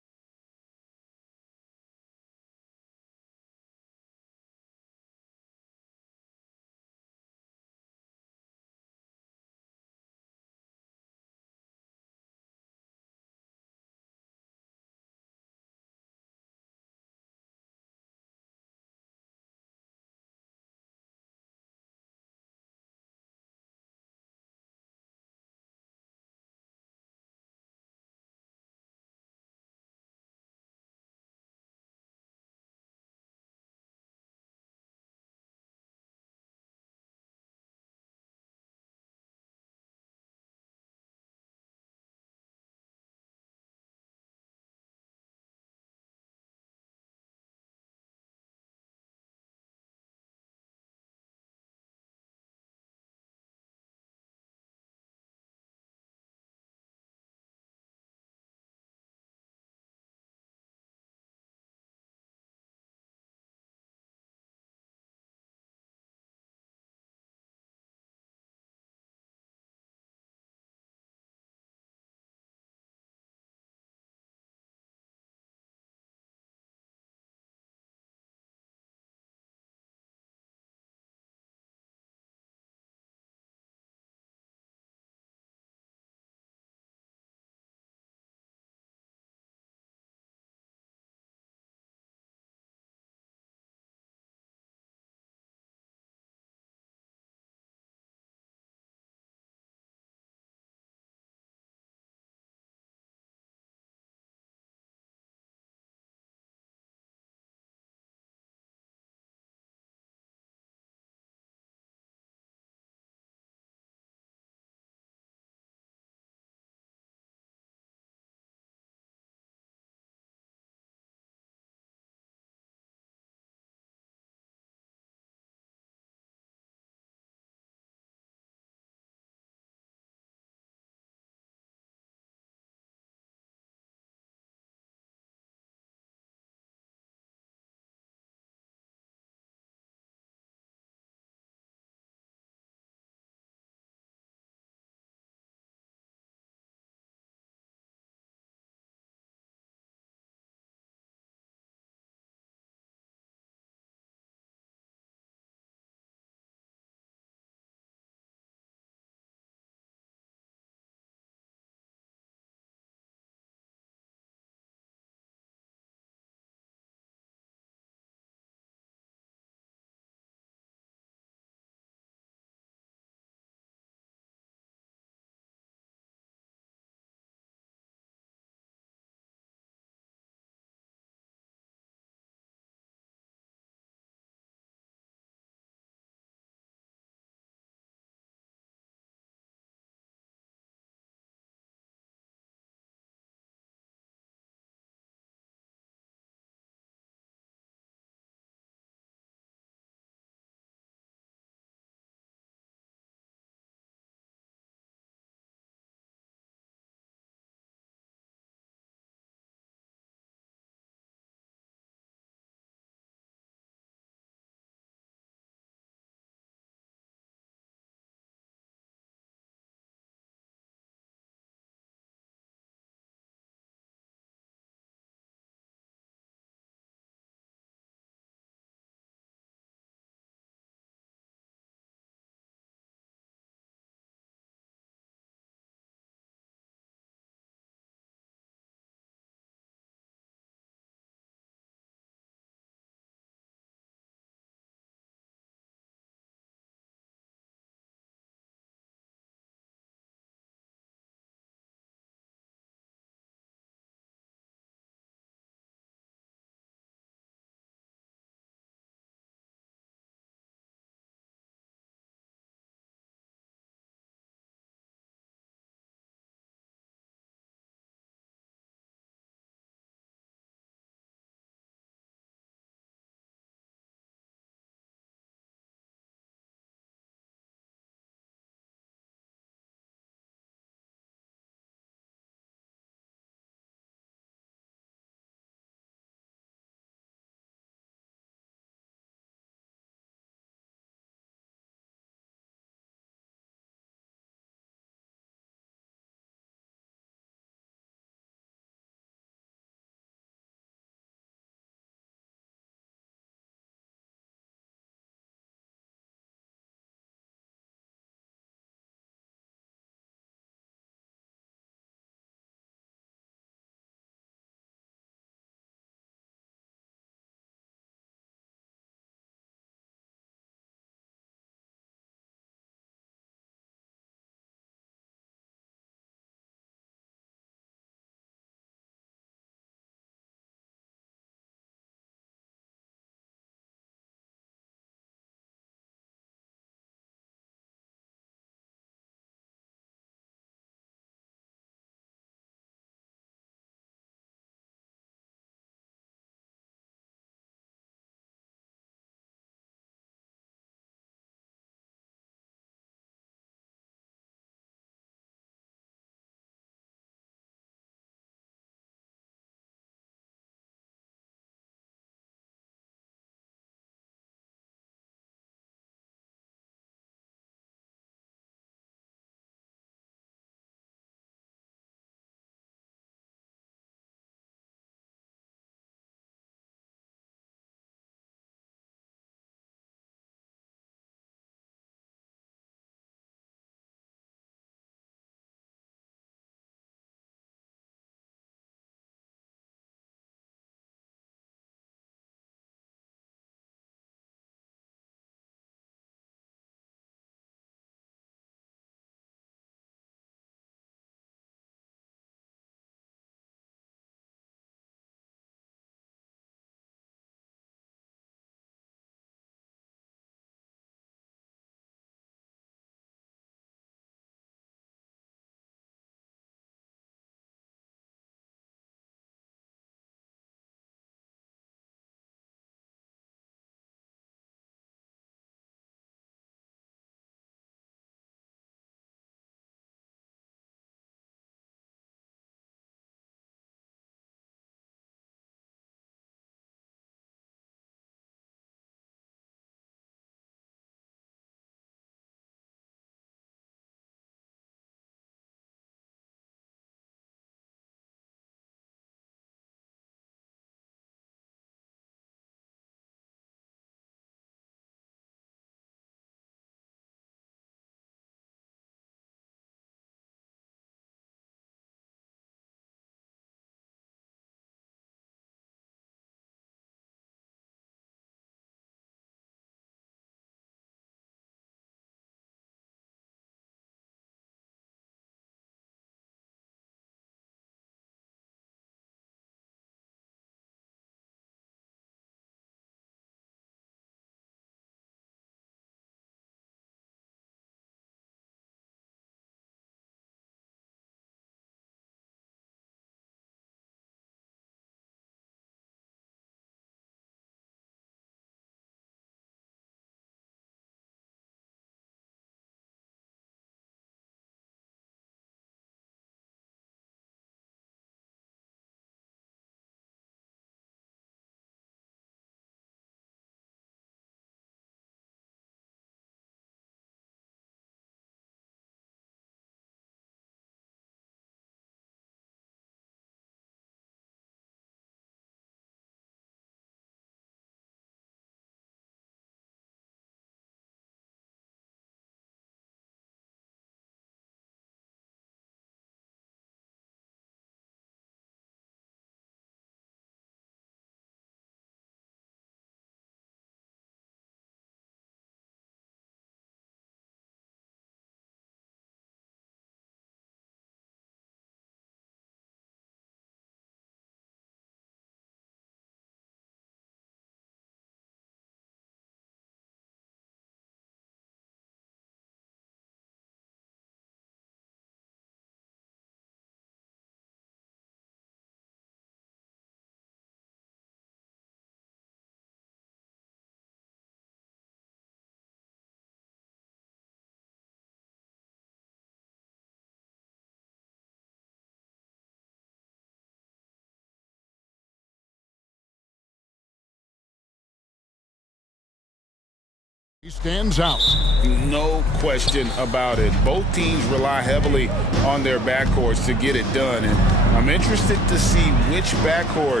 He stands out. No question about it. Both teams rely heavily on their backcourts to get it done, and I'm interested to see which backcourt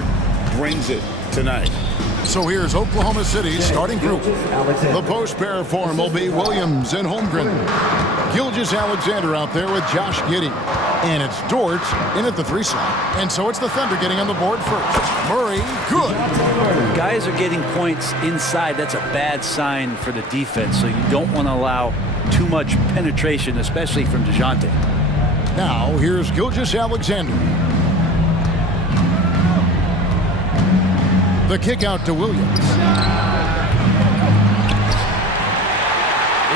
brings it tonight. So here's Oklahoma City's starting group. The post pair form will be Williams and Holmgren. Gilgeous-Alexander out there with Josh Giddey. And it's Dort in at the 3 slot. And so it's the Thunder getting on the board first. Murray, good. Guys are getting points inside. That's a bad sign for the defense. So you don't want to allow too much penetration, especially from DeJounte. Now here's Gilgeous-Alexander. The kick out to Williams.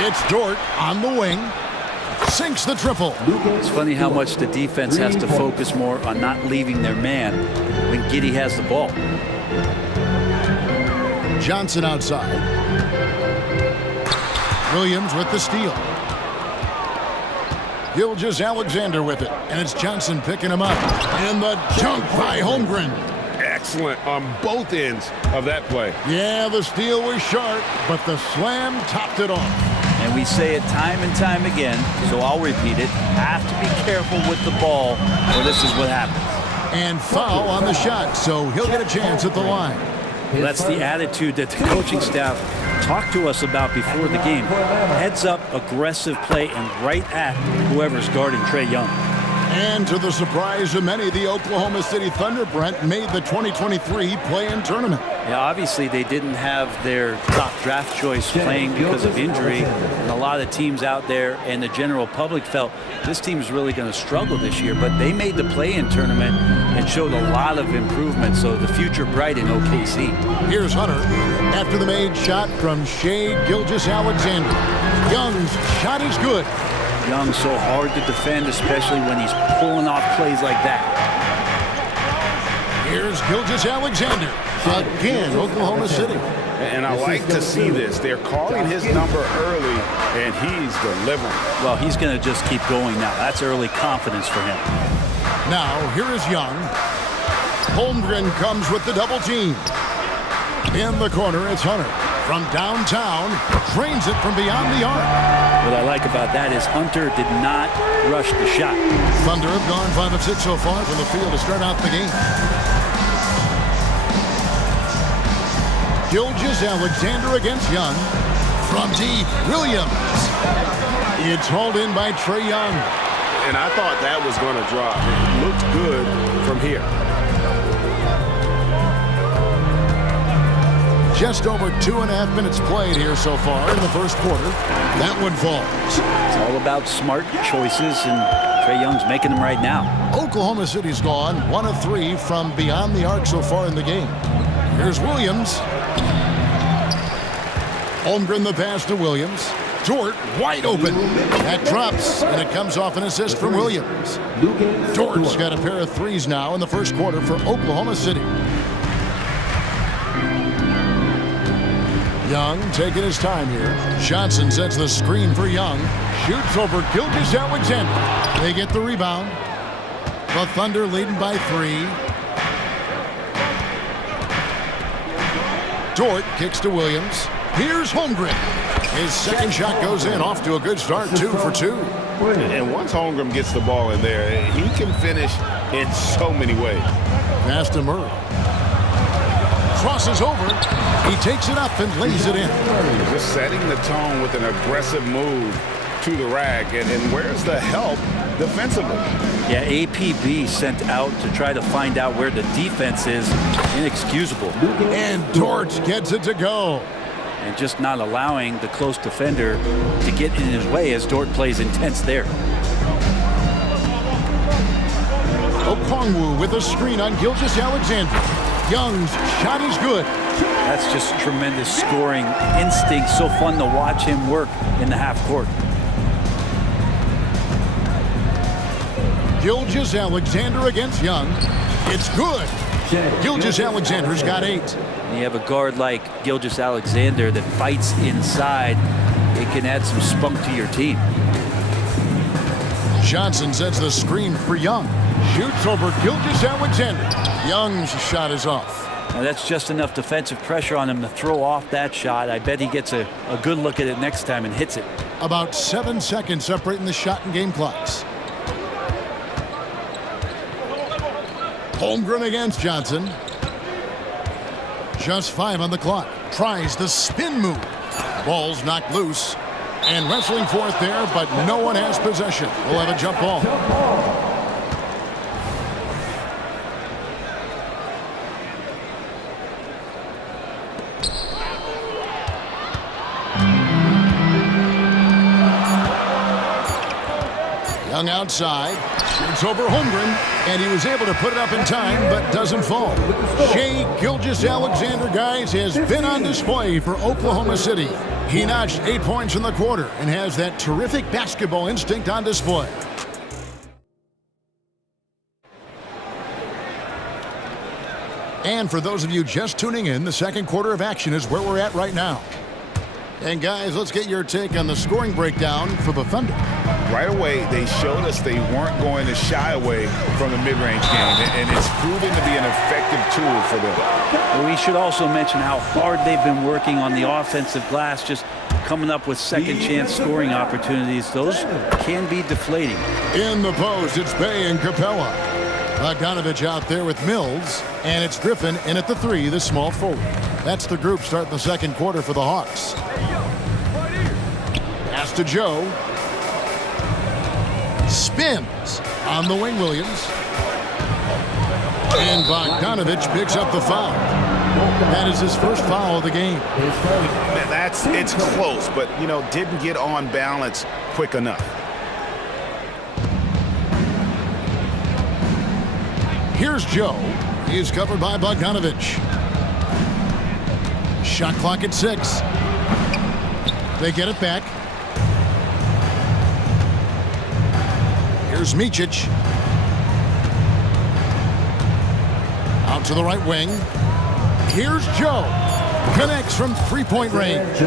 It's Dort on the wing. Sinks the triple. It's funny how much the defense has to focus more on not leaving their man when Giddey has the ball. Johnson outside. Williams with the steal. Gilgeous-Alexander with it. And it's Johnson picking him up. And the dunk by Holmgren. Excellent on both ends of that play. Yeah, the steal was sharp, but the slam topped it off. And we say it time and time again, so I'll repeat it. Have to be careful with the ball, or this is what happens. And foul on the shot, so he'll get a chance at the line. That's the attitude that the coaching staff talked to us about before the game. Heads up, aggressive play, and right at whoever's guarding Trae Young. And to the surprise of many, the Oklahoma City Thunder, Brent, made the 2023 play-in tournament. Yeah, obviously they didn't have their top draft choice playing because of injury. And a lot of teams out there and the general public felt this team's really going to struggle this year. But they made the play-in tournament and showed a lot of improvement. So the future bright in OKC. Here's Hunter after the made shot from Shai Gilgeous-Alexander. Young's shot is good. Young's so hard to defend, especially when he's pulling off plays like that. Here's Gilgeous-Alexander. Again, Oklahoma City. And I like to see this. They're calling his number early, and he's delivering. Well, he's going to just keep going now. That's early confidence for him. Now, here is Young. Holmgren comes with the double team. In the corner, it's Hunter. From downtown, drains it from beyond the arc. What I like about that is Hunter did not rush the shot. Thunder have gone 5 of 6 so far from the field to start out the game. Gilgeous-Alexander against Young. From deep, Williams. It's hauled in by Trae Young. And I thought that was going to drop. It looked good from here. Just over 2.5 minutes played here so far in the first quarter. That one falls. It's all about smart choices, and Trae Young's making them right now. Oklahoma City's gone 1 of 3 from beyond the arc so far in the game. Here's Williams. Holmgren the pass to Williams. Dort wide open. That drops, and it comes off an assist from Williams. Dort's got a pair of threes now in the first quarter for Oklahoma City. Young taking his time here. Johnson sets the screen for Young. Shoots over Gilgeous-Alexander. They get the rebound. The Thunder leading by 3. Dort kicks to Williams. Here's Holmgren. His second shot goes in, off to a good start, 2 for 2. And once Holmgren gets the ball in there, he can finish in so many ways. Pass to Murray. Crosses over. He takes it up and lays it in. Just setting the tone with an aggressive move to the rack. And where's the help defensively? Yeah, APB sent out to try to find out where the defense is. Inexcusable. And Dort gets it to go. And just not allowing the close defender to get in his way as Dort plays intense there. Okongwu with a screen on Gilgeous-Alexander. Young's shot is good. That's just tremendous scoring instinct. So fun to watch him work in the half court. Gilgeous-Alexander against Young. It's good. Gilgeous-Alexander's got 8. You have a guard like Gilgeous-Alexander that fights inside. It can add some spunk to your team. Johnson sets the screen for Young. Shoots over Gilgeous-Alexander. Young's shot is off. Now that's just enough defensive pressure on him to throw off that shot. I bet he gets a good look at it next time and hits it. About 7 seconds separating the shot and game clocks. Holmgren against Johnson. Just 5 on the clock. Tries the spin move. Ball's knocked loose. And wrestling for it there, but no one has possession. We'll have a jump ball. Young outside, shoots over Holmgren, and he was able to put it up in time, but doesn't fall. Shai Gilgeous-Alexander, guys, has been on display for Oklahoma City. He notched 8 points in the quarter and has that terrific basketball instinct on display. And for those of you just tuning in, the second quarter of action is where we're at right now. And guys, let's get your take on the scoring breakdown for the Thunder. Right away, they showed us they weren't going to shy away from the mid-range game, and it's proven to be an effective tool for them. Well, we should also mention how hard they've been working on the offensive glass, just coming up with second-chance scoring opportunities. Those can be deflating. In the post, it's Bay and Capella. Bogdanovich out there with Mills, and it's Griffin in at the 3, the small forward. That's the group starting the second quarter for the Hawks. Pass to Joe. Spins on the wing, Williams. And Bogdanovich picks up the foul. That is his first foul of the game. It's close, but, you know, didn't get on balance quick enough. Here's Joe. He's covered by Bogdanovich. Shot clock at 6. They get it back. Here's Micic. Out to the right wing. Here's Joe. Connects from three-point range.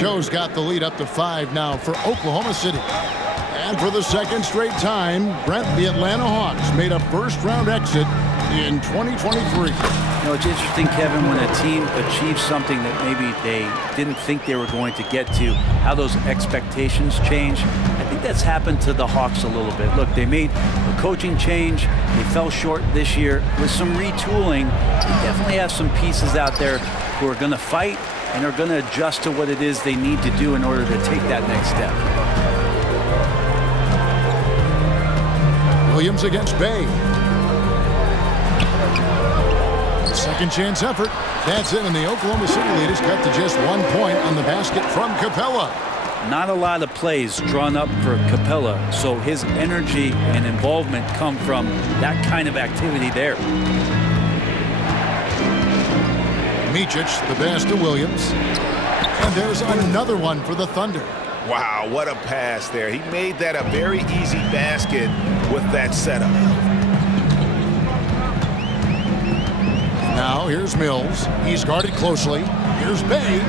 Joe's got the lead up to 5 now for Oklahoma City. And for the second straight time, Brent, the Atlanta Hawks made a first-round exit in 2023. You know, it's interesting, Kevin, when a team achieves something that maybe they didn't think they were going to get to, how those expectations change. I think that's happened to the Hawks a little bit. Look, they made a coaching change. They fell short this year. With some retooling, they definitely have some pieces out there who are going to fight and are going to adjust to what it is they need to do in order to take that next step. Williams against Bay. Second chance effort. That's it, and the Oklahoma City lead is cut to just 1 point on the basket from Capella. Not a lot of plays drawn up for Capella, so his energy and involvement come from that kind of activity there. Micic, the pass to Williams. And there's another one for the Thunder. Wow, what a pass there. He made that a very easy basket with that setup. Now here's Mills. He's guarded closely. Here's Bay.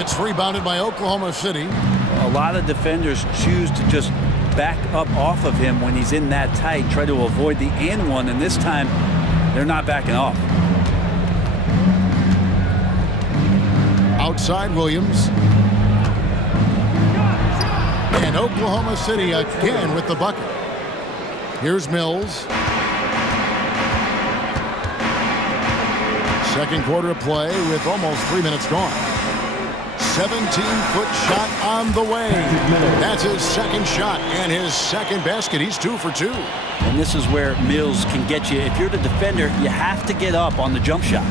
It's rebounded by Oklahoma City. A lot of defenders choose to just back up off of him when he's in that tight, try to avoid the and one, and this time they're not backing off. Outside Williams. And Oklahoma City again with the bucket. Here's Mills. Second quarter of play with almost 3 minutes gone. 17-foot shot on the way. That's his second shot and his second basket. He's 2 for 2. And this is where Mills can get you. If you're the defender, you have to get up on the jump shot.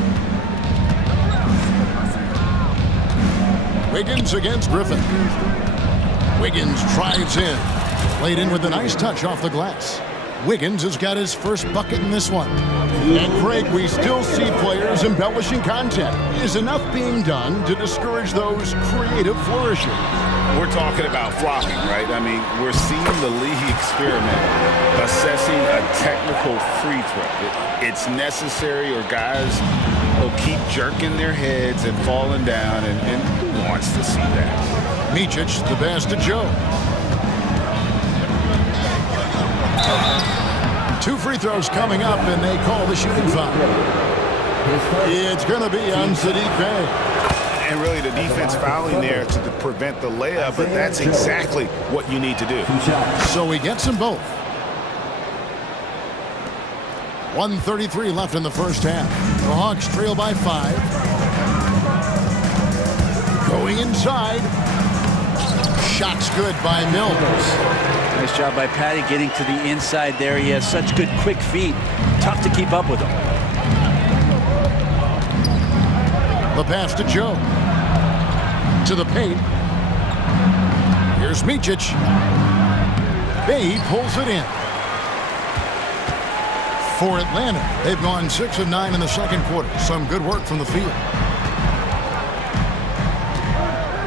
Wiggins against Griffin. Wiggins drives in. Laid in with a nice touch off the glass. Wiggins has got his first bucket in this one. And Craig, we still see players embellishing content. Is enough being done to discourage those creative flourishes? We're talking about flopping, right? I mean, we're seeing the league experiment, assessing a technical free throw. It's necessary, or guys will keep jerking their heads and falling down, and who wants to see that? Micic, the pass to Joe. 2 free throws coming up, and they call the shooting foul. It's going to be on Sadiq Bey. And really the defense fouling there to prevent the layup, but that's exactly what you need to do. So he gets them both. 1:33 left in the first half. The Hawks trail by 5. Going inside. Shot's good by Mills. Nice job by Patty getting to the inside there. He has such good quick feet. Tough to keep up with him. The pass to Joe. To the paint. Here's Micic. Bey pulls it in. For Atlanta, they've gone 6 of 9 in the second quarter. Some good work from the field.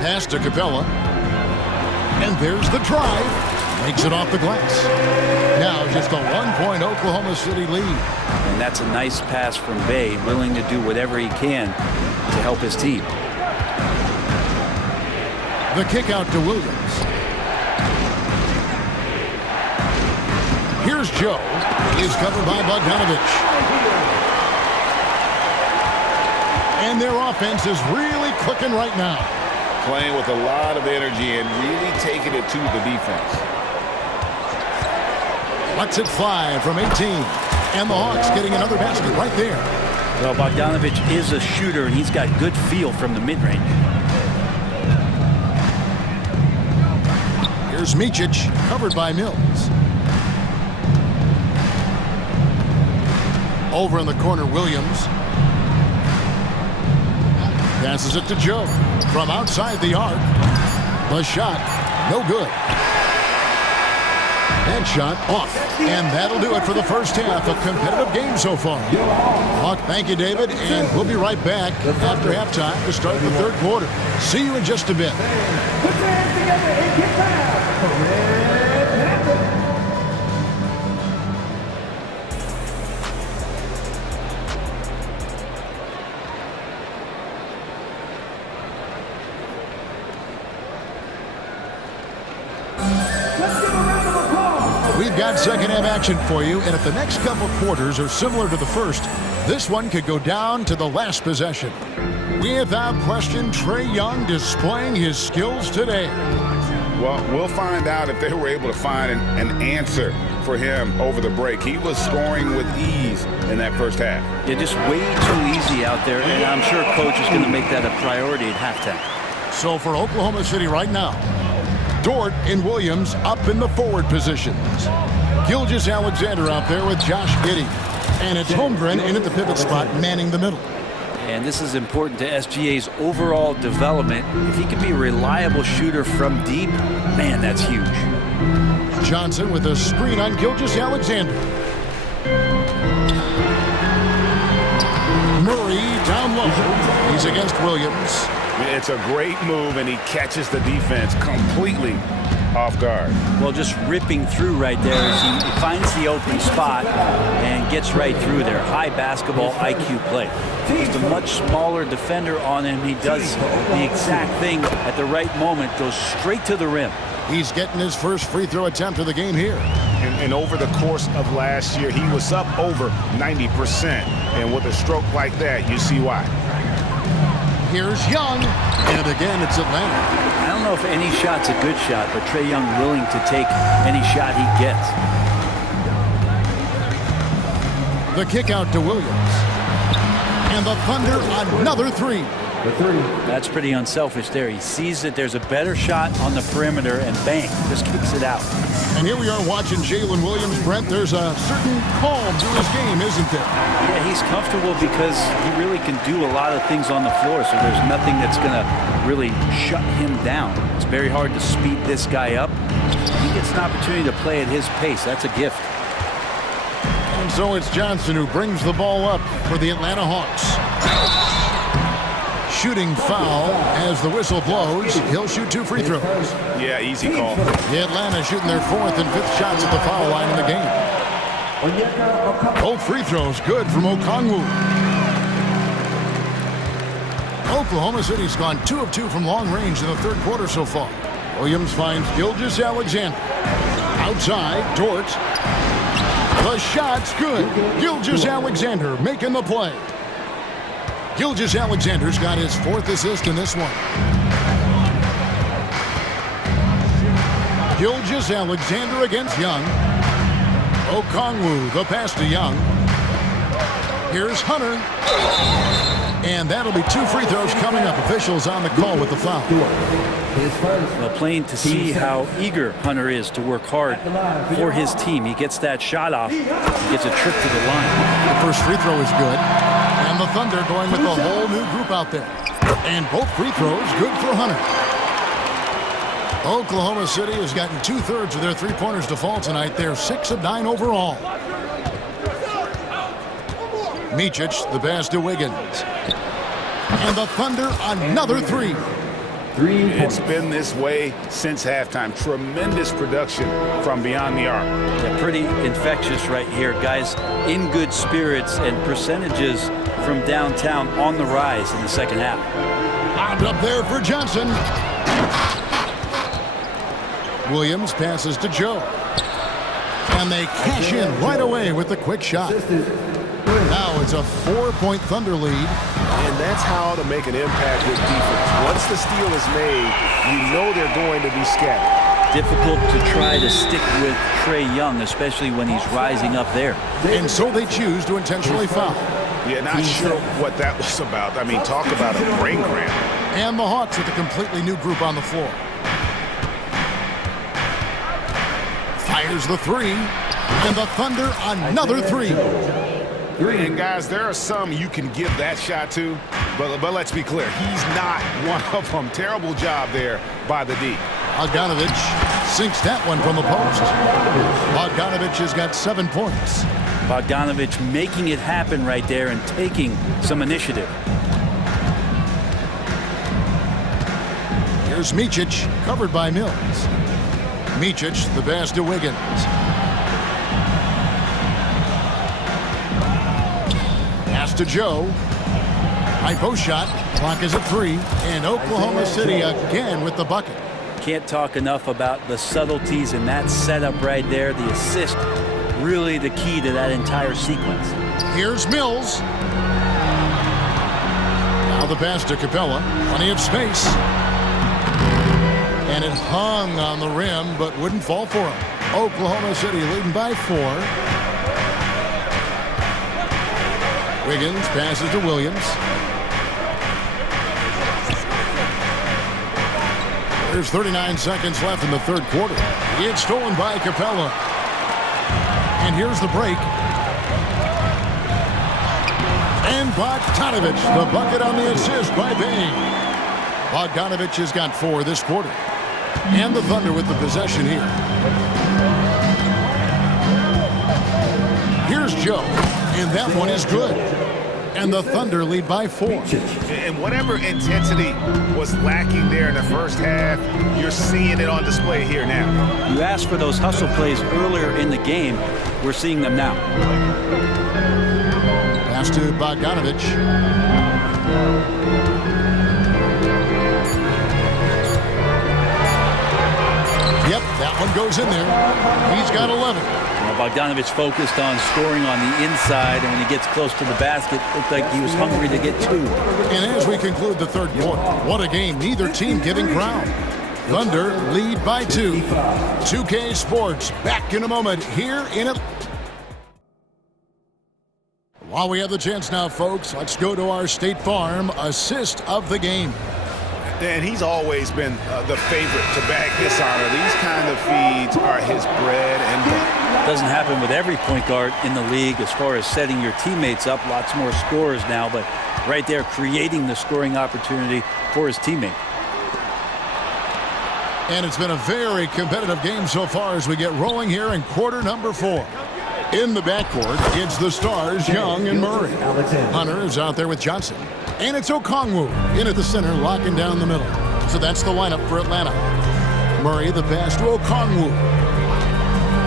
Pass to Capella. And there's the drive. Makes it off the glass. Now just a 1-point Oklahoma City lead. And that's a nice pass from Bey, willing to do whatever he can to help his team. The kick out to Williams. Here's Joe. He's covered by Bogdanovich. And their offense is really clicking right now. Playing with a lot of energy and really taking it to the defense. Lets it fly from 18. And the Hawks getting another basket right there. Well, Bogdanovich is a shooter, and he's got good feel from the mid-range. Here's Micic, covered by Mills. Over in the corner, Williams. Passes it to Joe. From outside the arc. The shot, no good. That shot off. And that'll do it for the first half. A competitive game so far. Thank you, David. And we'll be right back after halftime to start the third quarter. See you in just a bit. Put your hands together and get down. Red Panther. We've got second half action for you, and if the next couple quarters are similar to the first, this one could go down to the last possession. Without question, Trae Young displaying his skills today. Well, we'll find out if they were able to find an answer for him over the break. He was scoring with ease in that first half. Yeah, just way too easy out there, and I'm sure coach is going to make that a priority at halftime. So for Oklahoma City right now, Dort and Williams up in the forward positions. Gilgeous-Alexander out there with Josh Giddey. And it's Holmgren in at the pivot spot, manning the middle. And this is important to SGA's overall development. If he can be a reliable shooter from deep, man, that's huge. Johnson with a screen on Gilgeous-Alexander. Murray down low. He's against Williams. It's a great move, and he catches the defense completely off guard. Well, just ripping through right there as he finds the open spot and gets right through there. High basketball IQ play. Just a much smaller defender on him. He does the exact thing at the right moment, goes straight to the rim. He's getting his first free throw attempt of the game here. And over the course of last year, he was up over 90%. And with a stroke like that, you see why. Here's Young, and again it's Atlanta. I don't know if any shot's a good shot, but Trae Young willing to take any shot he gets. The kick out to Williams. And the Thunder another three. That's pretty unselfish there. He sees that there's a better shot on the perimeter and bang, just kicks it out. And here we are watching Jalen Williams, Brent. There's a certain calm to his game, isn't there? Yeah, he's comfortable because he really can do a lot of things on the floor, so there's nothing that's going to really shut him down. It's very hard to speed this guy up. He gets an opportunity to play at his pace. That's a gift. And so it's Johnson who brings the ball up for the Atlanta Hawks. Shooting foul as the whistle blows. He'll shoot 2 free throws. Yeah, easy call. The Atlanta shooting their 4th and 5th shots at the foul line in the game. Both free throws good from Okongwu. Oklahoma City's gone 2 of 2 from long range in the third quarter so far. Williams finds Gilgeous-Alexander. Outside, Dort. The shot's good. Gilgeous-Alexander making the play. Gilgeous-Alexander's got his 4th assist in this one. Gilgeous-Alexander against Young. Okongwu, the pass to Young. Here's Hunter. And that'll be 2 free throws coming up. Officials on the call with the foul. Well, plain to see how eager Hunter is to work hard for his team. He gets that shot off. He gets a trip to the line. The first free throw is good. And the Thunder going with a whole new group out there. And both free throws good for Hunter. Oklahoma City has gotten 2/3 of their three-pointers to fall tonight. They're 6 of 9 overall. Micic, the pass to Wiggins. And the Thunder, another 3. It's been this way since halftime. Tremendous production from beyond the arc. Yeah, pretty infectious right here, guys. In good spirits and percentages from downtown on the rise in the second half. Lobbed up there for Johnson. Williams passes to Joe. And they cash in right away with the quick shot. Now it's a 4-point Thunder lead. And that's how to make an impact with defense. Once the steal is made, you know they're going to be scattered. Difficult to try to stick with Trae Young, especially when he's rising up there. And so they choose to intentionally foul. Yeah, not sure what that was about. I mean, talk about a brain cramp. And the Hawks with a completely new group on the floor. Fires the 3. And the Thunder, another 3. And guys, there are some you can give that shot to, but let's be clear, he's not one of them. Terrible job there by the D. Bogdanovic sinks that one from the post. Bogdanovic has got 7 points. Bogdanovic making it happen right there and taking some initiative. Here's Micic, covered by Mills. Micic, the pass to Wiggins. Pass to Joe. High post shot. Clock is at 3. And Oklahoma City again with the bucket. Can't talk enough about the subtleties in that setup right there. The assist, really the key to that entire sequence. Here's Mills. Now the pass to Capella. Plenty of space. And it hung on the rim, but wouldn't fall for him. Oklahoma City leading by 4. Wiggins passes to Williams. There's 39 seconds left in the third quarter. It's stolen by Capella. And here's the break. And Bogdanovic, the bucket on the assist by Bain. Bogdanovic has got 4 this quarter. And the Thunder with the possession here. Here's Joe. And that one is good. And the Thunder lead by 4. And whatever intensity was lacking there in the first half, you're seeing it on display here now. You asked for those hustle plays earlier in the game. We're seeing them now. Pass to Bogdanovic. Yep, that one goes in there. He's got 11. Well, Bogdanovic focused on scoring on the inside, and when he gets close to the basket, looked like he was hungry to get 2. And as we conclude the third quarter, what a game. Neither team giving ground. Thunder lead by 2. 2K Sports back in a moment here in it. While we have the chance now, folks, let's go to our State Farm assist of the game. And he's always been the favorite to bag this honor. These kind of feeds are his bread and butter. Doesn't happen with every point guard in the league as far as setting your teammates up. Lots more scorers now, but right there creating the scoring opportunity for his teammate. And it's been a very competitive game so far as we get rolling here in quarter number 4. In the backcourt, it's the stars, Young and Murray. Hunter is out there with Johnson. And it's Okongwu in at the center, locking down the middle. So that's the lineup for Atlanta. Murray, the pass to Okongwu.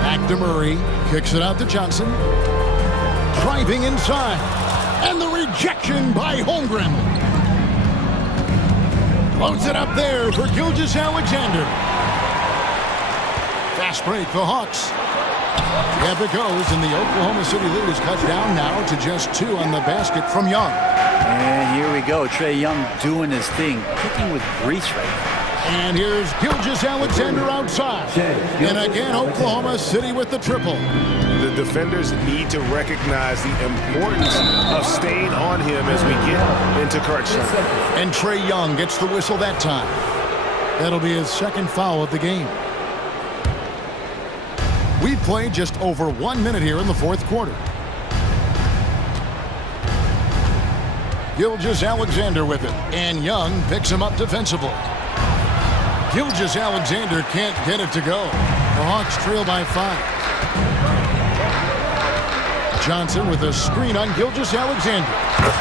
Back to Murray, kicks it out to Johnson. Driving inside. And the rejection by Holmgren. Loads it up there for Gilgeous-Alexander. Fast break, the Hawks. Up it goes, and the Oklahoma City lead is cut down now to just 2 on the basket from Young. And here we go. Trae Young doing his thing, kicking with grace right now. And here's Gilgeous-Alexander outside. And again, Oklahoma City with the triple. The defenders need to recognize the importance of staying on him as we get into correction. And Trae Young gets the whistle that time. That'll be his second foul of the game. We played just over 1 minute here in the fourth quarter. Gilgeous-Alexander with it, and Young picks him up defensively. Gilgeous-Alexander can't get it to go. The Hawks trail by 5. Johnson with a screen on Gilgeous-Alexander.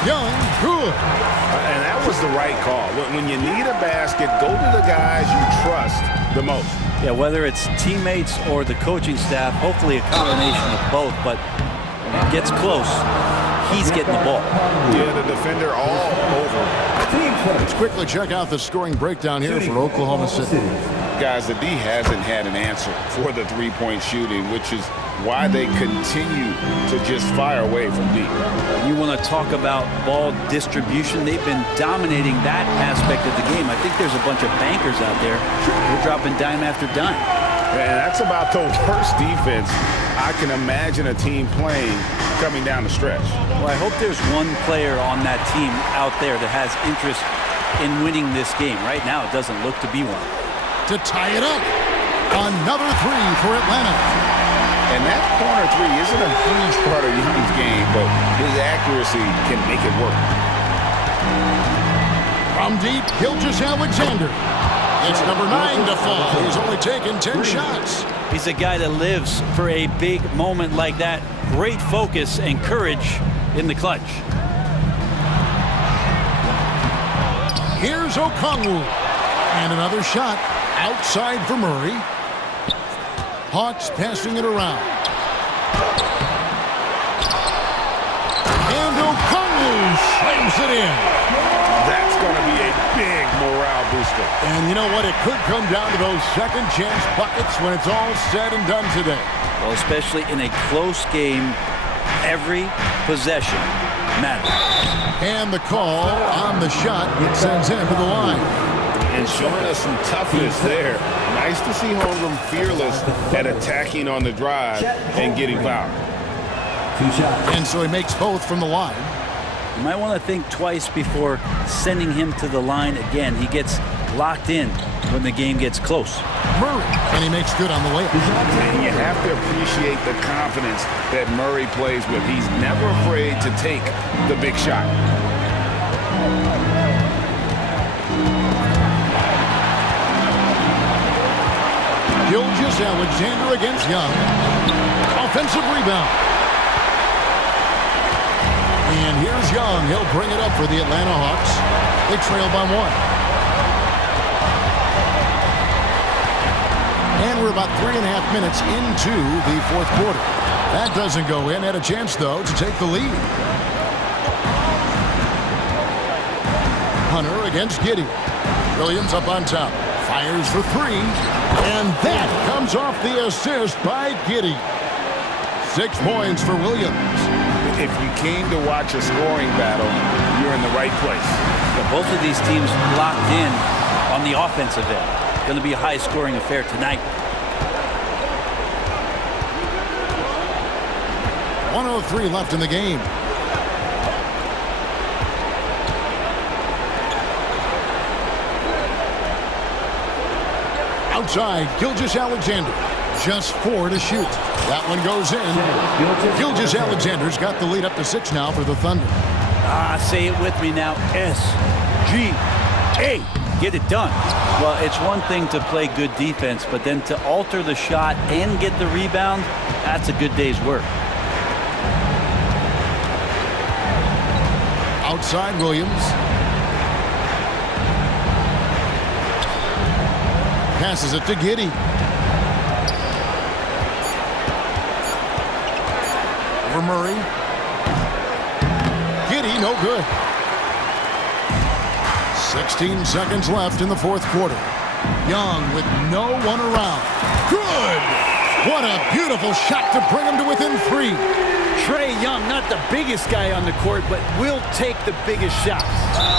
Young, good. And that was the right call. When you need a basket, go to the guys you trust the most. Yeah, whether it's teammates or the coaching staff, hopefully a combination of both, but when it gets close, he's getting the ball. Yeah, the defender all over. Let's quickly check out the scoring breakdown here for Oklahoma City. Guys, the D hasn't had an answer for the three-point shooting, which is why they continue to just fire away from deep. You want to talk about ball distribution? They've been dominating that aspect of the game. I think there's a bunch of bankers out there who are dropping dime after dime. And that's about the worst defense I can imagine a team playing coming down the stretch. Well, I hope there's one player on that team out there that has interest in winning this game. Right now, it doesn't look to be one. To tie it up, another 3 for Atlanta. And that corner 3 isn't a huge part of Young's game, but his accuracy can make it work. From deep, Gilgeous-Alexander. It's number 9 to fall. He's only taken 10 shots. He's a guy that lives for a big moment like that. Great focus and courage in the clutch. Here's Okongwu. And another shot outside for Murray. Hawks passing it around. And Okongwu slams it in. That's going to be a big morale booster. And you know what? It could come down to those second chance buckets when it's all said and done today. Well, especially in a close game, every possession matters. And the call on the shot sends him to the line. And showing us some toughness there. Nice to see Holmgren fearless at attacking on the drive and getting fouled. And so he makes both from the line. You might want to think twice before sending him to the line again. He gets locked in when the game gets close. Murray, and he makes good on the layup. And you have to appreciate the confidence that Murray plays with. He's never afraid to take the big shot. Gilgeous-Alexander against Young. Offensive rebound. And here's Young. He'll bring it up for the Atlanta Hawks. They trail by 1. And we're about 3.5 minutes into the fourth quarter. That doesn't go in. Had a chance, though, to take the lead. Hunter against Giddey. Williams up on top. Fires for 3. And that comes off the assist by Giddey. 6 points for Williams. If you came to watch a scoring battle, you're in the right place. Yeah, both of these teams locked in on the offensive end. Going to be a high-scoring affair tonight. 1:03 left in the game. Outside, Gilgeous-Alexander. Just 4 to shoot. That one goes in. Gilgeous-Alexander's got the lead up to 6 now for the Thunder. Say it with me now. S-G-A. Get it done. Well, it's one thing to play good defense, but then to alter the shot and get the rebound, that's a good day's work. Outside, Williams. Passes it to Giddey. Over Murray. Giddey, no good. 16 seconds left in the fourth quarter. Young with no one around. Good! What a beautiful shot to bring him to within 3. Trae Young, not the biggest guy on the court, but will take the biggest shots.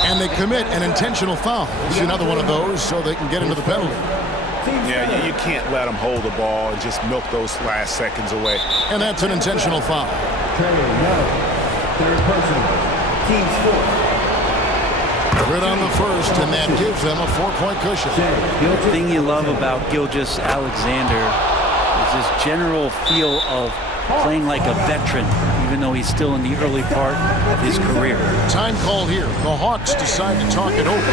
And they commit an intentional foul. See another one of those so they can get into the penalty. Yeah, you can't let them hold the ball and just milk those last seconds away. And that's an intentional foul. Third personal. Team score. Good on the first, and that gives them a 4-point cushion. The thing you love about Gilgeous-Alexander is his general feel of playing like a veteran, even though he's still in the early part of his career. Time call here. The Hawks decide to talk it over.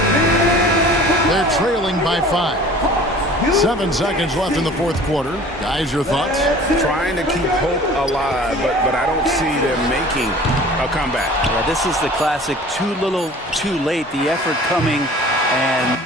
They're trailing by 5. 7 seconds left in the fourth quarter. Guys, your thoughts? Trying to keep hope alive, but I don't see them making a comeback. Yeah, this is the classic too little, too late. The effort coming, and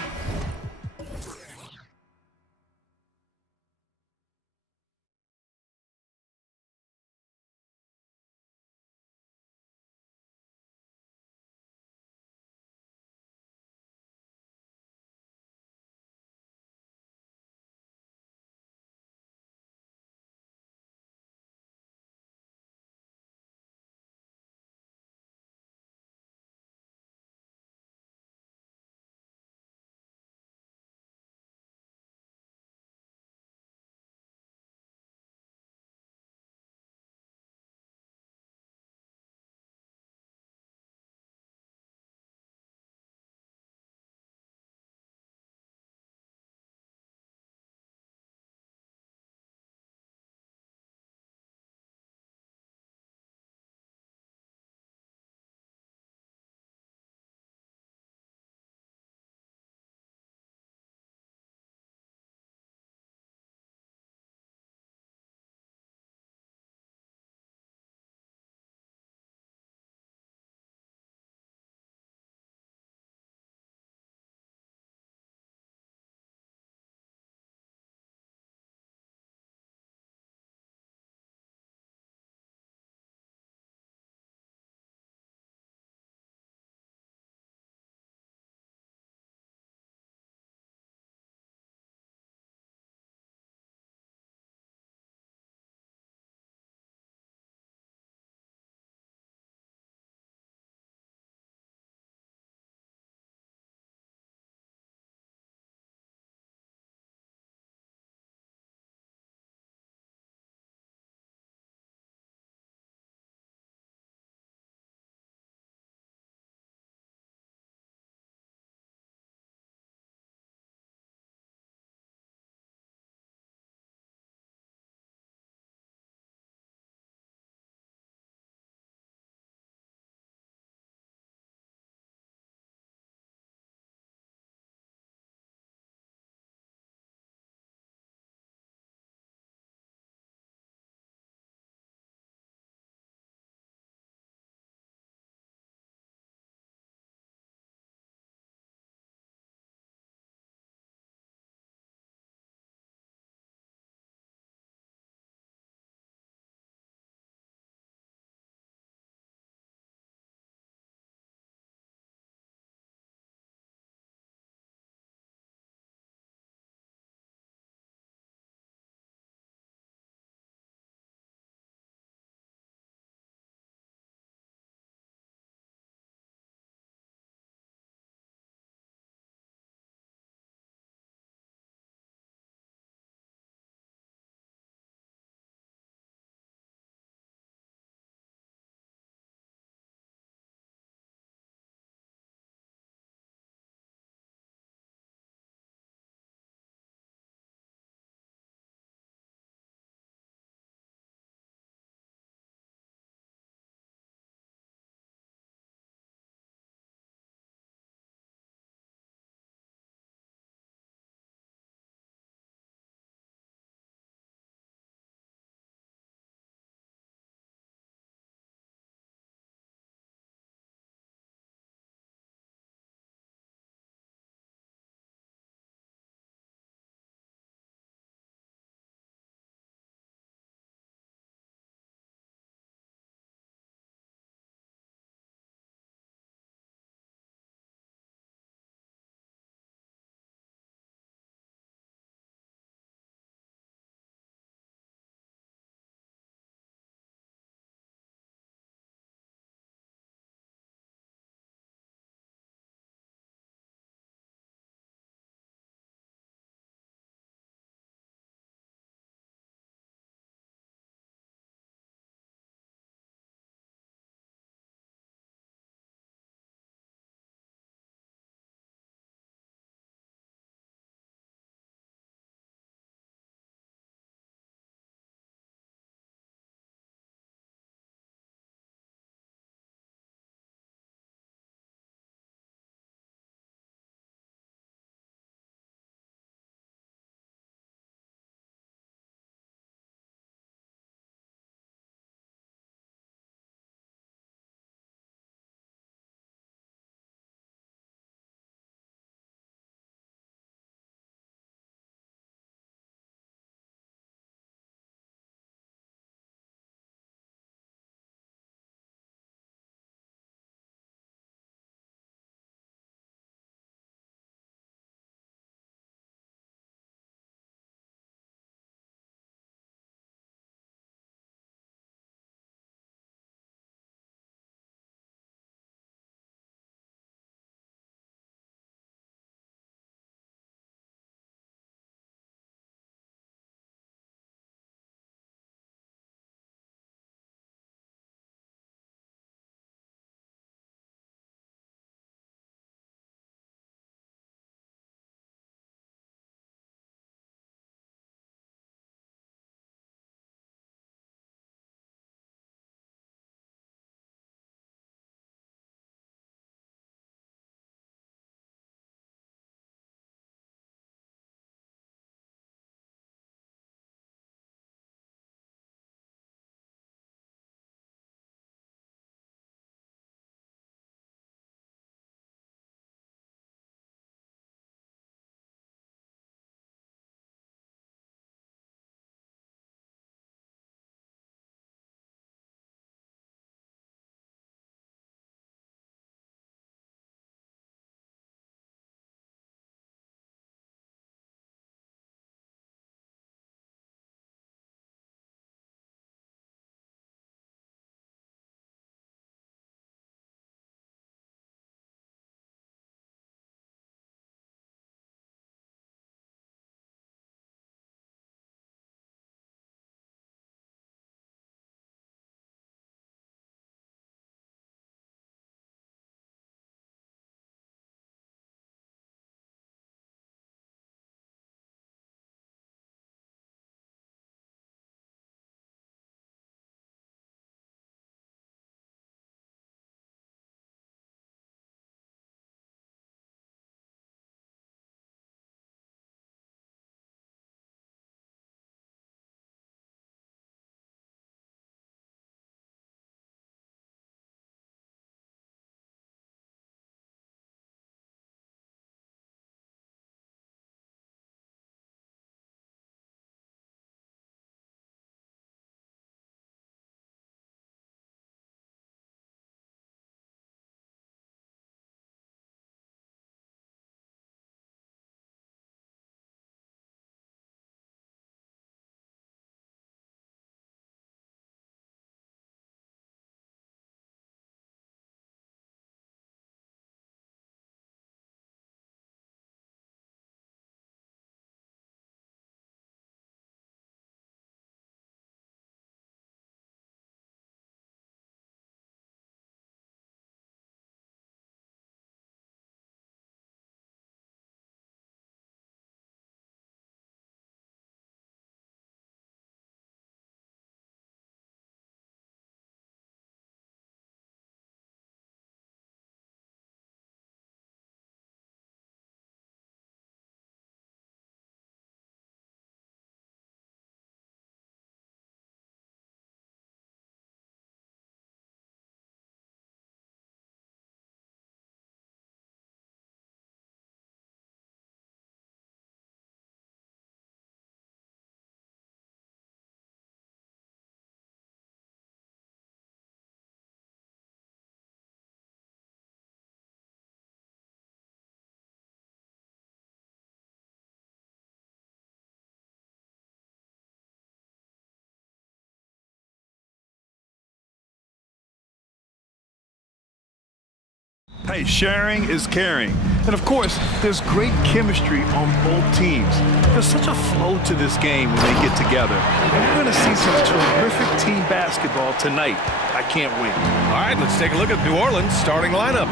Hey, sharing is caring. And of course, there's great chemistry on both teams. There's such a flow to this game when they get together. And we're going to see some terrific team basketball tonight. I can't wait. All right, let's take a look at New Orleans' starting lineup.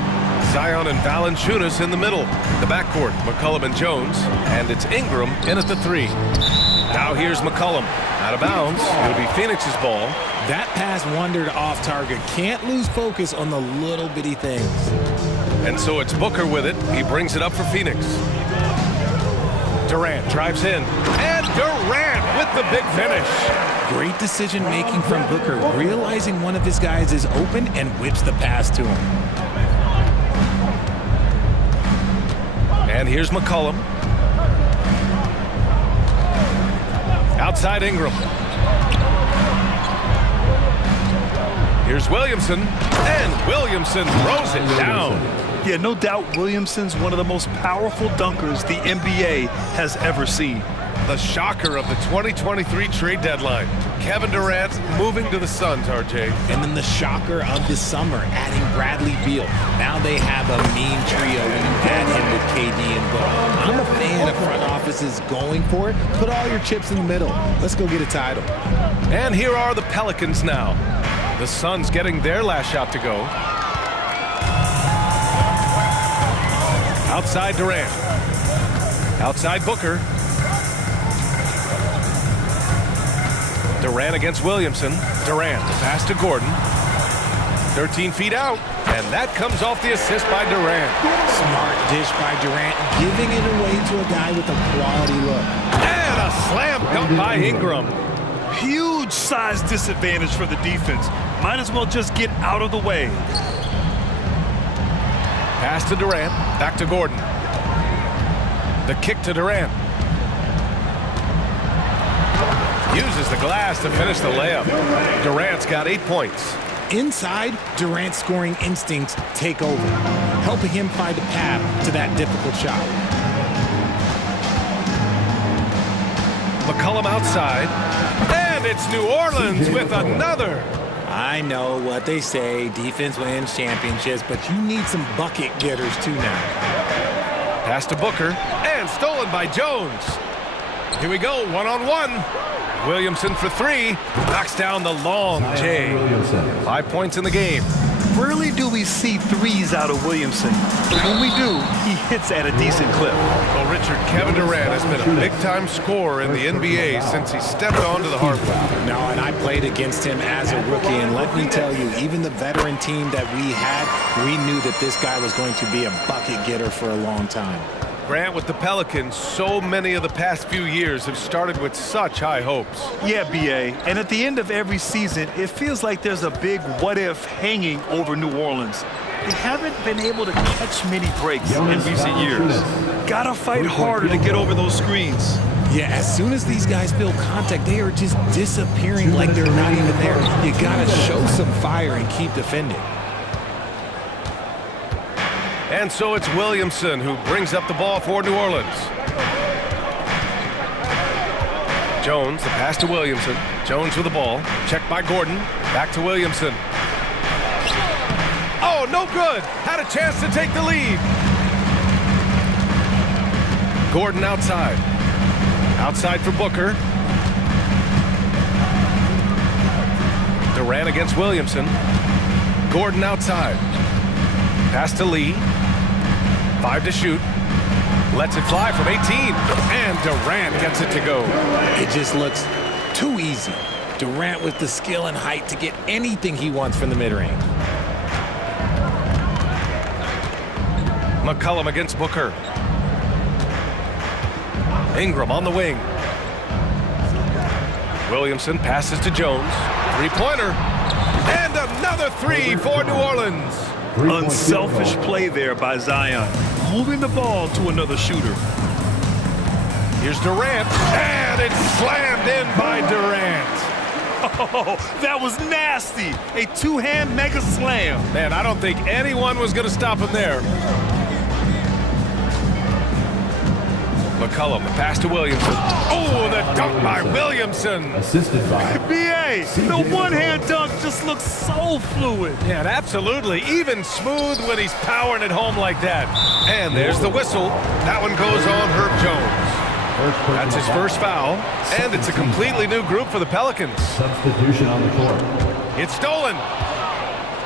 Zion and Valanciunas in the middle. The backcourt, McCollum and Jones. And it's Ingram in at the 3. Now here's McCollum. Out of bounds. It'll be Phoenix's ball. That pass wandered off target. Can't lose focus on the little bitty things. And so it's Booker with it. He brings it up for Phoenix. Durant drives in. And Durant with the big finish. Great decision making from Booker, realizing one of his guys is open and whips the pass to him. And here's McCollum. Outside Ingram. Here's Williamson. And Williamson throws it down. Yeah, no doubt Williamson's one of the most powerful dunkers the NBA has ever seen. The shocker of the 2023 trade deadline. Kevin Durant moving to the Suns, RJ. And then the shocker of the summer, adding Bradley Beal. Now they have a mean trio when you add him with KD and Book. I'm a fan of front offices going for it. Put all your chips in the middle. Let's go get a title. And here are the Pelicans now. The Suns getting their last shot to go. Outside Durant. Outside Booker. Durant against Williamson. Durant, the pass to Gordon. 13 feet out. And that comes off the assist by Durant. Smart dish by Durant, giving it away to a guy with a quality look. And a slam dunk by Ingram. Huge size disadvantage for the defense. Might as well just get out of the way. Pass to Durant. Back to Gordon. The kick to Durant. Uses the glass to finish the layup. Durant's got 8 points. Inside, Durant's scoring instincts take over, helping him find a path to that difficult shot. McCollum outside. And it's New Orleans with another. I know what they say, defense wins championships, but you need some bucket getters too now. Pass to Booker, and stolen by Jones. Here we go, one-on-one. Williamson for 3, knocks down the long J. 5 points in the game. Rarely do we see threes out of Williamson, but when we do, he hits at a decent clip. Well, Richard, Kevin Durant has been a big-time scorer in the NBA since he stepped onto the hardwood. No, and I played against him as a rookie, and let me tell you, even the veteran team that we had, we knew that this guy was going to be a bucket getter for a long time. Grant, with the Pelicans, so many of the past few years have started with such high hopes. Yeah, B.A., and at the end of every season, it feels like there's a big what-if hanging over New Orleans. They haven't been able to catch many breaks in recent years. Gotta fight harder to get over those screens. Yeah, as soon as these guys feel contact, they are just disappearing like they're not even there. You gotta show some fire and keep defending. And so it's Williamson who brings up the ball for New Orleans. Jones, the pass to Williamson. Jones with the ball. Checked by Gordon. Back to Williamson. Oh, no good. Had a chance to take the lead. Gordon outside. Outside for Booker. Durant against Williamson. Gordon outside. Pass to Lee. 5 to shoot. Lets it fly from 18. And Durant gets it to go. It just looks too easy. Durant with the skill and height to get anything he wants from the mid-range. McCollum against Booker. Ingram on the wing. Williamson passes to Jones. Three-pointer. And another 3 for New Orleans. Unselfish play there by Zion, moving the ball to another shooter. Here's Durant, and it's slammed in by Durant. Oh, that was nasty. A two-hand mega slam. Man, I don't think anyone was going to stop him there. McCullum, the pass to Williamson. Oh, the dunk by Williamson. Assisted by BA, the one-hand dunk just looks so fluid. Yeah, and absolutely. Even smooth when he's powering it home like that. And there's the whistle. That one goes on Herb Jones. That's his first foul. And it's a completely new group for the Pelicans. Substitution on the court. It's stolen.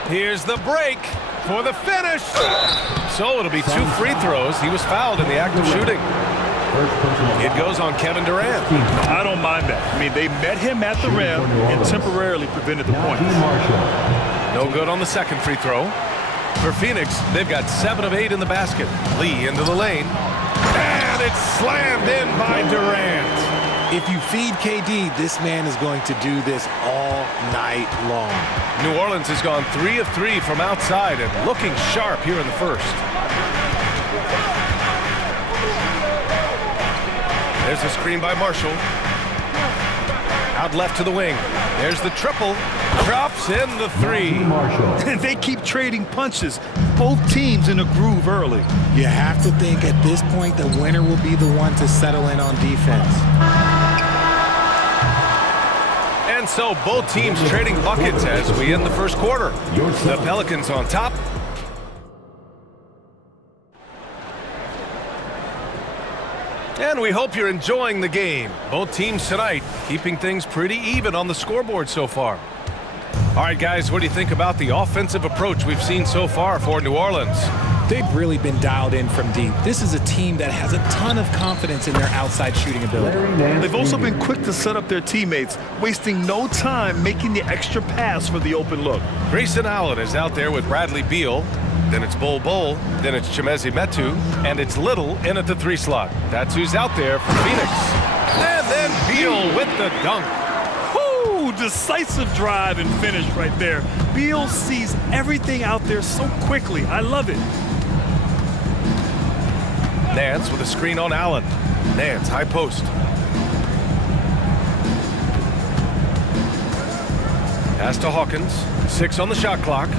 Here's the break for the finish. So it'll be 2 free throws. He was fouled in the act of shooting. It goes on Kevin Durant. I don't mind that. I mean, they met him at the rim and temporarily prevented the points. No good on the second free throw. For Phoenix, they've got 7 of 8 in the basket. Lee into the lane. And it's slammed in by Durant. If you feed KD, this man is going to do this all night long. New Orleans has gone 3 of 3 from outside and looking sharp here in the first. There's a screen by Marshall. Out left to the wing. There's the triple. Drops in the 3. And they keep trading punches. Both teams in a groove early. You have to think at this point the winner will be the one to settle in on defense. And so both teams trading buckets as we end the first quarter. The Pelicans on top. And we hope you're enjoying the game. Both teams tonight keeping things pretty even on the scoreboard so far. All right, guys, what do you think about the offensive approach we've seen so far for New Orleans? They've really been dialed in from deep. This is a team that has a ton of confidence in their outside shooting ability. They've also been quick to set up their teammates, wasting no time making the extra pass for the open look. Grayson Allen is out there with Bradley Beal. Then it's Bol Bol. Then it's Chimezi Metu. And it's Little in at the 3 slot. That's who's out there for Phoenix. And then Beal with the dunk. Decisive drive and finish right there. Beal sees everything out there so quickly. I love it. Nance with a screen on Allen. Nance, high post. Pass to Hawkins. 6 on the shot clock.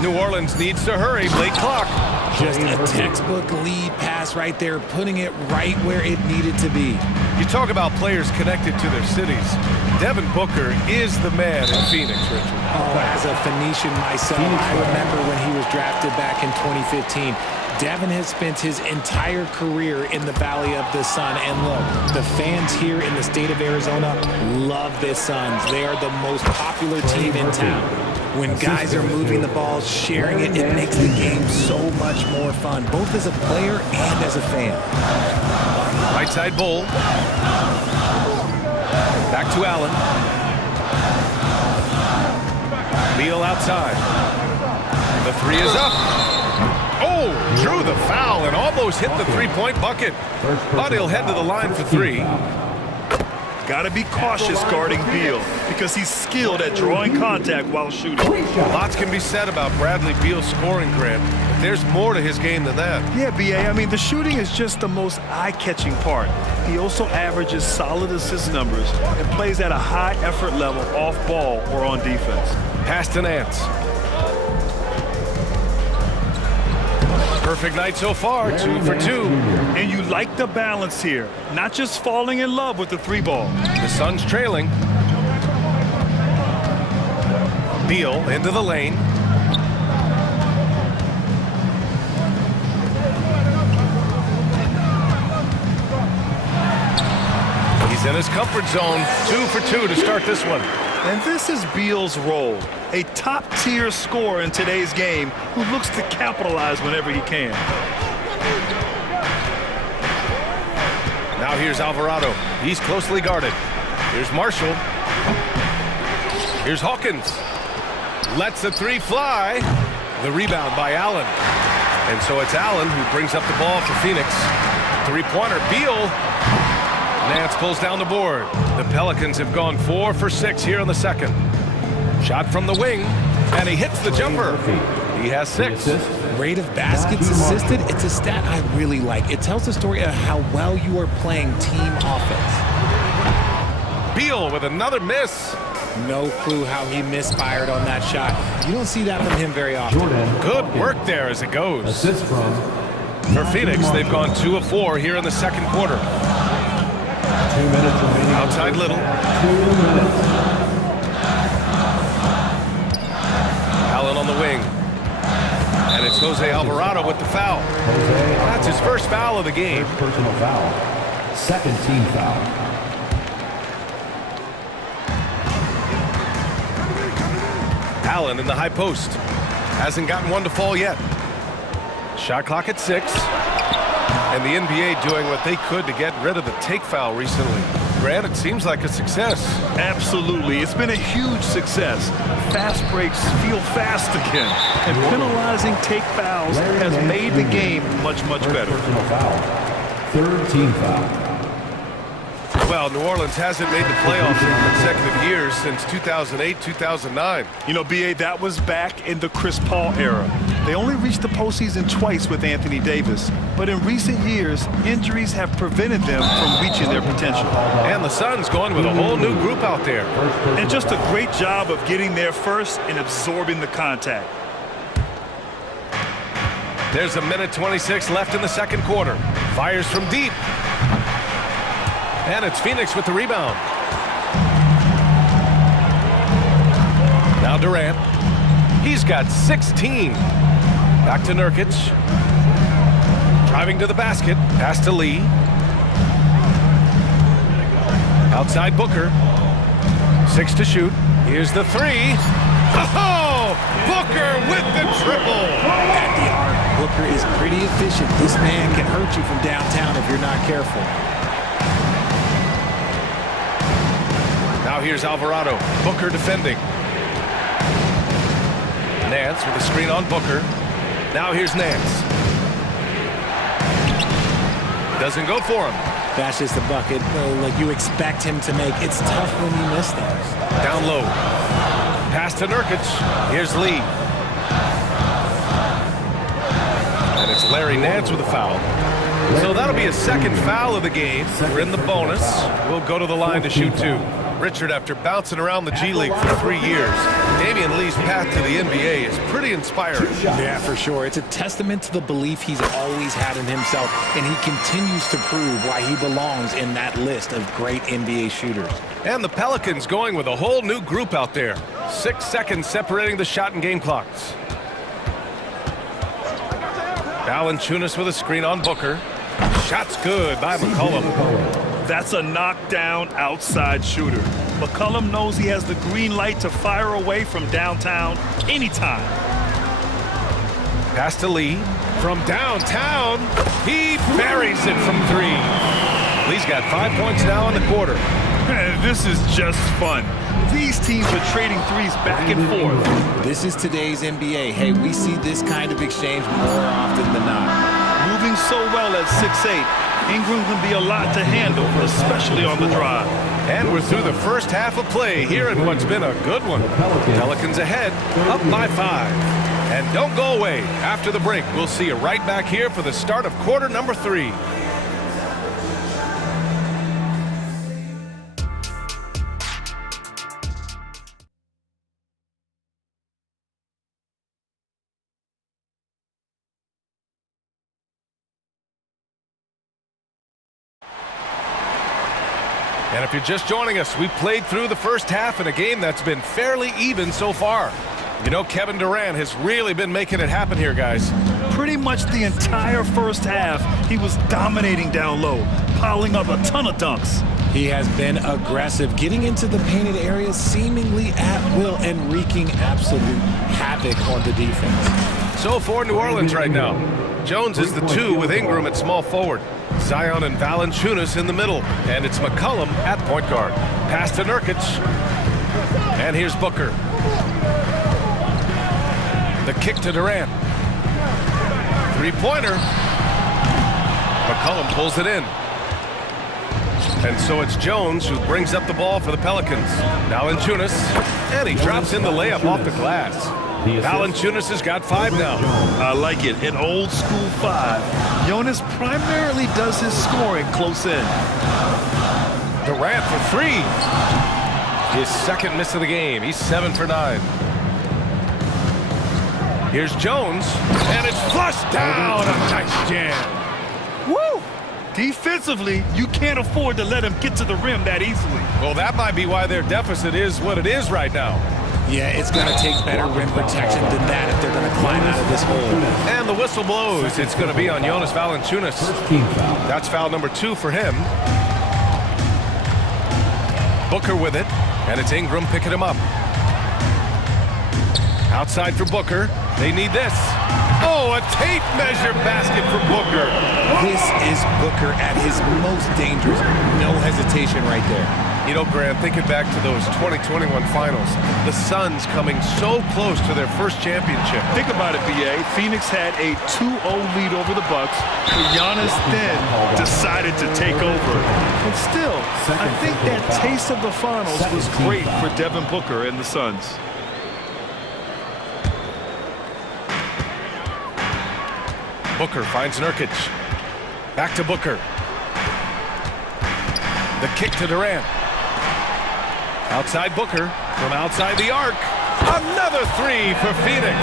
New Orleans needs to hurry. Late clock. Just a textbook lead pass right there, putting it right where it needed to be. You talk about players connected to their cities. Devin Booker is the man in Phoenix, Richard. Oh, as a Phoenician myself, I remember when he was drafted back in 2015. Devin has spent his entire career in the Valley of the Sun. And look, the fans here in the state of Arizona love the Suns. They are the most popular team in town. When guys are moving the ball, sharing it, it makes the game so much more fun, both as a player and as a fan. Right side Bull. Back to Allen. Beal outside. The 3 is up. Oh, drew the foul and almost hit the 3-point bucket. But he'll head to the line for 3. Got to be cautious guarding Beal because he's skilled at drawing contact while shooting. Lots can be said about Bradley Beal's scoring, Grant. But there's more to his game than that. Yeah, BA, I mean, the shooting is just the most eye-catching part. He also averages solid assist numbers and plays at a high effort level off ball or on defense. Pass to Nance. Perfect night so far, 2 for 2. And you like the balance here, not just falling in love with the 3 ball. The Suns trailing. Beal into the lane. He's in his comfort zone, 2 for 2 to start this one. And this is Beal's role, a top-tier scorer in today's game who looks to capitalize whenever he can. Now here's Alvarado. He's closely guarded. Here's Marshall. Here's Hawkins. Lets the 3 fly. The rebound by Allen. And so it's Allen who brings up the ball for Phoenix. 3-pointer. Beal. Nance pulls down the board. The Pelicans have gone 4 for 6 here in the second. Shot from the wing, and he hits the jumper. He has 6. Rate of baskets assisted, it's a stat I really like. It tells the story of how well you are playing team offense. Beal with another miss. No clue how he misfired on that shot. You don't see that from him very often. Good work there as it goes. Assist from For Phoenix, they've gone 2 of 4 here in the second quarter. 2 minutes remaining. Outside Little. 2 minutes. Allen on the wing. And it's Jose Alvarado with the foul. That's his first foul of the game. First personal foul. Second team foul. Allen in the high post. Hasn't gotten one to fall yet. Shot clock at 6. And the NBA doing what they could to get rid of the take foul recently. Grant, it seems like a success. Absolutely. It's been a huge success. Fast breaks feel fast again. And penalizing take fouls has made the game much, much better. Personal foul. Third team foul. Well, New Orleans hasn't made the playoffs in consecutive years since 2008, 2009. You know, B.A., that was back in the Chris Paul era. They only reached the postseason twice with Anthony Davis. But in recent years, injuries have prevented them from reaching their potential. And the Suns going with a whole new group out there. And just a great job of getting there first and absorbing the contact. There's a minute 26 left in the second quarter. Fires from deep. And it's Phoenix with the rebound. Now Durant. He's got 16. Back to Nurkic. Driving to the basket. Pass to Lee. Outside Booker. 6 to shoot. Here's the 3. Oh! Booker with the triple. At the arc, Booker is pretty efficient. This man can hurt you from downtown if you're not careful. Now here's Alvarado. Booker defending. Nance with a screen on Booker. Now here's Nance. Doesn't go for him. That's just a bucket like you expect him to make. It's tough when you miss those. Down low. Pass to Nurkic. Here's Lee. And it's Larry Nance with a foul. So that'll be a second foul of the game. We're in the bonus. We'll go to the line to shoot 2. Richard, after bouncing around the G League for 3 years, Damian Lee's path to the NBA is pretty inspiring. Yeah, for sure. It's a testament to the belief he's always had in himself, and he continues to prove why he belongs in that list of great NBA shooters. And the Pelicans going with a whole new group out there. 6 seconds separating the shot and game clocks. Valanciunas with a screen on Booker. Shot's good by McCollum. That's a knockdown outside shooter. McCollum knows he has the green light to fire away from downtown anytime. Pass to Lee. From downtown, he buries it from 3. Lee's got 5 points now in the quarter. This is just fun. These teams are trading threes back and forth. This is today's NBA. Hey, we see this kind of exchange more often than not. Moving so well at 6'8", Ingram can be a lot to handle, especially on the drive. And we're through the first half of play here in what's been a good one. Pelicans ahead, up by 5. And don't go away. After the break, we'll see you right back here for the start of quarter number 3. And if you're just joining us, we played through the first half in a game that's been fairly even so far. You know, Kevin Durant has really been making it happen here, guys. Pretty much the entire first half, he was dominating down low, piling up a ton of dunks. He has been aggressive, getting into the painted areas seemingly at will and wreaking absolute havoc on the defense. So for New Orleans right now, Jones is the 2 with Ingram at small forward. Zion and Valanciunas in the middle. And it's McCollum at point guard. Pass to Nurkic. And here's Booker. The kick to Durant. 3-pointer. McCollum pulls it in. And so it's Jones who brings up the ball for the Pelicans. Valanciunas. And he drops in the layup off the glass. Valanciunas has got 5 now. I like it. An old school 5. Jonas primarily does his scoring close in. Durant for 3. His second miss of the game. He's 7 for 9. Here's Jones, and it's flushed down. A nice jam. Woo! Defensively, you can't afford to let him get to the rim that easily. Well, that might be why their deficit is what it is right now. Yeah, it's going to take better rim protection than that if they're going to climb out of this hole. And the whistle blows. It's going to be on Jonas Valanciunas. That's foul number 2 for him. Booker with it, and it's Ingram picking him up. Outside for Booker. They need this. Oh, a tape measure basket for Booker. This is Booker at his most dangerous. No hesitation right there. You know, Grant, thinking back to those 2021 finals, the Suns coming so close to their first championship. Think about it, BA. Phoenix had a 2-0 lead over the Bucks, but Giannis then decided to take over. But still, I think that taste of the finals was great for Devin Booker and the Suns. Booker finds Nurkic. Back to Booker. The kick to Durant. Outside Booker, from outside the arc. Another 3 for Phoenix.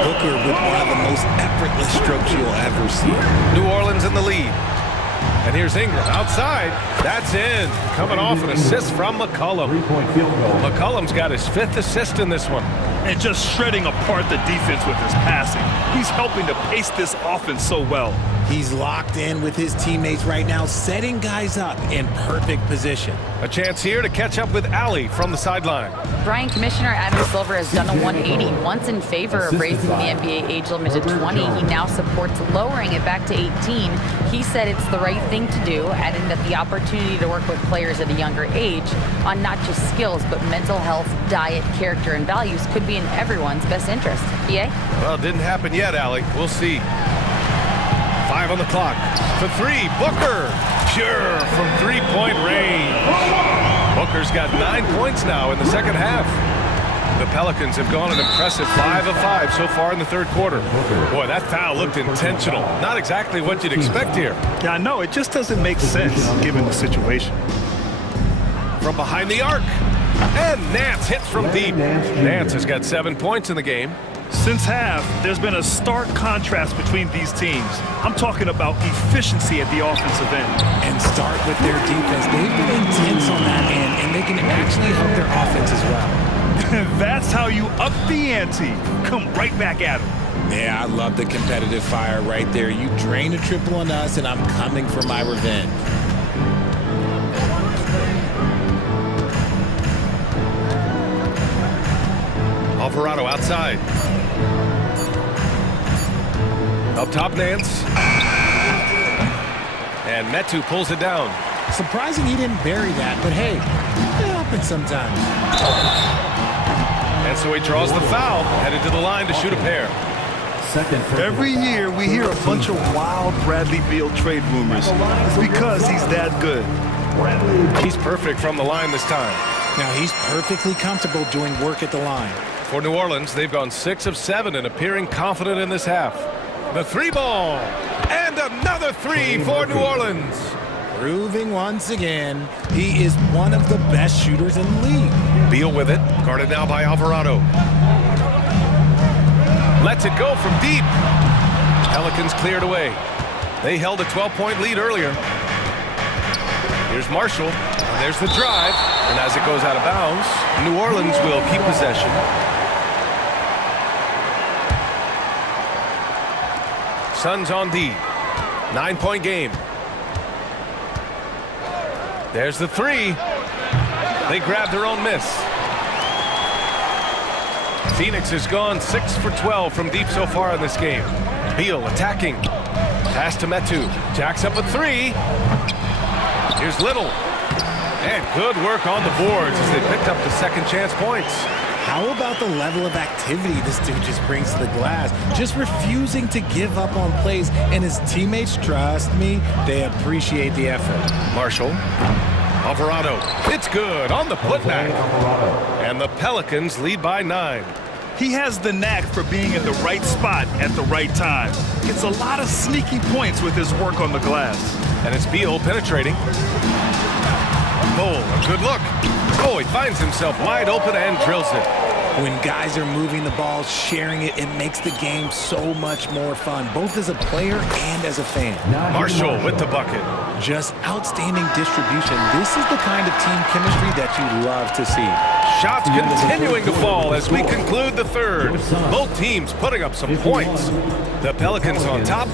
Booker with one of the most effortless strokes you'll ever see. New Orleans in the lead. And here's Ingram outside. That's in. Coming off an assist from McCollum. McCollum's got his 5th assist in this one. And just shredding apart the defense with his passing. He's helping to pace this offense so well. He's locked in with his teammates right now, setting guys up in perfect position. A chance here to catch up with Allie from the sideline. Brian, Commissioner Adam Silver has done a 180, once in favor of raising the NBA age limit to 20. He now supports lowering it back to 18. He said it's the right thing to do, adding that the opportunity to work with players at a younger age on not just skills, but mental health, diet, character, and values could be in everyone's best interest. EA? Well, it didn't happen yet, Allie. We'll see. 5 on the clock. For 3, Booker. Pure from 3-point range. Booker's got 9 points now in the second half. The Pelicans have gone an impressive 5 of 5 so far in the third quarter. Boy, that foul looked intentional. Not exactly what you'd expect here. Yeah, I know. It just doesn't make sense given the situation. From behind the arc. And Nance hits from deep. Nance has got 7 points in the game. Since half, there's been a stark contrast between these teams. I'm talking about efficiency at the offensive end. And start with their defense. They've been intense on that end, and they can actually help their offense as well. That's how you up the ante. Come right back at them. Yeah, I love the competitive fire right there. You drain a triple on us, and I'm coming for my revenge. Alvarado outside. Up top, Nance. And Metu pulls it down. Surprising he didn't bury that, but hey, it happens sometimes. And so he draws the foul, headed to the line to shoot a pair. Every year we hear a bunch of wild Bradley Beal trade rumors. It's because he's that good. He's perfect from the line this time. Now he's perfectly comfortable doing work at the line. For New Orleans, they've gone 6 of 7 and appearing confident in this half. The 3 ball. And another 3 for New Orleans. Proving once again, he is one of the best shooters in the league. Beal with it, guarded now by Alvarado. Lets it go from deep. Pelicans cleared away. They held a 12-point lead earlier. Here's Marshall, and there's the drive. And as it goes out of bounds, New Orleans will keep possession. Suns on D. 9-point game. There's the 3. They grabbed their own miss. Phoenix has gone 6 for 12 from deep so far in this game. Beal attacking. Pass to Metu. Jacks up a 3. Here's Little. And good work on the boards as they picked up the second chance points. How about the level of activity this dude just brings to the glass? Just refusing to give up on plays, and his teammates, trust me, they appreciate the effort. Marshall. Alvarado. It's good on the putback. And the Pelicans lead by 9. He has the knack for being in the right spot at the right time. Gets a lot of sneaky points with his work on the glass. And it's Beal penetrating. Oh, a good look. Oh, he finds himself wide open and drills it. When guys are moving the ball, sharing it, it makes the game so much more fun, both as a player and as a fan. Marshall with the bucket. Just outstanding distribution. This is the kind of team chemistry that you love to see. Shots continuing to fall as we conclude the third. Both teams putting up some points. The Pelicans on top.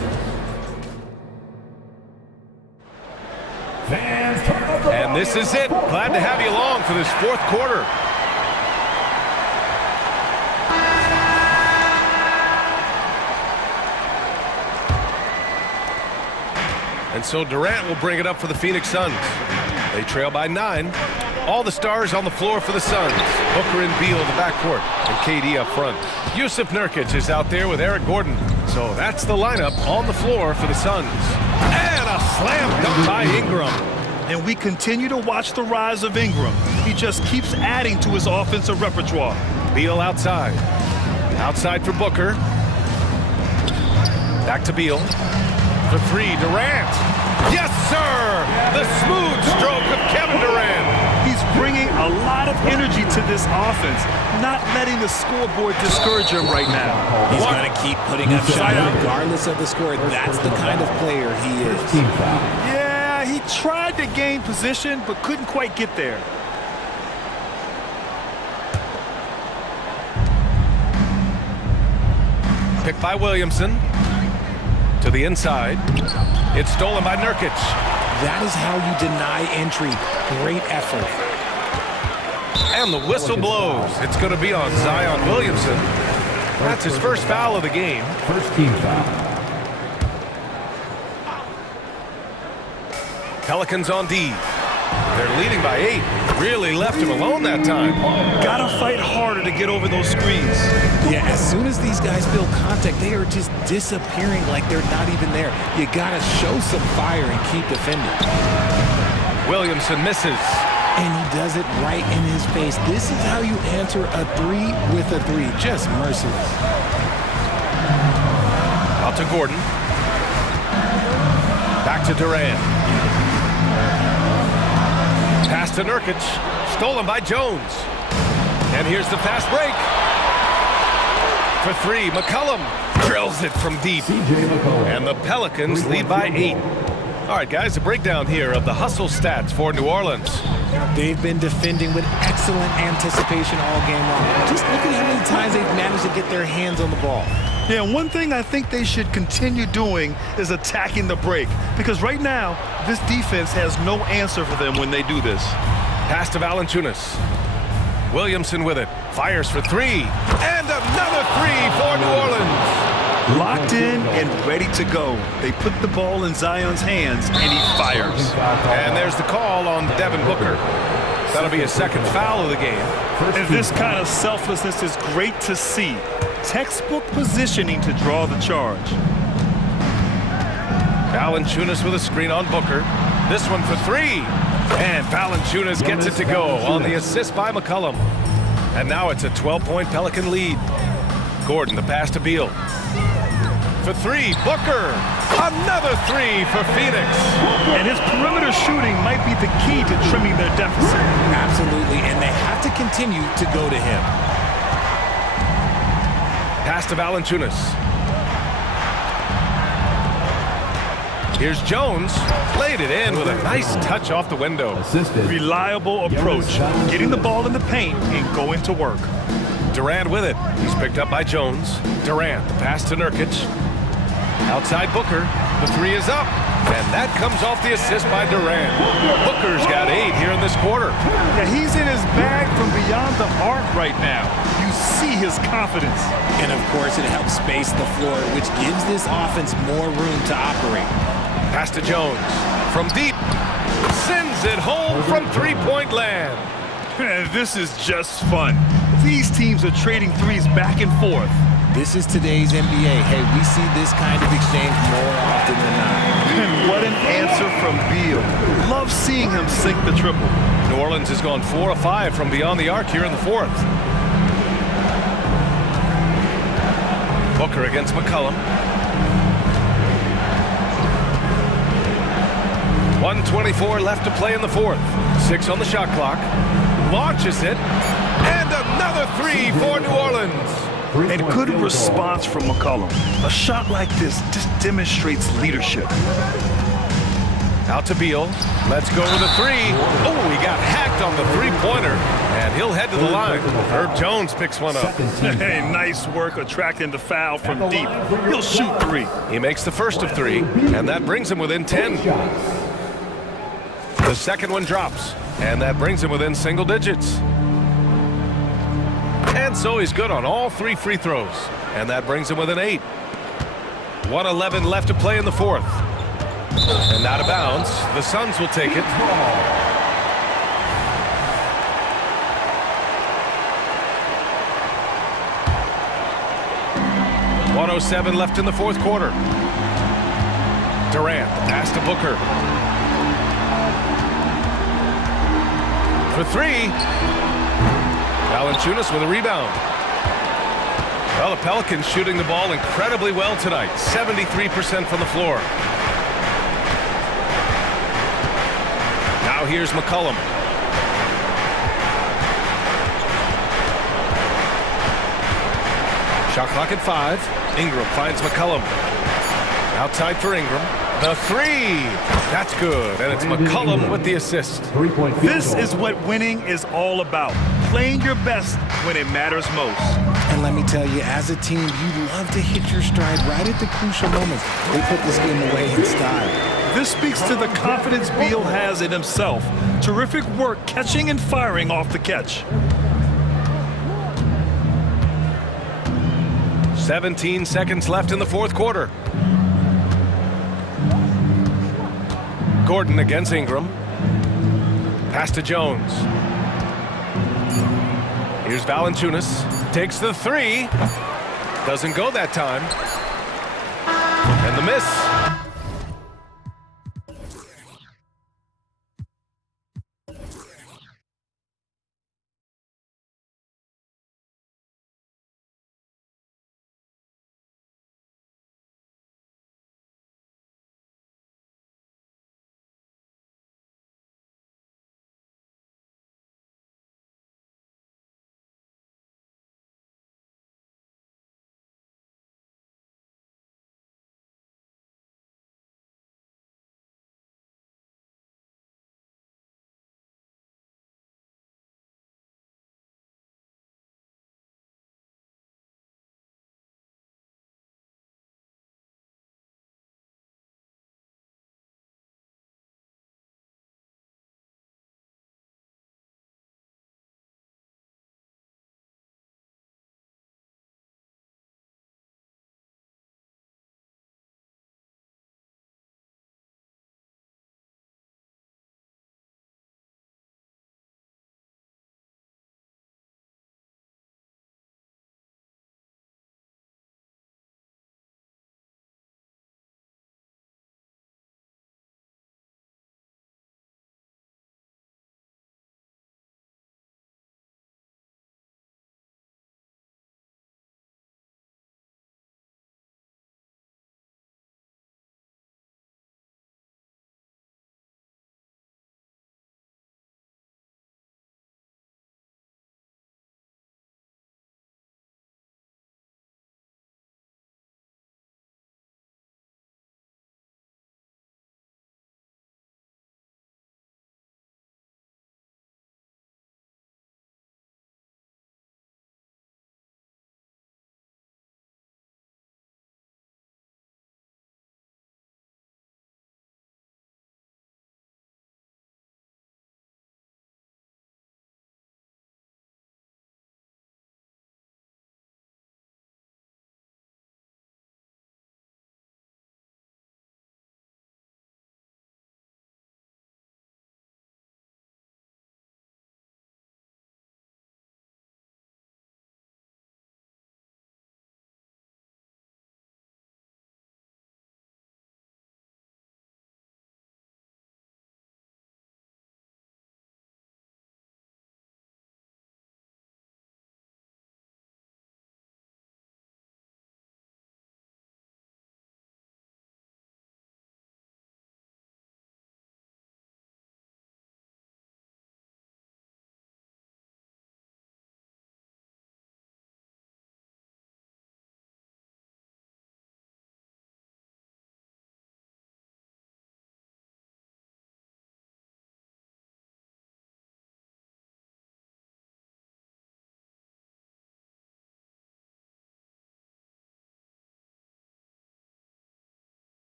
And this is it. Glad to have you along for this fourth quarter. And so Durant will bring it up for the Phoenix Suns. They trail by 9. All the stars on the floor for the Suns. Booker and Beal in the backcourt, and KD up front. Yusuf Nurkic is out there with Eric Gordon. So that's the lineup on the floor for the Suns. And a slam dunk by Ingram. And we continue to watch the rise of Ingram. He just keeps adding to his offensive repertoire. Beal outside. Outside for Booker. Back to Beal. For 3, Durant. Yes, sir! The smooth stroke of Kevin Durant. He's bringing a lot of energy to this offense, not letting the scoreboard discourage him right now. He's going to keep putting up shots regardless of the score. That's the kind of player he is. Yeah, he tried to gain position, but couldn't quite get there. Picked by Williamson. To the inside. It's stolen by Nurkic. That is how you deny entry. Great effort. And the whistle blows. It's going to be on Zion Williamson. That's his first foul of the game. First team foul. Pelicans on D. They're leading by 8. Really left him alone that time. Gotta fight harder to get over those screens. Yeah, as soon as these guys feel contact, they are just disappearing like they're not even there. You gotta show some fire and keep defending. Williamson misses. And he does it right in his face. This is how you answer a 3 with a 3. Just merciless. Out to Gordon. Back to Durant. Pass to Nurkic. Stolen by Jones. And here's the fast break. For 3, McCollum drills it from deep. And the Pelicans lead by 8. All right, guys, a breakdown here of the hustle stats for New Orleans. They've been defending with excellent anticipation all game long. Just look at how many times they've managed to get their hands on the ball. Yeah, one thing I think they should continue doing is attacking the break. Because right now, this defense has no answer for them when they do this. Pass to Valanciunas. Williamson with it. Fires for 3. And another 3 for New Orleans. Locked in and ready to go. They put the ball in Zion's hands, and he fires. And there's the call on Devin Booker. That'll be a second foul of the game. And this kind of selflessness is great to see. Textbook positioning to draw the charge. Valanciunas with a screen on Booker. This one for 3. And Valanciunas gets it to go on the assist by McCollum. And now it's a 12-point Pelican lead. Gordon, the pass to Beal. For 3, Booker. Another 3 for Phoenix. And his perimeter shooting might be the key to trimming their deficit. Absolutely, and they have to continue to go to him. Pass to Valanciunas. Here's Jones. Laid it in with a nice touch off the window. Reliable approach. Getting the ball in the paint and going to work. Durant with it. He's picked up by Jones. Durant, the pass to Nurkic. Outside Booker. The 3 is up. And that comes off the assist by Durant. Booker's got 8 here in this quarter. Yeah, he's in his bag from beyond the arc right now. You see his confidence. And of course, it helps space the floor, which gives this offense more room to operate. Pass to Jones. From deep. Sends it home from three-point land. This is just fun. These teams are trading threes back and forth. This is today's NBA. Hey, we see this kind of exchange more often than not. And what an answer from Beal. Love seeing him sink the triple. New Orleans has gone 4 of 5 from beyond the arc here in the 4th. Booker against McCollum. 1:24 left to play in the 4th. 6 on the shot clock. Launches it. And another three for New Orleans. And good response from McCollum. A shot like this just demonstrates leadership. Out to Beal. Let's go with a three. Oh, he got hacked on the three-pointer, and he'll head to the line. Herb Jones picks one up. Hey, nice work attracting the foul from deep. He'll shoot three. He makes the first of three, and that brings him within 10. The second one drops, and that brings him within single digits. And so he's good on all three free throws, and that brings him within 8. 1:11 left to play in the fourth. And out of bounds, the Suns will take it. .107 left in the fourth quarter. Durant, pass to Booker. For three. Valanciunas with a rebound. Well, the Pelicans shooting the ball incredibly well tonight. 73% from the floor. Now here's McCollum. Shot clock at 5. Ingram finds McCollum. Outside for Ingram. The three. That's good. And it's McCollum with the assist. This is what winning is all about. Playing your best when it matters most. And let me tell you, as a team, you love to hit your stride right at the crucial moments. They put this game away in style. This speaks to the confidence Beal has in himself. Terrific work catching and firing off the catch. 17 seconds left in the fourth quarter. Gordon against Ingram. Pass to Jones. Here's Valanciunas. Takes the three. Doesn't go that time. And the miss.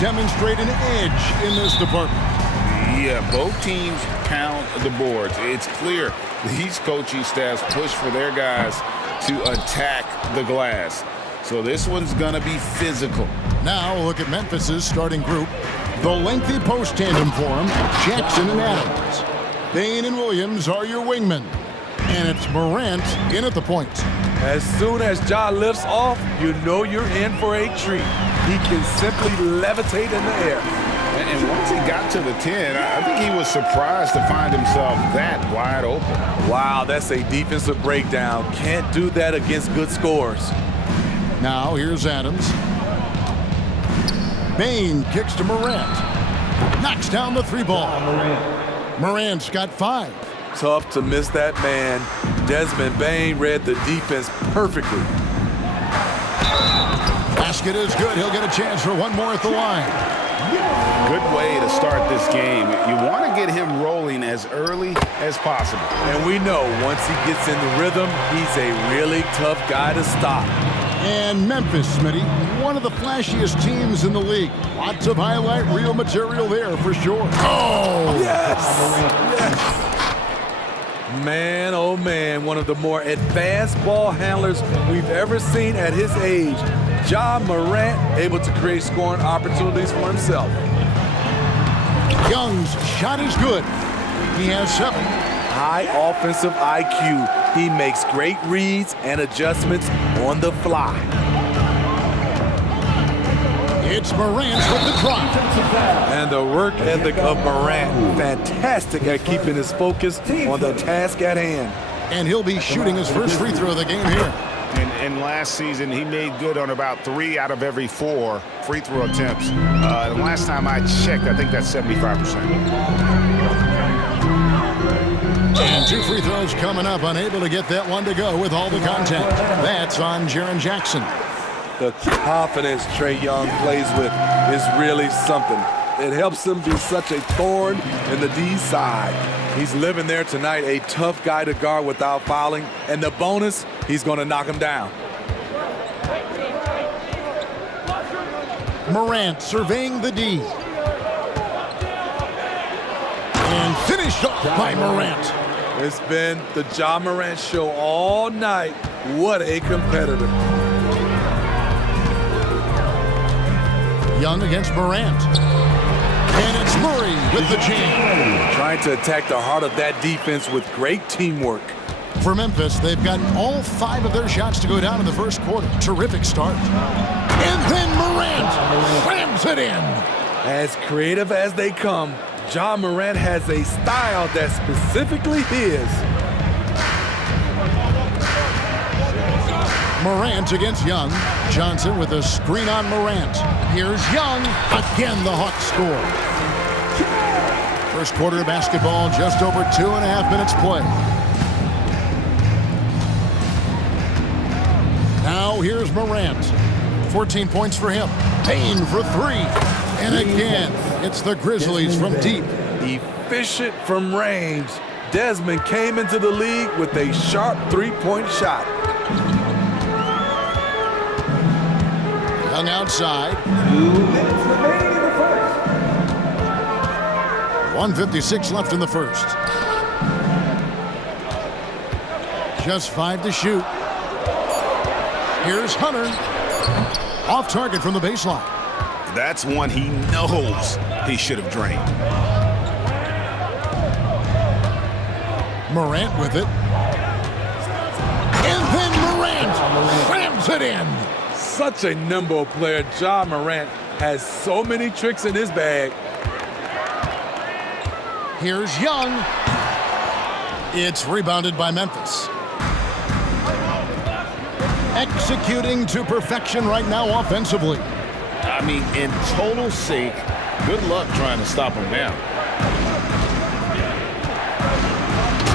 demonstrate an edge in this department. Yeah, both teams pound the boards. It's clear these coaching staffs push for their guys to attack the glass. So this one's going to be physical. Now look at Memphis's starting group. The lengthy post tandem for him, Jackson and Adams. Bain and Williams are your wingmen. And it's Morant in at the point. As soon as Ja lifts off, you know you're in for a treat. He can simply levitate in the air. And once he got to the 10, I think he was surprised to find himself that wide open. Wow, that's a defensive breakdown. Can't do that against good scores. Now here's Adams. Bain kicks to Morant. Knocks down the three ball. Morant's got 5. Tough to miss that man. Desmond Bain read the defense perfectly. Basket is good. He'll get a chance for one more at the line. Good way to start this game. You want to get him rolling as early as possible. And we know once he gets in the rhythm, he's a really tough guy to stop. And Memphis, Smitty, one of the flashiest teams in the league. Lots of highlight reel material there for sure. Oh! Yes! Yes! Man, oh man, one of the more advanced ball handlers we've ever seen at his age. Ja Morant able to create scoring opportunities for himself. Young's shot is good. He has 7. High offensive IQ. He makes great reads and adjustments on the fly. It's Morant with the drop. And the work ethic of Morant, fantastic at keeping his focus on the task at hand. And he'll be shooting his first free throw of the game here. And last season, he made good on about 3 out of every 4 free throw attempts. And last time I checked, I think that's 75%. And 2 free throws coming up, unable to get that one to go with all the contact. That's on Jaren Jackson. The confidence Trae Young plays with is really something. It helps him be such a thorn in the D side. He's living there tonight, a tough guy to guard without fouling. And the bonus, he's going to knock him down. Morant surveying the D. And finished off by Morant. It's been the Ja Morant show all night. What a competitor. Young against Morant. And it's Murray with the jam. Trying to attack the heart of that defense with great teamwork. For Memphis, they've gotten all 5 of their shots to go down in the first quarter. Terrific start. And then Morant slams it in. As creative as they come, Ja Morant has a style that's specifically his. Morant against Young. Johnson with a screen on Morant. Here's Young. Again, the Hawks score. First quarter of basketball, just over 2.5 minutes play. Now here's Morant. 14 points for him. Bain for 3. And again, it's the Grizzlies from deep. Efficient from range. Desmond came into the league with a sharp 3-point shot. Young outside. 2 minutes remaining in the first. 1:56 left in the first. Just 5 to shoot. Here's Hunter. Off target from the baseline. That's one he knows he should have drained. Morant with it. And then Morant slams it in. Such a nimble player. Ja Morant has so many tricks in his bag. Here's Young. It's rebounded by Memphis. Executing to perfection right now offensively. I mean, in total sync. Good luck trying to stop him now.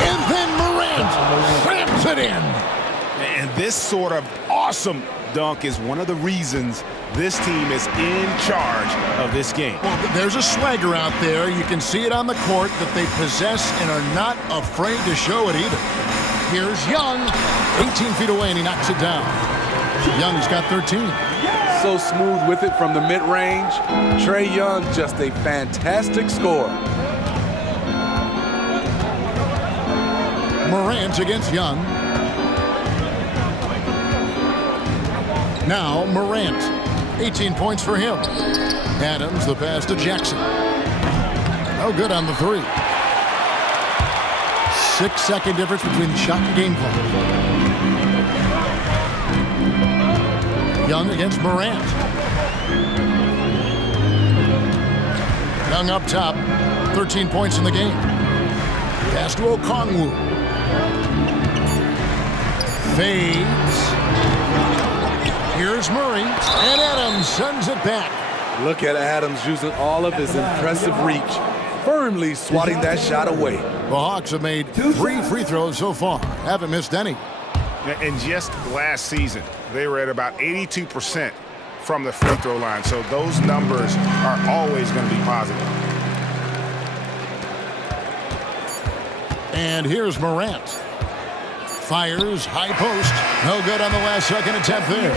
And then Morant slams it in. And this sort of awesome dunk is one of the reasons this team is in charge of this game. Well, there's a swagger out there. You can see it on the court that they possess and are not afraid to show it either. Here's Young, 18 feet away, and he knocks it down. Young's got 13. so smooth with it from the mid-range. Trae Young, just a fantastic scorer. Morant against Young. Now Morant, 18 points for him. Adams, the pass to Jackson. No good on the three. 6-second difference between the shot and game clock. Young against Morant. Young up top, 13 points in the game. Pass to Okongwu. Fades. Here's Murray, and Adams sends it back. Look at Adams using all of his impressive reach, firmly swatting that shot away. The Hawks have made 3 free throws so far, haven't missed any. And just last season, they were at about 82% from the free throw line, so those numbers are always going to be positive. And here's Morant. Fires, high post. No good on the last second attempt there.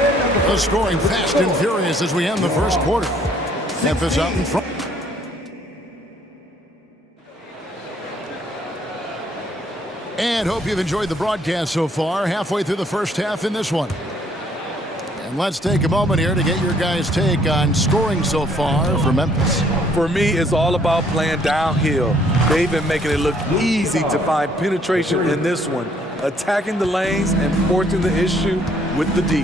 The scoring fast and furious as we end the first quarter. Memphis out in front. And hope you've enjoyed the broadcast so far. Halfway through the first half in this one. And let's take a moment here to get your guys' take on scoring so far for Memphis. For me, it's all about playing downhill. They've been making it look easy to find penetration in this one, attacking the lanes and forcing the issue with the D.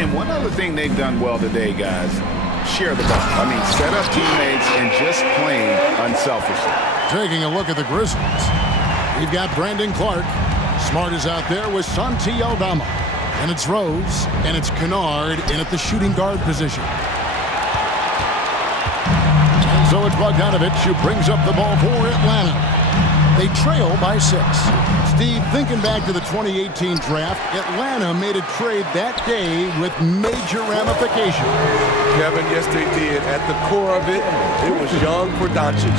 And one other thing they've done well today, guys, share the ball. I mean, set up teammates and just playing unselfishly. Taking a look at the Grizzlies. We've got Brandon Clark. Smart is out there with Santi Aldama. And it's Rose, and it's Kennard in at the shooting guard position. So it's Bogdanovich who brings up the ball for Atlanta. They trail by 6. Steve, thinking back to the 2018 draft, Atlanta made a trade that day with major ramification. Kevin, yes they did. At the core of it, it was Young for Doncic.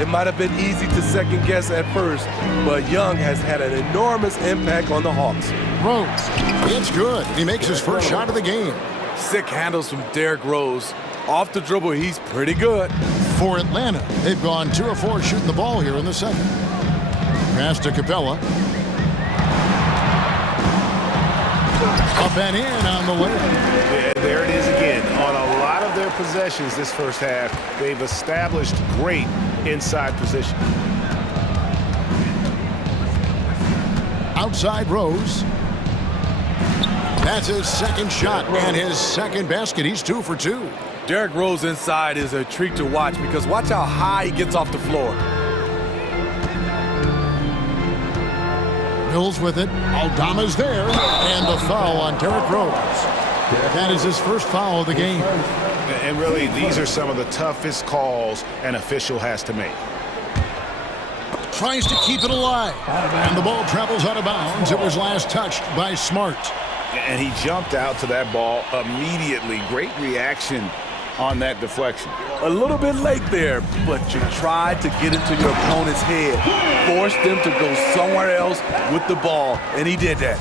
It might have been easy to second guess at first, but Young has had an enormous impact on the Hawks. Rose, it's good. He makes his first shot of the game. Sick handles from Derrick Rose. Off the dribble, he's pretty good. For Atlanta, they've gone 2 of 4 shooting the ball here in the second. Pass to Capella. Up and in on the way. Yeah, there it is again. On a lot of their possessions this first half, they've established great inside position. Outside Rose. That's his second shot and his second basket. He's 2 for 2. Derrick Rose inside is a treat to watch because watch how high he gets off the floor. Mills with it. Aldama's there. And the foul on Derrick Rose. That is his first foul of the game. And really, these are some of the toughest calls an official has to make. Tries to keep it alive. And the ball travels out of bounds. It was last touched by Smart. And he jumped out to that ball immediately. Great reaction on that deflection. A little bit late there, but you tried to get into your opponent's head. Forced them to go somewhere else with the ball, and he did that.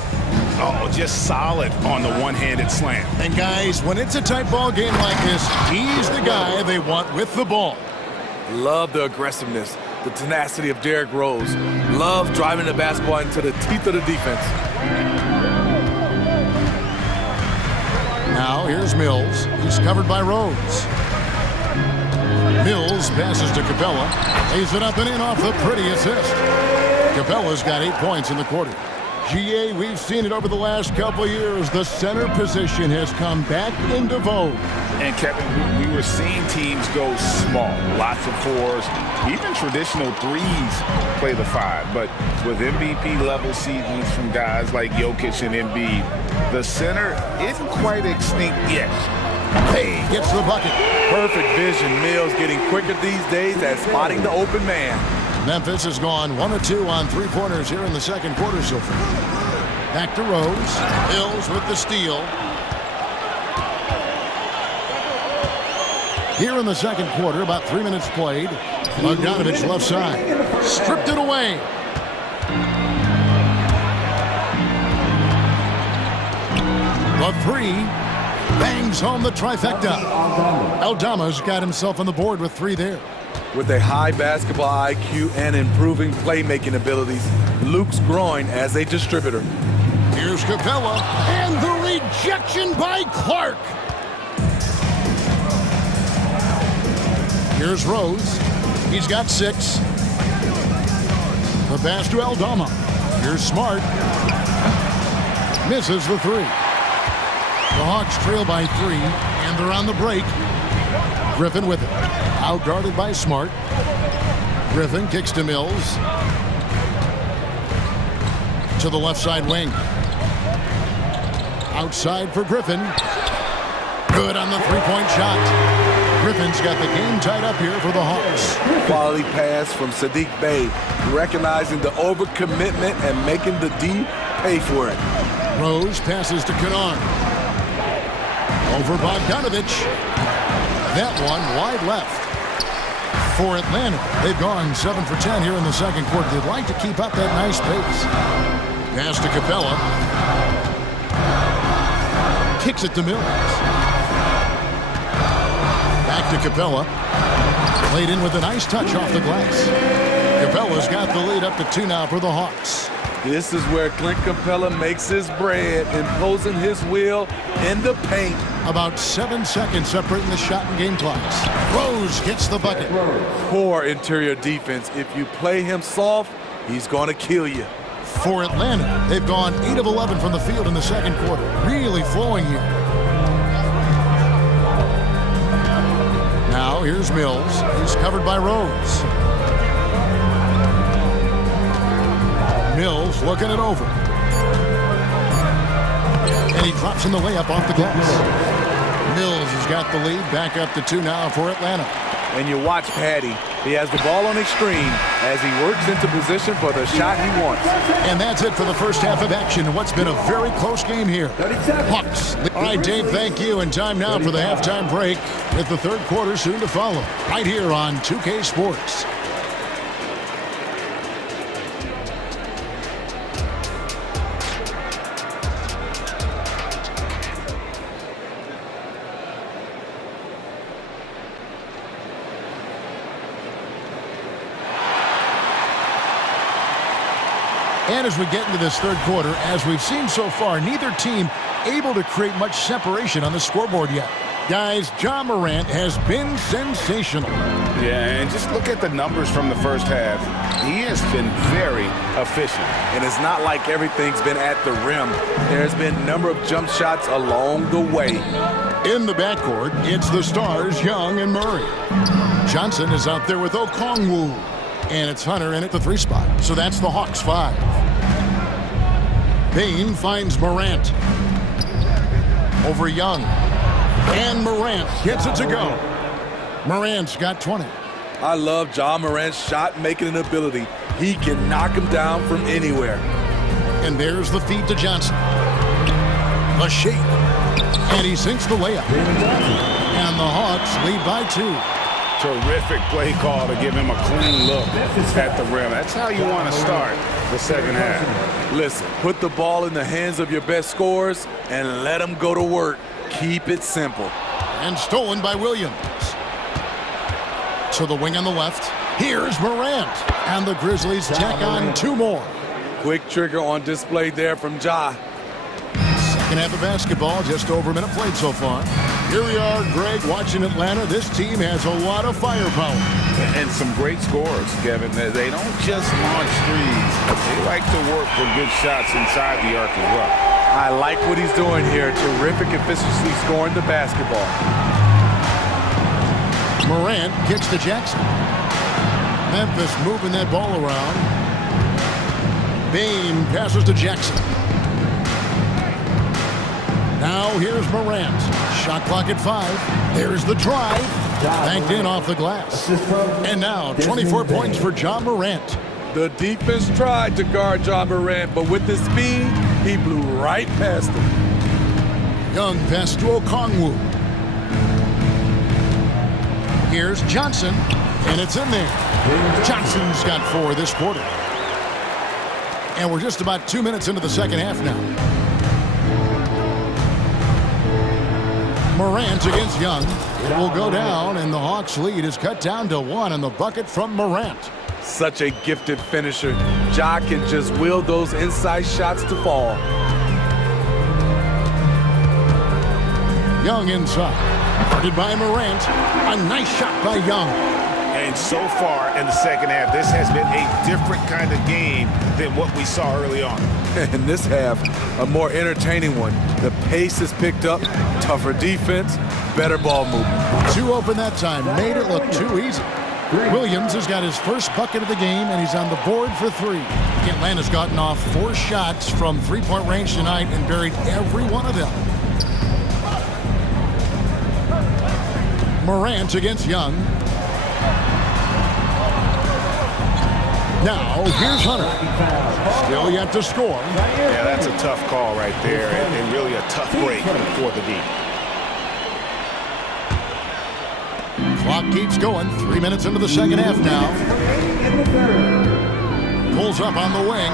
Oh, just solid on the one-handed slam. And guys, when it's a tight ball game like this, he's the guy they want with the ball. Love the aggressiveness, the tenacity of Derrick Rose. Love driving the basketball into the teeth of the defense. Now here's Mills. He's covered by Rose. Mills passes to Capella. Lays it up and in off the pretty assist. Capella's got 8 points in the quarter. GA, we've seen it over the last couple of years. The center position has come back into vogue. And Kevin, we were seeing teams go small, lots of 4s, even traditional 3s play the 5. But with MVP level seasons from guys like Jokic and Embiid, the center isn't quite extinct yet. Hey, gets the bucket. Perfect vision. Mills getting quicker these days at spotting the open man. Memphis has gone 1 of 2 on 3-pointers here in the second quarter so far. Back to Rose. Mills with the steal. Here in the second quarter, about 3 minutes played. Bogdanovich left side. Stripped it away. The 3. bangs home the trifecta. Aldama's got himself on the board with 3 there. With a high basketball IQ and improving playmaking abilities, Luke's growing as a distributor. Here's Capella, and the rejection by Clark. Here's Rose. He's got 6. The pass to Aldama. Here's Smart. Misses the 3. The Hawks trail by 3, and they're on the break. Griffin with it. Outguarded by Smart. Griffin kicks to Mills. To the left side wing. Outside for Griffin. Good on the three-point shot. Griffin's got the game tied up here for the Hawks. Quality pass from Sadiq Bey, recognizing the overcommitment and making the D pay for it. Rose passes to Kennard. Over Bogdanovich. That one wide left. For Atlanta, they've gone 7 for 10 here in the second quarter. They'd like to keep up that nice pace. Pass to Capella. Kicks it to Mills. Back to Capella. Played in with a nice touch off the glass. Capella's got the lead up to 2 now for the Hawks. This is where Clint Capella makes his bread, imposing his will in the paint. About 7 seconds separating the shot and game clocks. Rose gets the bucket. Poor interior defense. If you play him soft, he's going to kill you. For Atlanta, they've gone 8 of 11 from the field in the second quarter. Really flowing here. Now here's Mills. He's covered by Rose. Mills looking it over. And he drops in the layup off the glass. Mills has got the lead. Back up to 2 now for Atlanta. And you watch Patty. He has the ball on extreme as he works into position for the shot he wants. And that's it for the first half of action in what's been a very close game here. Hawks. All right, Dave, thank you. And time now for the halftime break with the third quarter soon to follow. Right here on 2K Sports. And as we get into this third quarter, as we've seen so far, neither team able to create much separation on the scoreboard yet. Guys, Ja Morant has been sensational. Yeah, and just look at the numbers from the first half. He has been very efficient. And it's not like everything's been at the rim. There's been a number of jump shots along the way. In the backcourt, it's the stars, Young and Murray. Johnson is out there with Okongwu. And it's Hunter in at the 3 spot. So that's the Hawks 5. Payne finds Morant. Over Young. And Morant gets it to go. Morant's got 20. I love Ja Morant's shot-making ability. He can knock him down from anywhere. And there's the feed to Johnson. A shake. And he sinks the layup. And the Hawks lead by 2. Terrific play call to give him a clean look at the rim. That's how you want to start the second half. Listen, put the ball in the hands of your best scorers and let them go to work. Keep it simple. And stolen by Williams. To the wing on the left. Here's Morant. And the Grizzlies tack on 2 more. Quick trigger on display there from Ja. Second half of basketball, just over a minute played so far. Here we are, Greg, watching Atlanta. This team has a lot of firepower. And some great scores, Kevin. They don't just launch threes. They like to work for good shots inside the arc as well. I like what he's doing here. Terrific efficiency scoring the basketball. Morant kicks to Jackson. Memphis moving that ball around. Bane passes to Jackson. Now here's Morant. Shot clock at 5. There's the drive. Banked in off the glass. And now 24 points for Ja Morant. The defense tried to guard Ja Morant, but with his speed, he blew right past him. Young pass to Okongwu. Here's Johnson, and it's in there. Johnson's got 4 this quarter. And we're just about 2 minutes into the second half now. Morant against Young. It will go down, and the Hawks' lead is cut down to 1 in the bucket from Morant. Such a gifted finisher. Ja can just will those inside shots to fall. Young inside. Guarded by Morant. A nice shot by Young. And so far in the second half, this has been a different kind of game than what we saw early on. In this half, a more entertaining one. The pace is picked up, tougher defense, better ball movement. 2 open that time, made it look too easy. Williams has got his first bucket of the game, and he's on the board for 3. Atlanta's gotten off 4 shots from three-point range tonight and buried every one of them. Morant against Young. Now, here's Hunter. Still yet to score. Yeah, that's a tough call right there, and really a tough break for the D. Clock keeps going. 3 minutes into the second half now. Pulls up on the wing.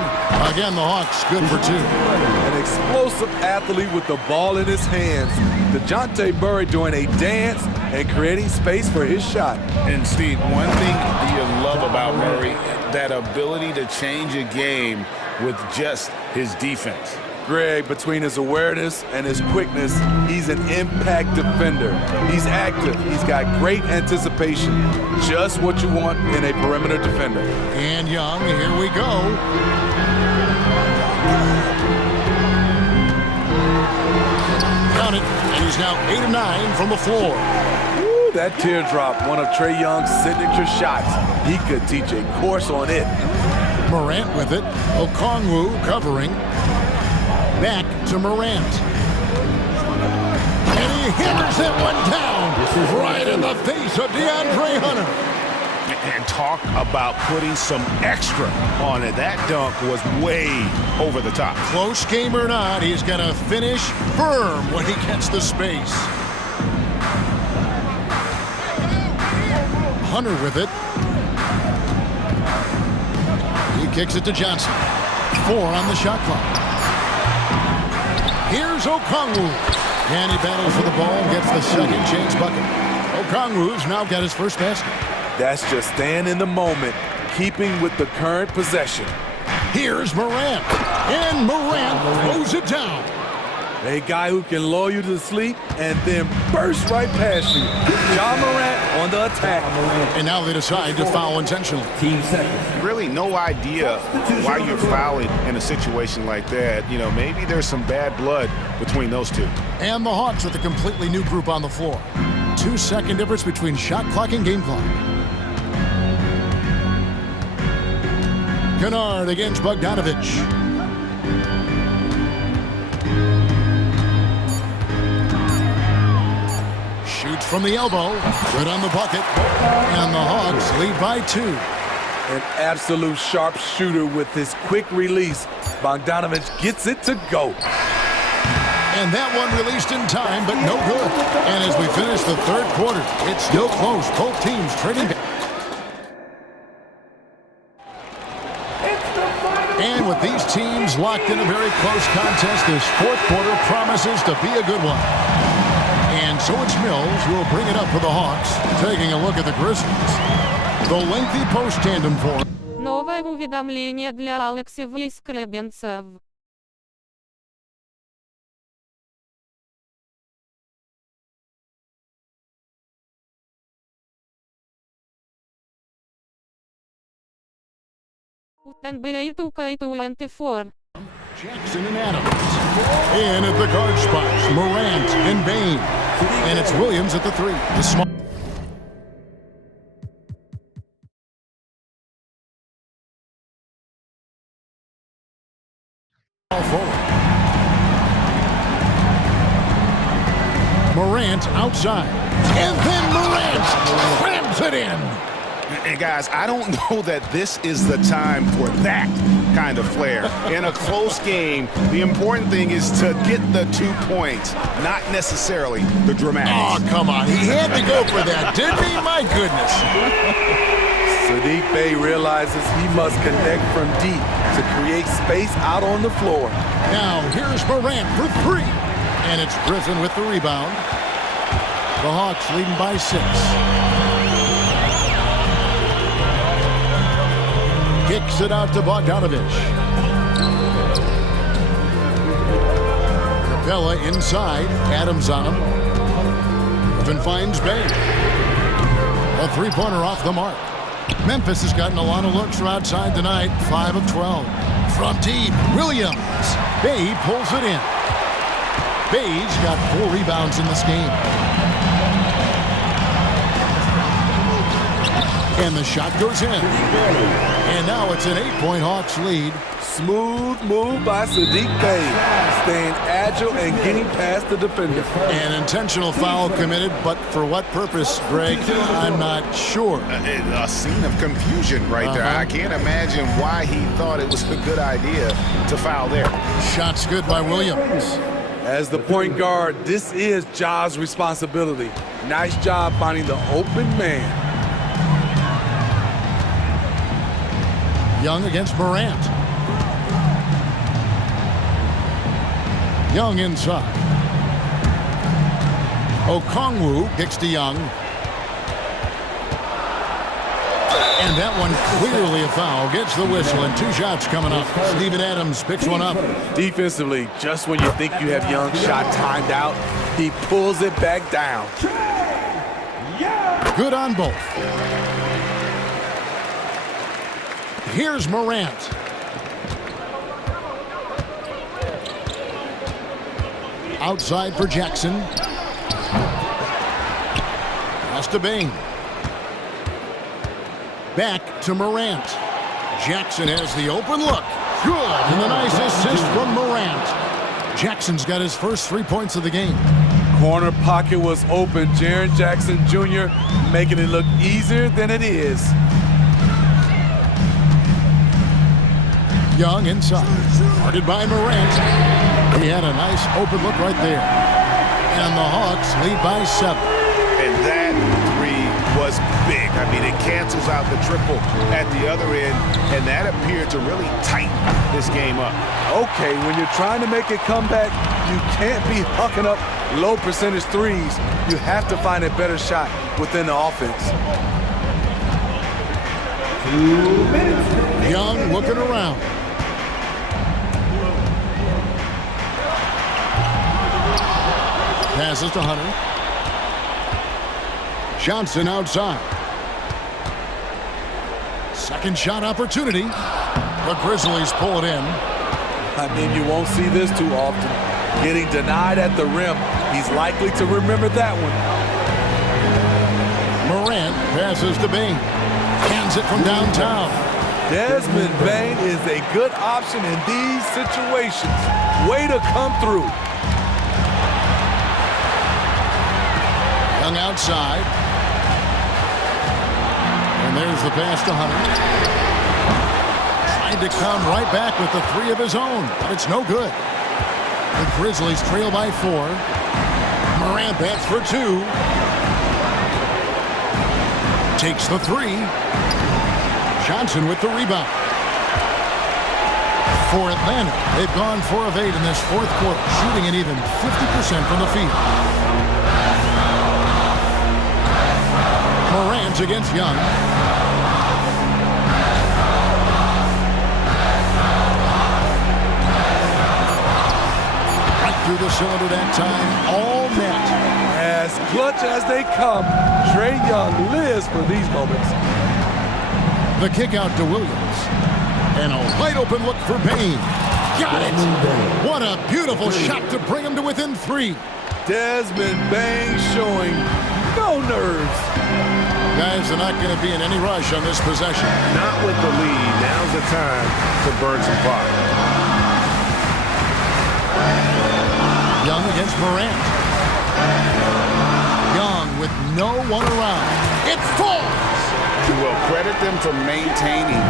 Again, the Hawks good for 2. An explosive athlete with the ball in his hands. DeJounte Murray doing a dance and creating space for his shot. And Steve, one thing you love about Murray, that ability to change a game with just his defense. Greg, between his awareness and his quickness, he's an impact defender. He's active. He's got great anticipation. Just what you want in a perimeter defender. And Young, here we go. Count it, and he's now 8 of 9 from the floor. Woo, that teardrop, one of Trae Young's signature shots. He could teach a course on it. Morant with it. Okongwu covering. Back to Morant. And he hammers that one down right in the face of DeAndre Hunter. And talk about putting some extra on it. That dunk was way over the top. Close game or not, he's going to finish firm when he gets the space. Hunter with it. He kicks it to Johnson. 4 on the shot clock. Here's Okongwu. And he battles for the ball, gets the second chance bucket. Okongwu's now got his first basket. That's just staying in the moment, keeping with the current possession. Here's Morant. And Morant throws it down. A guy who can lull you to sleep and then burst right past you. Ja Morant on the attack. And now they decide to foul intentionally. Really no idea why you're fouling in a situation like that. You know, maybe there's some bad blood between those two. And the Hawks with a completely new group on the floor. 2-second difference between shot clock and game clock. Kennard against Bogdanovich. Shoots from the elbow. Good on the bucket. And the Hawks lead by 2. An absolute sharp shooter with his quick release. Bogdanovich gets it to go. And that one released in time, but no good. And as we finish the third quarter, it's still close. Both teams trading back. And with these teams locked in a very close contest, this fourth quarter promises to be a good one. And so it's Mills who will bring it up for the Hawks, taking a look at the Grizzlies. The lengthy post tandem for. Новое уведомление для Алексеева и Скребенцев. NBA 2K24. Jackson and Adams. In at the guard spots, Morant and Bain. And it's Williams at the 3. The small forward. Morant outside. And then Morant crams it in. And guys, I don't know that this is the time for that kind of flair. In a close game, the important thing is to get the 2 points, not necessarily the dramatics. Oh, come on. He had to go for that, didn't he? My goodness. Sadiq Bey realizes he must connect from deep to create space out on the floor. Now, here's Morant for 3. And it's Griffin with the rebound. The Hawks leading by 6. Kicks it out to Bogdanovich. Capella inside. Adams on him. Griffin finds Bay. A three-pointer off the mark. Memphis has gotten a lot of looks from outside tonight. 5 of 12. From deep, Williams. Bay pulls it in. Bay's got 4 rebounds in this game. And the shot goes in. And now it's an 8-point Hawks lead. Smooth move by Saddiq Bey, staying agile and getting past the defender. An intentional foul committed, but for what purpose, Greg? I'm not sure. A scene of confusion right there. I can't imagine why he thought it was a good idea to foul there. Shot's good by Williams. As the point guard, this is Ja's responsibility. Nice job finding the open man. Young against Morant. Young inside. Okongwu kicks to Young. And that one clearly a foul. Gets the whistle and 2 shots coming up. Steven Adams picks one up. Defensively, just when you think you have Young's shot timed out, he pulls it back down. Good on both. Here's Morant. Outside for Jackson. Pass to Bain. Back to Morant. Jackson has the open look. Good. And the nice assist from Morant. Jackson's got his first 3 points of the game. Corner pocket was open. Jaren Jackson Jr. making it look easier than it is. Young inside. Guarded by Morant. He had a nice open look right there. And the Hawks lead by 7. And that 3 was big. I mean, it cancels out the triple at the other end, and that appeared to really tighten this game up. Okay, when you're trying to make a comeback, you can't be hucking up low percentage threes. You have to find a better shot within the offense. Young looking around. Passes to Hunter. Johnson outside. Second shot opportunity. The Grizzlies pull it in. I mean, you won't see this too often. Getting denied at the rim. He's likely to remember that one. Morant passes to Bain. Hands it from downtown. Desmond Bain is a good option in these situations. Way to come through. Young outside. And there's the pass to Hunter. Trying to come right back with the 3 of his own, but it's no good. The Grizzlies trail by 4. Morant bats for 2. Takes the 3. Johnson with the rebound. For Atlanta, they've gone 4 of 8 in this 4th quarter, shooting an even 50% from the field. Morant against Young. Right through the cylinder that time, all net. As clutch as they come, Trae Young lives for these moments. The kick out to Williams. And a wide open look for Bain. Got it! What a beautiful shot to bring him to within 3. Desmond Bain showing no nerves. Guys are not going to be in any rush on this possession. Not with the lead. Now's the time to burn some fire. Young against Morant. Young with no one around. It falls! Well, credit them for maintaining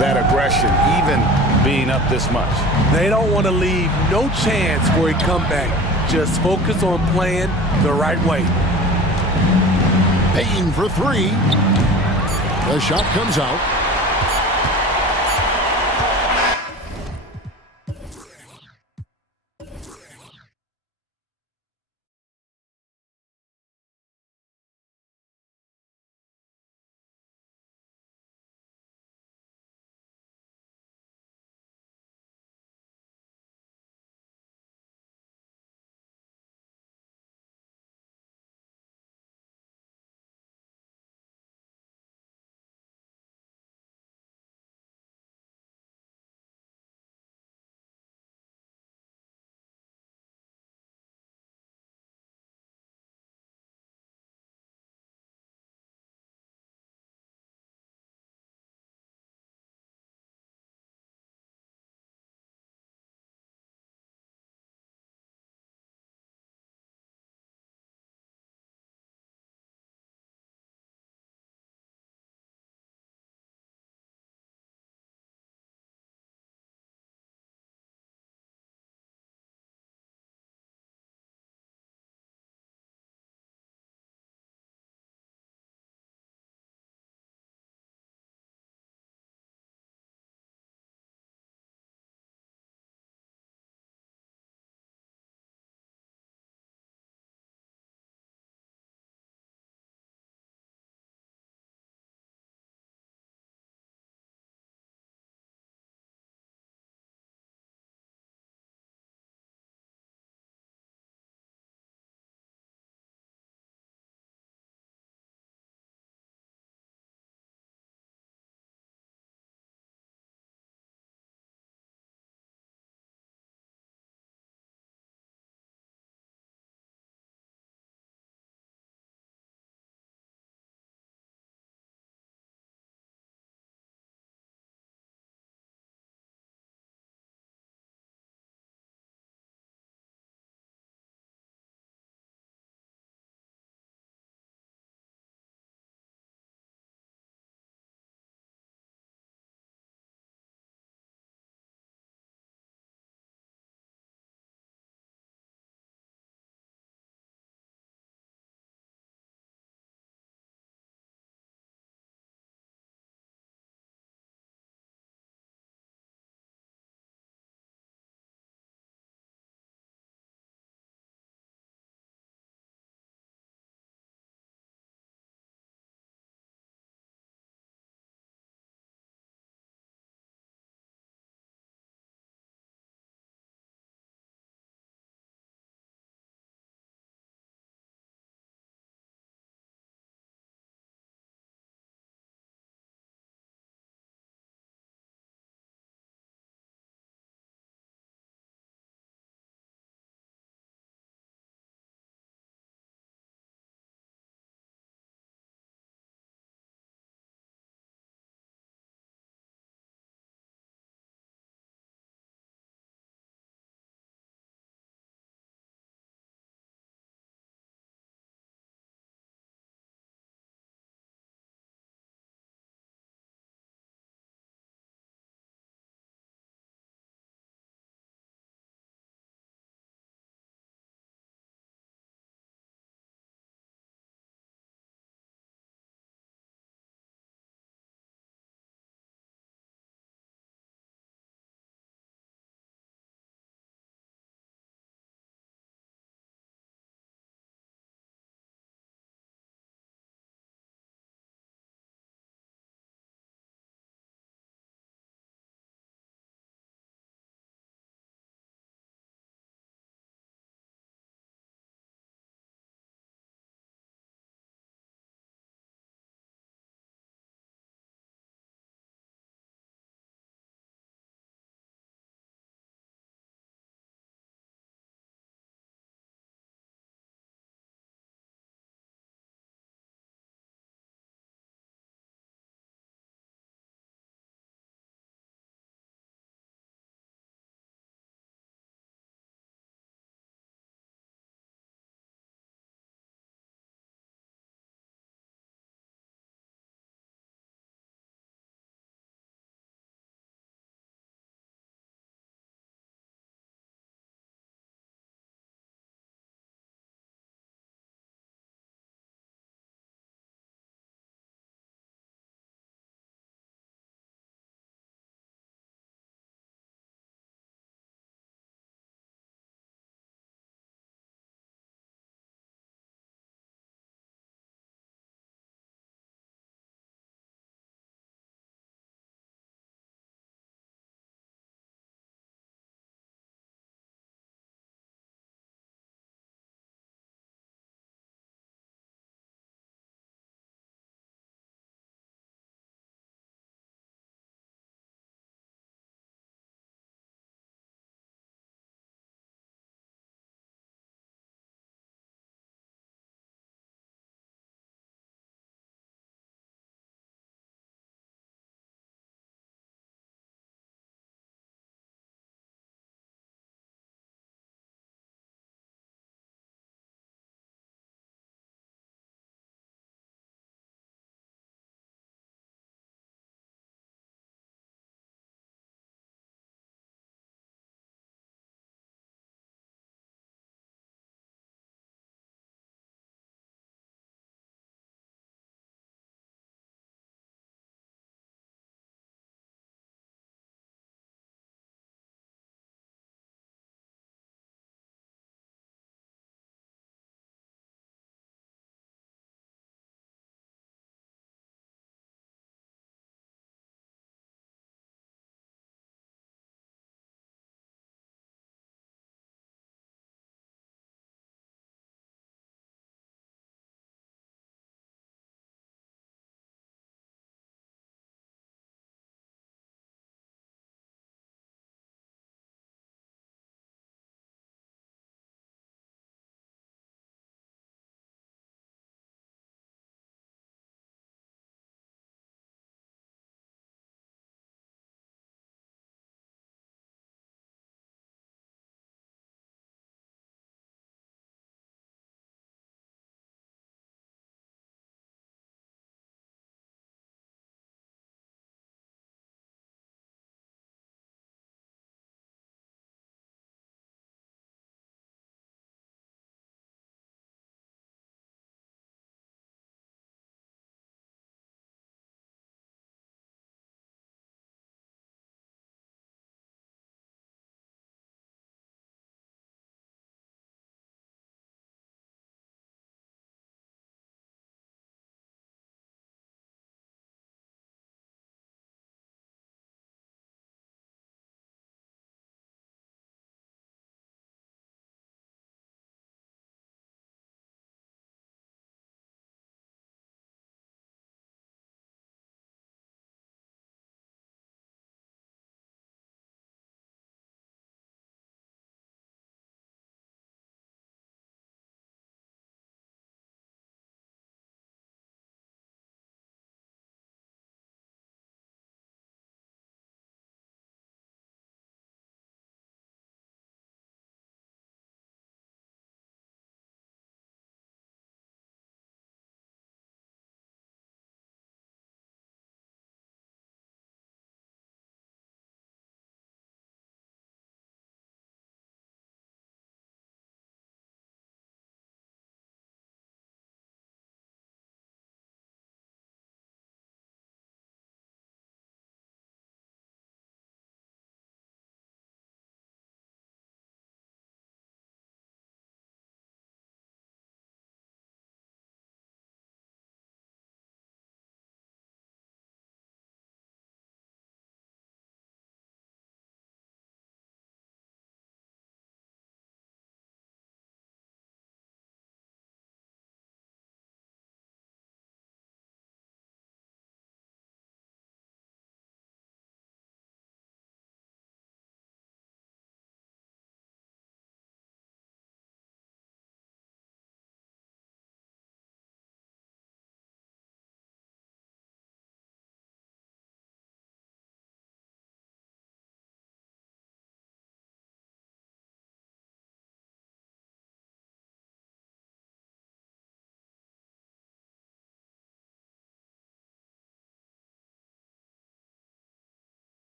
that aggression, even being up this much. They don't want to leave no chance for a comeback. Just focus on playing the right way. Bain for 3. The shot comes out.